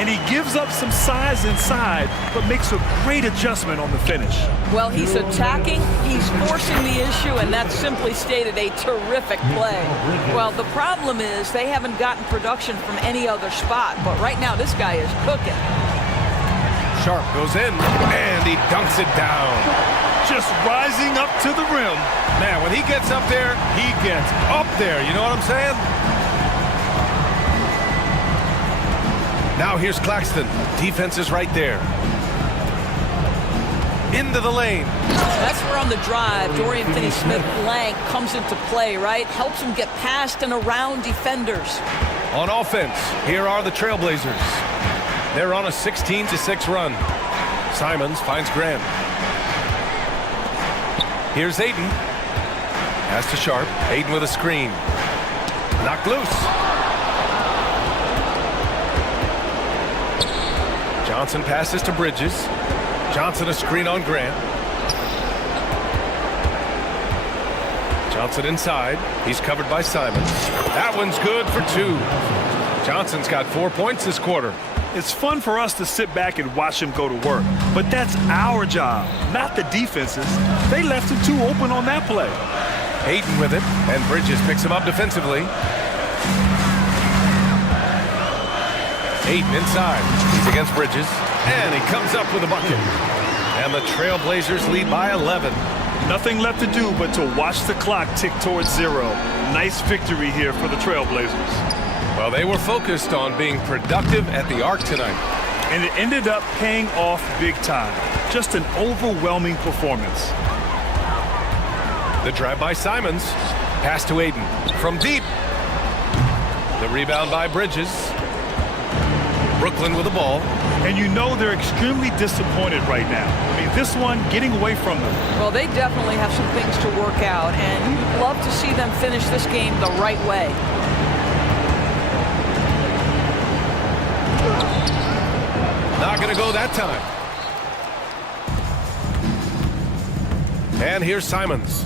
And he gives up some size inside, but makes a great adjustment on the finish. Well, he's attacking, he's forcing the issue, and that's simply stated a terrific play. Well, the problem is they haven't gotten production from any other spot, but right now this guy is cooking. Sharp goes in, and he dunks it down. Just rising up to the rim. Man, when he gets up there, he gets up there. You know what I'm saying? Now here's Claxton. Defense is right there. Into the lane. That's where on the drive, Dorian Finney-Smith blank comes into play, right? Helps him get past and around defenders. On offense, here are the Trailblazers. They're on a 16-6 run. Simons finds Grant. Here's Ayton. Pass to Sharp. Ayton with a screen. Knocked loose. Johnson passes to Bridges. Johnson a screen on Grant. Johnson inside. He's covered by Simons. That one's good for 2. Johnson's got 4 points this quarter. It's fun for us to sit back and watch him go to work, but that's our job, not the defense's. They left him too open on that play. Ayton with it, and Bridges picks him up defensively. Ayton inside. He's against Bridges, and he comes up with a bucket. And the Trailblazers lead by 11. Nothing left to do but to watch the clock tick towards 0. Nice victory here for the Trailblazers. Well, they were focused on being productive at the arc tonight. And it ended up paying off big time. Just an overwhelming performance. The drive by Simons. Pass to Ayton. From deep. The rebound by Bridges. Brooklyn with the ball. And you know they're extremely disappointed right now. I mean, this one getting away from them. Well, they definitely have some things to work out, and you'd love to see them finish this game the right way. Not going to go that time. And here's Simons.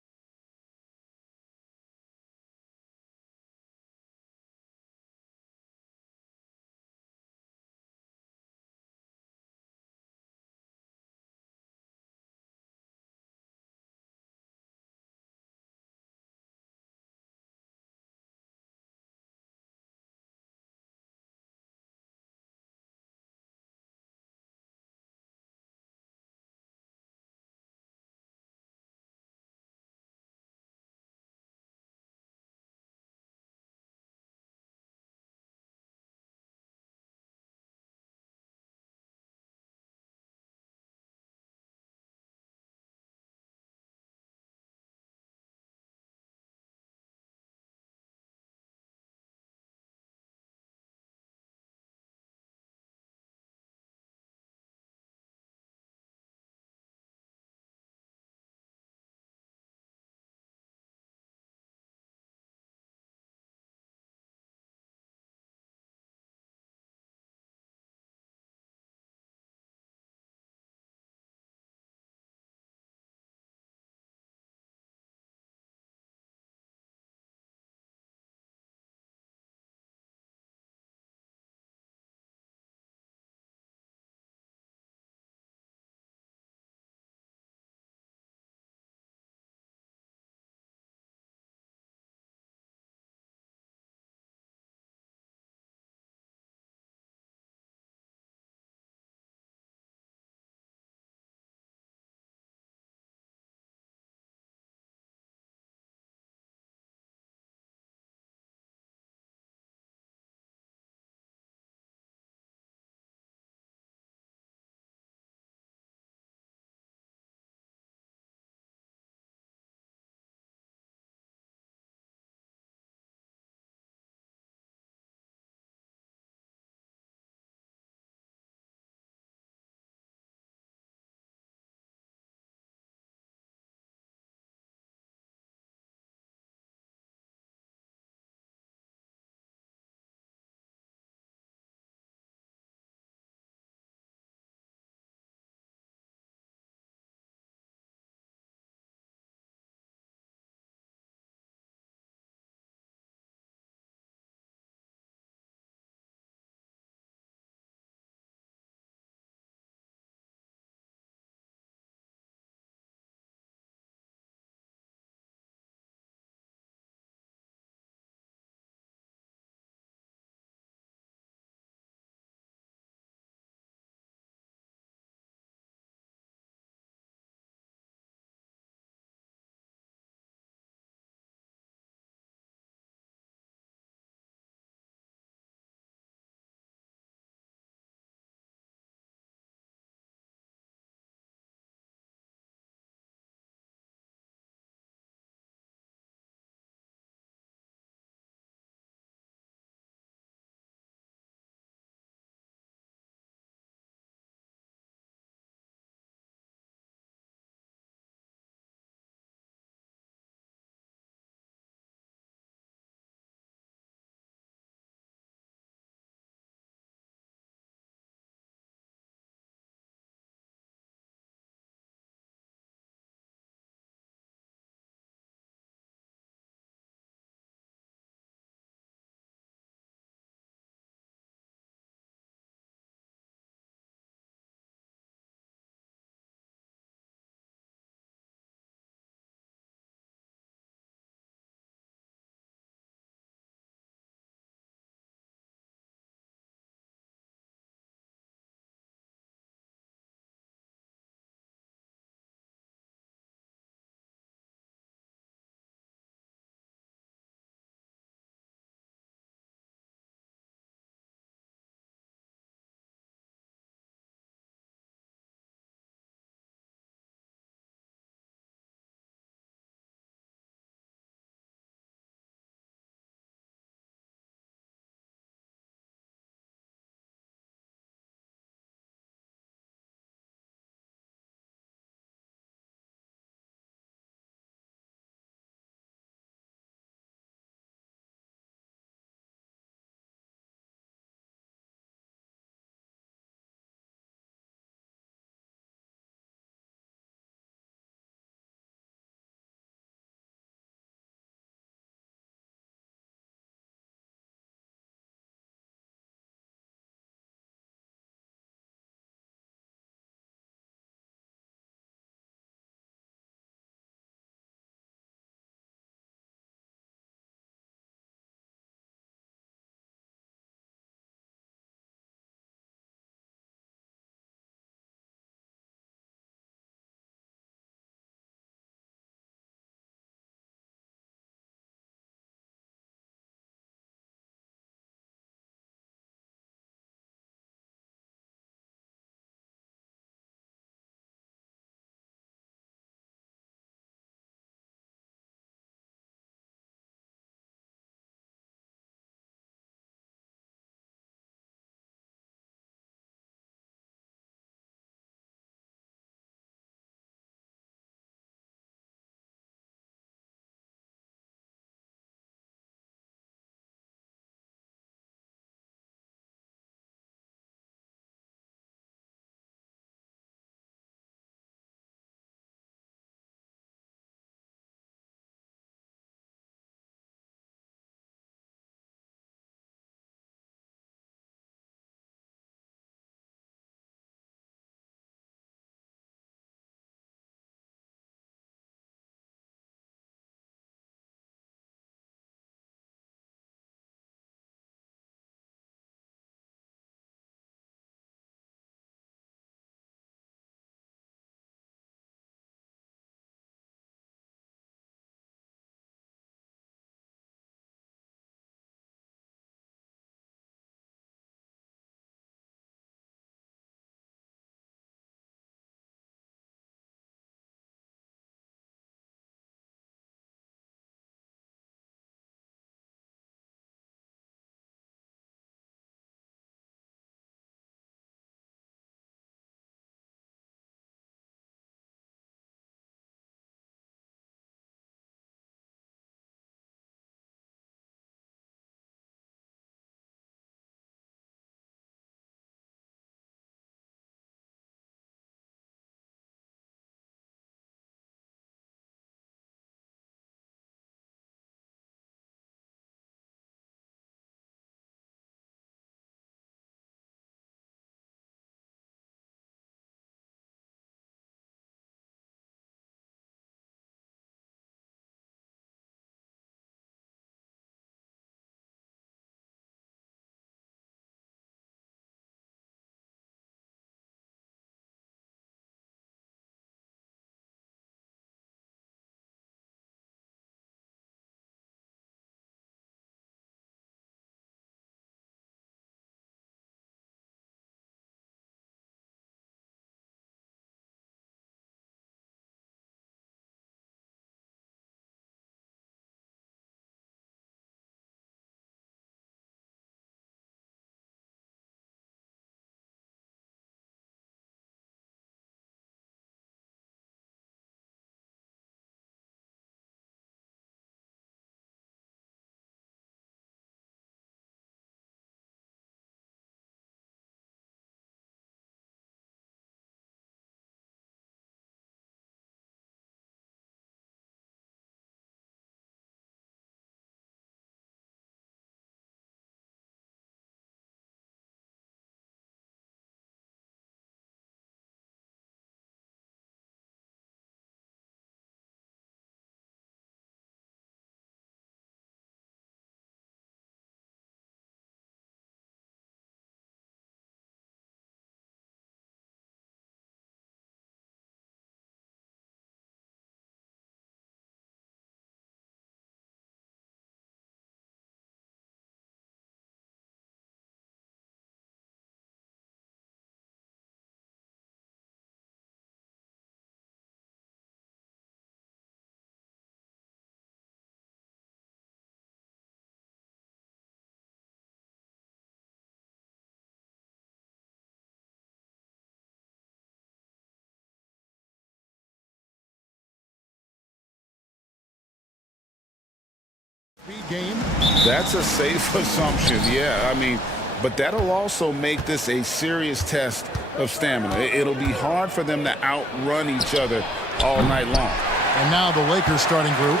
Game. That's a safe assumption, yeah. I mean, but that'll also make this a serious test of stamina. It'll be hard for them to outrun each other all night long. And now the Lakers starting group.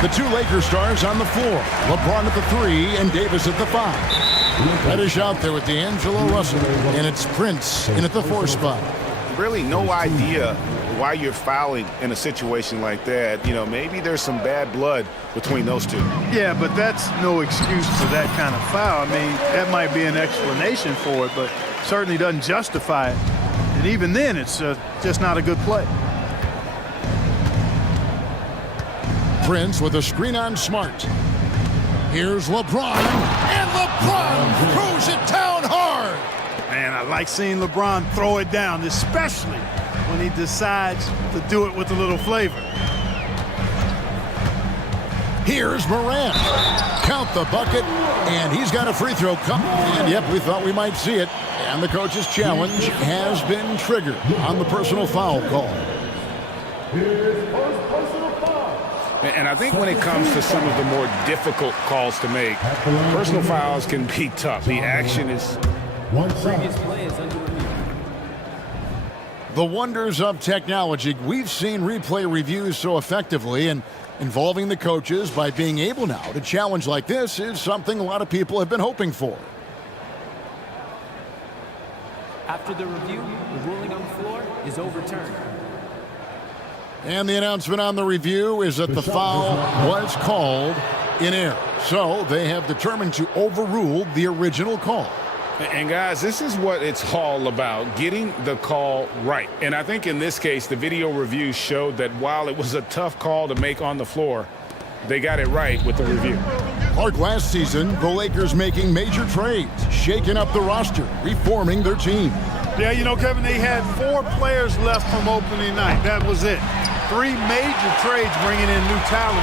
The two Lakers stars on the floor. LeBron at the 3 and Davis at the 5. Reddish out there with D'Angelo Russell. And it's Prince in at the 4 spot. Really no idea why you're fouling in a situation like that. You know, maybe there's some bad blood between those two. Yeah, but that's no excuse for that kind of foul. I mean, that might be an explanation for it, but certainly doesn't justify it. And even then, it's just not a good play. Prince with a screen on Smart. Here's LeBron, and LeBron throws it down hard. Man, I like seeing LeBron throw it down, especially when he decides to do it with a little flavor. Here's Morant. Count the bucket, and he's got a free throw coming. And yep, we thought we might see it. And the coach's challenge has been triggered on the personal foul call. And I think when it comes to some of the more difficult calls to make, personal fouls can be tough. The action is... Previous play is under review. The wonders of technology. We've seen replay reviews so effectively, and involving the coaches by being able now to challenge like this is something a lot of people have been hoping for. After the review, the ruling on the floor is overturned. And the announcement on the review is that the foul was called in error. So they have determined to overrule the original call. And guys, this is what it's all about, getting the call right. And I think in this case, the video review showed that while it was a tough call to make on the floor, they got it right with the review. Like last season, the Lakers making major trades, shaking up the roster, reforming their team. Yeah, you know, Kevin, they had 4 players left from opening night. That was it. 3 major trades bringing in new talent,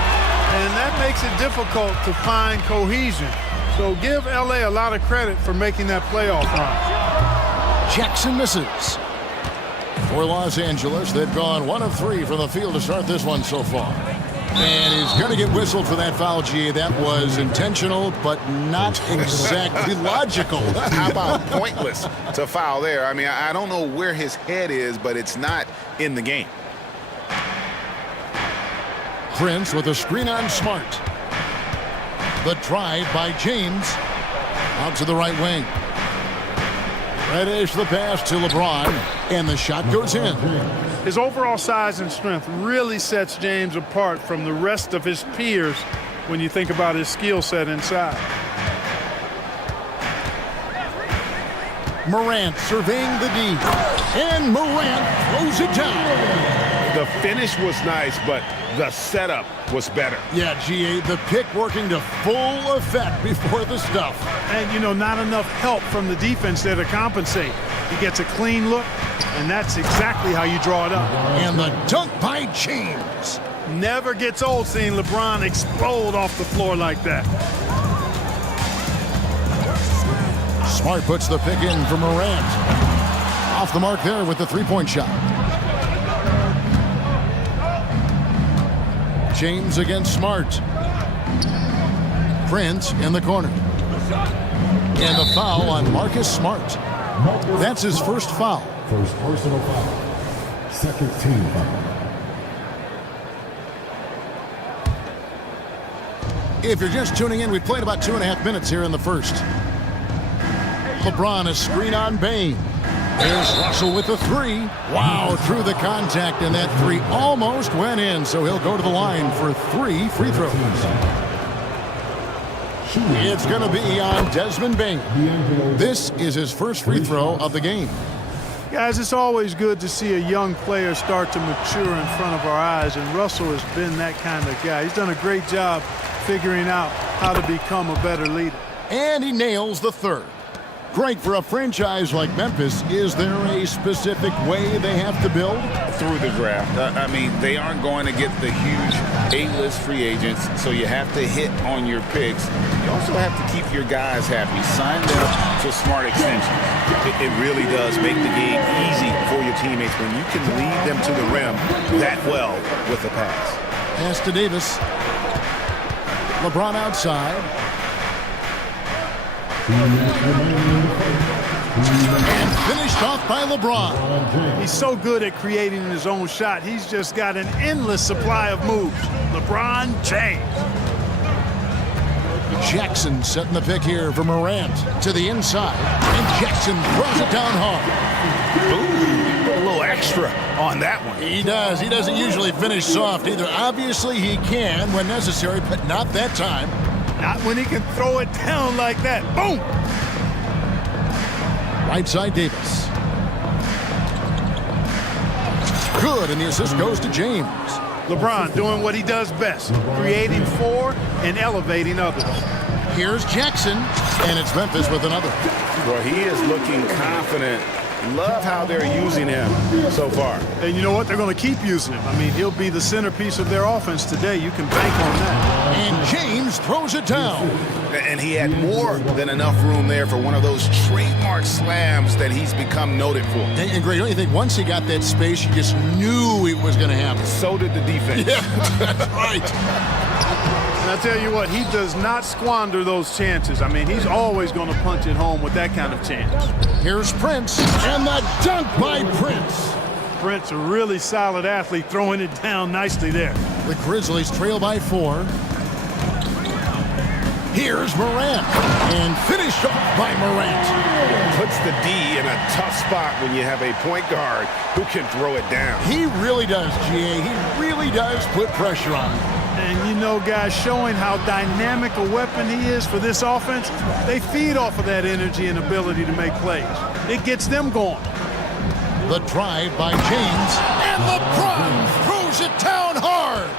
and that makes it difficult to find cohesion. So give LA a lot of credit for making that playoff run. Jackson misses. For Los Angeles, they've gone 1 of 3 from the field to start this one so far. And he's going to get whistled for that foul, G. That was intentional, but not exactly logical. How about pointless to foul there? I mean, I don't know where his head is, but it's not in the game. Prince with a screen on Smart. The drive by James. Out to the right wing. Reddish the pass to LeBron. And the shot goes in. His overall size and strength really sets James apart from the rest of his peers when you think about his skill set inside. Morant surveying the D. And Morant throws it down. The finish was nice, but the setup was better. Yeah, GA, the pick working to full effect before the stuff. And, you know, not enough help from the defense there to compensate. He gets a clean look, and that's exactly how you draw it up. And the dunk by James. Never gets old seeing LeBron explode off the floor like that. Smart puts the pick in for Morant. Off the mark there with the three-point shot. James against Smart. Prince in the corner. And the foul on Marcus Smart. That's his first foul. First personal foul. Second team foul. If you're just tuning in, we played about 2.5 minutes here in the first. LeBron, a screen on Bain. There's Russell with the 3. Wow, through the contact, and that 3 almost went in, so he'll go to the line for 3 free throws. It's going to be on Desmond Bain. This is his first free throw of the game. Guys, it's always good to see a young player start to mature in front of our eyes, and Russell has been that kind of guy. He's done a great job figuring out how to become a better leader. And he nails the 3rd. Greg, for a franchise like Memphis, is there a specific way they have to build? Through the draft. I mean, they aren't going to get the huge A-list free agents, so you have to hit on your picks. You also have to keep your guys happy. Sign them to smart extensions. It really does make the game easy for your teammates when you can lead them to the rim that well with a pass. Pass to Davis. LeBron outside. And finished off by LeBron. He's so good at creating his own shot. He's just got an endless supply of moves. LeBron James. Jackson setting the pick here for Morant to the inside. And Jackson throws it down hard. Ooh, a little extra on that one. He does. He doesn't usually finish soft either. Obviously, he can when necessary, but not that time. Not when he can throw it down like that. Boom! Right side, Davis. Good, and the assist goes to James. LeBron doing what he does best, creating for and elevating others. Here's Jackson, and it's Memphis with another. Well, he is looking confident. Love how they're using him so far. And you know what? They're going to keep using him. I mean, he'll be the centerpiece of their offense today. You can bank on that. And James throws it down. And he had more than enough room there for one of those trademark slams that he's become noted for. And Greg, don't you think once he got that space, you just knew it was going to happen? So did the defense. Yeah, that's right. And I tell you what, he does not squander those chances. I mean, he's always going to punch it home with that kind of chance. Here's Prince, and the dunk by Prince. Prince, a really solid athlete, throwing it down nicely there. The Grizzlies trail by 4. Here's Morant, and finished off by Morant. Puts the D in a tough spot when you have a point guard who can throw it down. He really does, GA. He really does put pressure on him. And you know, guys, showing how dynamic a weapon he is for this offense, they feed off of that energy and ability to make plays. It gets them going. The drive by James, and LeBron throws it down hard.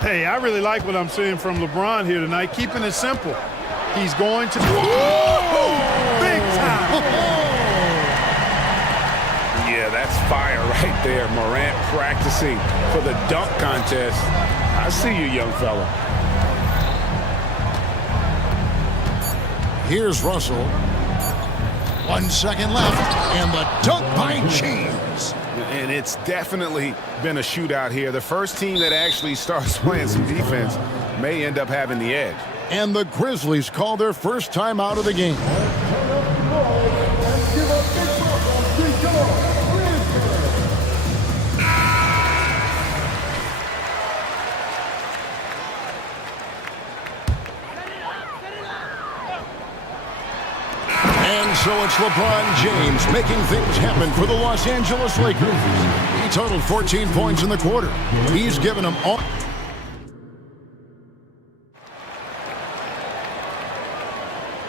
Hey, I really like what I'm seeing from LeBron here tonight, keeping it simple. He's going to... Big time! Yeah, that's fire right there. Morant practicing for the dunk contest. I see you, young fella. Here's Russell. 1 second left, and the dunk by James. And it's definitely been a shootout here. The first team that actually starts playing some defense may end up having the edge. And the Grizzlies call their first time out of the game. And so it's LeBron James making things happen for the Los Angeles Lakers. He totaled 14 points in the quarter. He's given them all.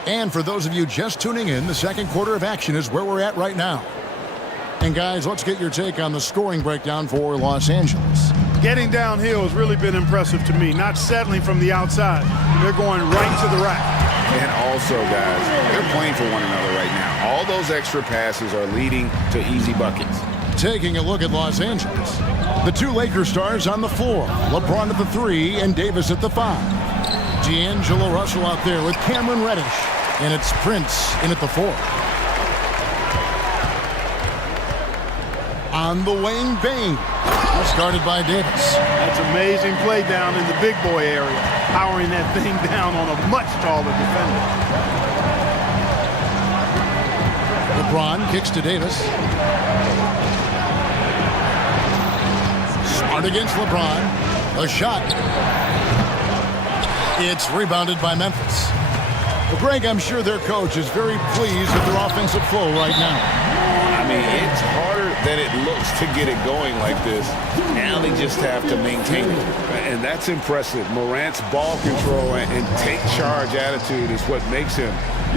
And for those of you just tuning in, the second quarter of action is where we're at right now. And guys, let's get your take on the scoring breakdown for Los Angeles. Getting downhill has really been impressive to me, not settling from the outside. They're going right to the rack. And also, guys, they're playing for one another right now. All those extra passes are leading to easy buckets. Taking a look at Los Angeles. The two Lakers stars on the floor. LeBron at the 3 and Davis at the 5. D'Angelo Russell out there with Cameron Reddish. And it's Prince in at the 4. On the wing, Bain. Started by Davis. That's amazing play down in the big boy area. Powering that thing down on a much taller defender. LeBron kicks to Davis. Smart against LeBron. A shot. It's rebounded by Memphis. Well, Greg, I'm sure their coach is very pleased with their offensive flow right now. I mean, it's harder than it looks to get it going like this. Now they just have to maintain it. And that's impressive. Morant's ball control and take charge attitude is what makes him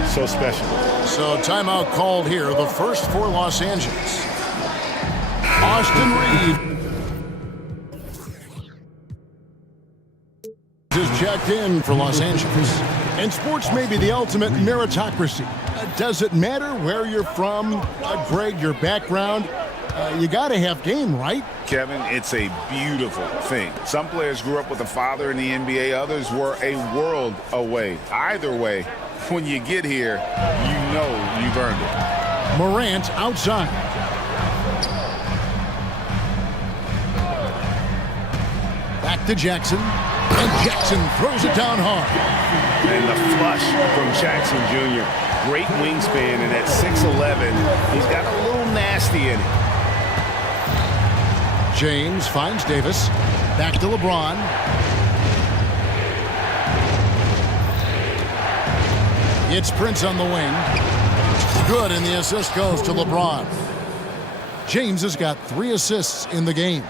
so special. So timeout called here, the first for Los Angeles. Austin Reed is checked in for Los Angeles. And sports may be the ultimate meritocracy. Does it matter where you're from, Greg, your background? You got to have game, right? Kevin, it's a beautiful thing. Some players grew up with a father in the NBA. Others were a world away. Either way, when you get here, you know you've earned it. Morant outside. Back to Jackson. And Jackson throws it down hard. And the flush from Jackson Jr. Great wingspan, and at 6'11", he's got a little nasty in it. James finds Davis. Back to LeBron. It's Prince on the wing. Good, and the assist goes to LeBron. James has got 3 assists in the game.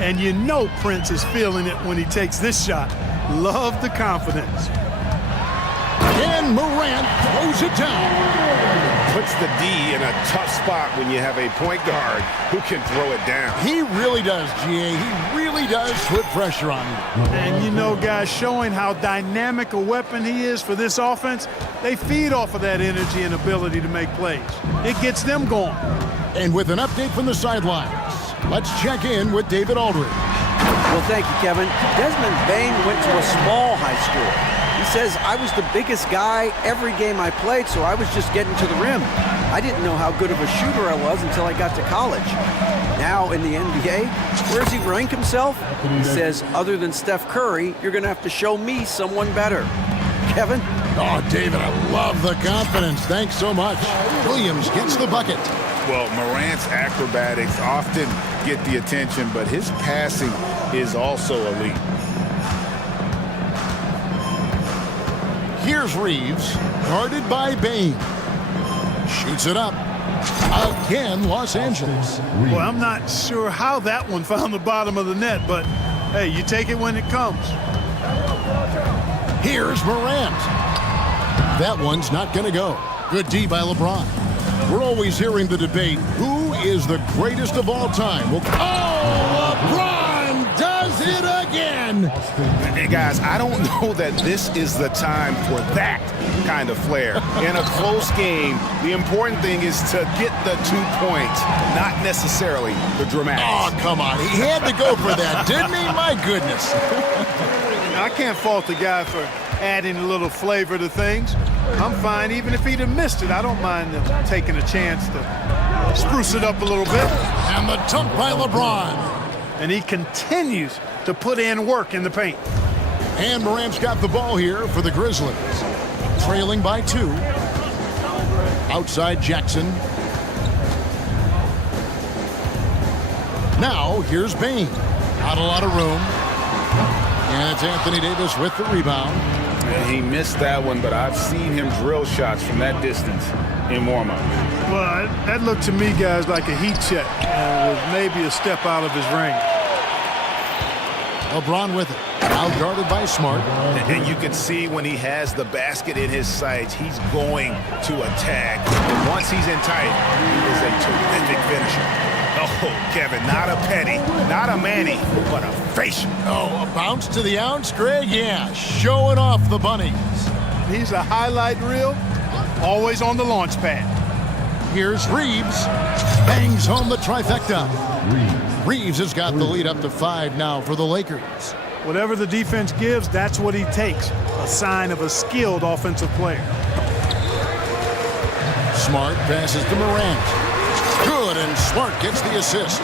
And you know Prince is feeling it when he takes this shot. Love the confidence. And Morant throws it down. Puts the D in a tough spot when you have a point guard who can throw it down. He really does, GA. He really does put pressure on you. And you know, guys, showing how dynamic a weapon he is for this offense, they feed off of that energy and ability to make plays. It gets them going. And with an update from the sidelines, let's check in with David Aldridge. Well, thank you, Kevin. Desmond Bain went to a small high school. He says, I was the biggest guy every game I played, so I was just getting to the rim. I didn't know how good of a shooter I was until I got to college. Now in the NBA, where does he rank himself? He says, other than Steph Curry, you're going to have to show me someone better. Kevin? Oh, David, I love the confidence. Thanks so much. Williams gets the bucket. Well, Morant's acrobatics often get the attention, but his passing is also elite. Here's Reeves, guarded by Bain. Shoots it up. Again, Los Angeles. Well, I'm not sure how that one found the bottom of the net, but hey, you take it when it comes. Here's Morant. That one's not going to go. Good D by LeBron. We're always hearing the debate, who is the greatest of all time? Well, oh, LeBron does it again. Hey, guys, I don't know that this is the time for that kind of flair. In a close game, the important thing is to get the 2 points, not necessarily the dramatics. Oh, come on. He had to go for that, didn't he? My goodness. I can't fault the guy for adding a little flavor to things. I'm fine even if he'd have missed it. I don't mind them taking a chance to spruce it up a little bit. And the dunk by LeBron. And he continues to put in work in the paint. And Morant's got the ball here for the Grizzlies. Trailing by 2. Outside Jackson. Now here's Bain. Not a lot of room. And it's Anthony Davis with the rebound. And he missed that one, but I've seen him drill shots from that distance in warm-up. Well, that looked to me, guys, like a heat check. With maybe a step out of his range. LeBron with it. Out guarded by Smart. And you can see when he has the basket in his sights, he's going to attack. And once he's in tight, he is a terrific finisher. Oh, Kevin, not a penny, not a Manny, but a facial. Oh, a bounce to the ounce, Greg? Yeah, showing off the bunnies. He's a highlight reel, always on the launch pad. Here's Reeves. Bangs home the trifecta. Reeves has got the lead up to 5 now for the Lakers. Whatever the defense gives, that's what he takes. A sign of a skilled offensive player. Smart passes to Morant. Good, and Smart gets the assist.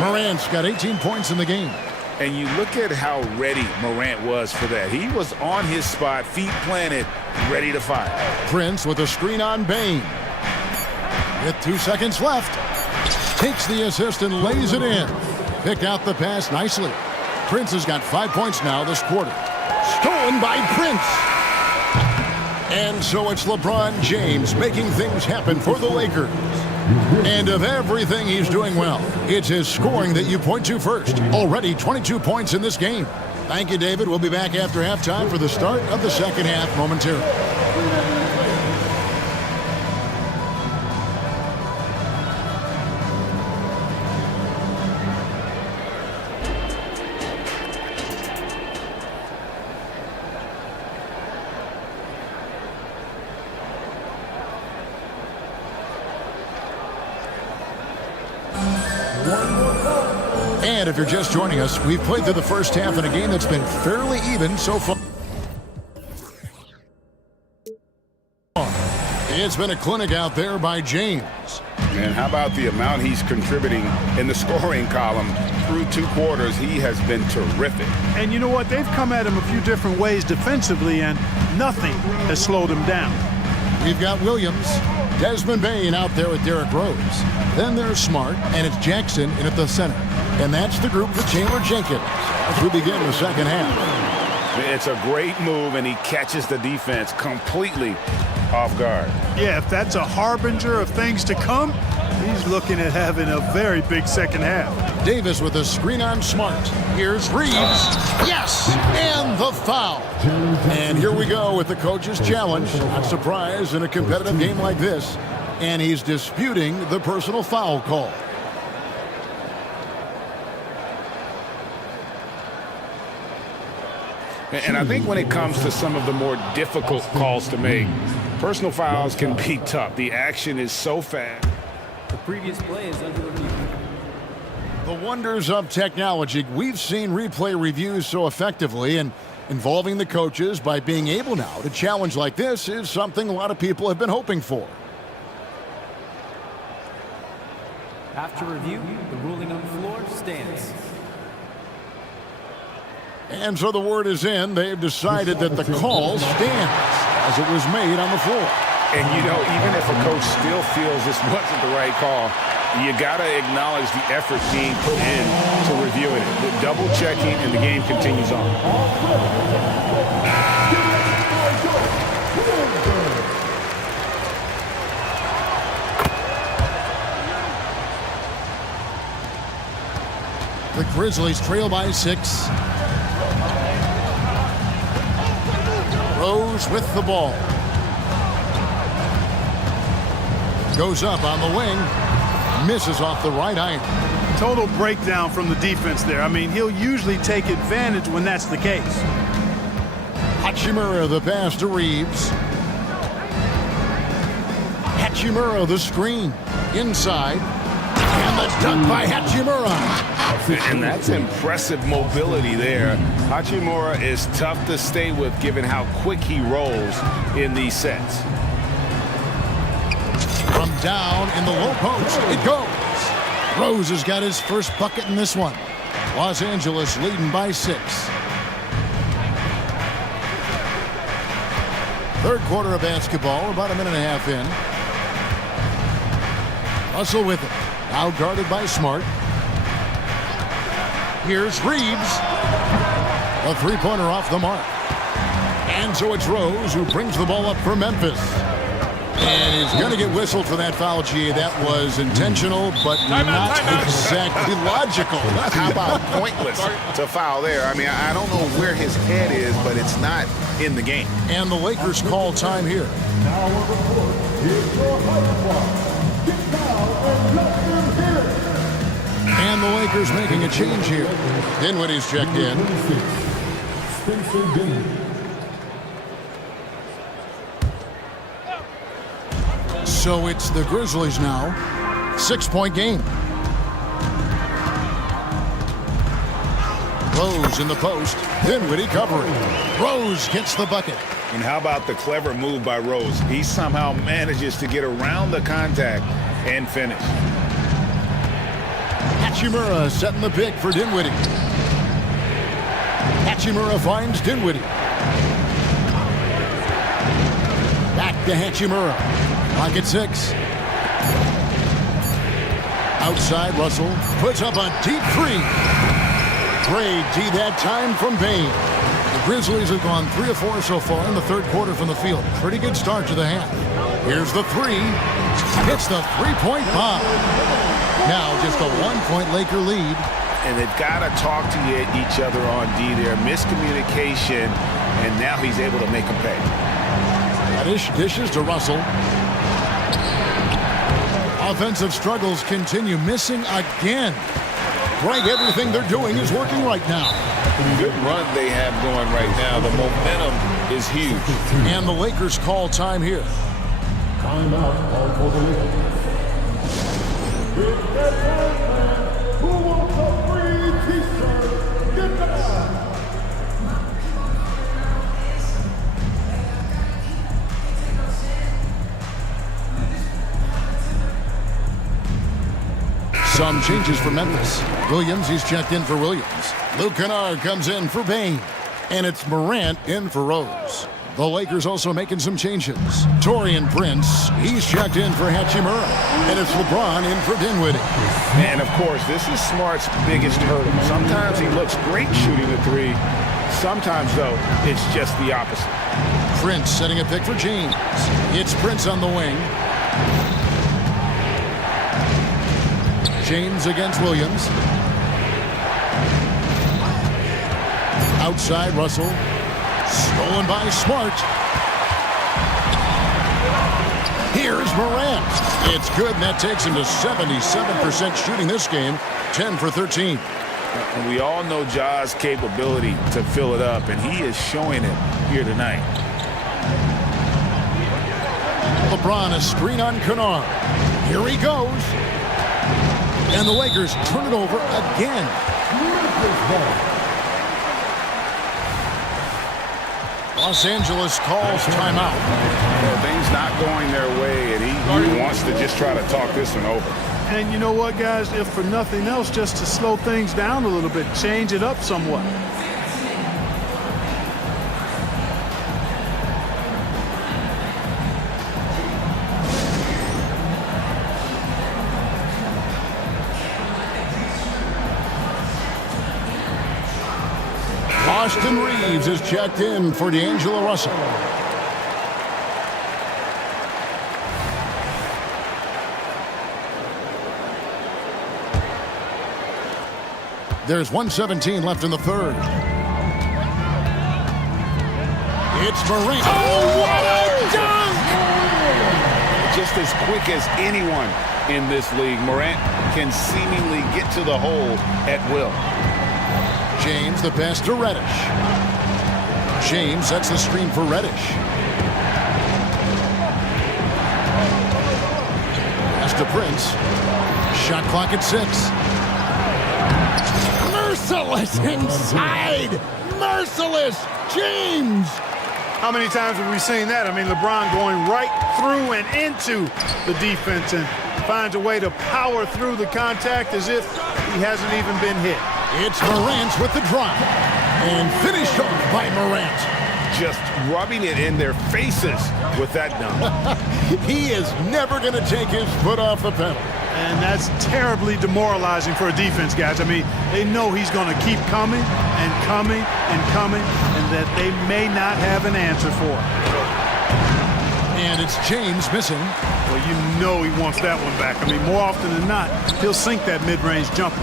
Morant's got 18 points in the game. And you look at how ready Morant was for that. He was on his spot, feet planted, ready to fire. Prince with a screen on Bain. With 2 seconds left. Takes the assist and lays it in. Picked out the pass nicely. Prince has got 5 points now this quarter. Stolen by Prince. And so it's LeBron James making things happen for the Lakers. And of everything he's doing well, it's his scoring that you point to first. Already 22 points in this game. Thank you, David. We'll be back after halftime for the start of the second half momentarily. And if you're just joining us, we've played through the first half in a game that's been fairly even so far. It's been a clinic out there by James. And how about the amount he's contributing in the scoring column through 2 quarters? He has been terrific. And you know what? They've come at him a few different ways defensively, and nothing has slowed him down. We've got Williams, Desmond Bain out there with Derrick Rose. Then there's Smart, and it's Jackson in at the center. And that's the group for Taylor Jenkins as we begin the second half. It's a great move, and he catches the defense completely off guard. Yeah, if that's a harbinger of things to come, he's looking at having a very big second half. Davis with a screen on Smart. Here's Reeves. Yes! And the foul. And here we go with the coach's challenge. Not surprised in a competitive game like this. And he's disputing the personal foul call. And I think when it comes to some of the more difficult calls to make, personal fouls can be tough. The action is so fast. The previous play is under review. The wonders of technology. We've seen replay reviews so effectively, and involving the coaches by being able now to challenge like this is something a lot of people have been hoping for. After review, the ruling on the floor stands. And so the word is in. They've decided that the call stands as it was made on the floor. And, you know, even if a coach still feels this wasn't the right call, you got to acknowledge the effort being put in to reviewing it. The double checking, and the game continues on. The Grizzlies trail by 6. Rose with the ball. Goes up on the wing. Misses off the right iron. Total breakdown from the defense there. I mean, he'll usually take advantage when that's the case. Hachimura the pass to Reeves. Hachimura the screen. Inside. And the dunk by Hachimura. And that's impressive mobility there. Hachimura is tough to stay with given how quick he rolls in these sets. From down in the low post, it goes. Rose has got his first bucket in this one. Los Angeles leading by 6. Third quarter of basketball, about a minute and a half in. Russell with it. Now guarded by Smart. Here's Reeves. A three-pointer off the mark. And so it's Rose who brings the ball up for Memphis. And he's going to get whistled for that foul, G. That was intentional, but not exactly logical. How about pointless to foul there? I mean, I don't know where his head is, but it's not in the game. And the Lakers call time here. Now on the court, here's your hyperclock. Get foul and let them hear it. And the Lakers making a change here. Dinwiddie's checked in. Spencer Dinwiddie. So it's the Grizzlies now. 6-point game. Rose in the post. Dinwiddie covering. Rose gets the bucket. And how about the clever move by Rose? He somehow manages to get around the contact and finish. Hachimura setting the pick for Dinwiddie. Hachimura finds Dinwiddie. Back to Hachimura. Clock at 6. Outside, Russell puts up a deep 3. Great D that time from Bain. The Grizzlies have gone 3 of 4 so far in the third quarter from the field. Pretty good start to the half. Here's the 3. Hits the three-point bomb. Now just a 1-point Laker lead. And they've got to talk to each other on D there. Miscommunication, and now he's able to make them pay. Dishes to Russell. Offensive struggles continue. Missing again. Greg, everything they're doing is working right now. Good run they have going right now. The momentum is huge. And the Lakers call time here. Timeout called for the Lakers. It's that time, man. Who wants a free t-shirt? Get down. Some changes for Memphis. Williams, he's checked in for Williams. Luke Kennard comes in for Bain. And it's Morant in for Rose. The Lakers also making some changes. Taurean Prince, he's checked in for Hachimura. And it's LeBron in for Dinwiddie. And, of course, this is Smart's biggest hurdle. Sometimes he looks great shooting the three. Sometimes, though, it's just the opposite. Prince setting a pick for James. It's Prince on the wing. James against Williams. Outside Russell. Stolen by Smart. Here's Morant. It's good, and that takes him to 77% shooting this game. 10 for 13. And we all know Ja's capability to fill it up, and he is showing it here tonight. LeBron, a screen on Kennard. Here he goes. And the Lakers turn it over again. Los Angeles calls timeout. Well, things not going their way, and he wants to just try to talk this one over. And you know what, guys? If for nothing else, just to slow things down a little bit, change it up somewhat. Austin Reeves is checked in for D'Angelo Russell. There's 1:17 left in the third. It's Morant. Oh, what a dunk! Just as quick as anyone in this league, Morant can seemingly get to the hole at will. James, the pass to Reddish. James sets the screen for Reddish. Pass to Prince. Shot clock at 6. Merciless inside. Merciless. James. How many times have we seen that? I mean, LeBron going right through and into the defense and finds a way to power through the contact as if he hasn't even been hit. It's Morant with the drive. And finished off by Morant. Just rubbing it in their faces with that dunk. He is never going to take his foot off the pedal. And that's terribly demoralizing for a defense, guys. I mean, they know he's going to keep coming and coming and coming, and that they may not have an answer for. And it's James missing. Well, you know he wants that one back. I mean, more often than not, he'll sink that mid-range jumper.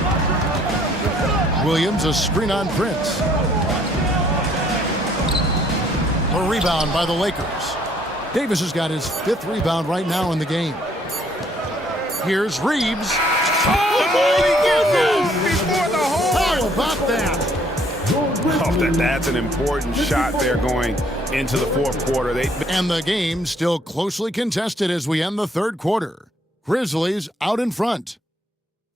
Williams, a screen on Prince. A rebound by the Lakers. Davis has got his 5th rebound right now in the game. Here's Reeves. Oh, my goodness! Before the hole! How about that? Oh, that's an important shot there going into the fourth quarter. And the game still closely contested as we end the third quarter. Grizzlies out in front.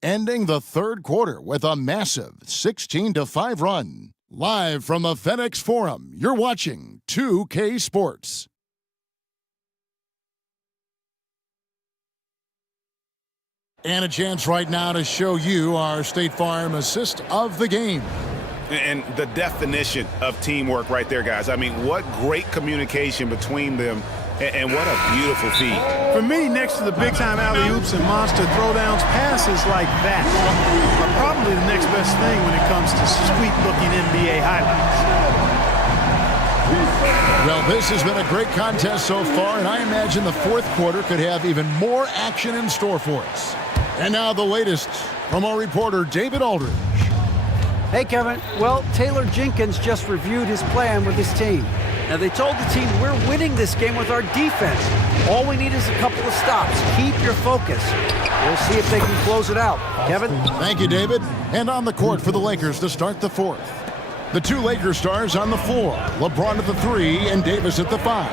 Ending the third quarter with a massive 16-5 run. Live from the FedEx Forum, you're watching 2K Sports. And a chance right now to show you our State Farm assist of the game. And the definition of teamwork right there, guys. I mean, what great communication between them, and what a beautiful feed. For me, next to the big-time alley-oops and monster throwdowns, passes like that are probably the next best thing when it comes to sweet-looking NBA highlights. Well, this has been a great contest so far, and I imagine the fourth quarter could have even more action in store for us. And now the latest from our reporter, David Aldridge. Hey, Kevin. Well, Taylor Jenkins just reviewed his plan with his team. Now, they told the team, we're winning this game with our defense. All we need is a couple of stops. Keep your focus. We'll see if they can close it out. Kevin? Thank you, David. And on the court for the Lakers to start the fourth. The two Lakers stars on the floor. LeBron at the 3 and Davis at the 5.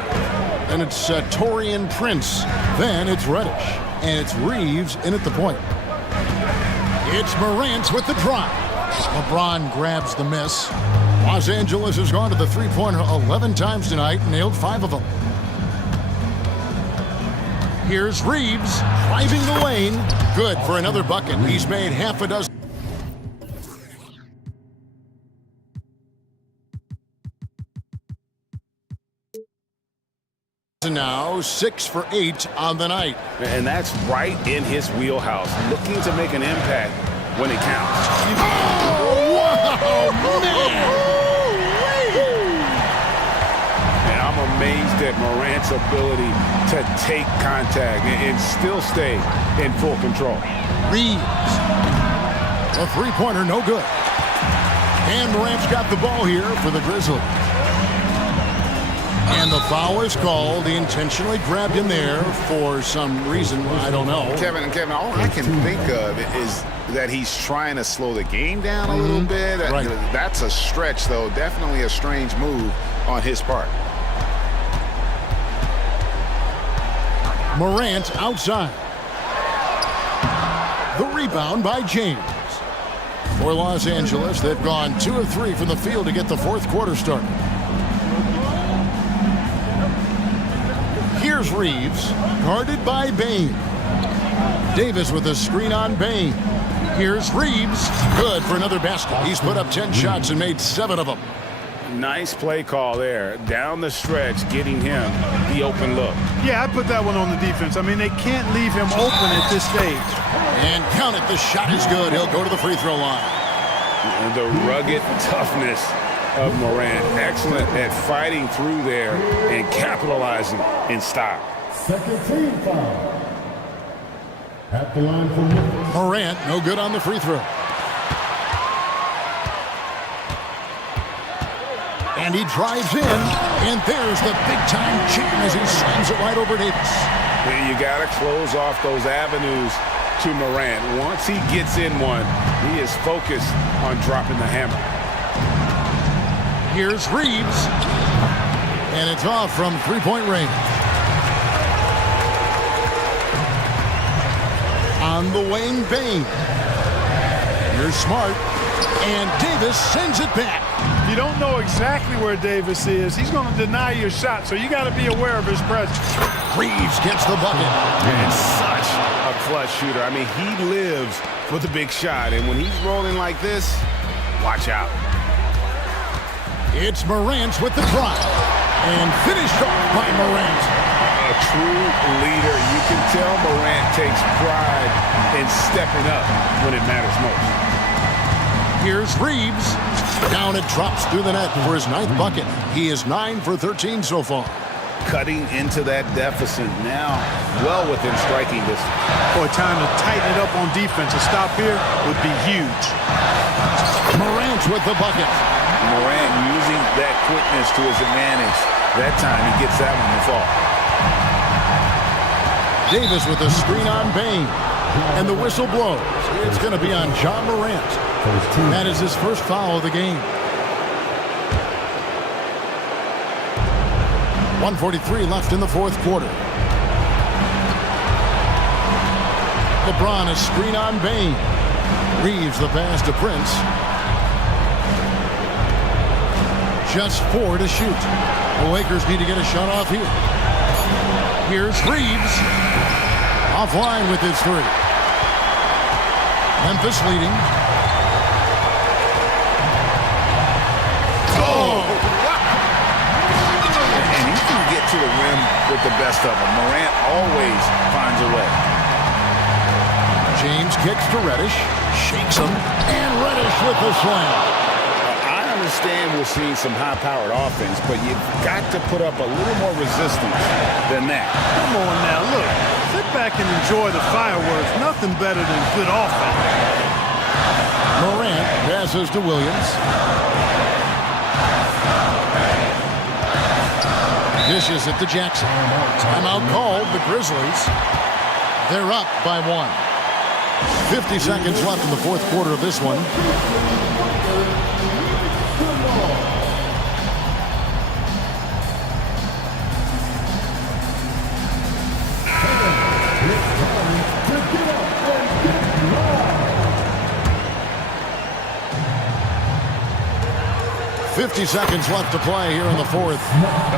And it's Taurean Prince. Then it's Reddish. And it's Reeves in at the point. It's Morant with the drive. LeBron grabs the miss. Los Angeles has gone to the three-pointer 11 times tonight and nailed 5 of them. Here's Reeves driving the lane. Good for another bucket. He's made half a dozen. Now 6 for 8 on the night. And that's right in his wheelhouse, looking to make an impact when it counts. Oh, wow, man! And I'm amazed at Morant's ability to take contact and still stay in full control. Reeves. A three-pointer, no good. And Morant's got the ball here for the Grizzlies. And the foul is called. He intentionally grabbed him there for some reason. I don't know. Kevin, all I can think of is that he's trying to slow the game down a little bit. Right. That's a stretch, though. Definitely a strange move on his part. Morant outside. The rebound by James. For Los Angeles, they've gone 2 of 3 from the field to get the fourth quarter started. Here's Reeves, guarded by Bain. Davis with a screen on Bain. Here's Reeves, good for another basket. He's put up 10 shots and made 7 of them. Nice play call there. Down the stretch, getting him the open look. Yeah, I put that one on the defense. I mean, they can't leave him open at this stage. And count it, the shot is good. He'll go to the free throw line. And the rugged toughness of Morant. Excellent at fighting through there and capitalizing in style. Second team foul. At the line for Memphis. Morant, no good on the free throw. And he drives in, and there's the big-time jam as he slams it right over Davis. You got to close off those avenues to Morant. Once he gets in one, he is focused on dropping the hammer. Here's Reeves, and it's off from three-point range. On the wing, Bain. Here's Smart, and Davis sends it back. If you don't know exactly where Davis is, he's going to deny your shot, so you got to be aware of his presence. Reeves gets the bucket. And such a clutch shooter. I mean, he lives for the big shot, and when he's rolling like this, watch out. It's Morant with the drive, and finished off by Morant. A true leader. You can tell Morant takes pride in stepping up when it matters most. Here's Reeves. Down it drops through the net for his 9th bucket. He is 9 for 13 so far. Cutting into that deficit now, well within striking distance. Boy, time to tighten it up on defense. A stop here would be huge. Morant with the bucket. Morant using that quickness to his advantage. That time he gets that one to fall. Davis with a screen on Bain. And the whistle blows. It's going to be on John Morant. That is his first foul of the game. 1:43 left in the fourth quarter. LeBron a screen on Bain. Reeves the pass to Prince. Just 4 to shoot. The Lakers need to get a shot off here. Here's Reeves. Offline with his 3. Memphis leading. To the rim with the best of them. Morant always finds a way. James kicks to Reddish, shakes him, and Reddish with the slam. I understand we're seeing some high-powered offense, but you've got to put up a little more resistance than that. Come on now, look. Sit back and enjoy the fireworks. Nothing better than good offense. Morant passes to Williams. Dishes it to Jackson. Timeout called. The Grizzlies. They're up by 1. 50 seconds left in the fourth quarter of this one. 50 seconds left to play here in the fourth.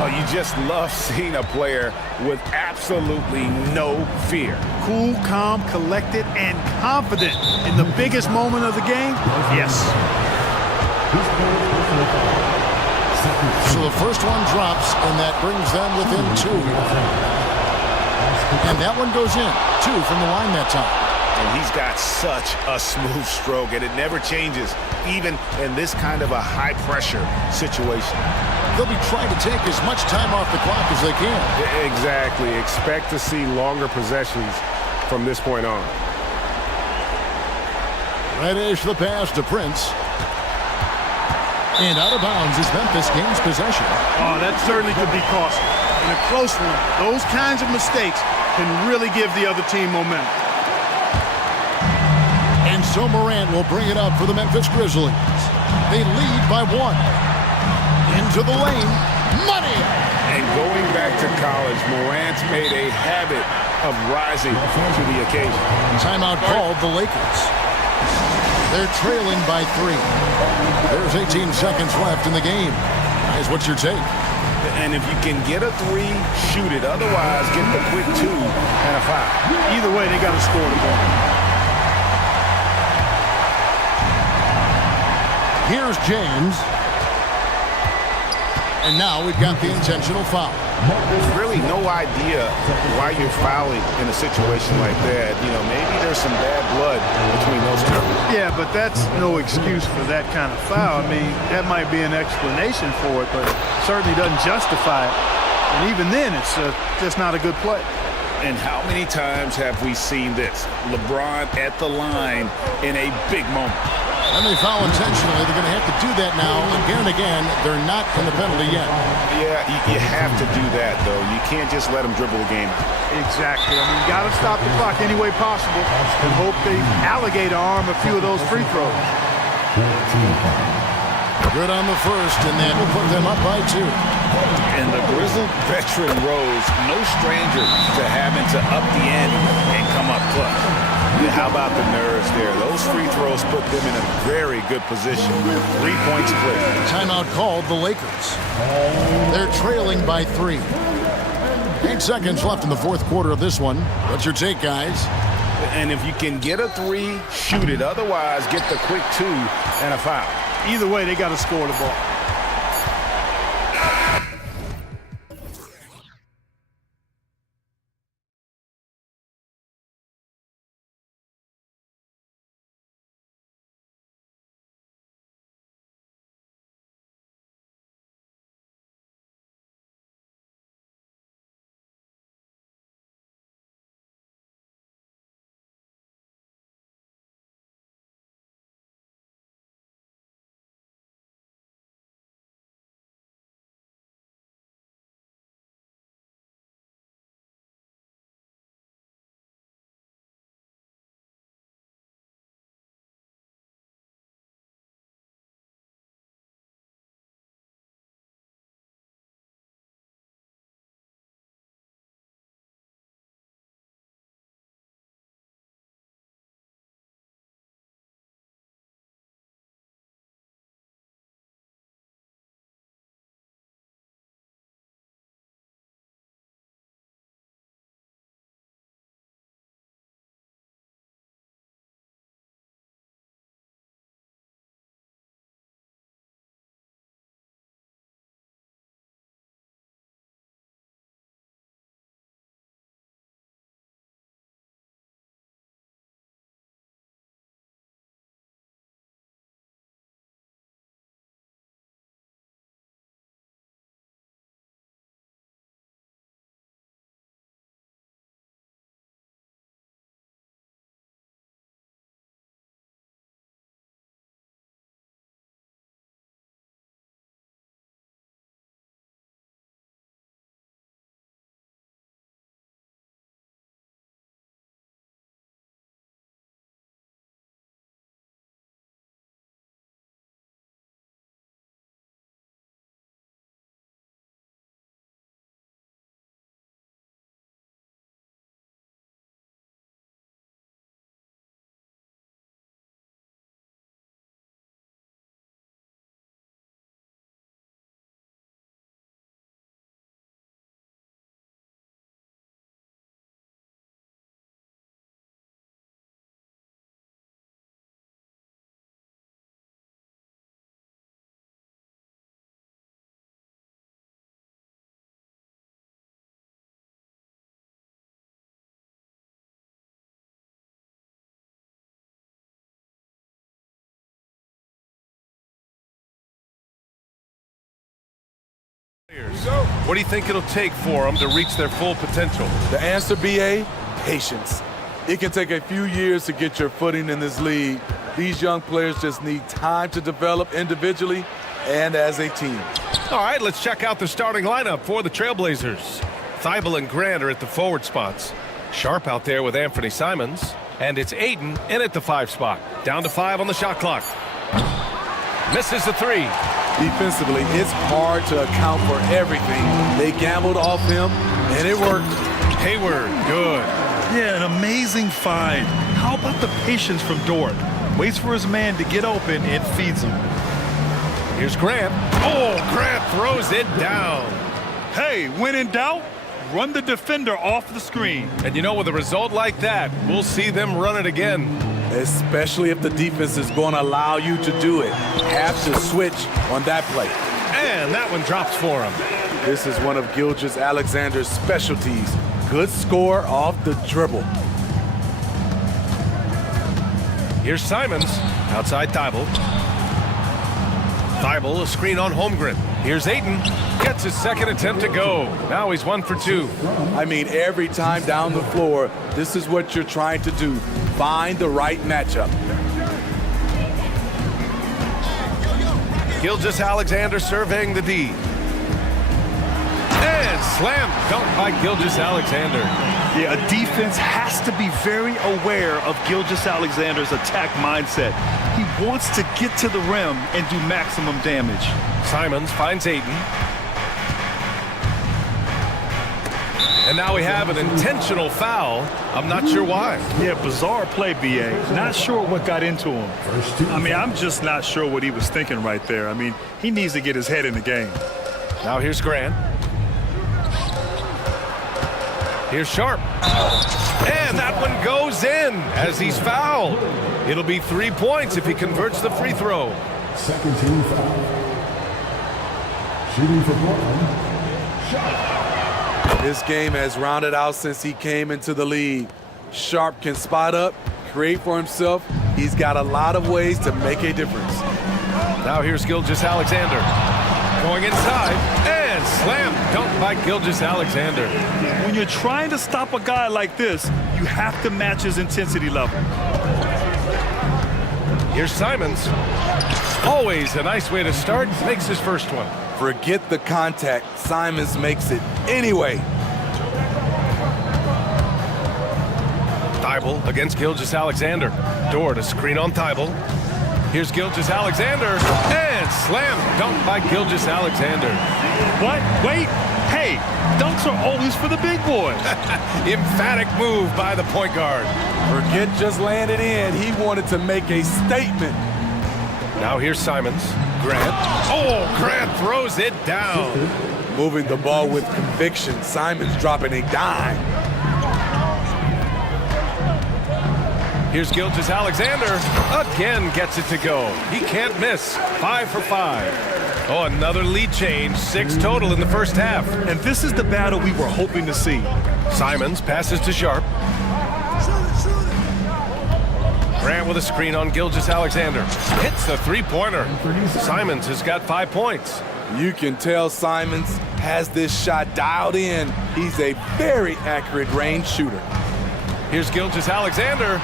Oh, you just love seeing a player with absolutely no fear. Cool, calm, collected, and confident in the biggest moment of the game. Yes. So the first one drops, and that brings them within 2. And that one goes in. 2 from the line that time. And he's got such a smooth stroke, and it never changes, even in this kind of a high-pressure situation. They'll be trying to take as much time off the clock as they can. Exactly. Expect to see longer possessions from this point on. Reddish the pass to Prince. And out of bounds as Memphis gains possession. Oh, that certainly could be costly. In a close one, those kinds of mistakes can really give the other team momentum. And so Morant will bring it up for the Memphis Grizzlies. They lead by 1. Into the lane. Money! And going back to college, Morant's made a habit of rising to the occasion. Timeout called the Lakers. They're trailing by 3. There's 18 seconds left in the game. Guys, what's your take? And if you can get a 3, shoot it. Otherwise, get the quick 2 and a foul. Either way, they got to score the ball. Here's James. And now we've got the intentional foul. There's really no idea why you're fouling in a situation like that. You know, maybe there's some bad blood between those two. Yeah, but that's no excuse for that kind of foul. I mean, that might be an explanation for it, but it certainly doesn't justify it. And even then, it's just not a good play. And how many times have we seen this? LeBron at the line in a big moment. And they foul intentionally. They're going to have to do that now again and again. They're not in the penalty yet. Yeah, you have to do that, though. You can't just let them dribble the game. Exactly. I mean, you got to stop the clock any way possible and hope they alligator arm a few of those free throws. Good on the first, and that will put them up by 2. And the grizzled veteran Rose, no stranger to having to up the ante and come up clutch. How about the nerves there? Those free throws put them in a very good position. 3 points clear. Timeout called the Lakers. They're trailing by 3. 8 seconds left in the fourth quarter of this one. What's your take, guys? And if you can get a 3, shoot it. Otherwise, get the quick 2 and a foul. Either way, they got to score the ball. What do you think it'll take for them to reach their full potential? The answer, BA, patience. It can take a few years to get your footing in this league. These young players just need time to develop individually and as a team. All right, let's check out the starting lineup for the Trailblazers. Thibault and Grant are at the forward spots. Sharp out there with Anthony Simons. And it's Aiden in at the 5 spot. Down to 5 on the shot clock. Misses the 3. Defensively, it's hard to account for everything. They gambled off him, and it worked. Hayward, good. Yeah, an amazing find. How about the patience from Dort? Waits for his man to get open and feeds him. Here's Grant. Oh, Grant throws it down. Hey, when in doubt, run the defender off the screen. And you know, with a result like that, we'll see them run it again. Especially if the defense is going to allow you to do it. Have to switch on that play. And that one drops for him. This is one of Gilgeous-Alexander's specialties. Good score off the dribble. Here's Simons, outside Thibault. Thibault, a screen on Holmgren. Here's Aiden, gets his second attempt to go. Now he's 1 for 2. I mean, every time down the floor, this is what you're trying to do. Find the right matchup. Gilgeous-Alexander surveying the D. And slam dunk by Gilgeous-Alexander. Yeah, a defense has to be very aware of Gilgeous-Alexander's attack mindset. He wants to get to the rim and do maximum damage. Simons finds Aiden. And now we have an intentional foul. I'm not sure why. Yeah, bizarre play, BA. Not sure what got into him. I mean, I'm just not sure what he was thinking right there. I mean, he needs to get his head in the game. Now here's Grant. Here's Sharp. And that one goes in as he's fouled. It'll be 3 points if he converts the free throw. Second team foul. Shooting for Portland. Sharp. This game has rounded out since he came into the league. Sharp can spot up, create for himself. He's got a lot of ways to make a difference. Now here's Gilgeous-Alexander. Going inside and slam dunk by Gilgeous-Alexander. When you're trying to stop a guy like this, you have to match his intensity level. Here's Simons. Always a nice way to start. Makes his first one. Forget the contact. Simons makes it anyway. Thibault against Gilgeous-Alexander. Dort, a screen on Thibault. Here's Gilgeous-Alexander, and slam dunk by Gilgeous-Alexander. What? Wait. Hey, dunks are always for the big boys. Emphatic move by the point guard. Forget just laying it in. He wanted to make a statement. Now here's Simons. Grant. Oh, Grant throws it down. Moving the ball with conviction. Simons dropping a dime. Here's Gilgeous-Alexander. Again gets it to go. He can't miss. 5 for 5. Oh, another lead change. 6 total in the first half. And this is the battle we were hoping to see. Simons passes to Sharp. Grant with a screen on Gilgeous-Alexander. Hits the three-pointer. Simons has got 5 points. You can tell Simons has this shot dialed in. He's a very accurate range shooter. Here's Gilgeous-Alexander.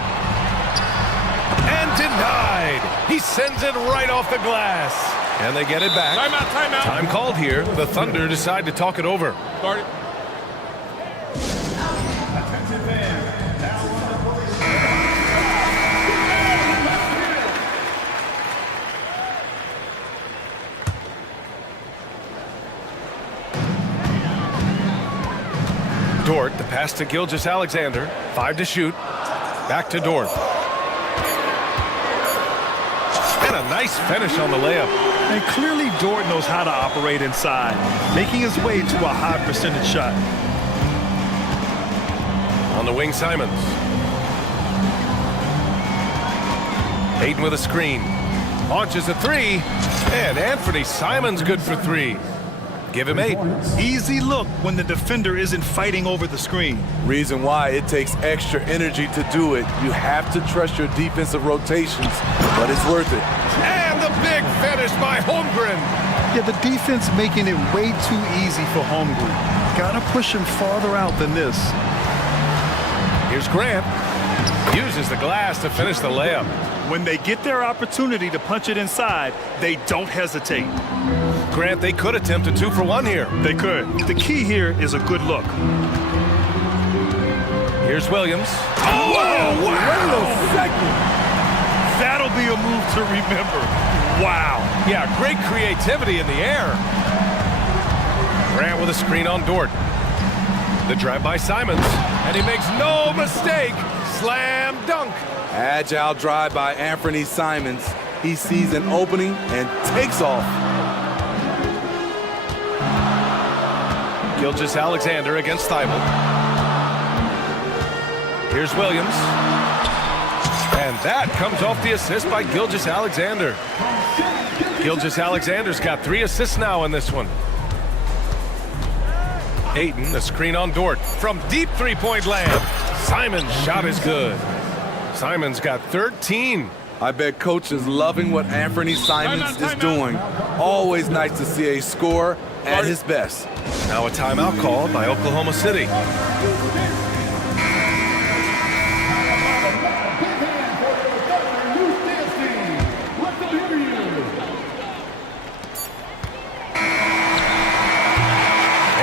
And denied. He sends it right off the glass. And they get it back. Timeout, timeout. Time called here. The Thunder decide to talk it over. Start it. Dort, the pass to Gilgeous-Alexander. 5 to shoot. Back to Dort. And a nice finish on the layup. And clearly Dort knows how to operate inside, making his way to a high percentage shot. On the wing, Simons. Aiden with a screen. Launches a 3. And Anthony Simons good for 3. Give him 8. Easy look when the defender isn't fighting over the screen. Reason why it takes extra energy to do it. You have to trust your defensive rotations, but it's worth it. And the big finish by Holmgren. Yeah, the defense making it way too easy for Hungary. Gotta push him farther out than this. Here's Grant. Uses the glass to finish the layup. When they get their opportunity to punch it inside, they don't hesitate. Grant, they could attempt a 2 for 1 here. They could. The key here is a good look. Here's Williams. Oh, wow! Wait a second. That'll be a move to remember. Wow. Yeah, great creativity in the air. Grant with a screen on Dort. The drive by Simons, and he makes no mistake. Slam dunk. Agile drive by Anthony Simons. He sees an opening and takes off. Gilgeous-Alexander against Thibault. Here's Williams. And that comes off the assist by Gilgeous-Alexander. Gilgeous-Alexander's got 3 assists now in this one. Ayton, a screen on Dort. From deep three-point land. Simon's shot is good. Simon's got 13. I bet coach is loving what Anthony Simons is doing. Always nice to see a scorer at his best. Now a timeout called by Oklahoma City.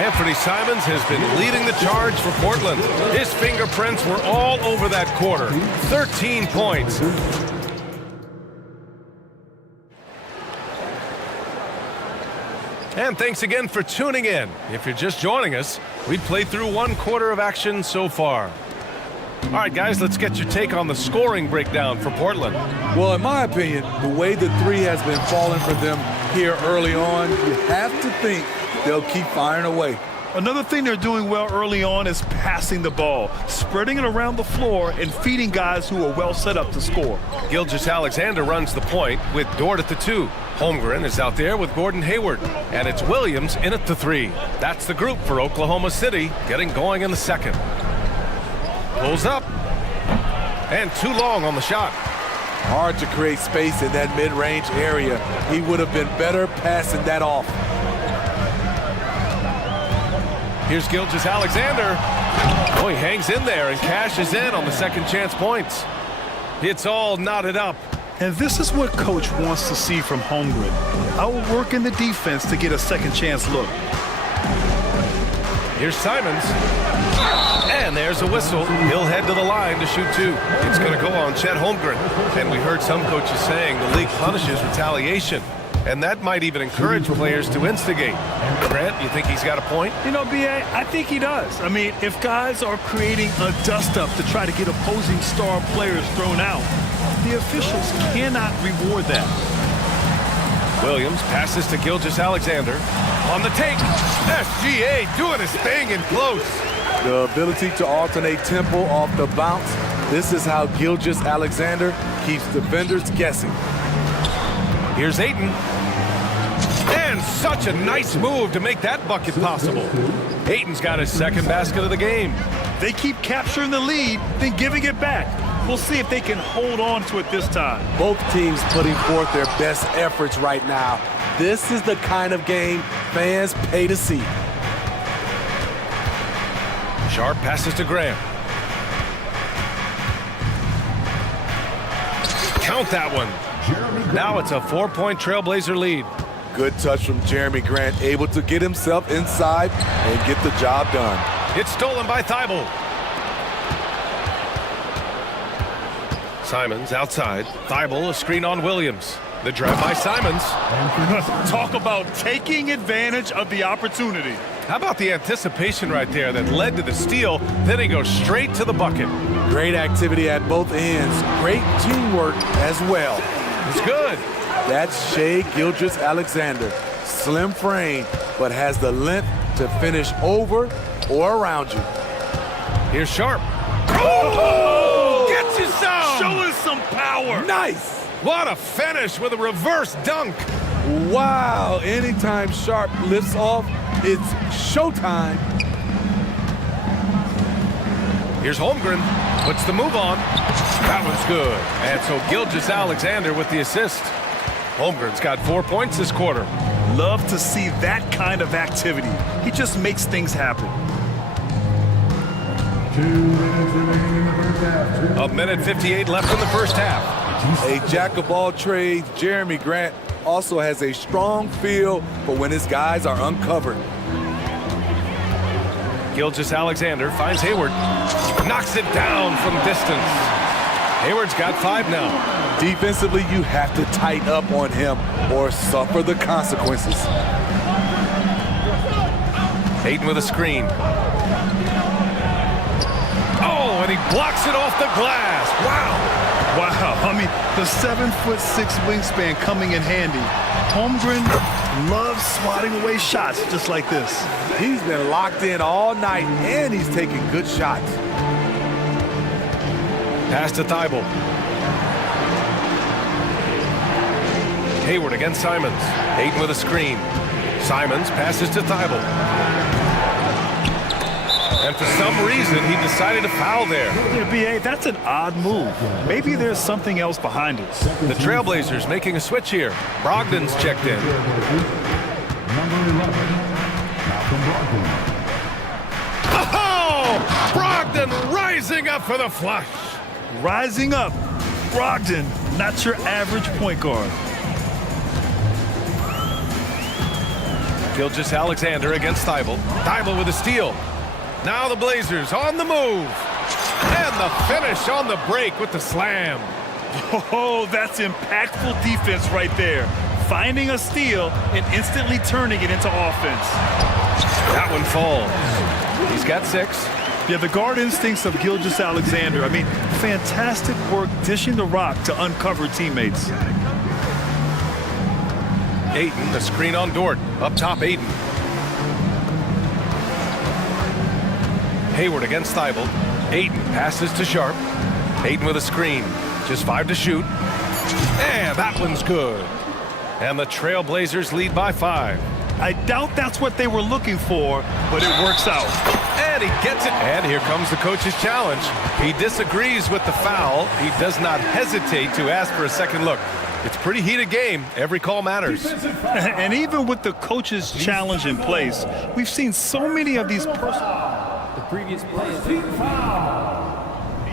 Anthony Simons has been leading the charge for Portland. His fingerprints were all over that quarter. 13 points. And thanks again for tuning in. If you're just joining us, we've played through 1 quarter of action so far. All right, guys, let's get your take on the scoring breakdown for Portland. Well, in my opinion, the way the 3 has been falling for them here early on, you have to think they'll keep firing away. Another thing they're doing well early on is passing the ball, spreading it around the floor and feeding guys who are well set up to score. Gilgeous-Alexander runs the point with Dort at the 2. Holmgren is out there with Gordon Hayward. And it's Williams in at the 3. That's the group for Oklahoma City getting going in the second. Pulls up. And too long on the shot. Hard to create space in that mid-range area. He would have been better passing that off. Here's Gilgeous-Alexander. Oh, he hangs in there and cashes in on the second chance points. It's all knotted up. And this is what coach wants to see from Holmgren. Outworking the defense to get a second chance look. Here's Simons. And there's a whistle. He'll head to the line to shoot 2. It's going to go on Chet Holmgren. And we heard some coaches saying the league punishes retaliation. And that might even encourage players to instigate. Grant, you think he's got a point? You know, B.A., I think he does. I mean, if guys are creating a dust-up to try to get opposing star players thrown out, the officials cannot reward that. Williams passes to Gilgeous-Alexander. On the take, SGA doing his thing in close. The ability to alternate tempo off the bounce. This is how Gilgeous-Alexander keeps defenders guessing. Here's Ayton. And such a nice move to make that bucket possible. Ayton's got his second basket of the game. They keep capturing the lead, then giving it back. We'll see if they can hold on to it this time. Both teams putting forth their best efforts right now. This is the kind of game fans pay to see. Sharp passes to Graham. Count that one. Now it's a 4-point Trailblazer lead. Good touch from Jeremy Grant, able to get himself inside and get the job done. It's stolen by Thibault. Simons outside. Thibault a screen on Williams. The drive by Simons. Talk about taking advantage of the opportunity. How about the anticipation right there that led to the steal? Then he goes straight to the bucket. Great activity at both ends. Great teamwork as well. It's good. That's Shai Gilgeous-Alexander. Slim frame, but has the length to finish over or around you. Here's Sharp. Oh! Get you some! Showing some power. Nice. What a finish with a reverse dunk. Wow. Anytime Sharp lifts off, it's showtime. Here's Holmgren. Puts the move on. That one's good. And so Gilgeous-Alexander with the assist. Holmgren's got 4 points this quarter. Love to see that kind of activity. He just makes things happen. 2 minutes remaining in the first half. A minute 58 left in the first half. A jack of all trades, Jeremy Grant also has a strong feel for when his guys are uncovered. Gilgeous-Alexander finds Hayward. Knocks it down from distance. Hayward's got 5 now. Defensively, you have to tighten up on him or suffer the consequences. Hayden with a screen. Oh, and he blocks it off the glass. Wow. Wow, I mean, the 7'6" wingspan coming in handy. Holmgren loves swatting away shots just like this. He's been locked in all night, and he's taking good shots. Pass to Thibault. Hayward against Simons. Hayden with a screen. Simons passes to Thibault. And for some reason, he decided to foul there. Yeah, B.A., that's an odd move. Maybe there's something else behind it. The Trailblazers making a switch here. Brogdon's checked in. Number 11, Malcolm Brogdon. Oh! Brogdon rising up for the flush. Rising up. Brogdon, not your average point guard. Gilgeous-Alexander against Thibault. Thibault with a steal. Now the Blazers on the move. And the finish on the break with the slam. Oh, that's impactful defense right there. Finding a steal and instantly turning it into offense. That one falls. He's got 6. Yeah, the guard instincts of Gilgeous-Alexander. I mean, fantastic work dishing the rock to uncover teammates. Ayton, the screen on Dort. Up top, Ayton. Hayward against Thibault. Ayton passes to Sharp. Ayton with a screen. Just 5 to shoot. And that one's good. And the Trailblazers lead by 5. I doubt that's what they were looking for, but it works out. And he gets it. And here comes the coach's challenge. He disagrees with the foul. He does not hesitate to ask for a second look. It's a pretty heated game. Every call matters. And even with the coach's challenge in place, we've seen so many of these The previous play is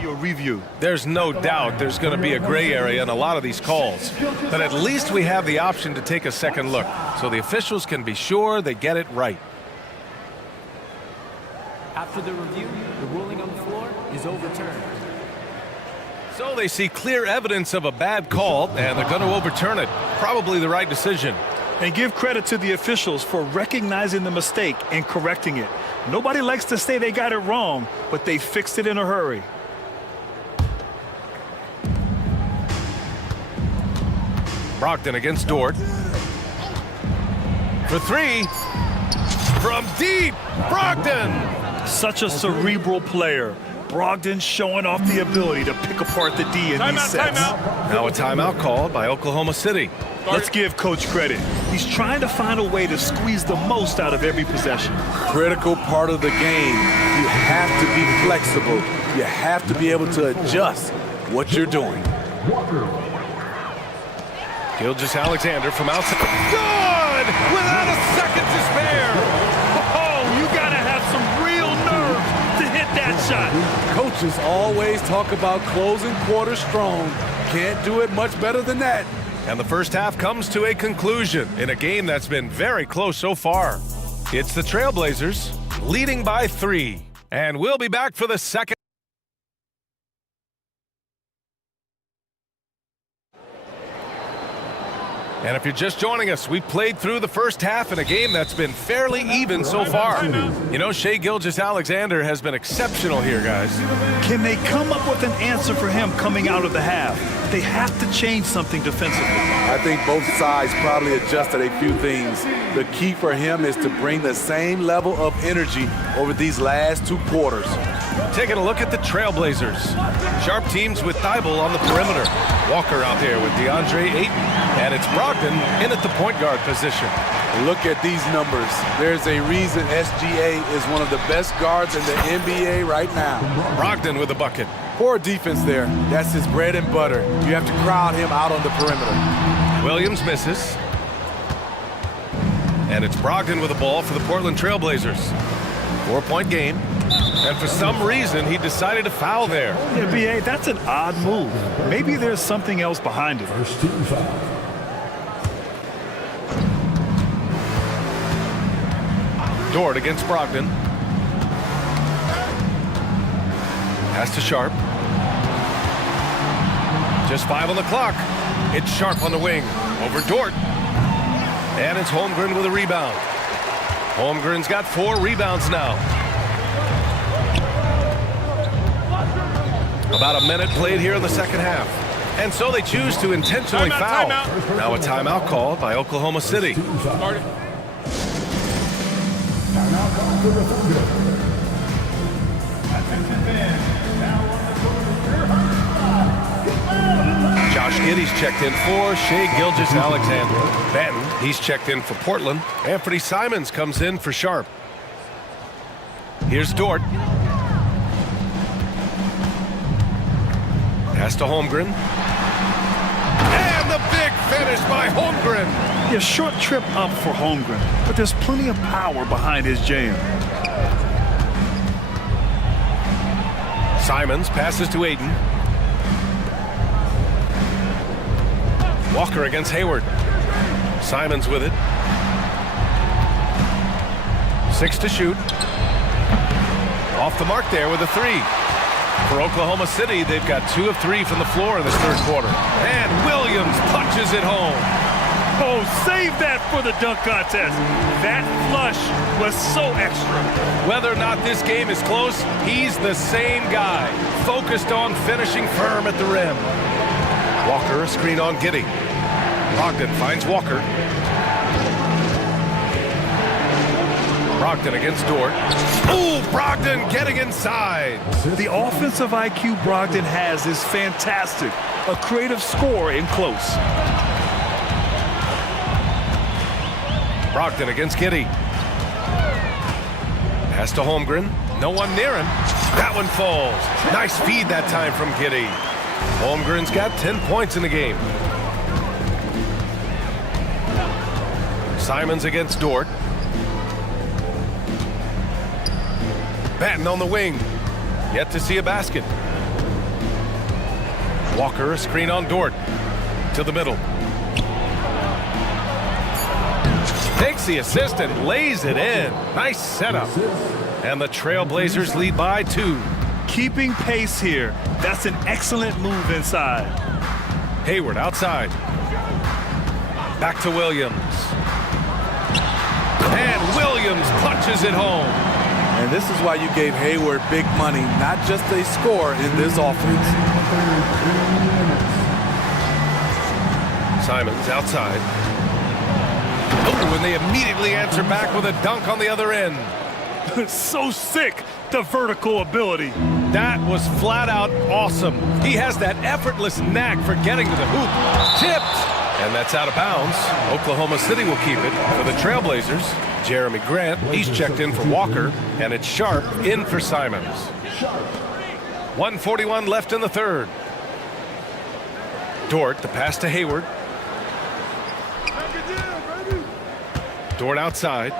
your review. There's no doubt there's going to be a gray area in a lot of these calls. But at least we have the option to take a second look, so the officials can be sure they get it right. After the review, the ruling on the floor is overturned. So they see clear evidence of a bad call, and they're going to overturn it. Probably the right decision. And give credit to the officials for recognizing the mistake and correcting it. Nobody likes to say they got it wrong, but they fixed it in a hurry. Brogdon against Dort. For 3. From deep, Brogdon! Such a cerebral player. Brogdon showing off the ability to pick apart the D in these sets. Now a timeout called by Oklahoma City. Let's give Coach credit. He's trying to find a way to squeeze the most out of every possession. Critical part of the game. You have to be flexible. You have to be able to adjust what you're doing. Gilgeous-Alexander from outside. Good! Without a second to spare! Oh, you gotta have some real nerve to hit that shot. Coaches always talk about closing quarters strong. Can't do it much better than that. And the first half comes to a conclusion in a game that's been very close so far. It's the Trailblazers leading by 3. And we'll be back for the second. And if you're just joining us, we played through the first half in a game that's been fairly even so far. You know, Shai Gilgeous-Alexander has been exceptional here, guys. Can they come up with an answer for him coming out of the half? They have to change something defensively. I think both sides probably adjusted a few things. The key for him is to bring the same level of energy over these last 2 quarters. Taking a look at the Trailblazers. Sharp teams with Thibault on the perimeter. Walker out there with DeAndre Ayton. And it's Brogdon in at the point guard position. Look at these numbers. There's a reason SGA is one of the best guards in the NBA right now. Brogdon with a bucket. Poor defense there. That's his bread and butter. You have to crowd him out on the perimeter. Williams misses. And it's Brogdon with the ball for the Portland Trailblazers. 4-point game. And for some reason, he decided to foul there. Yeah, B.A., that's an odd move. Maybe there's something else behind it. First team foul. Dort against Brogdon. Pass to Sharp. Just 5 on the clock. It's Sharp on the wing. Over Dort. And it's Holmgren with a rebound. Holmgren's got 4 rebounds now. About a minute played here in the second half. And so they choose to intentionally foul. Now a timeout called by Oklahoma City. Josh Giddey's checked in for Shai Gilgeous-Alexander. Benton, he's checked in for Portland. Anthony Simons comes in for Sharp. Here's Dort. Pass to Holmgren. And the big finish by Holmgren. Yeah, short trip up for Holmgren, but there's plenty of power behind his jam. Simons passes to Aiden. Walker against Hayward. Simons with it. 6 to shoot. Off the mark there with a 3. For Oklahoma City, they've got 2 of 3 from the floor in this third quarter. And Williams punches it home. Oh, save that for the dunk contest. That flush was so extra. Whether or not this game is close, he's the same guy, focused on finishing firm at the rim. Walker, a screen on Giddey. Brogdon finds Walker. Brogdon against Dort. Ooh, Brogdon getting inside. The offensive IQ Brogdon has is fantastic. A creative score in close. Brogdon against Giddey. Pass to Holmgren. No one near him. That one falls. Nice feed that time from Giddey. Holmgren's got 10 points in the game. Simons against Dort. Batten on the wing. Yet to see a basket. Walker, a screen on Dort. To the middle. Takes the assist and lays it in. Nice setup. And the Trailblazers lead by 2. Keeping pace here. That's an excellent move inside. Hayward outside. Back to Williams. And Williams punches it home. And this is why you gave Hayward big money, not just a score in this offense. Simons outside. Oh, and they immediately answer back with a dunk on the other end. So sick, the vertical ability. That was flat out awesome. He has that effortless knack for getting to the hoop. Tipped. And that's out of bounds. Oklahoma City will keep it for the Trailblazers. Jeremy Grant, he's checked in for Walker. And it's Sharp in for Simons. 1:41 left in the third. Dort, the pass to Hayward. Dort outside.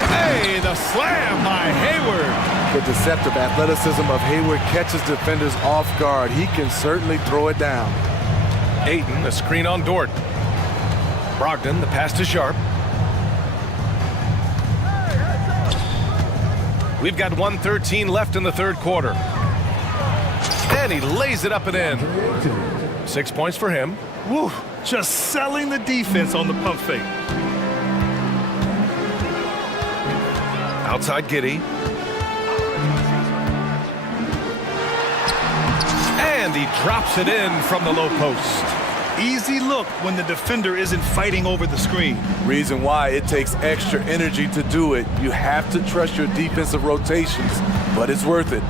Hey, the slam by Hayward. The deceptive athleticism of Hayward catches defenders off guard. He can certainly throw it down. Ayton, a screen on Dort. Brogdon, the pass to Sharp. We've got 1:13 left in the third quarter. And he lays it up and in. 6 points for him. Woo, just selling the defense on the pump fake. Outside Giddey. And he drops it in from the low post. Easy look when the defender isn't fighting over the screen. Reason why it takes extra energy to do it. You have to trust your defensive rotations, but it's worth it.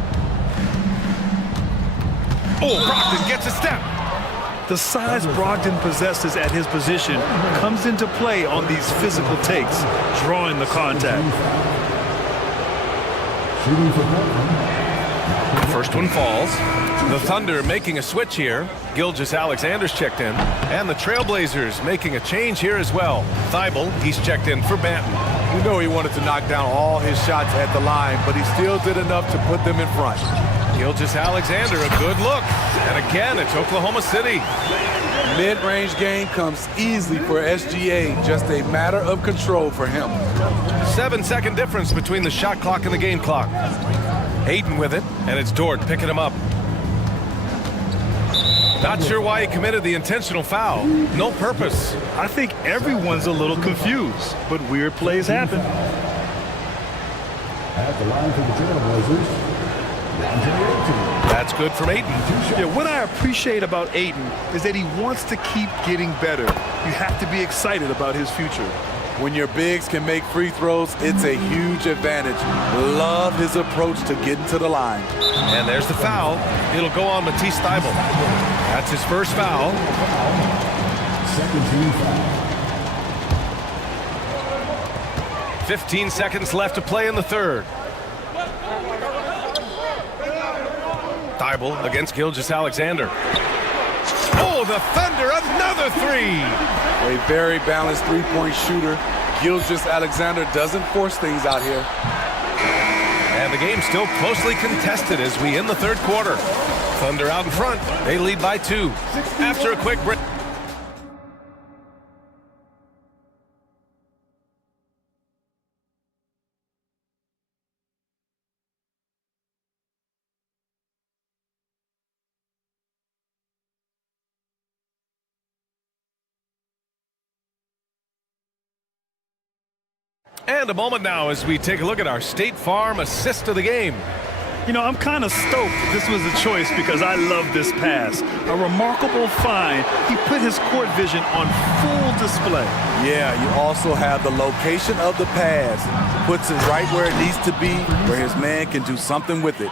Oh, Brogdon gets a step. The size Brogdon possesses at his position comes into play on these physical takes, drawing the contact. First one falls. The Thunder making a switch here. Gilgeous-Alexander's checked in, and the Trailblazers making a change here as well. Thibault, he's checked in for Banton. You know he wanted to knock down all his shots at the line, but he still did enough to put them in front. Gilgeous-Alexander, a good look. And again, it's Oklahoma City. Mid-range game comes easily for SGA, just a matter of control for him. 7-second difference between the shot clock and the game clock. Ayton with it, and it's Dort picking him up. Not sure why he committed the intentional foul. No purpose. I think everyone's a little confused, but weird plays happen. At the line for the Trailblazers, That's good from Ayton. Yeah, what I appreciate about Ayton is that he wants to keep getting better. You have to be excited about his future. When your bigs can make free throws, it's a huge advantage. Love his approach to getting to the line. And there's the foul. It'll go on Matisse Thibault. That's his first foul. second team foul. 15 seconds left to play in the third. Thibault against Gilgeous-Alexander. Oh, the Thunder, another three! A very balanced three-point shooter. Gilgeous-Alexander doesn't force things out here. And the game's still closely contested as we end the third quarter. Thunder out in front. They lead by 2. After a quick break. And a moment now as we take a look at our State Farm assist of the game. You know, I'm kind of stoked this was a choice because I love this pass. A remarkable find. He put his court vision on full display. Yeah, you also have the location of the pass. Puts it right where it needs to be, where his man can do something with it.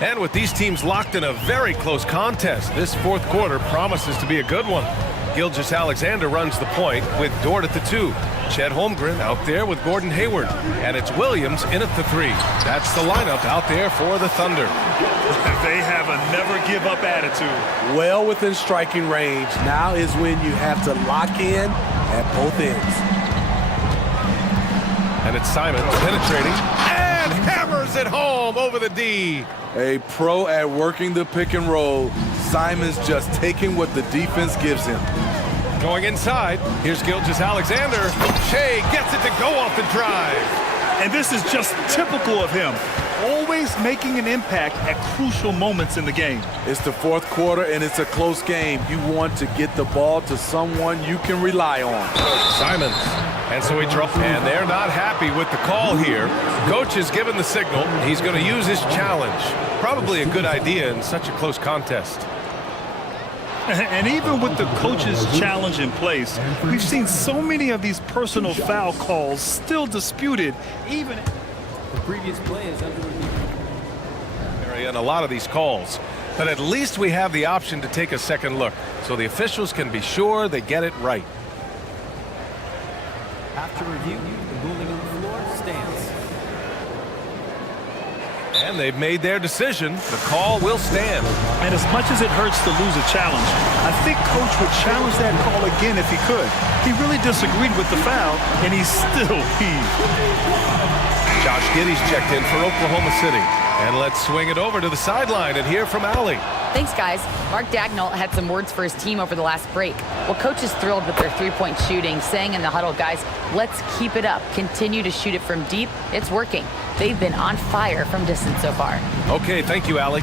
And with these teams locked in a very close contest, this fourth quarter promises to be a good one. Gilgeous-Alexander runs the point with Dort at the 2. Chet Holmgren out there with Gordon Hayward. And it's Williams in at the 3. That's the lineup out there for the Thunder. They have a never-give-up attitude. Well within striking range. Now is when you have to lock in at both ends. And it's Simons penetrating and hammers it home over the D. A pro at working the pick and roll. Simons just taking what the defense gives him. Going inside, here's Gilgeous-Alexander. Shea gets it to go off the drive. And this is just typical of him. Always making an impact at crucial moments in the game. It's the fourth quarter and it's a close game. You want to get the ball to someone you can rely on. Simons. And so he dropped, and they're not happy with the call here. Coach has given the signal. He's going to use his challenge. Probably a good idea in such a close contest. And even with the coach's challenge in place, we've seen so many of these personal foul calls still disputed, even the previous play is under review. And a lot of these calls. But at least we have the option to take a second look, so the officials can be sure they get it right. After review, the ruling on the floor stands. And they've made their decision. The call will stand. And as much as it hurts to lose a challenge, I think Coach would challenge that call again if he could. He really disagreed with the foul, and he's still peeved. Josh Giddey's checked in for Oklahoma City. And let's swing it over to the sideline and hear from Allie. Thanks, guys. Mark Dagnall had some words for his team over the last break. Well, coach is thrilled with their three-point shooting, saying in the huddle, guys, let's keep it up. Continue to shoot it from deep. It's working. They've been on fire from distance so far. Okay, thank you, Allie.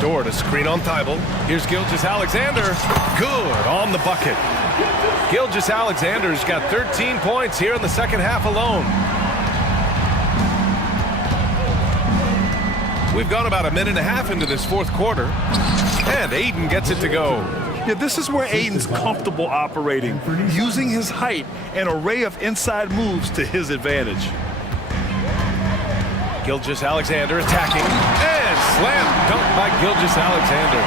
Dort, a screen on Thibault. Here's Gilgeous-Alexander. Good on the bucket. Gilgeous-Alexander's got 13 points here in the second half alone. We've gone about a minute and a half into this fourth quarter. And Ayton gets it to go. Yeah, this is where Ayton's comfortable operating, using his height and array of inside moves to his advantage. Gilgeous-Alexander attacking. And slam dunk by Gilgeous-Alexander.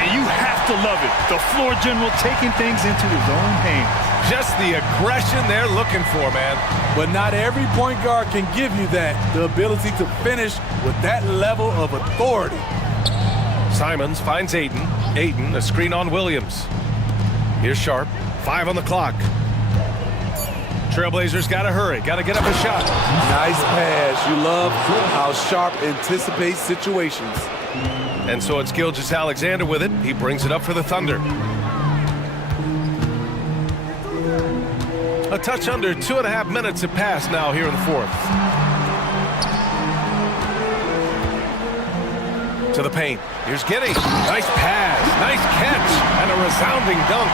And you have to love it. The floor general taking things into his own hands. Just the aggression they're looking for, man. But not every point guard can give you that, the ability to finish with that level of authority. Simons finds Ayton. Ayton, a screen on Williams. Here's Sharp. 5 on the clock. Trailblazers got to hurry. Got to get up a shot. Nice pass. You love how Sharp anticipates situations. And so it's Gilgeous-Alexander with it. He brings it up for the Thunder. A touch under 2.5 minutes have passed now here in the fourth. To the paint. Here's Giddey. Nice pass. Nice catch. And a resounding dunk.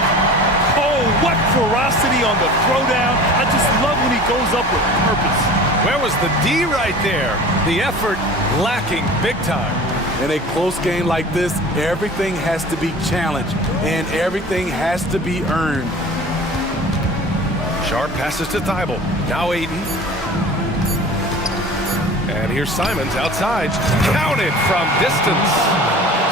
Oh, what ferocity on the throwdown. I just love when he goes up with purpose. Where was the D right there? The effort lacking big time. In a close game like this, everything has to be challenged and everything has to be earned. Sharp passes to Thibault. Now Ayton. And here's Simons outside. Counted from distance.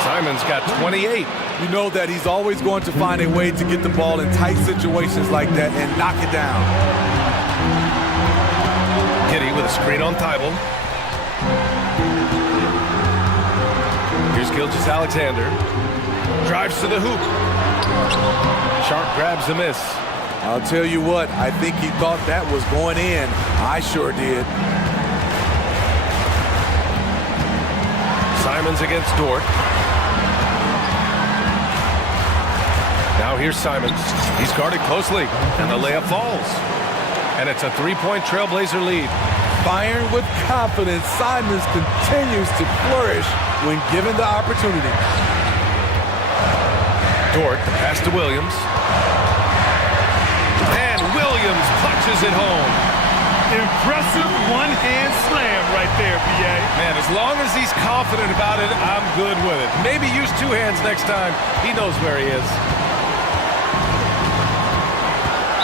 Simons got 28. You know that he's always going to find a way to get the ball in tight situations like that and knock it down. Giddey with a screen on Thibault. Here's Gilgeous-Alexander. Drives to the hoop. Sharp grabs the miss. I'll tell you what, I think he thought that was going in. I sure did. Simons against Dort. Now here's Simons. He's guarded closely, and the layup falls. And it's a 3-point Trailblazer lead. Firing with confidence, Simons continues to flourish when given the opportunity. Dort, the pass to Williams. And Williams punches it home. Impressive one-hand slam right there, B.A. Man, as long as he's confident about it, I'm good with it. Maybe use 2 hands next time. He knows where he is.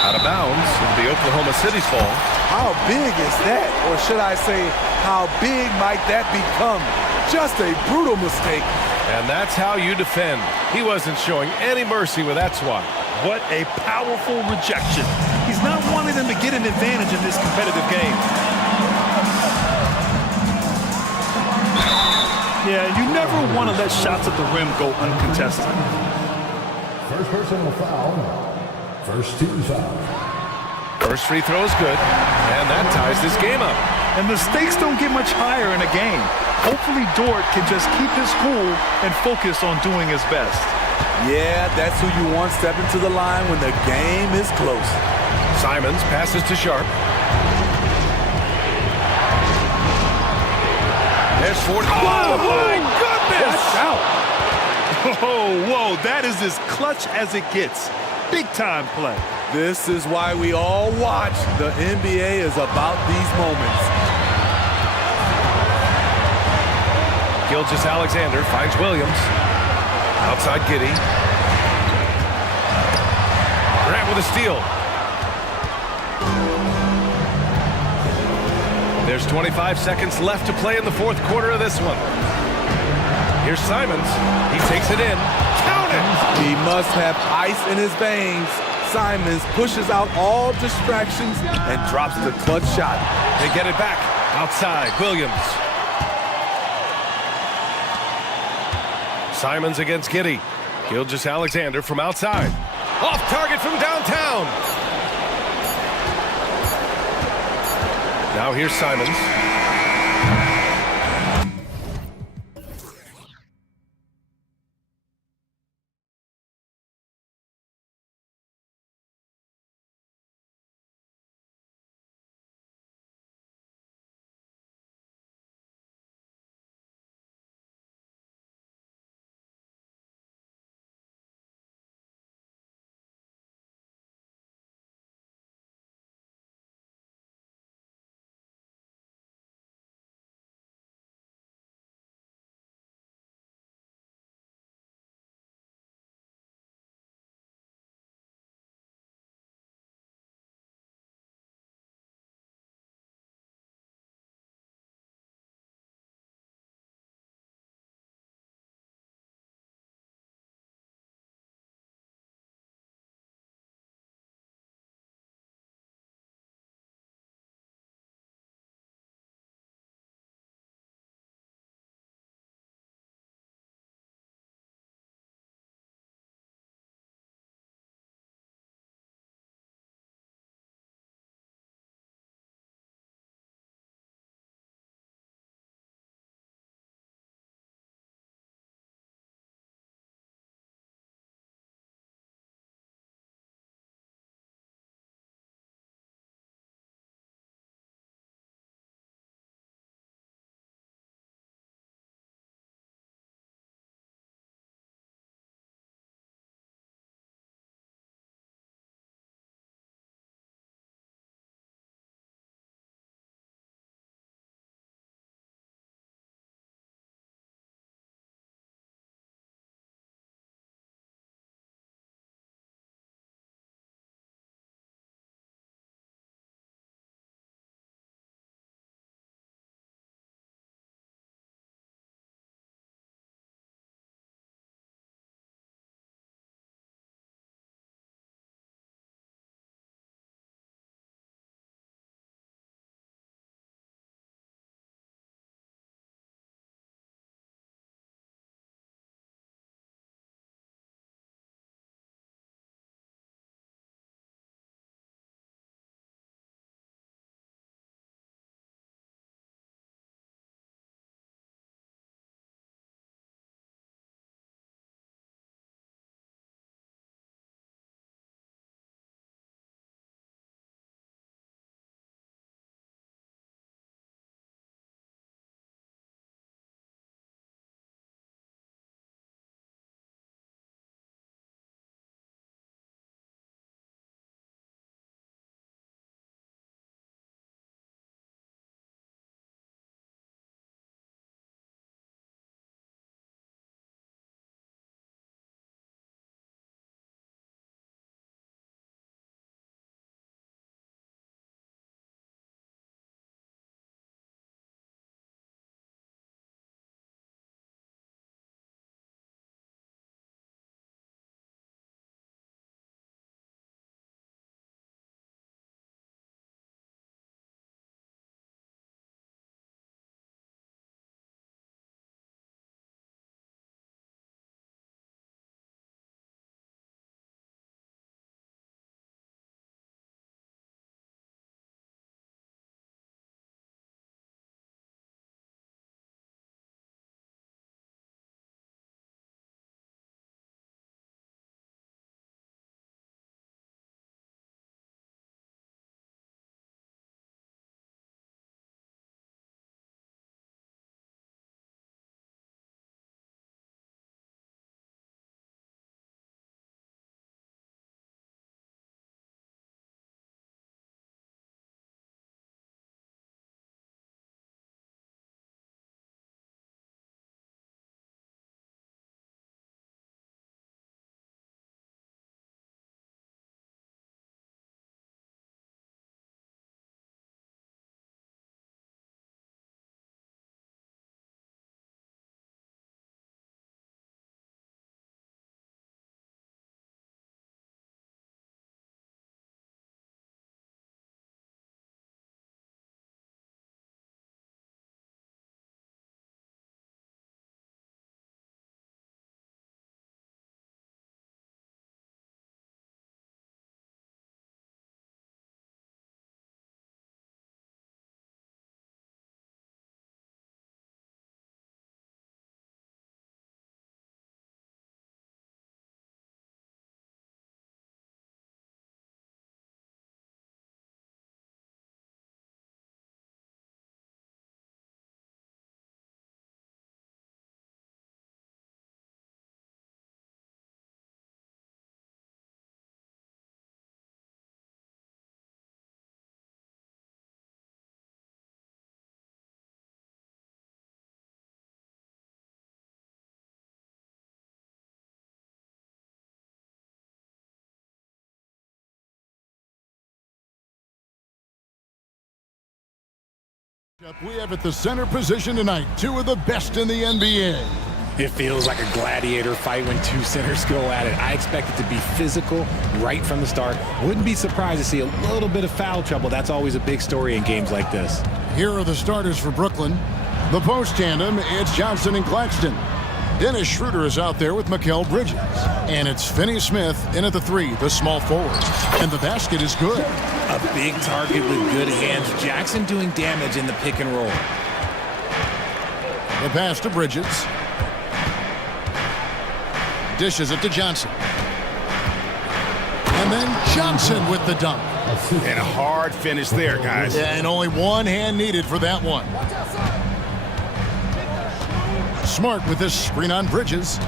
Out of bounds, it'll be Oklahoma City's ball. How big is that? Or should I say, how big might that become? Just a brutal mistake. And that's how you defend. He wasn't showing any mercy with that swat. What a powerful rejection. He's not wanting them to get an advantage in this competitive game. Yeah, you never want to let shots at the rim go uncontested. First personal foul. First team foul. First free throw is good, and that ties this game up. And the stakes don't get much higher in a game. Hopefully Dort can just keep his cool and focus on doing his best. Yeah, that's who you want stepping to the line when the game is close. Simons passes to Sharp. There's Ford. Oh, my goodness! Watch out! Whoa, that is as clutch as it gets. Big-time play. This is why we all watch. The NBA is about these moments. Gilgeous-Alexander finds Williams. Outside Giddey. Grant with a steal. There's 25 seconds left to play in the fourth quarter of this one. Here's Simons. He takes it in. Count it! He must have ice in his veins. Simons pushes out all distractions and drops the clutch shot. They get it back. Outside, Williams. Simons against Giddey. Gilgeous-Alexander from outside. Off target from downtown. Now here's Simons. We have at the center position tonight 2 of the best in the NBA. It feels like a gladiator fight when 2 centers go at it. I expect it to be physical right from the start. Wouldn't be surprised to see a little bit of foul trouble. That's always a big story in games like this. Here are the starters for Brooklyn. The post tandem, it's Johnson and Claxton. Dennis Schroeder is out there with Mikal Bridges. And it's Finney Smith in at the 3, the small forward. And the basket is good. A big target with good hands. Jackson doing damage in the pick and roll. The pass to Bridges. Dishes it to Johnson. And then Johnson with the dunk. And a hard finish there, guys. Yeah, and only one hand needed for that one. Smart with this screen on Bridges.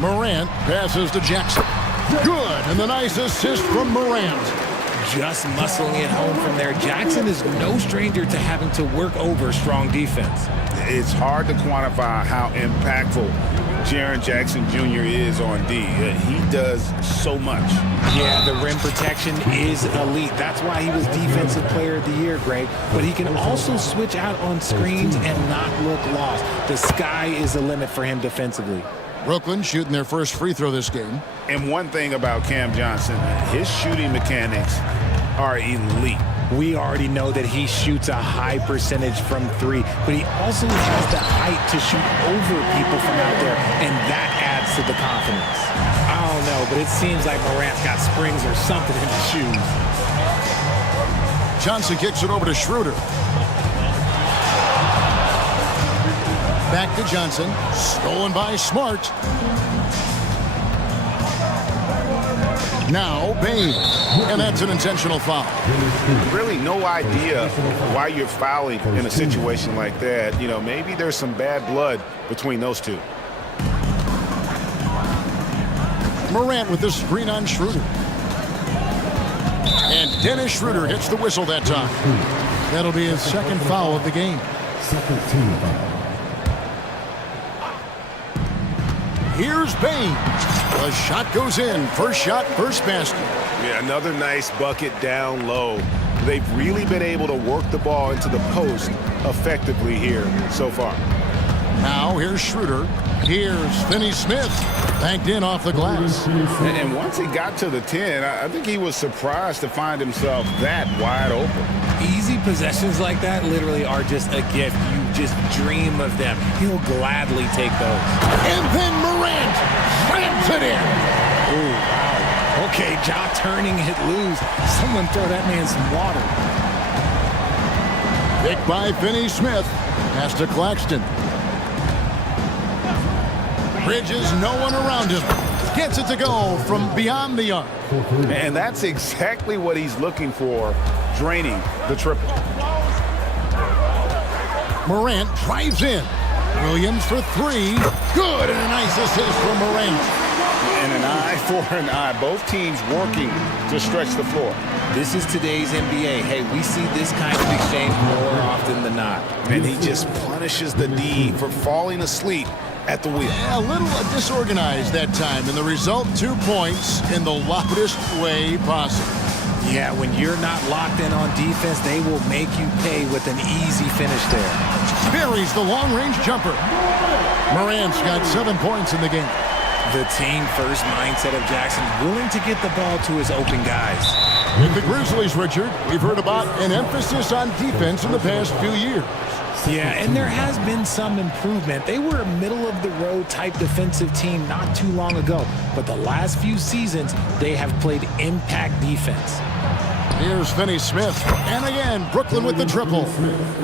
Morant passes to Jackson. Good, and the nice assist from Morant. Just muscling it home from there. Jackson is no stranger to having to work over strong defense. It's hard to quantify how impactful Jaren Jackson Jr. is on D. He does so much. Yeah, the rim protection is elite. That's why he was Defensive Player of the Year, Greg. But he can also switch out on screens and not look lost. The sky is the limit for him defensively. Brooklyn shooting their first free throw this game. And one thing about Cam Johnson, his shooting mechanics are elite. We already know that he shoots a high percentage from 3, but he also has the height to shoot over people from out there, and that adds to the confidence. I don't know, but it seems like Morant's got springs or something in his shoes. Johnson kicks it over to Schroeder. Back to Johnson. Stolen by Smart. Now Bain. And that's an intentional foul. Really no idea why you're fouling in a situation like that. You know, maybe there's some bad blood between those two. Morant with the screen on Schroeder. And Dennis Schroeder hits the whistle that time. That'll be his second foul of the game. Second team foul. Here's Bain. The shot goes in. First shot, first basket. Yeah, another nice bucket down low. They've really been able to work the ball into the post effectively here so far. Now here's Schroeder. Here's Finney Smith. Banked in off the glass. And once he got to the 10, I think he was surprised to find himself that wide open. Easy possessions like that literally are just a gift. You just dream of them. He'll gladly take those. And then Morant slams it in. Oh, wow. Okay, Ja turning it loose. Someone throw that man some water. Picked by Finney Smith. Pass to Claxton. Bridges, no one around him. Gets it to go from beyond the arc. And that's exactly what he's looking for, draining the triple. Morant drives in. Williams for 3. Good, and a nice assist from Morant. And an eye for an eye. Both teams working to stretch the floor. This is today's NBA. Hey, we see this kind of exchange more often than not. And he just punishes the D for falling asleep at the wheel. Yeah, a little disorganized that time, and the result, 2 points in the loudest way possible. Yeah, when you're not locked in on defense, they will make you pay with an easy finish there. Buries the long-range jumper. Morant's got 7 points in the game. The team-first mindset of Jackson, willing to get the ball to his open guys. With the Grizzlies, Richard, we've heard about an emphasis on defense in the past few years. Yeah, and there has been some improvement. They were a middle-of-the-road type defensive team not too long ago, but the last few seasons, they have played impact defense. Here's Finney Smith, and again, Brooklyn with the triple.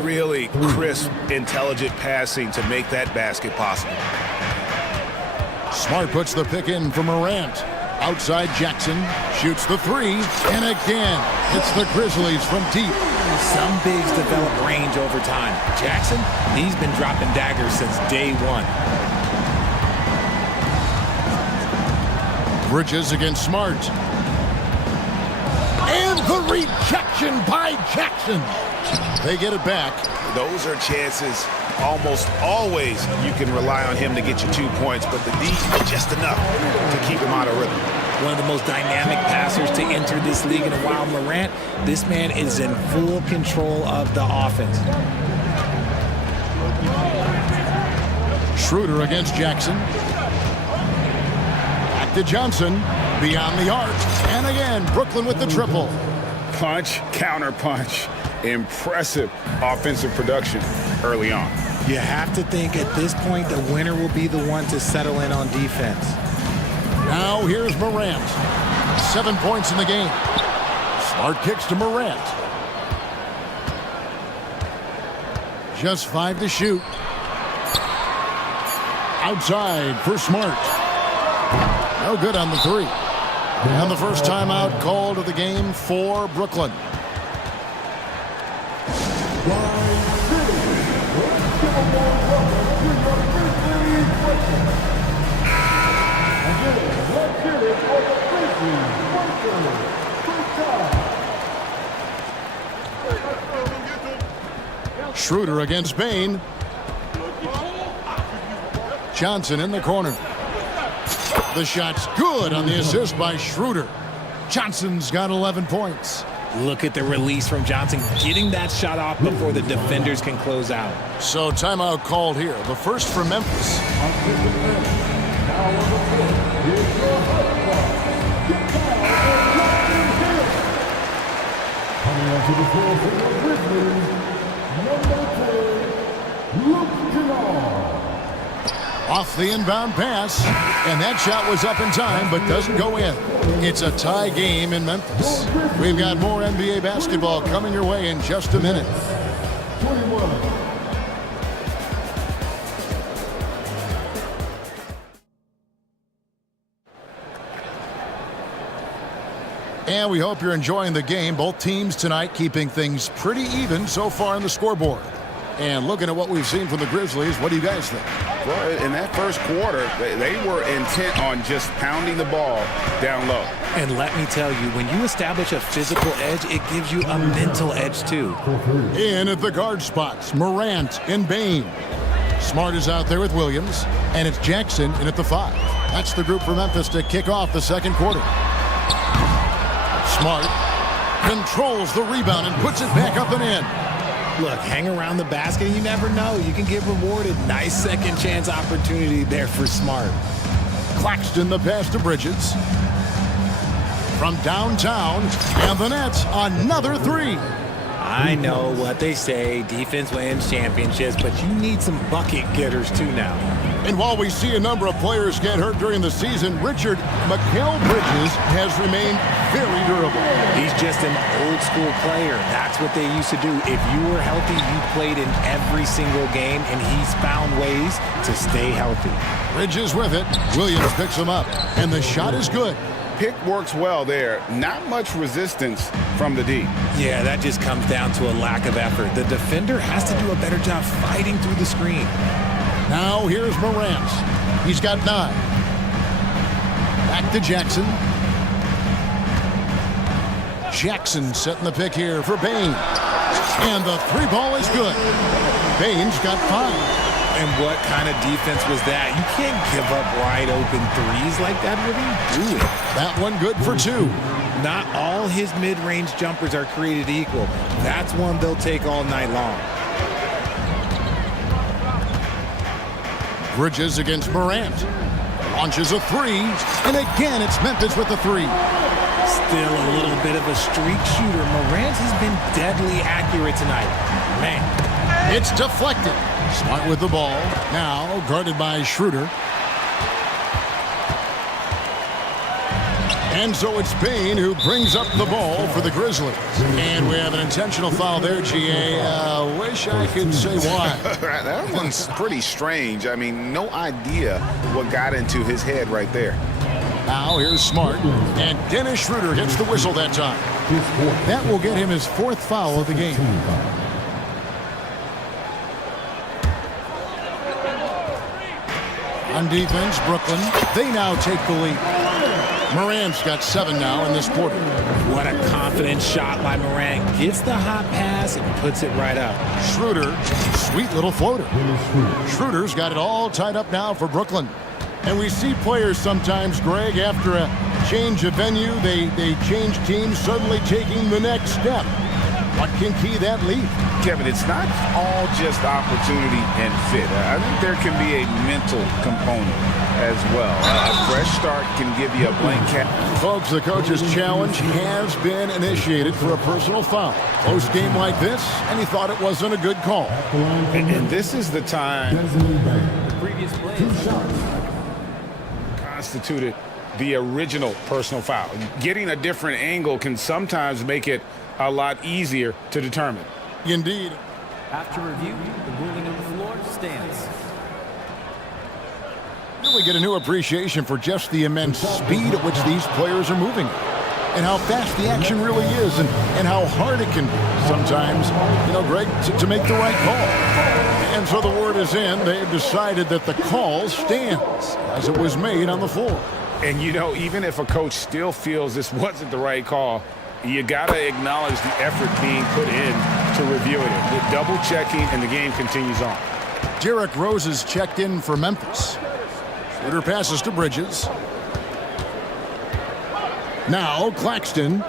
Really crisp, intelligent passing to make that basket possible. Smart puts the pick in for Morant. Outside Jackson, shoots the 3, and again, it's the Grizzlies from deep. Some bigs develop range over time. Jackson, he's been dropping daggers since day 1. Bridges against Smart. And the rejection by Jackson. They get it back. those are chances almost always you can rely on him to get you 2 points, but the D just enough to keep him out of rhythm. One of the most dynamic passers to enter this league in a while, Morant. This man is in full control of the offense. Schroeder against Jackson. Back to Johnson. Beyond the arc. And again, Brooklyn with the triple. Punch, counter punch. Impressive offensive production early on. You have to think at this point the winner will be the one to settle in on defense. Now here's Morant. 7 points in the game. Smart kicks to Morant. Just 5 to shoot. Outside for Smart. No good on the 3. And the first timeout called of the game for Brooklyn. Schroeder against Bain. Johnson in the corner. The shot's good on the assist by Schroeder. Johnson's got 11 points. Look at the release from Johnson, getting that shot off before the defenders can close out. So timeout called here. The first for Memphis. Coming onto the floor for the Grizzlies, number 10, Luke Kennard. Off the inbound pass, and that shot was up in time, but doesn't go in. It's a tie game in Memphis. We've got more NBA basketball coming your way in just a minute. 21. And we hope you're enjoying the game. Both teams tonight keeping things pretty even so far on the scoreboard. And looking at what we've seen from the Grizzlies, what do you guys think? Well, in that first quarter, they were intent on just pounding the ball down low. And let me tell you, when you establish a physical edge, it gives you a mental edge too. In at the guard spots, Morant and Bain. Smart is out there with Williams, and it's Jackson in at the 5. That's the group for Memphis to kick off the second quarter. Smart controls the rebound and puts it back up and in. Look, hang around the basket and you never know. You can get rewarded. Nice second chance opportunity there for Smart. Claxton the pass to Bridges. From downtown, and the Nets, another 3. I know what they say, defense wins championships, but you need some bucket getters too now. And while we see a number of players get hurt during the season, Richard, Mikal Bridges has remained very durable. He's just an old school player. That's what they used to do. If you were healthy, you played in every single game, and he's found ways to stay healthy. Bridges with it. Williams picks him up, and the shot is good. Pick works well there. Not much resistance from the D. Yeah, that just comes down to a lack of effort. The defender has to do a better job fighting through the screen. Now here's Morant. He's got 9. Back to Jackson. Jackson setting the pick here for Bain. And the 3 ball is good. Bain's got 5. And what kind of defense was that? You can't give up wide open threes like that. What are you doing? That one good for 2. Not all his mid-range jumpers are created equal. That's one they'll take all night long. Bridges against Morant. Launches a 3. And again, it's Memphis with the 3. Still a little bit of a streak shooter. Morant has been deadly accurate tonight. Man. It's deflected. Smart with the ball. Now guarded by Schroeder. And so it's Bain who brings up the ball for the Grizzlies. And we have an intentional foul there, GA. Wish I could say why. That one's pretty strange. I mean, no idea what got into his head right there. Now here's Smart. And Dennis Schroeder gets the whistle that time. That will get him his 4th foul of the game. On defense, Brooklyn, they now take the lead. Morant's got 7 now in this quarter. What a confident shot by Morant. Gets the hot pass and puts it right up. Schroeder, sweet little floater. Schroeder's got it all tied up now for Brooklyn. And we see players sometimes, Greg, after a change of venue, they change teams, suddenly taking the next step. What can key that lead? Kevin, it's not all just opportunity and fit. I think there can be a mental component as well. A fresh start can give you a blank canvas. Folks, the coach's challenge has been initiated for a personal foul. Close game like this, and he thought it wasn't a good call. And this is the time The previous play constituted the original personal foul. Getting a different angle can sometimes make it a lot easier to determine. Indeed. After review, the ruling on the floor stands. We get a new appreciation for just the immense speed at which these players are moving and how fast the action really is and how hard it can be sometimes, Greg, to make the right call. And so the word is in. They've decided that the call stands as it was made on the floor. And, even if a coach still feels this wasn't the right call, you got to acknowledge the effort being put in to reviewing it. With double checking, and the game continues on. Derrick Rose is checked in for Memphis. Schroeder passes to Bridges. Now Claxton.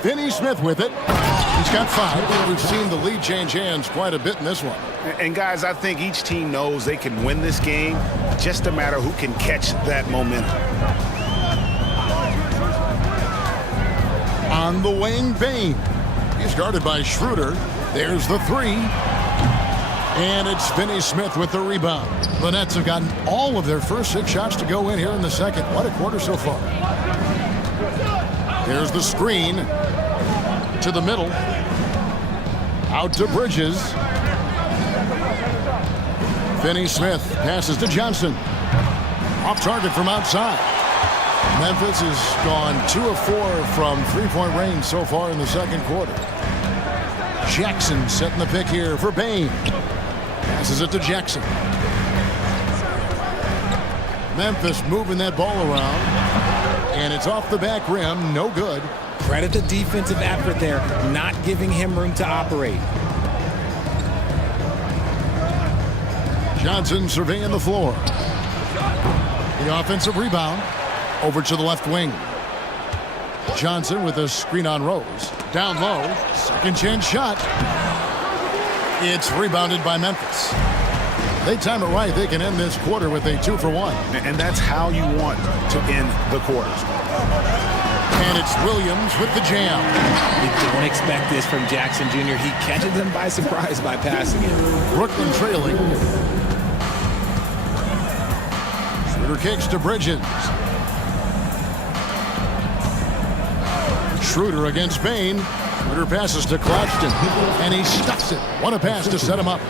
Finney Smith with it. He's got 5. We've seen the lead change hands quite a bit in this one. And guys, I think each team knows they can win this game. Just a matter who can catch that momentum. On the wing, Bane. He's guarded by Schroeder. There's the 3. And it's Finney Smith with the rebound. The Nets have gotten all of their first 6 shots to go in here in the second. What a quarter so far. There's the screen to the middle. Out to Bridges. Finney Smith passes to Johnson. Off target from outside. Memphis has gone 2 of 4 from three-point range so far in the second quarter. Jackson setting the pick here for Bane. Passes it to Jackson. Memphis moving that ball around. And it's off the back rim. No good. Credit the defensive effort there, not giving him room to operate. Johnson surveying the floor. The offensive rebound. Over to the left wing. Johnson with a screen on Rose. Down low. Second chance shot. It's rebounded by Memphis. They time it right. They can end this quarter with a 2-for-1. And that's how you want to end the quarters. And it's Williams with the jam. You don't expect this from Jackson Jr. He catches them by surprise by passing it. Brooklyn trailing. Schroeder kicks to Bridges. Schroeder against Bane. Schroeder passes to Claxton, and he stuffs it. What a pass to set him up.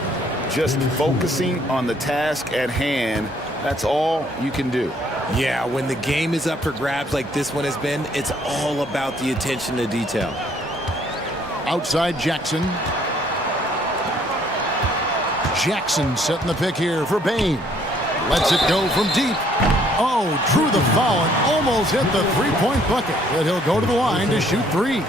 Just focusing on the task at hand, that's all you can do. Yeah, when the game is up for grabs like this one has been, it's all about the attention to detail. Outside Jackson. Jackson setting the pick here for Bane. Lets it go from deep. Oh, drew the foul and almost hit the three-point bucket. But he'll go to the line to shoot 3.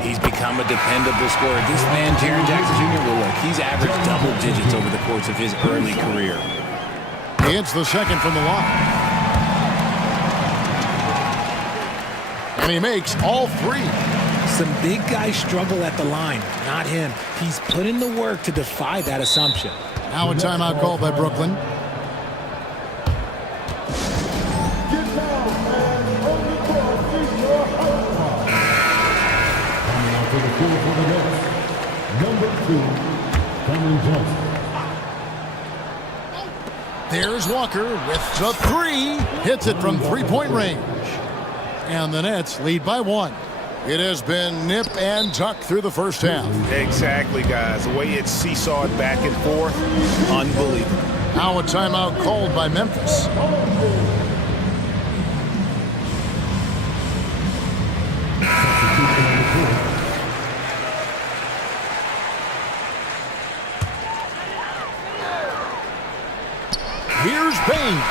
He's become a dependable scorer. This man, Jaren Jackson Jr., he's averaged double digits over the course of his early career. He hits the second from the line. And he makes all 3. Some big guys struggle at the line, not him. He's put in the work to defy that assumption. Now a timeout called by Brooklyn. There's Walker with the 3. Hits it from three-point range. And the Nets lead by 1. It has been nip and tuck through the first half. Exactly, guys. The way it's seesawed back and forth, unbelievable. Now a timeout called by Memphis. Here's Bain.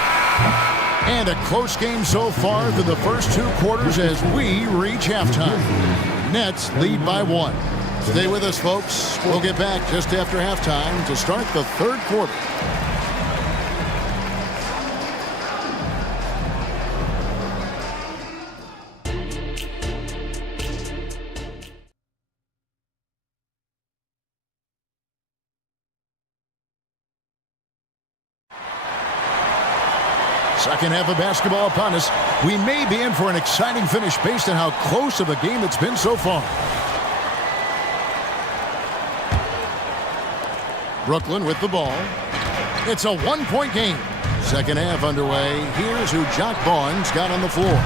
And a close game so far through the first 2 quarters as we reach halftime. Nets lead by 1. Stay with us, folks. We'll get back just after halftime to start the 3rd quarter. Second half of basketball upon us. We may be in for an exciting finish based on how close of a game it's been so far. Brooklyn with the ball. It's a 1-point game. Second half underway. Here's who Jock Vaughn's got on the floor.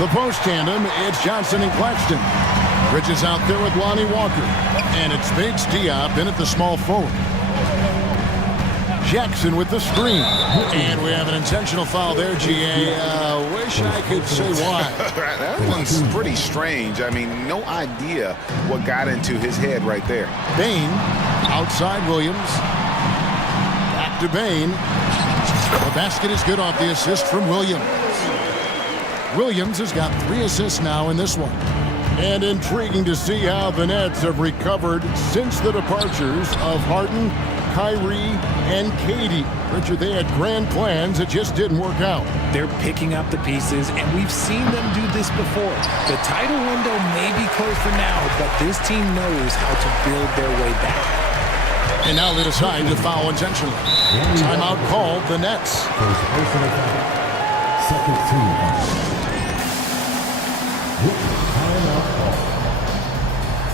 The post tandem, it's Johnson and Claxton. Bridges out there with Lonnie Walker. And it's Bates Diop in at the small forward. Jackson with the screen. And we have an intentional foul there, GA. Wish I could say why. That one's pretty strange. I mean, no idea what got into his head right there. Bain, outside Williams. Back to Bain. The basket is good off the assist from Williams. Williams has got 3 assists now in this one. And intriguing to see how the Nets have recovered since the departures of Harden, Kyrie, and Katie. Richard, they had grand plans. It just didn't work out. They're picking up the pieces, and we've seen them do this before. The title window may be closed for now, but this team knows how to build their way back. And now they decide to foul intentionally. Timeout called the Nets. Second team. Timeout call.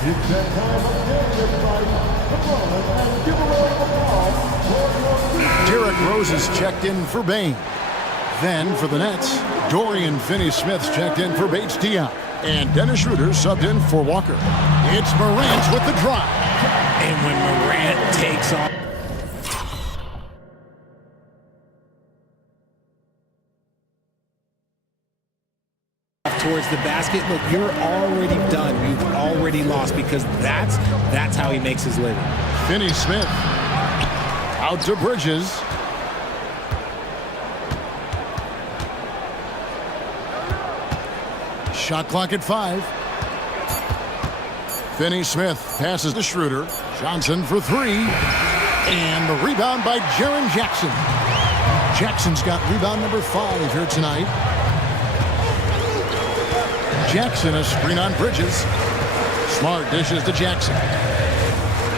It's that time again, everybody. Come on and give away the ball for your team. Derrick Rose is checked in for Bain. Then for the Nets, Dorian Finney-Smith's checked in for Bates Diop. And Dennis Schroeder subbed in for Walker. It's Morant with the drive. And when Morant takes off towards the basket, look, you're already done. You've already lost, because that's how he makes his living. Finney-Smith out to Bridges. Shot clock at 5. Finney-Smith passes to Schroeder. Johnson for 3. And the rebound by Jaren Jackson. Jackson's got rebound number 5 here tonight. Jackson a screen on Bridges. Smart dishes to Jackson.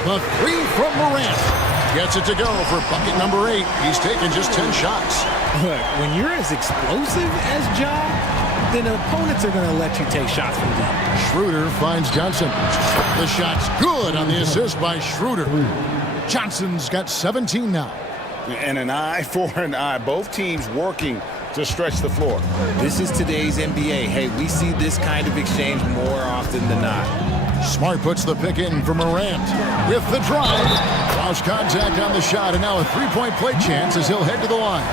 The 3 from Morant. Gets it to go for bucket number 8. He's taken just 10 shots. Look, when you're as explosive as Ja, then opponents are going to let you take shots from deep. Schroeder finds Johnson. The shot's good on the assist by Schroeder. Johnson's got 17 now. And an eye for an eye. Both teams working to stretch the floor. This is today's NBA. Hey, we see this kind of exchange more often than not. Smart puts the pick in for Morant. With the drive. Lost contact on the shot, and now a 3-point play chance as he'll head to the line.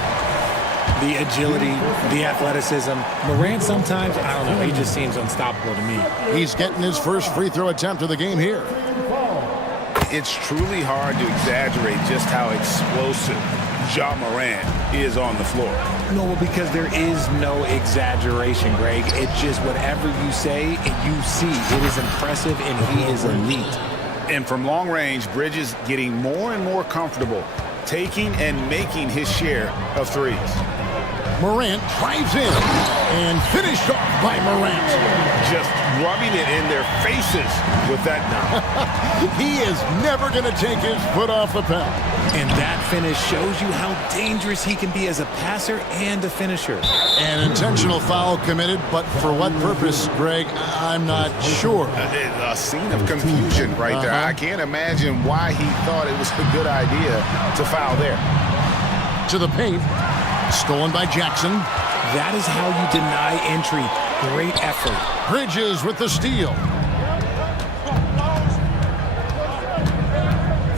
The agility, the athleticism. Morant sometimes, I don't know, he just seems unstoppable to me. He's getting his first free throw attempt of the game here. It's truly hard to exaggerate just how explosive Ja Morant is on the floor. No, because there is no exaggeration, Greg. It's just whatever you say and you see. It is impressive, and he is elite. And from long range, Bridges getting more and more comfortable taking and making his share of threes. Morant drives in and finished off by Morant. Just rubbing it in their faces with that now. He is never going to take his foot off the pedal. And that finish shows you how dangerous he can be as a passer and a finisher. An intentional foul committed, but for what purpose, Greg, I'm not sure. A scene of confusion right there. I can't imagine why he thought it was a good idea to foul there. To the paint. Stolen by Jackson. That is how you deny entry. Great effort. Bridges with the steal.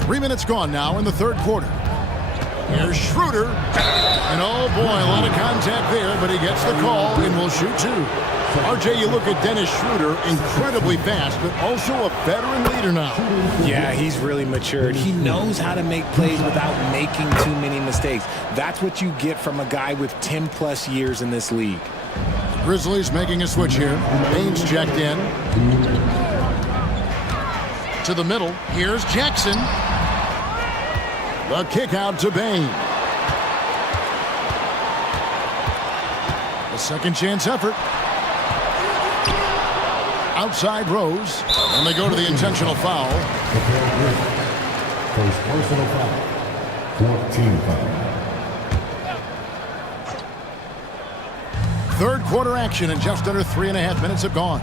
3 minutes gone now in the third quarter. Here's Schroeder. And oh boy, a lot of contact there, but he gets the call and will shoot 2. RJ, you look at Dennis Schroeder, incredibly fast, but also a veteran leader now. Yeah, he's really matured. He knows how to make plays without making too many mistakes. That's what you get from a guy with 10-plus years in this league. Grizzlies making a switch here. Baines checked in. To the middle. Here's Jackson. The kick out to Bain. A second chance effort. Outside Rose. And they go to the intentional foul. First personal foul. 14 foul. Third quarter action, and just under 3.5 minutes have gone.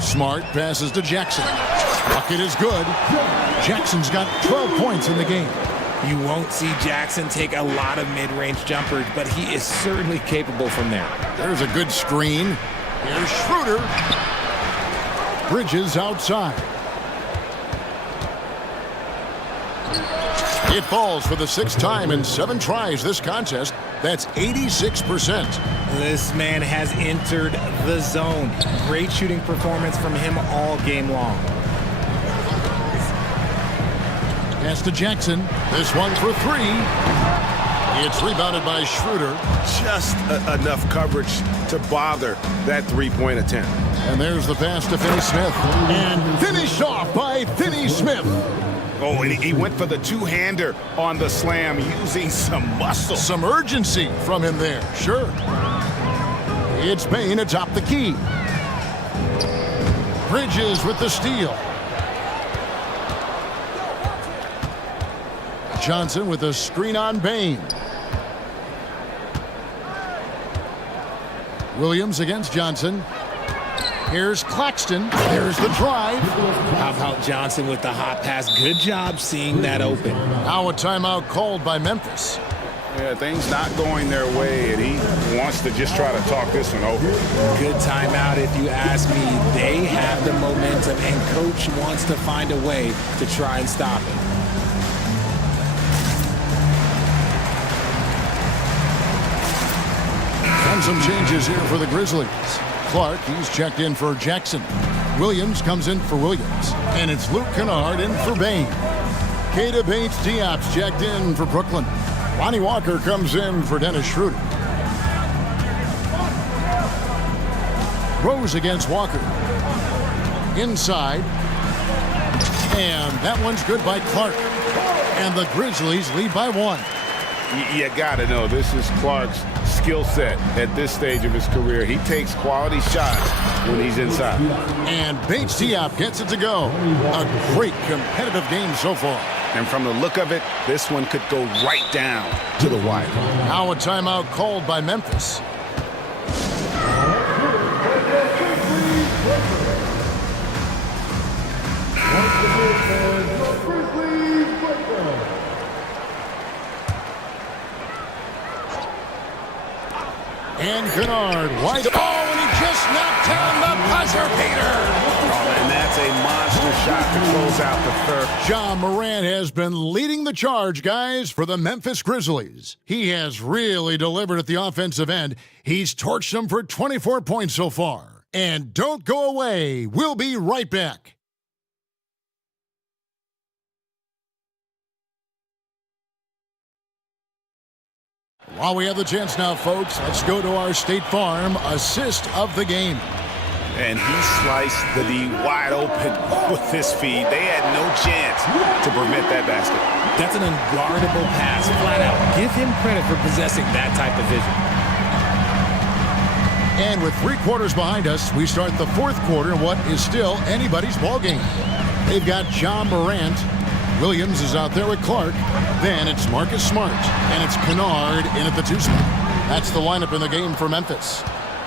Smart passes to Jackson. Bucket is good. Jackson's got 12 points in the game. You won't see Jackson take a lot of mid-range jumpers, but he is certainly capable from there. There's a good screen. Here's Schroeder. Bridges outside. It falls for the 6th time in 7 tries this contest. That's 86%. This man has entered the zone. Great shooting performance from him all game long. Pass to Jackson. This one for 3. It's rebounded by Schroeder. Just enough coverage to bother that three-point attempt. And there's the pass to Finney Smith. And finished off by Finney Smith. Oh, and he went for the two-hander on the slam using some muscle. Some urgency from him there, sure. It's Bain atop the key. Bridges with the steal. Johnson with a screen on Bain. Williams against Johnson. Here's Claxton. There's the drive. How about Johnson with the hot pass? Good job seeing that open. Now a timeout called by Memphis. Yeah, things not going their way, and he wants to just try to talk this one over. Good timeout if you ask me. They have the momentum, and coach wants to find a way to try and stop it. And some changes here for the Grizzlies. Clark, he's checked in for Jackson. Williams comes in for Williams. And it's Luke Kennard in for Bain. Keita Bates-Diop's checked in for Brooklyn. Lonnie Walker comes in for Dennis Schroeder. Rose against Walker. Inside. And that one's good by Clark. And the Grizzlies lead by 1. You gotta know, this is Clark's skill set at this stage of his career. He takes quality shots when he's inside. And Bates-Diop gets it to go. A great competitive game so far. And from the look of it, this one could go right down to the wire. Now a timeout called by Memphis. And Kennard, wide. Oh, and he just knocked down the buzzer beater. Oh, and that's a monster shot to close out the third. Ja Morant has been leading the charge, guys, for the Memphis Grizzlies. He has really delivered at the offensive end. He's torched them for 24 points so far. And don't go away. We'll be right back. While we have the chance now, folks, let's go to our State Farm assist of the game. And he sliced the D wide open with his feed. They had no chance to prevent that basket. That's an unguardable pass, flat out. Give him credit for possessing that type of vision. And with 3 quarters behind us, we start the 4th quarter in what is still anybody's ballgame. They've got Ja Morant. Williams is out there with Clark. Then it's Marcus Smart. And it's Kennard in at the 2 spot. That's the lineup in the game for Memphis.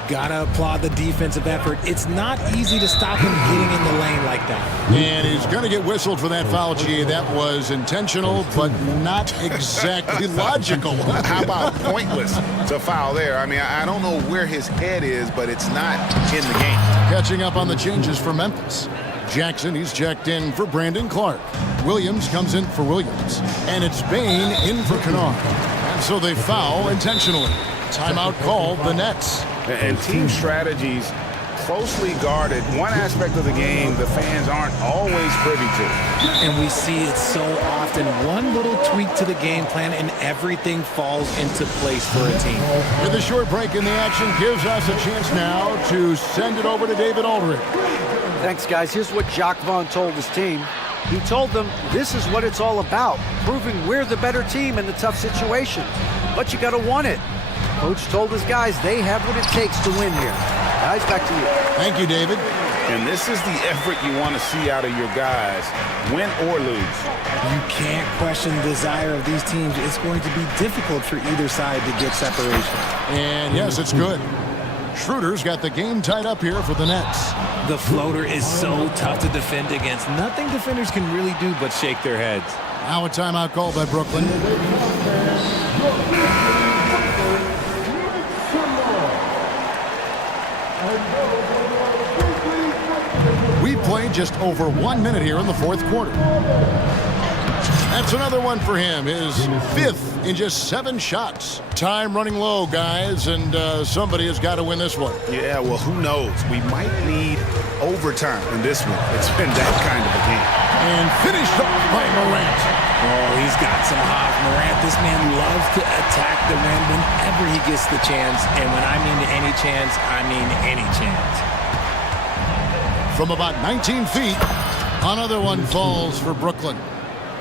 Gotta applaud the defensive effort. It's not easy to stop him getting in the lane like that. And he's going to get whistled for that foul, G. That was intentional, but not exactly logical. How about pointless to foul there? I mean, I don't know where his head is, but it's not in the game. Catching up on the changes for Memphis. Jackson, he's checked in for Brandon Clark. Williams comes in for Williams. And it's Bain in for Kennard. so they foul intentionally. Timeout called the Nets. And team strategies closely guarded. One aspect of the game the fans aren't always privy to. And we see it so often. One little tweak to the game plan and everything falls into place for a team. With a short break in the action gives us a chance now to send it over to David Aldridge. Thanks, guys. Here's what Jacques Vaughn told his team. He told them this is what it's all about, proving we're the better team in the tough situations. But you got to want it. Coach told his guys they have what it takes to win here. Guys, back to you. Thank you, David. And this is the effort you want to see out of your guys, win or lose. You can't question the desire of these teams. It's going to be difficult for either side to get separation. And yes, it's good. Schroeder's got the game tied up here for the Nets. The floater is so tough to defend against. Nothing defenders can really do but shake their heads. Now a timeout called by Brooklyn. We played just over 1 minute here in the fourth quarter. That's another one for him, his fifth in just 7 shots. Time running low, guys, and somebody has got to win this one. Yeah, well, who knows? We might need overtime in this one. It's been that kind of a game. And finished off by Morant. Oh, he's got some hot. Morant, this man loves to attack the rim whenever he gets the chance. And when I mean any chance, I mean any chance. From about 19 feet, another one falls for Brooklyn.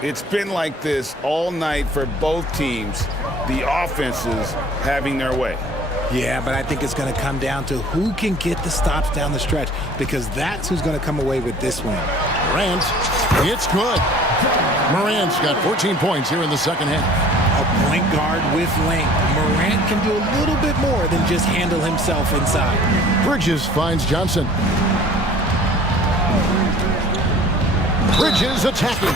It's been like this all night for both teams. The offenses having their way. Yeah, but I think it's going to come down to who can get the stops down the stretch, because that's who's going to come away with this one. Morant, it's good. Morant's got 14 points here in the second half. A point guard with length. Morant can do a little bit more than just handle himself inside. Bridges finds Johnson. Bridges attacking.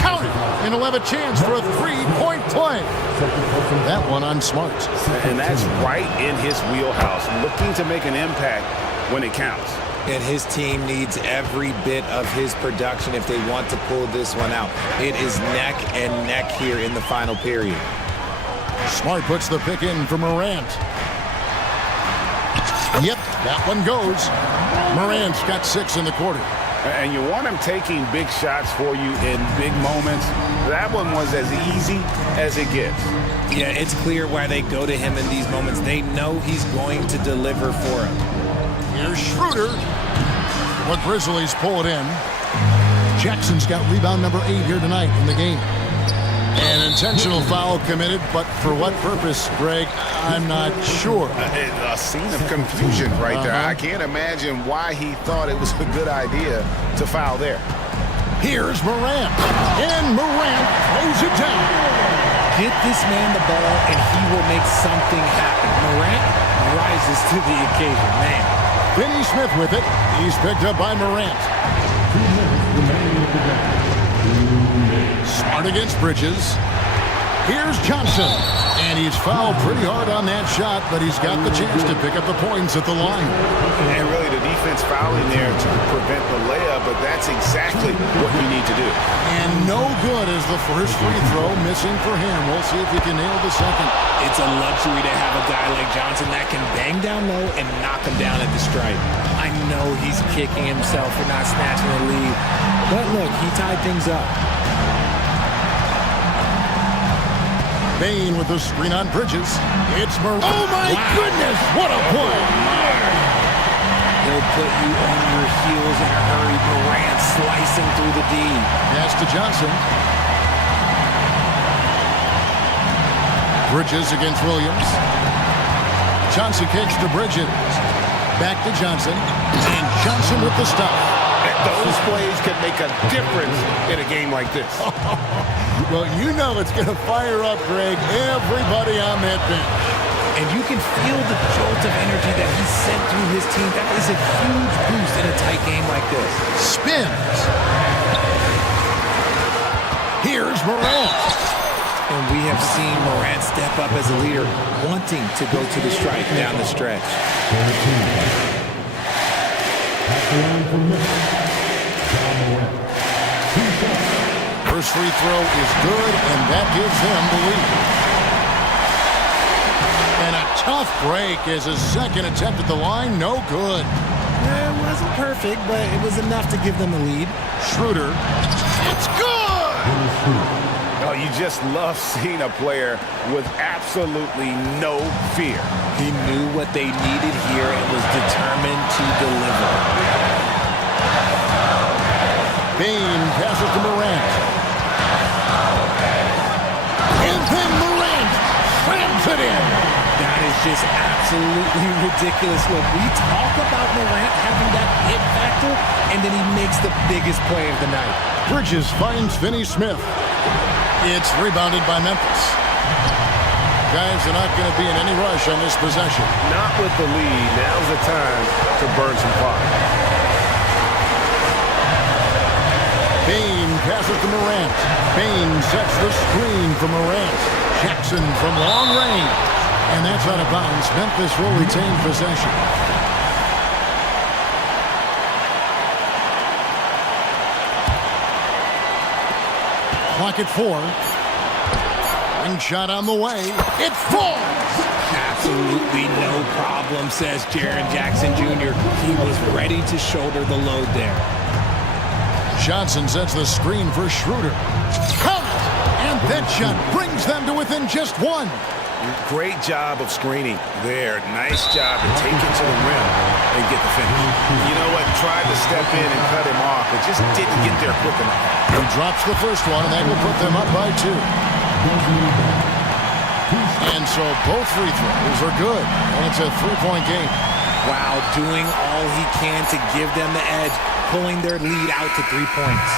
Counted. And he'll have a chance for a 3-point play. That one on Smart. And that's right in his wheelhouse, looking to make an impact when it counts. And his team needs every bit of his production if they want to pull this one out. It is neck and neck here in the final period. Smart puts the pick in for Morant. Yep, that one goes. Morant's got 6 in the quarter. And you want him taking big shots for you in big moments. That one was as easy as it gets. Yeah, it's clear why they go to him in these moments. They know he's going to deliver for them. Here's Schroeder. But Grizzlies pull it in. Jackson's got rebound number 8 here tonight in the game. An intentional foul committed, but for what purpose, Greg? I'm not sure. A scene of confusion right there. I can't imagine why he thought it was a good idea to foul there. Here's Morant. And Morant throws it down. Get this man the ball, and he will make something happen. Morant rises to the occasion, man. Finney Smith with it. He's picked up by Morant. Smart against Bridges. Here's Johnson. And he's fouled pretty hard on that shot, but he's got the chance to pick up the points at the line. And really the defense fouling there to prevent the layup, but that's exactly what you need to do. And no good is the first free throw missing for him. We'll see if he can nail the second. It's a luxury to have a guy like Johnson that can bang down low and knock him down at the stripe. I know he's kicking himself for not snatching the lead, but look, he tied things up. Bain with the screen on Bridges. It's Morant. Oh, my goodness. What a play. He'll put you on your heels in a hurry. Morant slicing through the D. Pass to Johnson. Bridges against Williams. Johnson kicks to Bridges. Back to Johnson. And Johnson with the stop. Those plays can make a difference in a game like this. Well, you know it's going to fire up, Greg, everybody on that bench. And you can feel the jolt of energy that he sent through his team. That is a huge boost in a tight game like this. Spins. Here's Morant. And we have seen Morant step up as a leader, wanting to go to the strike down the stretch. First free throw is good, and that gives them the lead. Tough break as his second attempt at the line. No good. It wasn't perfect, but it was enough to give them the lead. Schroeder. It's good! Oh, you just love seeing a player with absolutely no fear. He knew what they needed here and was determined to deliver. Bain passes to Morant. And then Morant slams it in. That is just absolutely ridiculous. Look, we talk about Morant having that hit factor, and then he makes the biggest play of the night. Bridges finds Finney Smith. It's rebounded by Memphis. Guys are not going to be in any rush on this possession. Not with the lead. Now's the time to burn some clock. Bain passes to Morant. Bain sets the screen for Morant. Jackson from long range. And that's out of bounds. Memphis will retain possession. Clock at 4. Ring shot on the way. It falls! Absolutely no problem, says Jaren Jackson Jr. He was ready to shoulder the load there. Johnson sets the screen for Schroeder. Count! And that shot brings them to within just one. Great job of screening there. Nice job to take it to the rim and get the finish. You know what? Tried to step in and cut him off, but just didn't get there quick enough. He drops the first one, and that will put them up by 2. And so both free throws are good, and it's a 3-point game. Wow, doing all he can to give them the edge, pulling their lead out to 3 points.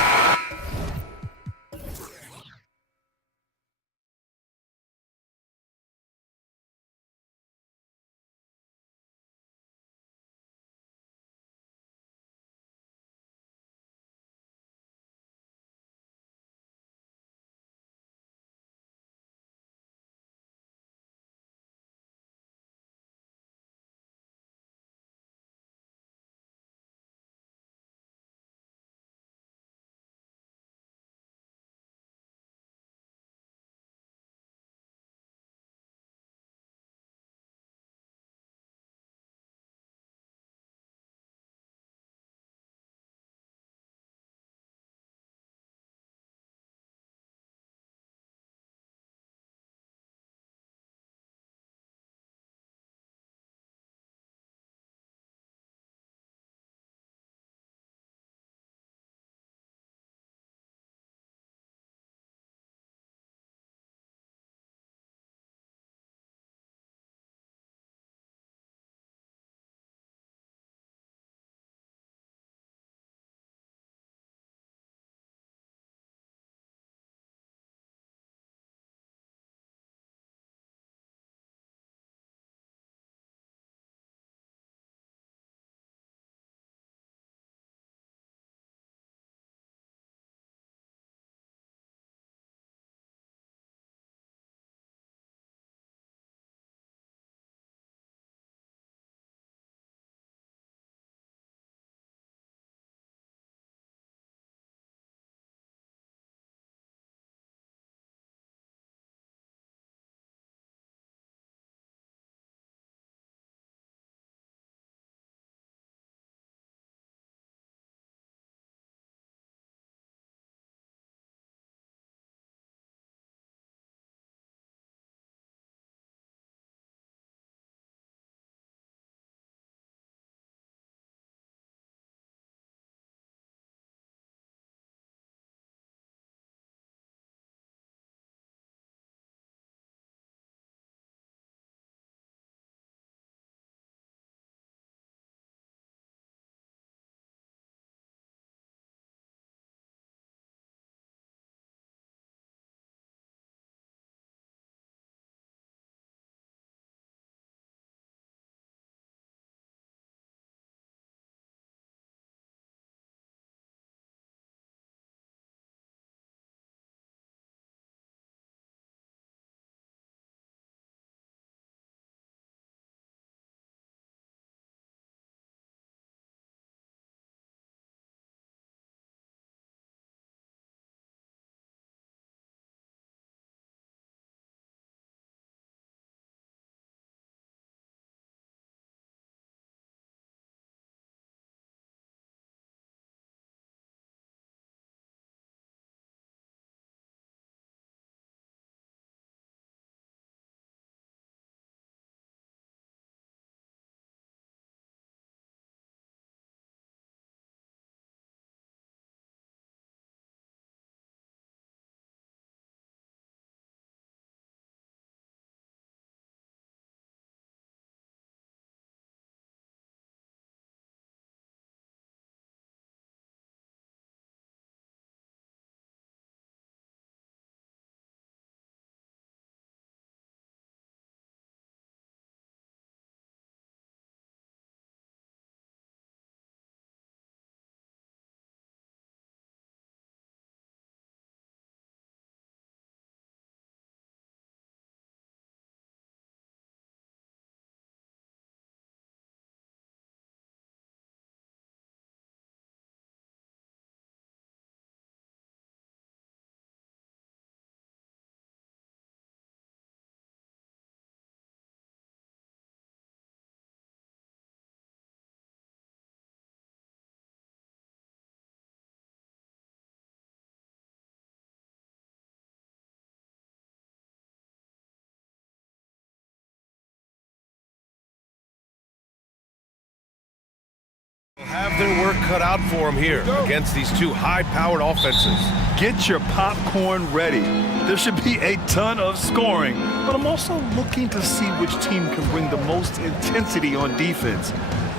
Have their work cut out for them here against these two high-powered offenses. Get your popcorn ready. There should be a ton of scoring, but I'm also looking to see which team can bring the most intensity on defense.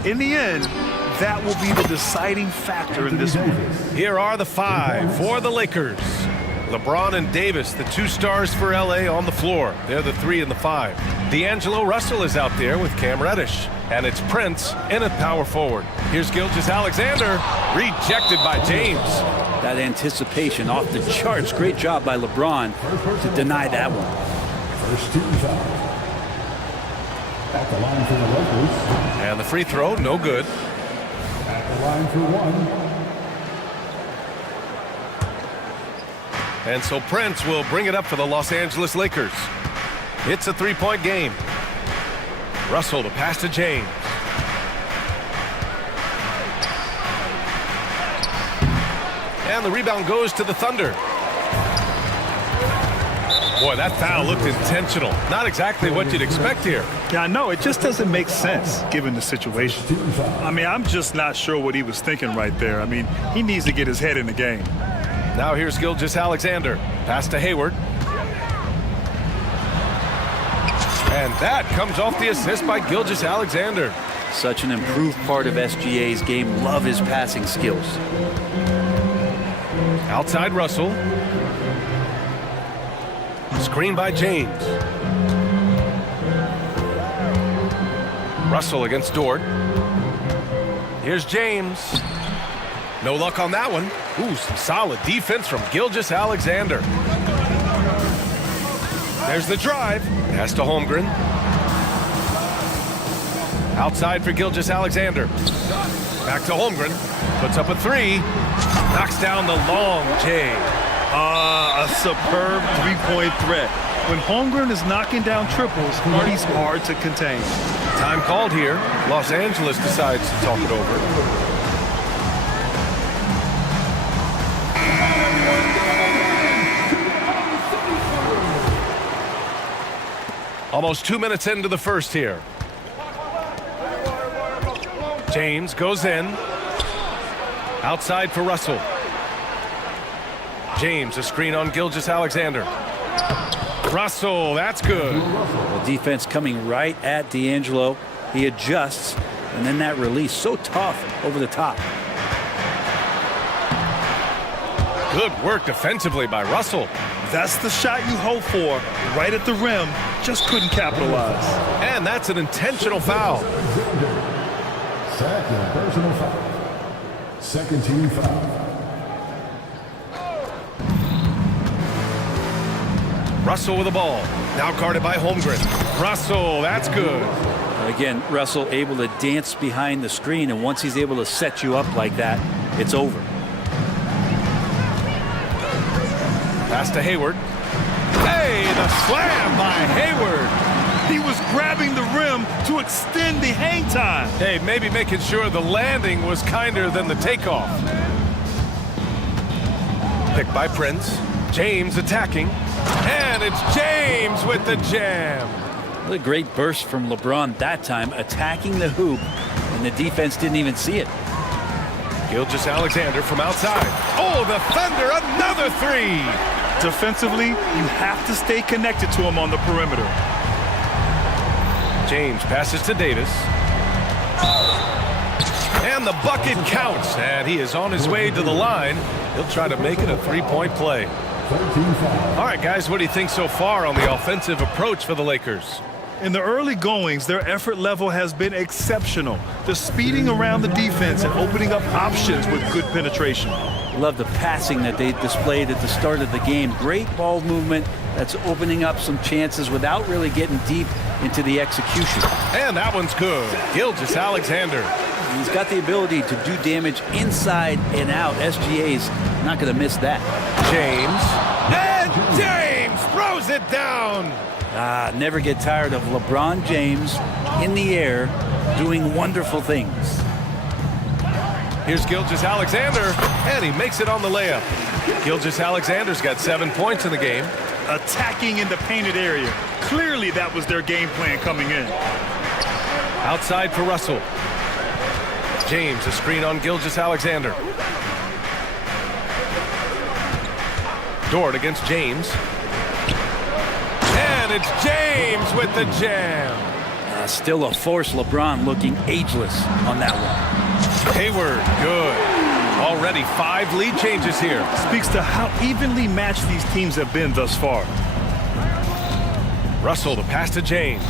In the end, that will be the deciding factor in this one. Here are the five for the Lakers. LeBron and Davis, the two stars for LA on the floor. They're the 3 and the 5. D'Angelo Russell is out there with Cam Reddish. And it's Prince in at power forward. Here's Gilgeous-Alexander, rejected by James. That anticipation off the charts. Great job by LeBron to deny that one. First team foul. At the line for the Lakers. And the free throw, no good. At the line for one. And so Prince will bring it up for the Los Angeles Lakers. It's a three-point game. Russell to pass to James. And the rebound goes to the Thunder. Boy, that foul looked intentional. Not exactly what you'd expect here. Yeah, I know. It just doesn't make sense given the situation. I mean, I'm just not sure what he was thinking right there. I mean, he needs to get his head in the game. Now here's Gilgeous-Alexander. Pass to Hayward. And that comes off the assist by Gilgeous-Alexander. Such an improved part of SGA's game. Love his passing skills. Outside Russell. Screen by James. Russell against Dort. Here's James. No luck on that one. Ooh, some solid defense from Gilgeous-Alexander. There's the drive. Pass to Holmgren. Outside for Gilgeous-Alexander. Back to Holmgren. Puts up a three. Knocks down the long J. A superb three-point threat. When Holmgren is knocking down triples, he's hard to contain. Time called here. Los Angeles decides to talk it over. Almost 2 minutes into the first here. James goes in. Outside for Russell. James, a screen on Gilgeous-Alexander. Russell, that's good. The defense coming right at D'Angelo. He adjusts, and then that release, so tough over the top. Good work defensively by Russell. That's the shot you hope for, right at the rim. Just couldn't capitalize. And that's an intentional foul. Second personal foul. Second team foul. Russell with the ball. Now guarded by Holmgren. Russell, that's good. Again, Russell able to dance behind the screen, and once he's able to set you up like that, it's over. Pass to Hayward. Hey, the slam by Hayward. He was grabbing the rim to extend the hang time. Hey, maybe making sure the landing was kinder than the takeoff. Picked by Prince. James attacking. And it's James with the jam. What a great burst from LeBron that time, attacking the hoop, and the defense didn't even see it. Gilgeous-Alexander from outside. Oh, the Thunder, another three. Defensively, you have to stay connected to him on the perimeter. James passes to Davis. And the bucket counts. And he is on his way to the line. He'll try to make it a three-point play. All right, guys, what do you think so far on the offensive approach for the Lakers? In the early goings, their effort level has been exceptional. They're speeding around the defense and opening up options with good penetration. Love the passing that they displayed at the start of the game. Great ball movement that's opening up some chances without really getting deep into the execution. And that one's good. Gilgeous-Alexander. He's got the ability to do damage inside and out. SGA's not going to miss that. James. And James throws it down. Never get tired of LeBron James in the air doing wonderful things. Here's Gilgeous-Alexander, and he makes it on the layup. Gilgeous-Alexander's got 7 points in the game. Attacking in the painted area. Clearly that was their game plan coming in. Outside for Russell. James, a screen on Gilgeous-Alexander. Dort against James. And it's James with the jam. Still a force. LeBron looking ageless on that one. Hayward, good. Already 5 lead changes here. Speaks to how evenly matched these teams have been thus far. Russell, the pass to James.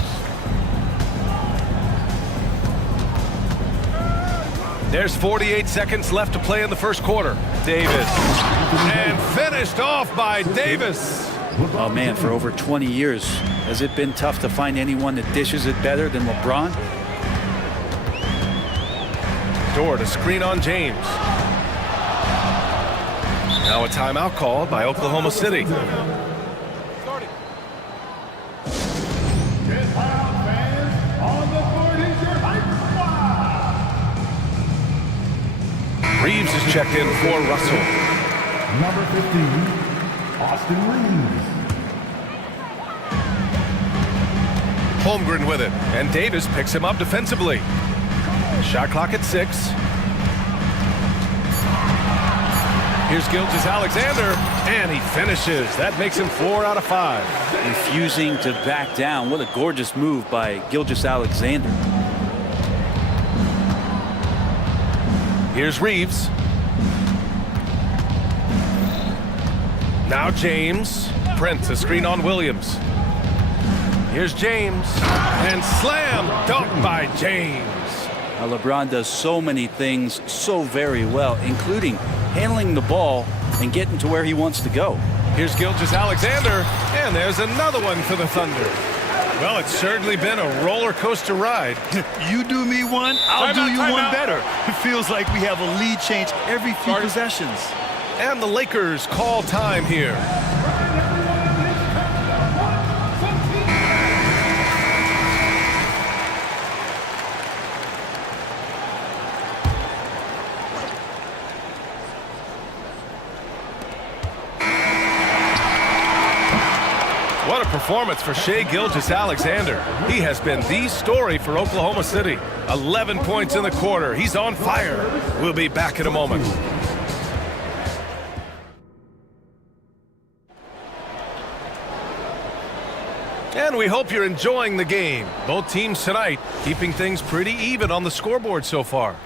There's 48 seconds left to play in the first quarter. Davis. And finished off by Davis. Oh, man, for over 20 years, has it been tough to find anyone that dishes it better than LeBron? Dort, a screen on James. Now a timeout called by Oklahoma City. Reeves is checked in for Russell. Number 15, Austin Reeves. Holmgren with it, and Davis picks him up defensively. Shot clock at 6. Here's Gilgeous-Alexander, and he finishes. That makes him 4 out of 5. Refusing to back down. What a gorgeous move by Gilgeous-Alexander. Here's Reeves. Now James. Prince, a screen on Williams. Here's James. And slam dunk by James. LeBron does so many things so very well, including handling the ball and getting to where he wants to go. Here's Gilgeous-Alexander, and there's another one for the Thunder. Well, it's certainly been a roller coaster ride. You do me one, I'll do you one better. It feels like we have a lead change every few possessions. And the Lakers call time here. What a performance for Shai Gilgeous-Alexander. He has been the story for Oklahoma City. 11 points in the quarter. He's on fire. We'll be back in a moment. And we hope you're enjoying the game. Both teams tonight keeping things pretty even on the scoreboard so far.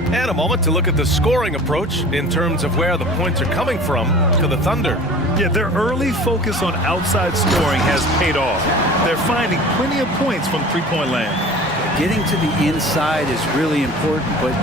And a moment to look at the scoring approach in terms of where the points are coming from for the Thunder. Yeah, their early focus on outside scoring has paid off. They're finding plenty of points from three-point land. Getting to the inside is really important, but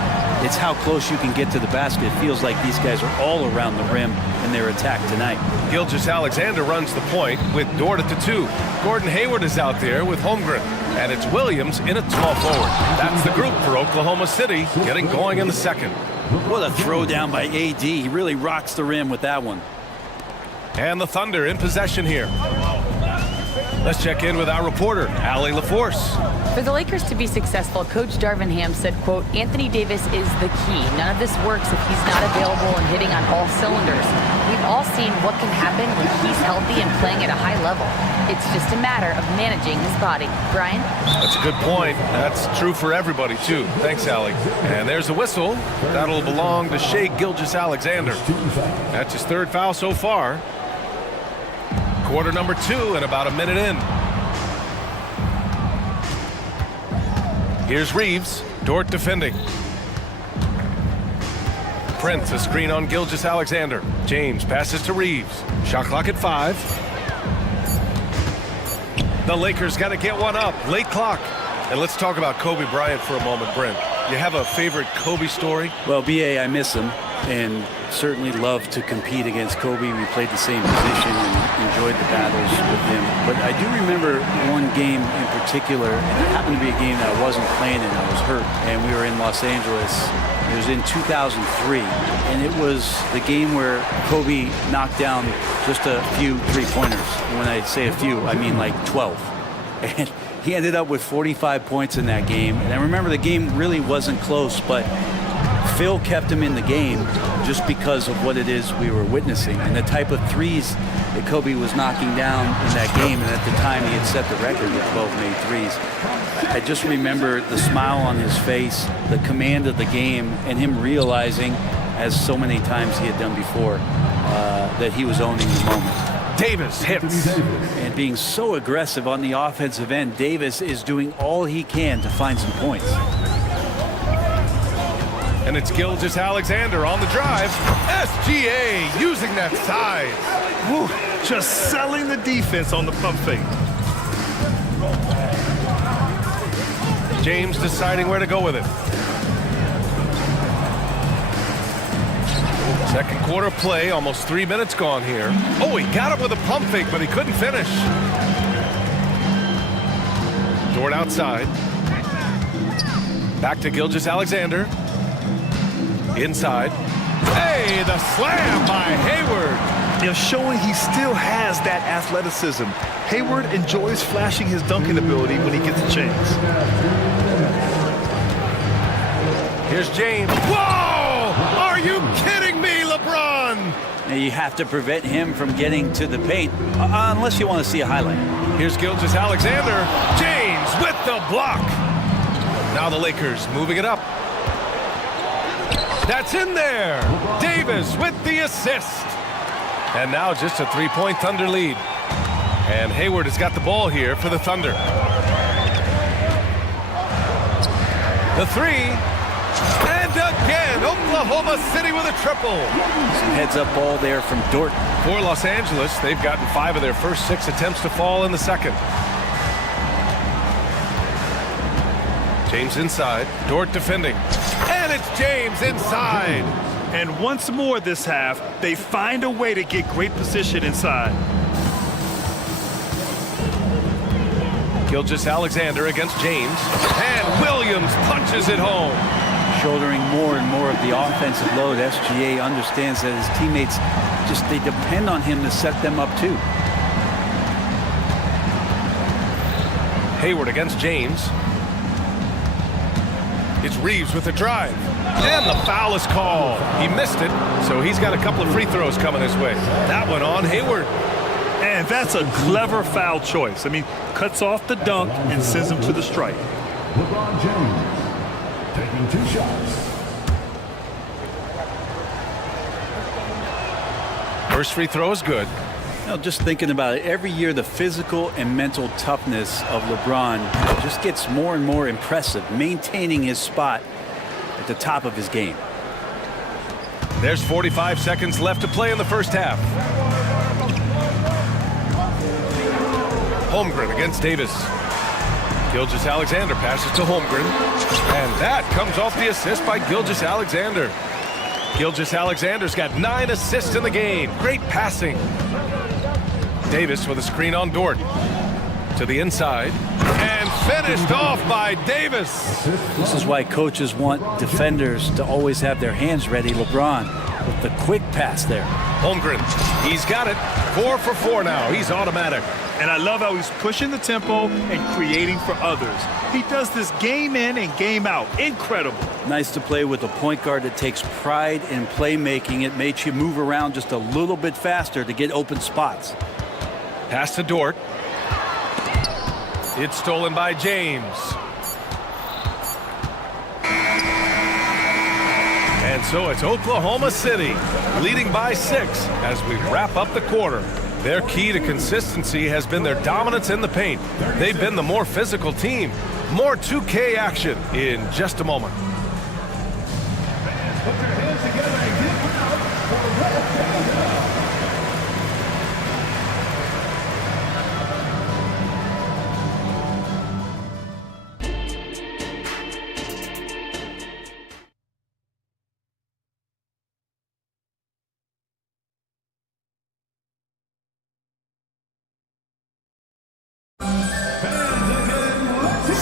it's how close you can get to the basket. It feels like these guys are all around the rim in their attack tonight. Gilgeous-Alexander runs the point with Dort at the 2. Gordon Hayward is out there with Holmgren. And it's Williams in at small forward. That's the group for Oklahoma City getting going in the second. What a throw down by AD. He really rocks the rim with that one. And the Thunder in possession here. Let's check in with our reporter, Allie LaForce. For the Lakers to be successful, Coach Darvin Ham said, quote, Anthony Davis is the key. None of this works if he's not available and hitting on all cylinders. We've all seen what can happen when he's healthy and playing at a high level. It's just a matter of managing his body. Brian? That's a good point. That's true for everybody, too. Thanks, Allie. And there's a whistle. That'll belong to Shai Gilgeous-Alexander. That's his 3rd foul so far. Quarter number 2 and about a minute in. Here's Reeves. Dort defending. Prince, a screen on Gilgeous-Alexander. James passes to Reeves. Shot clock at 5. The Lakers got to get one up. Late clock. And let's talk about Kobe Bryant for a moment, Brent. You have a favorite Kobe story? Well, B.A., I miss him and certainly love to compete against Kobe. We played the same position and enjoyed the battles with him. But I do remember one game in particular, and it happened to be a game that I wasn't playing in. I was hurt, and we were in Los Angeles. It was in 2003, and it was the game where Kobe knocked down just a few three-pointers. When I say a few, I mean like 12. And he ended up with 45 points in that game. And I remember the game really wasn't close, but Phil kept him in the game just because of what it is we were witnessing and the type of threes that Kobe was knocking down in that game. And at the time, he had set the record with 12 made threes. I just remember the smile on his face, the command of the game, and him realizing, as so many times he had done before, that he was owning the moment. Davis hits. And being so aggressive on the offensive end, Davis is doing all he can to find some points. And it's Gilgeous-Alexander on the drive. SGA using that size. Woo, just selling the defense on the pump fake. James deciding where to go with it. Second quarter play, almost 3 minutes gone here. Oh, he got it with a pump fake, but he couldn't finish. Dort outside. Back to Gilgeous-Alexander. Inside. Hey, the slam by Hayward. They're showing he still has that athleticism. Hayward enjoys flashing his dunking ability when he gets a chance. Here's James. Whoa! Are you kidding me, LeBron? Now you have to prevent him from getting to the paint, unless you want to see a highlight. Here's Gilgeous-Alexander. James with the block. Now the Lakers moving it up. That's in there. Davis with the assist. And now just a three-point Thunder lead. And Hayward has got the ball here for the Thunder. The three. And again, Oklahoma City with a triple. Some heads-up ball there from Dort. For Los Angeles, they've gotten 5 of their first 6 attempts to fall in the second. James inside. Dort defending. And it's James inside. And once more this half, they find a way to get great position inside. Gilgeous-Alexander against James. And Williams punches it home. Shouldering more and more of the offensive load, SGA understands that his teammates they depend on him to set them up too. Hayward against James. It's Reeves with the drive. And the foul is called. He missed it, so he's got a couple of free throws coming his way. That one on Hayward. And that's a clever foul choice. I mean, cuts off the dunk and sends him to the strike. LeBron James taking 2 shots. First free throw is good. Just thinking about it, every year the physical and mental toughness of LeBron just gets more and more impressive, maintaining his spot at the top of his game. There's 45 seconds left to play in the first half. Holmgren against Davis. Gilgeous-Alexander passes to Holmgren. And that comes off the assist by Gilgeous-Alexander. Gilgeous-Alexander's got 9 assists in the game. Great passing. Davis with a screen on Dort. To the inside. And finished off by Davis. This is why coaches want defenders to always have their hands ready. LeBron with the quick pass there. Holmgren, he's got it. 4 for 4 now. He's automatic. And I love how he's pushing the tempo and creating for others. He does this game in and game out. Incredible. Nice to play with a point guard that takes pride in playmaking. It makes you move around just a little bit faster to get open spots. Pass to Dort. It's stolen by James. And so it's Oklahoma City leading by 6 as we wrap up the quarter. Their key to consistency has been their dominance in the paint. They've been the more physical team. More 2K action in just a moment. Put your hands together and give it up for Red.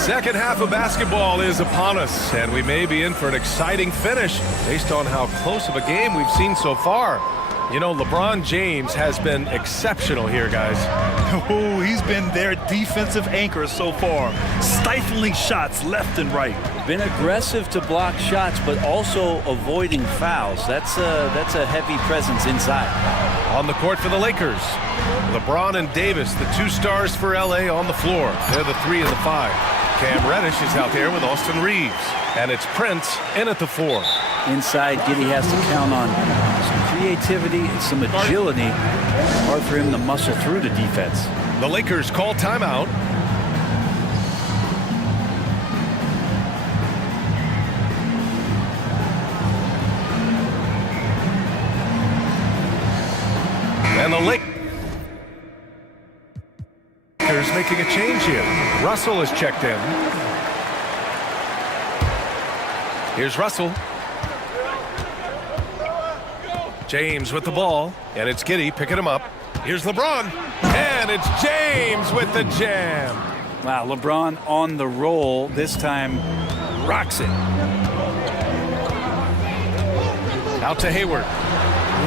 Second half of basketball is upon us, and we may be in for an exciting finish based on how close of a game we've seen so far. You know, LeBron James has been exceptional here, guys. Oh, he's been their defensive anchor so far, stifling shots left and right. Been aggressive to block shots, but also avoiding fouls. That's a heavy presence inside. On the court for the Lakers, LeBron and Davis, the two stars for LA on the floor. They're the 3 and the 5. Cam Reddish is out there with Austin Reeves. And it's Prince in at the 4. Inside, Giddey has to count on some creativity and some agility. Hard for him to muscle through the defense. The Lakers call timeout. And the Lakers making a change here. Russell is checked in. Here's Russell. James with the ball, and it's Giddey picking him up. Here's LeBron, and it's James with the jam. Wow, LeBron on the roll. This time, rocks it. Out to Hayward.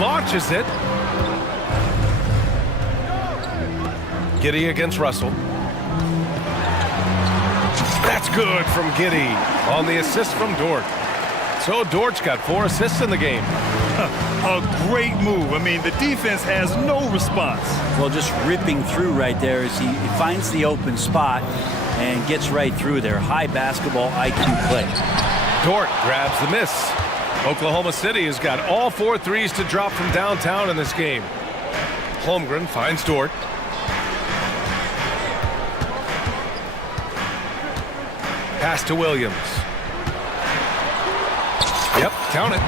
Launches it. Giddey against Russell. That's good from Giddey on the assist from Dort. So Dort's got 4 assists in the game. A great move. I mean, the defense has no response. Well, just ripping through right there as he finds the open spot and gets right through there. High basketball IQ play. Dort grabs the miss. Oklahoma City has got all 4 threes to drop from downtown in this game. Holmgren finds Dort. Pass to Williams. Yep, count it.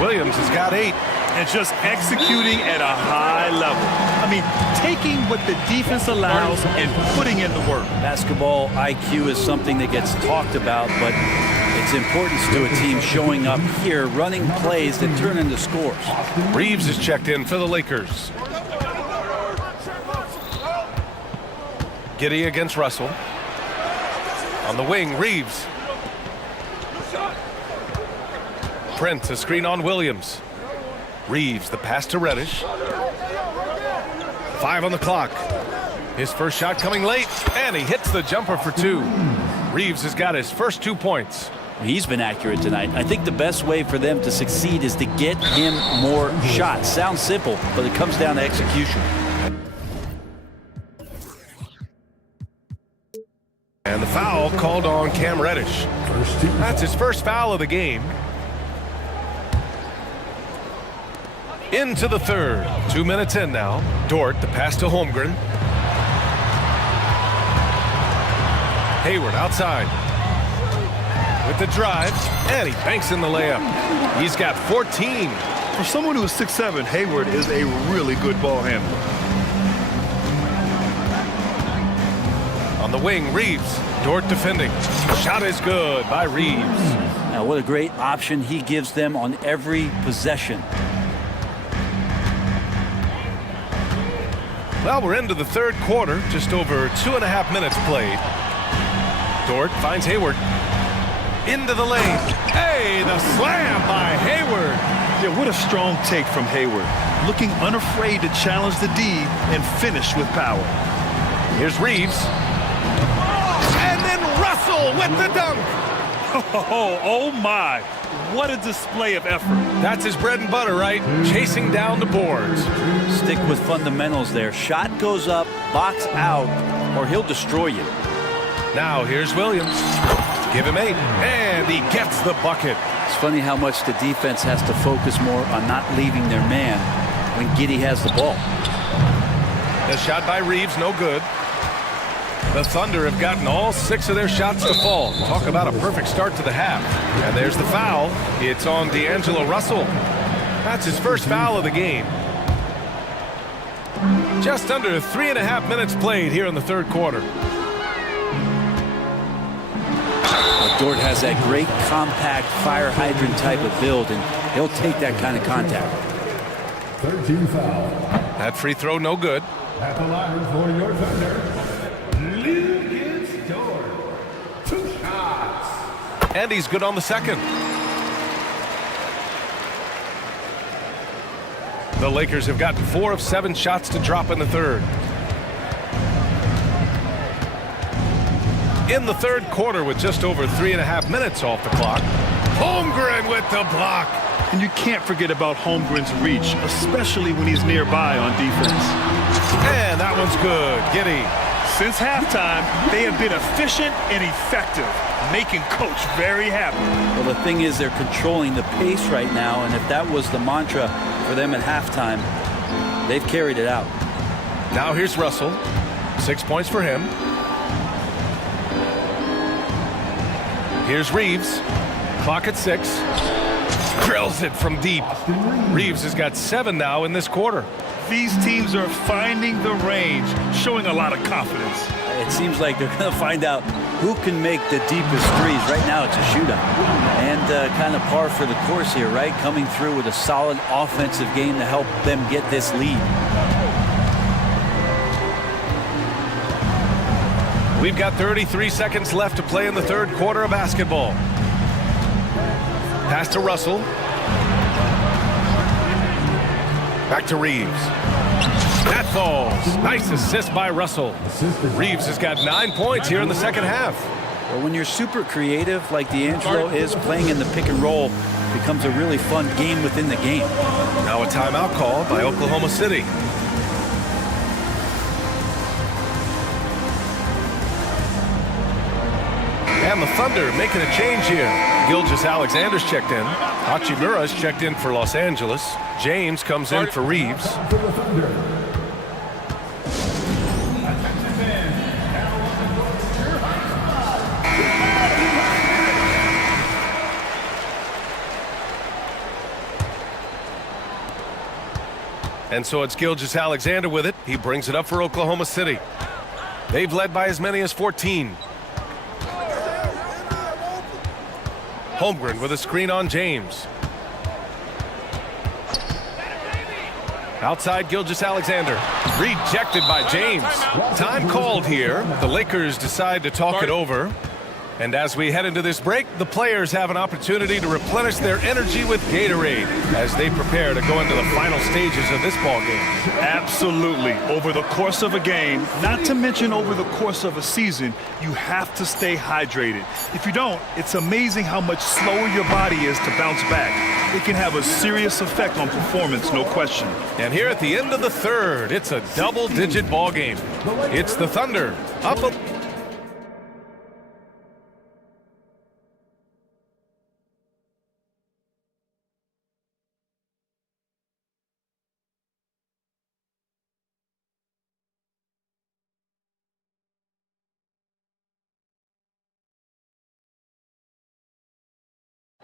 Williams has got 8. And just executing at a high level. I mean, taking what the defense allows and putting in the work. Basketball IQ is something that gets talked about, but its importance to a team showing up here, running plays that turn into scores. Reeves is checked in for the Lakers. Giddey against Russell. On the wing, Reeves. Prince, a screen on Williams. Reeves, the pass to Reddish. 5 on the clock. His first shot coming late, and he hits the jumper for 2. Reeves has got his first 2 points. He's been accurate tonight. I think the best way for them to succeed is to get him more shots. Sounds simple, but it comes down to execution. And the foul called on Cam Reddish. That's his first foul of the game. Into the third. 2 minutes in now. Dort, the pass to Holmgren. Hayward outside. With the drive, and he banks in the layup. He's got 14. For someone who is 6'7", Hayward is a really good ball handler. On the wing, Reeves. Dort defending. Shot is good by Reeves. Now, what a great option he gives them on every possession. Well, we're into the third quarter. Just over 2.5 minutes played. Dort finds Hayward. Into the lane. Hey, the slam by Hayward. Yeah, what a strong take from Hayward. Looking unafraid to challenge the D and finish with power. Here's Reeves. And then Russell with the dunk. Oh my. What a display of effort. That's his bread and butter, right? Chasing down the boards. Stick with fundamentals there. Shot goes up, box out, or he'll destroy you. Now here's Williams. Give him 8, and he gets the bucket. It's funny how much the defense has to focus more on not leaving their man when Giddey has the ball. The shot by Reeves, no good. The Thunder have gotten all 6 of their shots to fall. Talk about a perfect start to the half. And there's the foul. It's on D'Angelo Russell. That's his first foul of the game. Just under 3.5 minutes played here in the third quarter. Dort has that great compact fire hydrant type of build, and he'll take that kind of contact. 13 foul. That free throw no good. At the line for your Thunder, Lucas Dort. 2 shots. And he's good on the second. The Lakers have gotten 4 of 7 shots to drop in the third. In the third quarter with just over 3.5 minutes off the clock. Holmgren with the block. And you can't forget about Holmgren's reach, especially when he's nearby on defense. And that one's good. Giddey. Since halftime, they have been efficient and effective, making Coach very happy. Well, the thing is, they're controlling the pace right now, and if that was the mantra for them at halftime, they've carried it out. Now here's Russell. 6 points for him. Here's Reeves. Clock at 6. Drills it from deep. Reeves has got 7 now in this quarter. These teams are finding the range, showing a lot of confidence. It seems like they're going to find out who can make the deepest threes. Right now it's a shootout. And kind of par for the course here, right? Coming through with a solid offensive game to help them get this lead. We've got 33 seconds left to play in the third quarter of basketball. Pass to Russell. Back to Reeves. That falls. Nice assist by Russell. Reeves has got 9 points here in the second half. Well, when you're super creative like D'Angelo is, playing in the pick and roll becomes a really fun game within the game. Now a timeout called by Oklahoma City. And the Thunder making a change here. Gilgeous-Alexander's checked in. Hachimura's checked in for Los Angeles. James comes in for Reeves. And so it's Gilgeous-Alexander with it. He brings it up for Oklahoma City. They've led by as many as 14. Holmgren with a screen on James. Outside Gilgeous-Alexander. Rejected by James. Time called here. The Lakers decide to talk it over. And as we head into this break, the players have an opportunity to replenish their energy with Gatorade as they prepare to go into the final stages of this ball game. Absolutely. Over the course of a game, not to mention over the course of a season, you have to stay hydrated. If you don't, it's amazing how much slower your body is to bounce back. It can have a serious effect on performance, no question. And here at the end of the third, it's a double-digit ball game. It's the Thunder up a...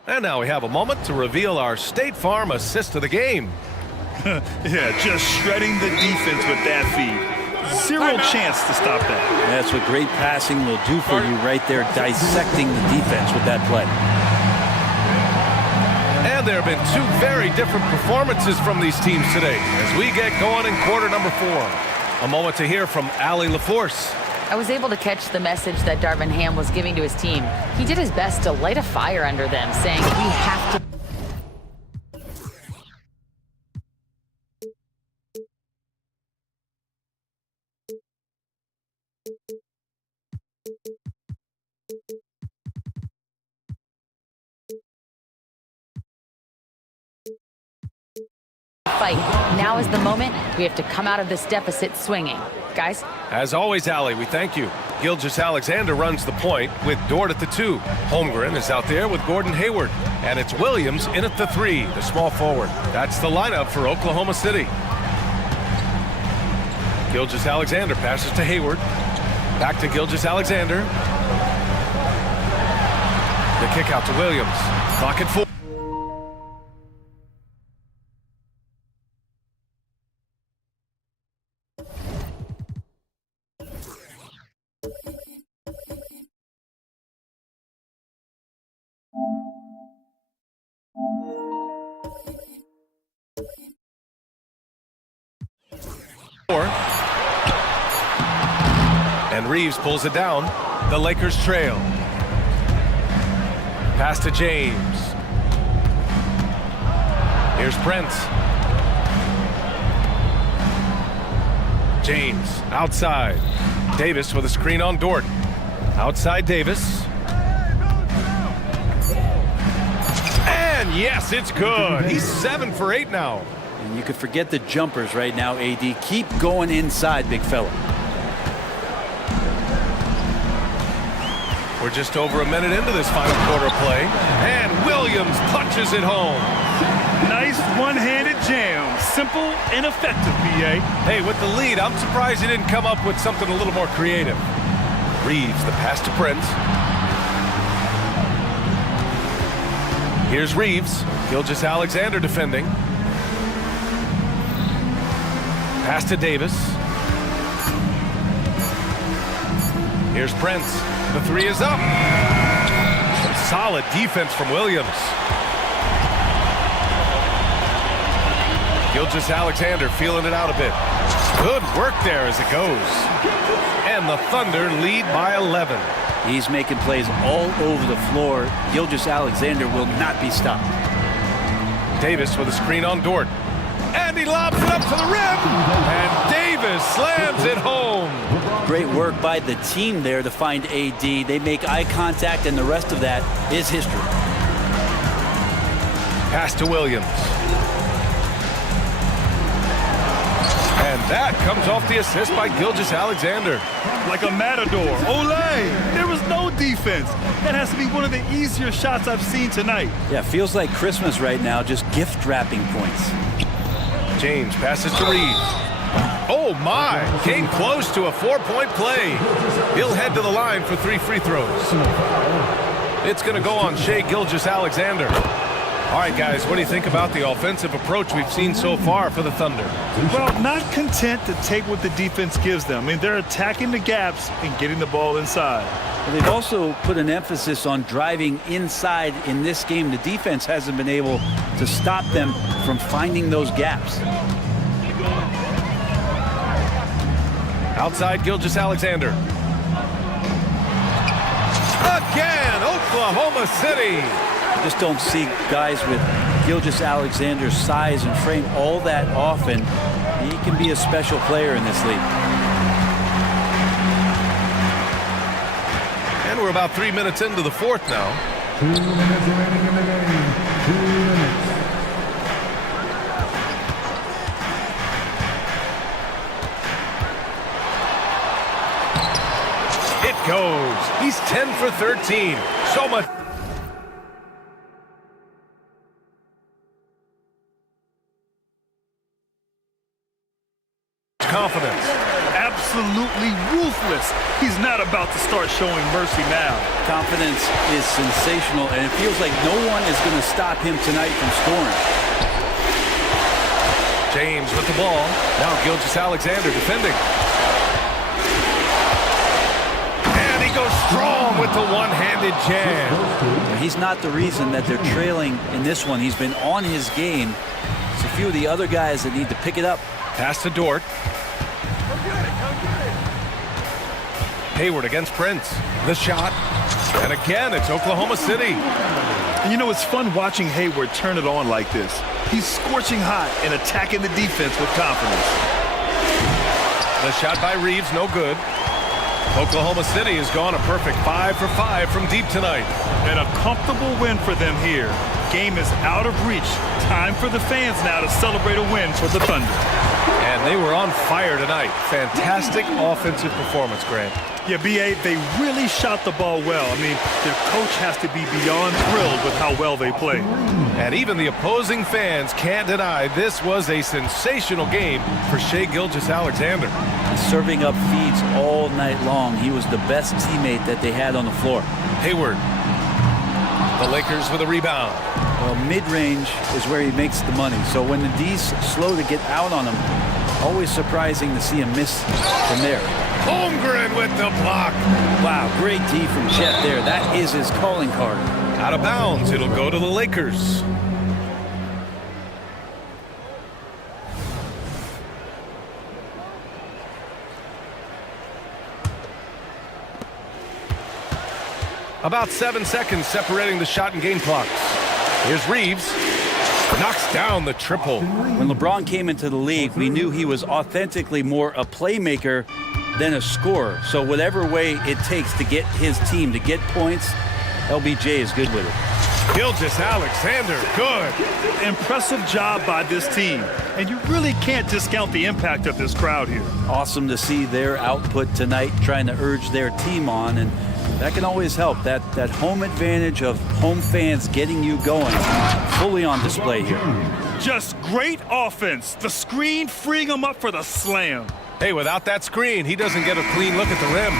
And now we have a moment to reveal our State Farm assist of the game. Yeah, just shredding the defense with that feed. Zero chance to stop that. That's what great passing will do for you right there, dissecting the defense with that play. And there have been 2 very different performances from these teams today as we get going in quarter number 4. A moment to hear from Allie LaForce. I was able to catch the message that Darvin Ham was giving to his team. He did his best to light a fire under them, saying we have to... fight. Now is the moment. We have to come out of this deficit swinging. Guys? As always, Allie, we thank you. Gilgeous-Alexander runs the point with Dort at the 2. Holmgren is out there with Gordon Hayward. And it's Williams in at the 3, the small forward. That's the lineup for Oklahoma City. Gilgeous-Alexander passes to Hayward. Back to Gilgeous-Alexander. The kick out to Williams. Clock at 4. And Reeves pulls it down. The Lakers trail. Pass to James. Here's Prince. James outside. Davis with a screen on Dort. Outside Davis. And yes, it's good. He's 7 for 8 now. And you could forget the jumpers right now, AD. Keep going inside, big fella. We're just over a minute into this final quarter play. And Williams punches it home. Nice one-handed jam. Simple and effective, BA. Hey, with the lead, I'm surprised he didn't come up with something a little more creative. Reeves, the pass to Prince. Here's Reeves. Gilgeous-Alexander defending. Pass to Davis. Here's Prince. The three is up. Some solid defense from Williams. Gilgeous-Alexander feeling it out a bit. Good work there as it goes. And the Thunder lead by 11. He's making plays all over the floor. Gilgeous-Alexander will not be stopped. Davis with a screen on Dort. And he lobs it up to the rim. And Davis slams it home. Great work by the team there to find AD. They make eye contact, and the rest of that is history. Pass to Williams. And that comes off the assist by Gilgeous-Alexander. Like a matador. Olay! There was no defense. That has to be one of the easier shots I've seen tonight. Yeah, feels like Christmas right now, just gift wrapping points. James passes to Reeves. Oh my! Came close to a 4-point play. He'll head to the line for 3 free throws. It's going to go on Shai Gilgeous-Alexander. All right, guys, what do you think about the offensive approach we've seen so far for the Thunder? Well, not content to take what the defense gives them. I mean, they're attacking the gaps and getting the ball inside. Well, they've also put an emphasis on driving inside in this game. The defense hasn't been able to stop them from finding those gaps. Outside Gilgeous-Alexander. Again, Oklahoma City. You just don't see guys with Gilgeous-Alexander's size and frame all that often. He can be a special player in this league. And we're about 3 minutes into the fourth now. 2 minutes remaining in the game. 2 minutes. It goes. He's 10 for 13. So much confidence. Absolutely ruthless. He's not about to start showing mercy now. Confidence is sensational, and it feels like no one is going to stop him tonight from scoring. James with the ball. Now Gilgeous-Alexander defending. And he goes strong with the one-handed jam. He's not the reason that they're trailing in this one. He's been on his game. It's a few of the other guys that need to pick it up. Pass to Dort. Hayward against Prince. The shot. And again, it's Oklahoma City. And you know, it's fun watching Hayward turn it on like this. He's scorching hot and attacking the defense with confidence. The shot by Reeves, no good. Oklahoma City has gone a perfect 5 for 5 from deep tonight. And a comfortable win for them here. Game is out of reach. Time for the fans now to celebrate a win for the Thunder. And they were on fire tonight. Fantastic offensive performance, Grant. Yeah, B.A., they really shot the ball well. I mean, their coach has to be beyond thrilled with how well they played. And even the opposing fans can't deny this was a sensational game for Shai Gilgeous-Alexander. Serving up feeds all night long. He was the best teammate that they had on the floor. Hayward. The Lakers with a rebound. Well, mid-range is where he makes the money. So when the D's slow to get out on him, always surprising to see him miss from there. Holmgren with the block. Wow, great D from Chet there. That is his calling card. Out of bounds, it'll go to the Lakers. About 7 seconds separating the shot and game clocks. Here's Reeves. knocks down the triple. When LeBron came into the league, we knew he was authentically more a playmaker than a scorer. So whatever way it takes to get his team to get points, LBJ is good with it. Gilgeous-Alexander, good. Impressive job by this team. And you really can't discount the impact of this crowd here. Awesome to see their output tonight, trying to urge their team on, and that can always help. That home advantage of home fans getting you going, fully on display here. Just great offense. The screen freeing him up for the slam. Hey, without that screen, he doesn't get a clean look at the rim.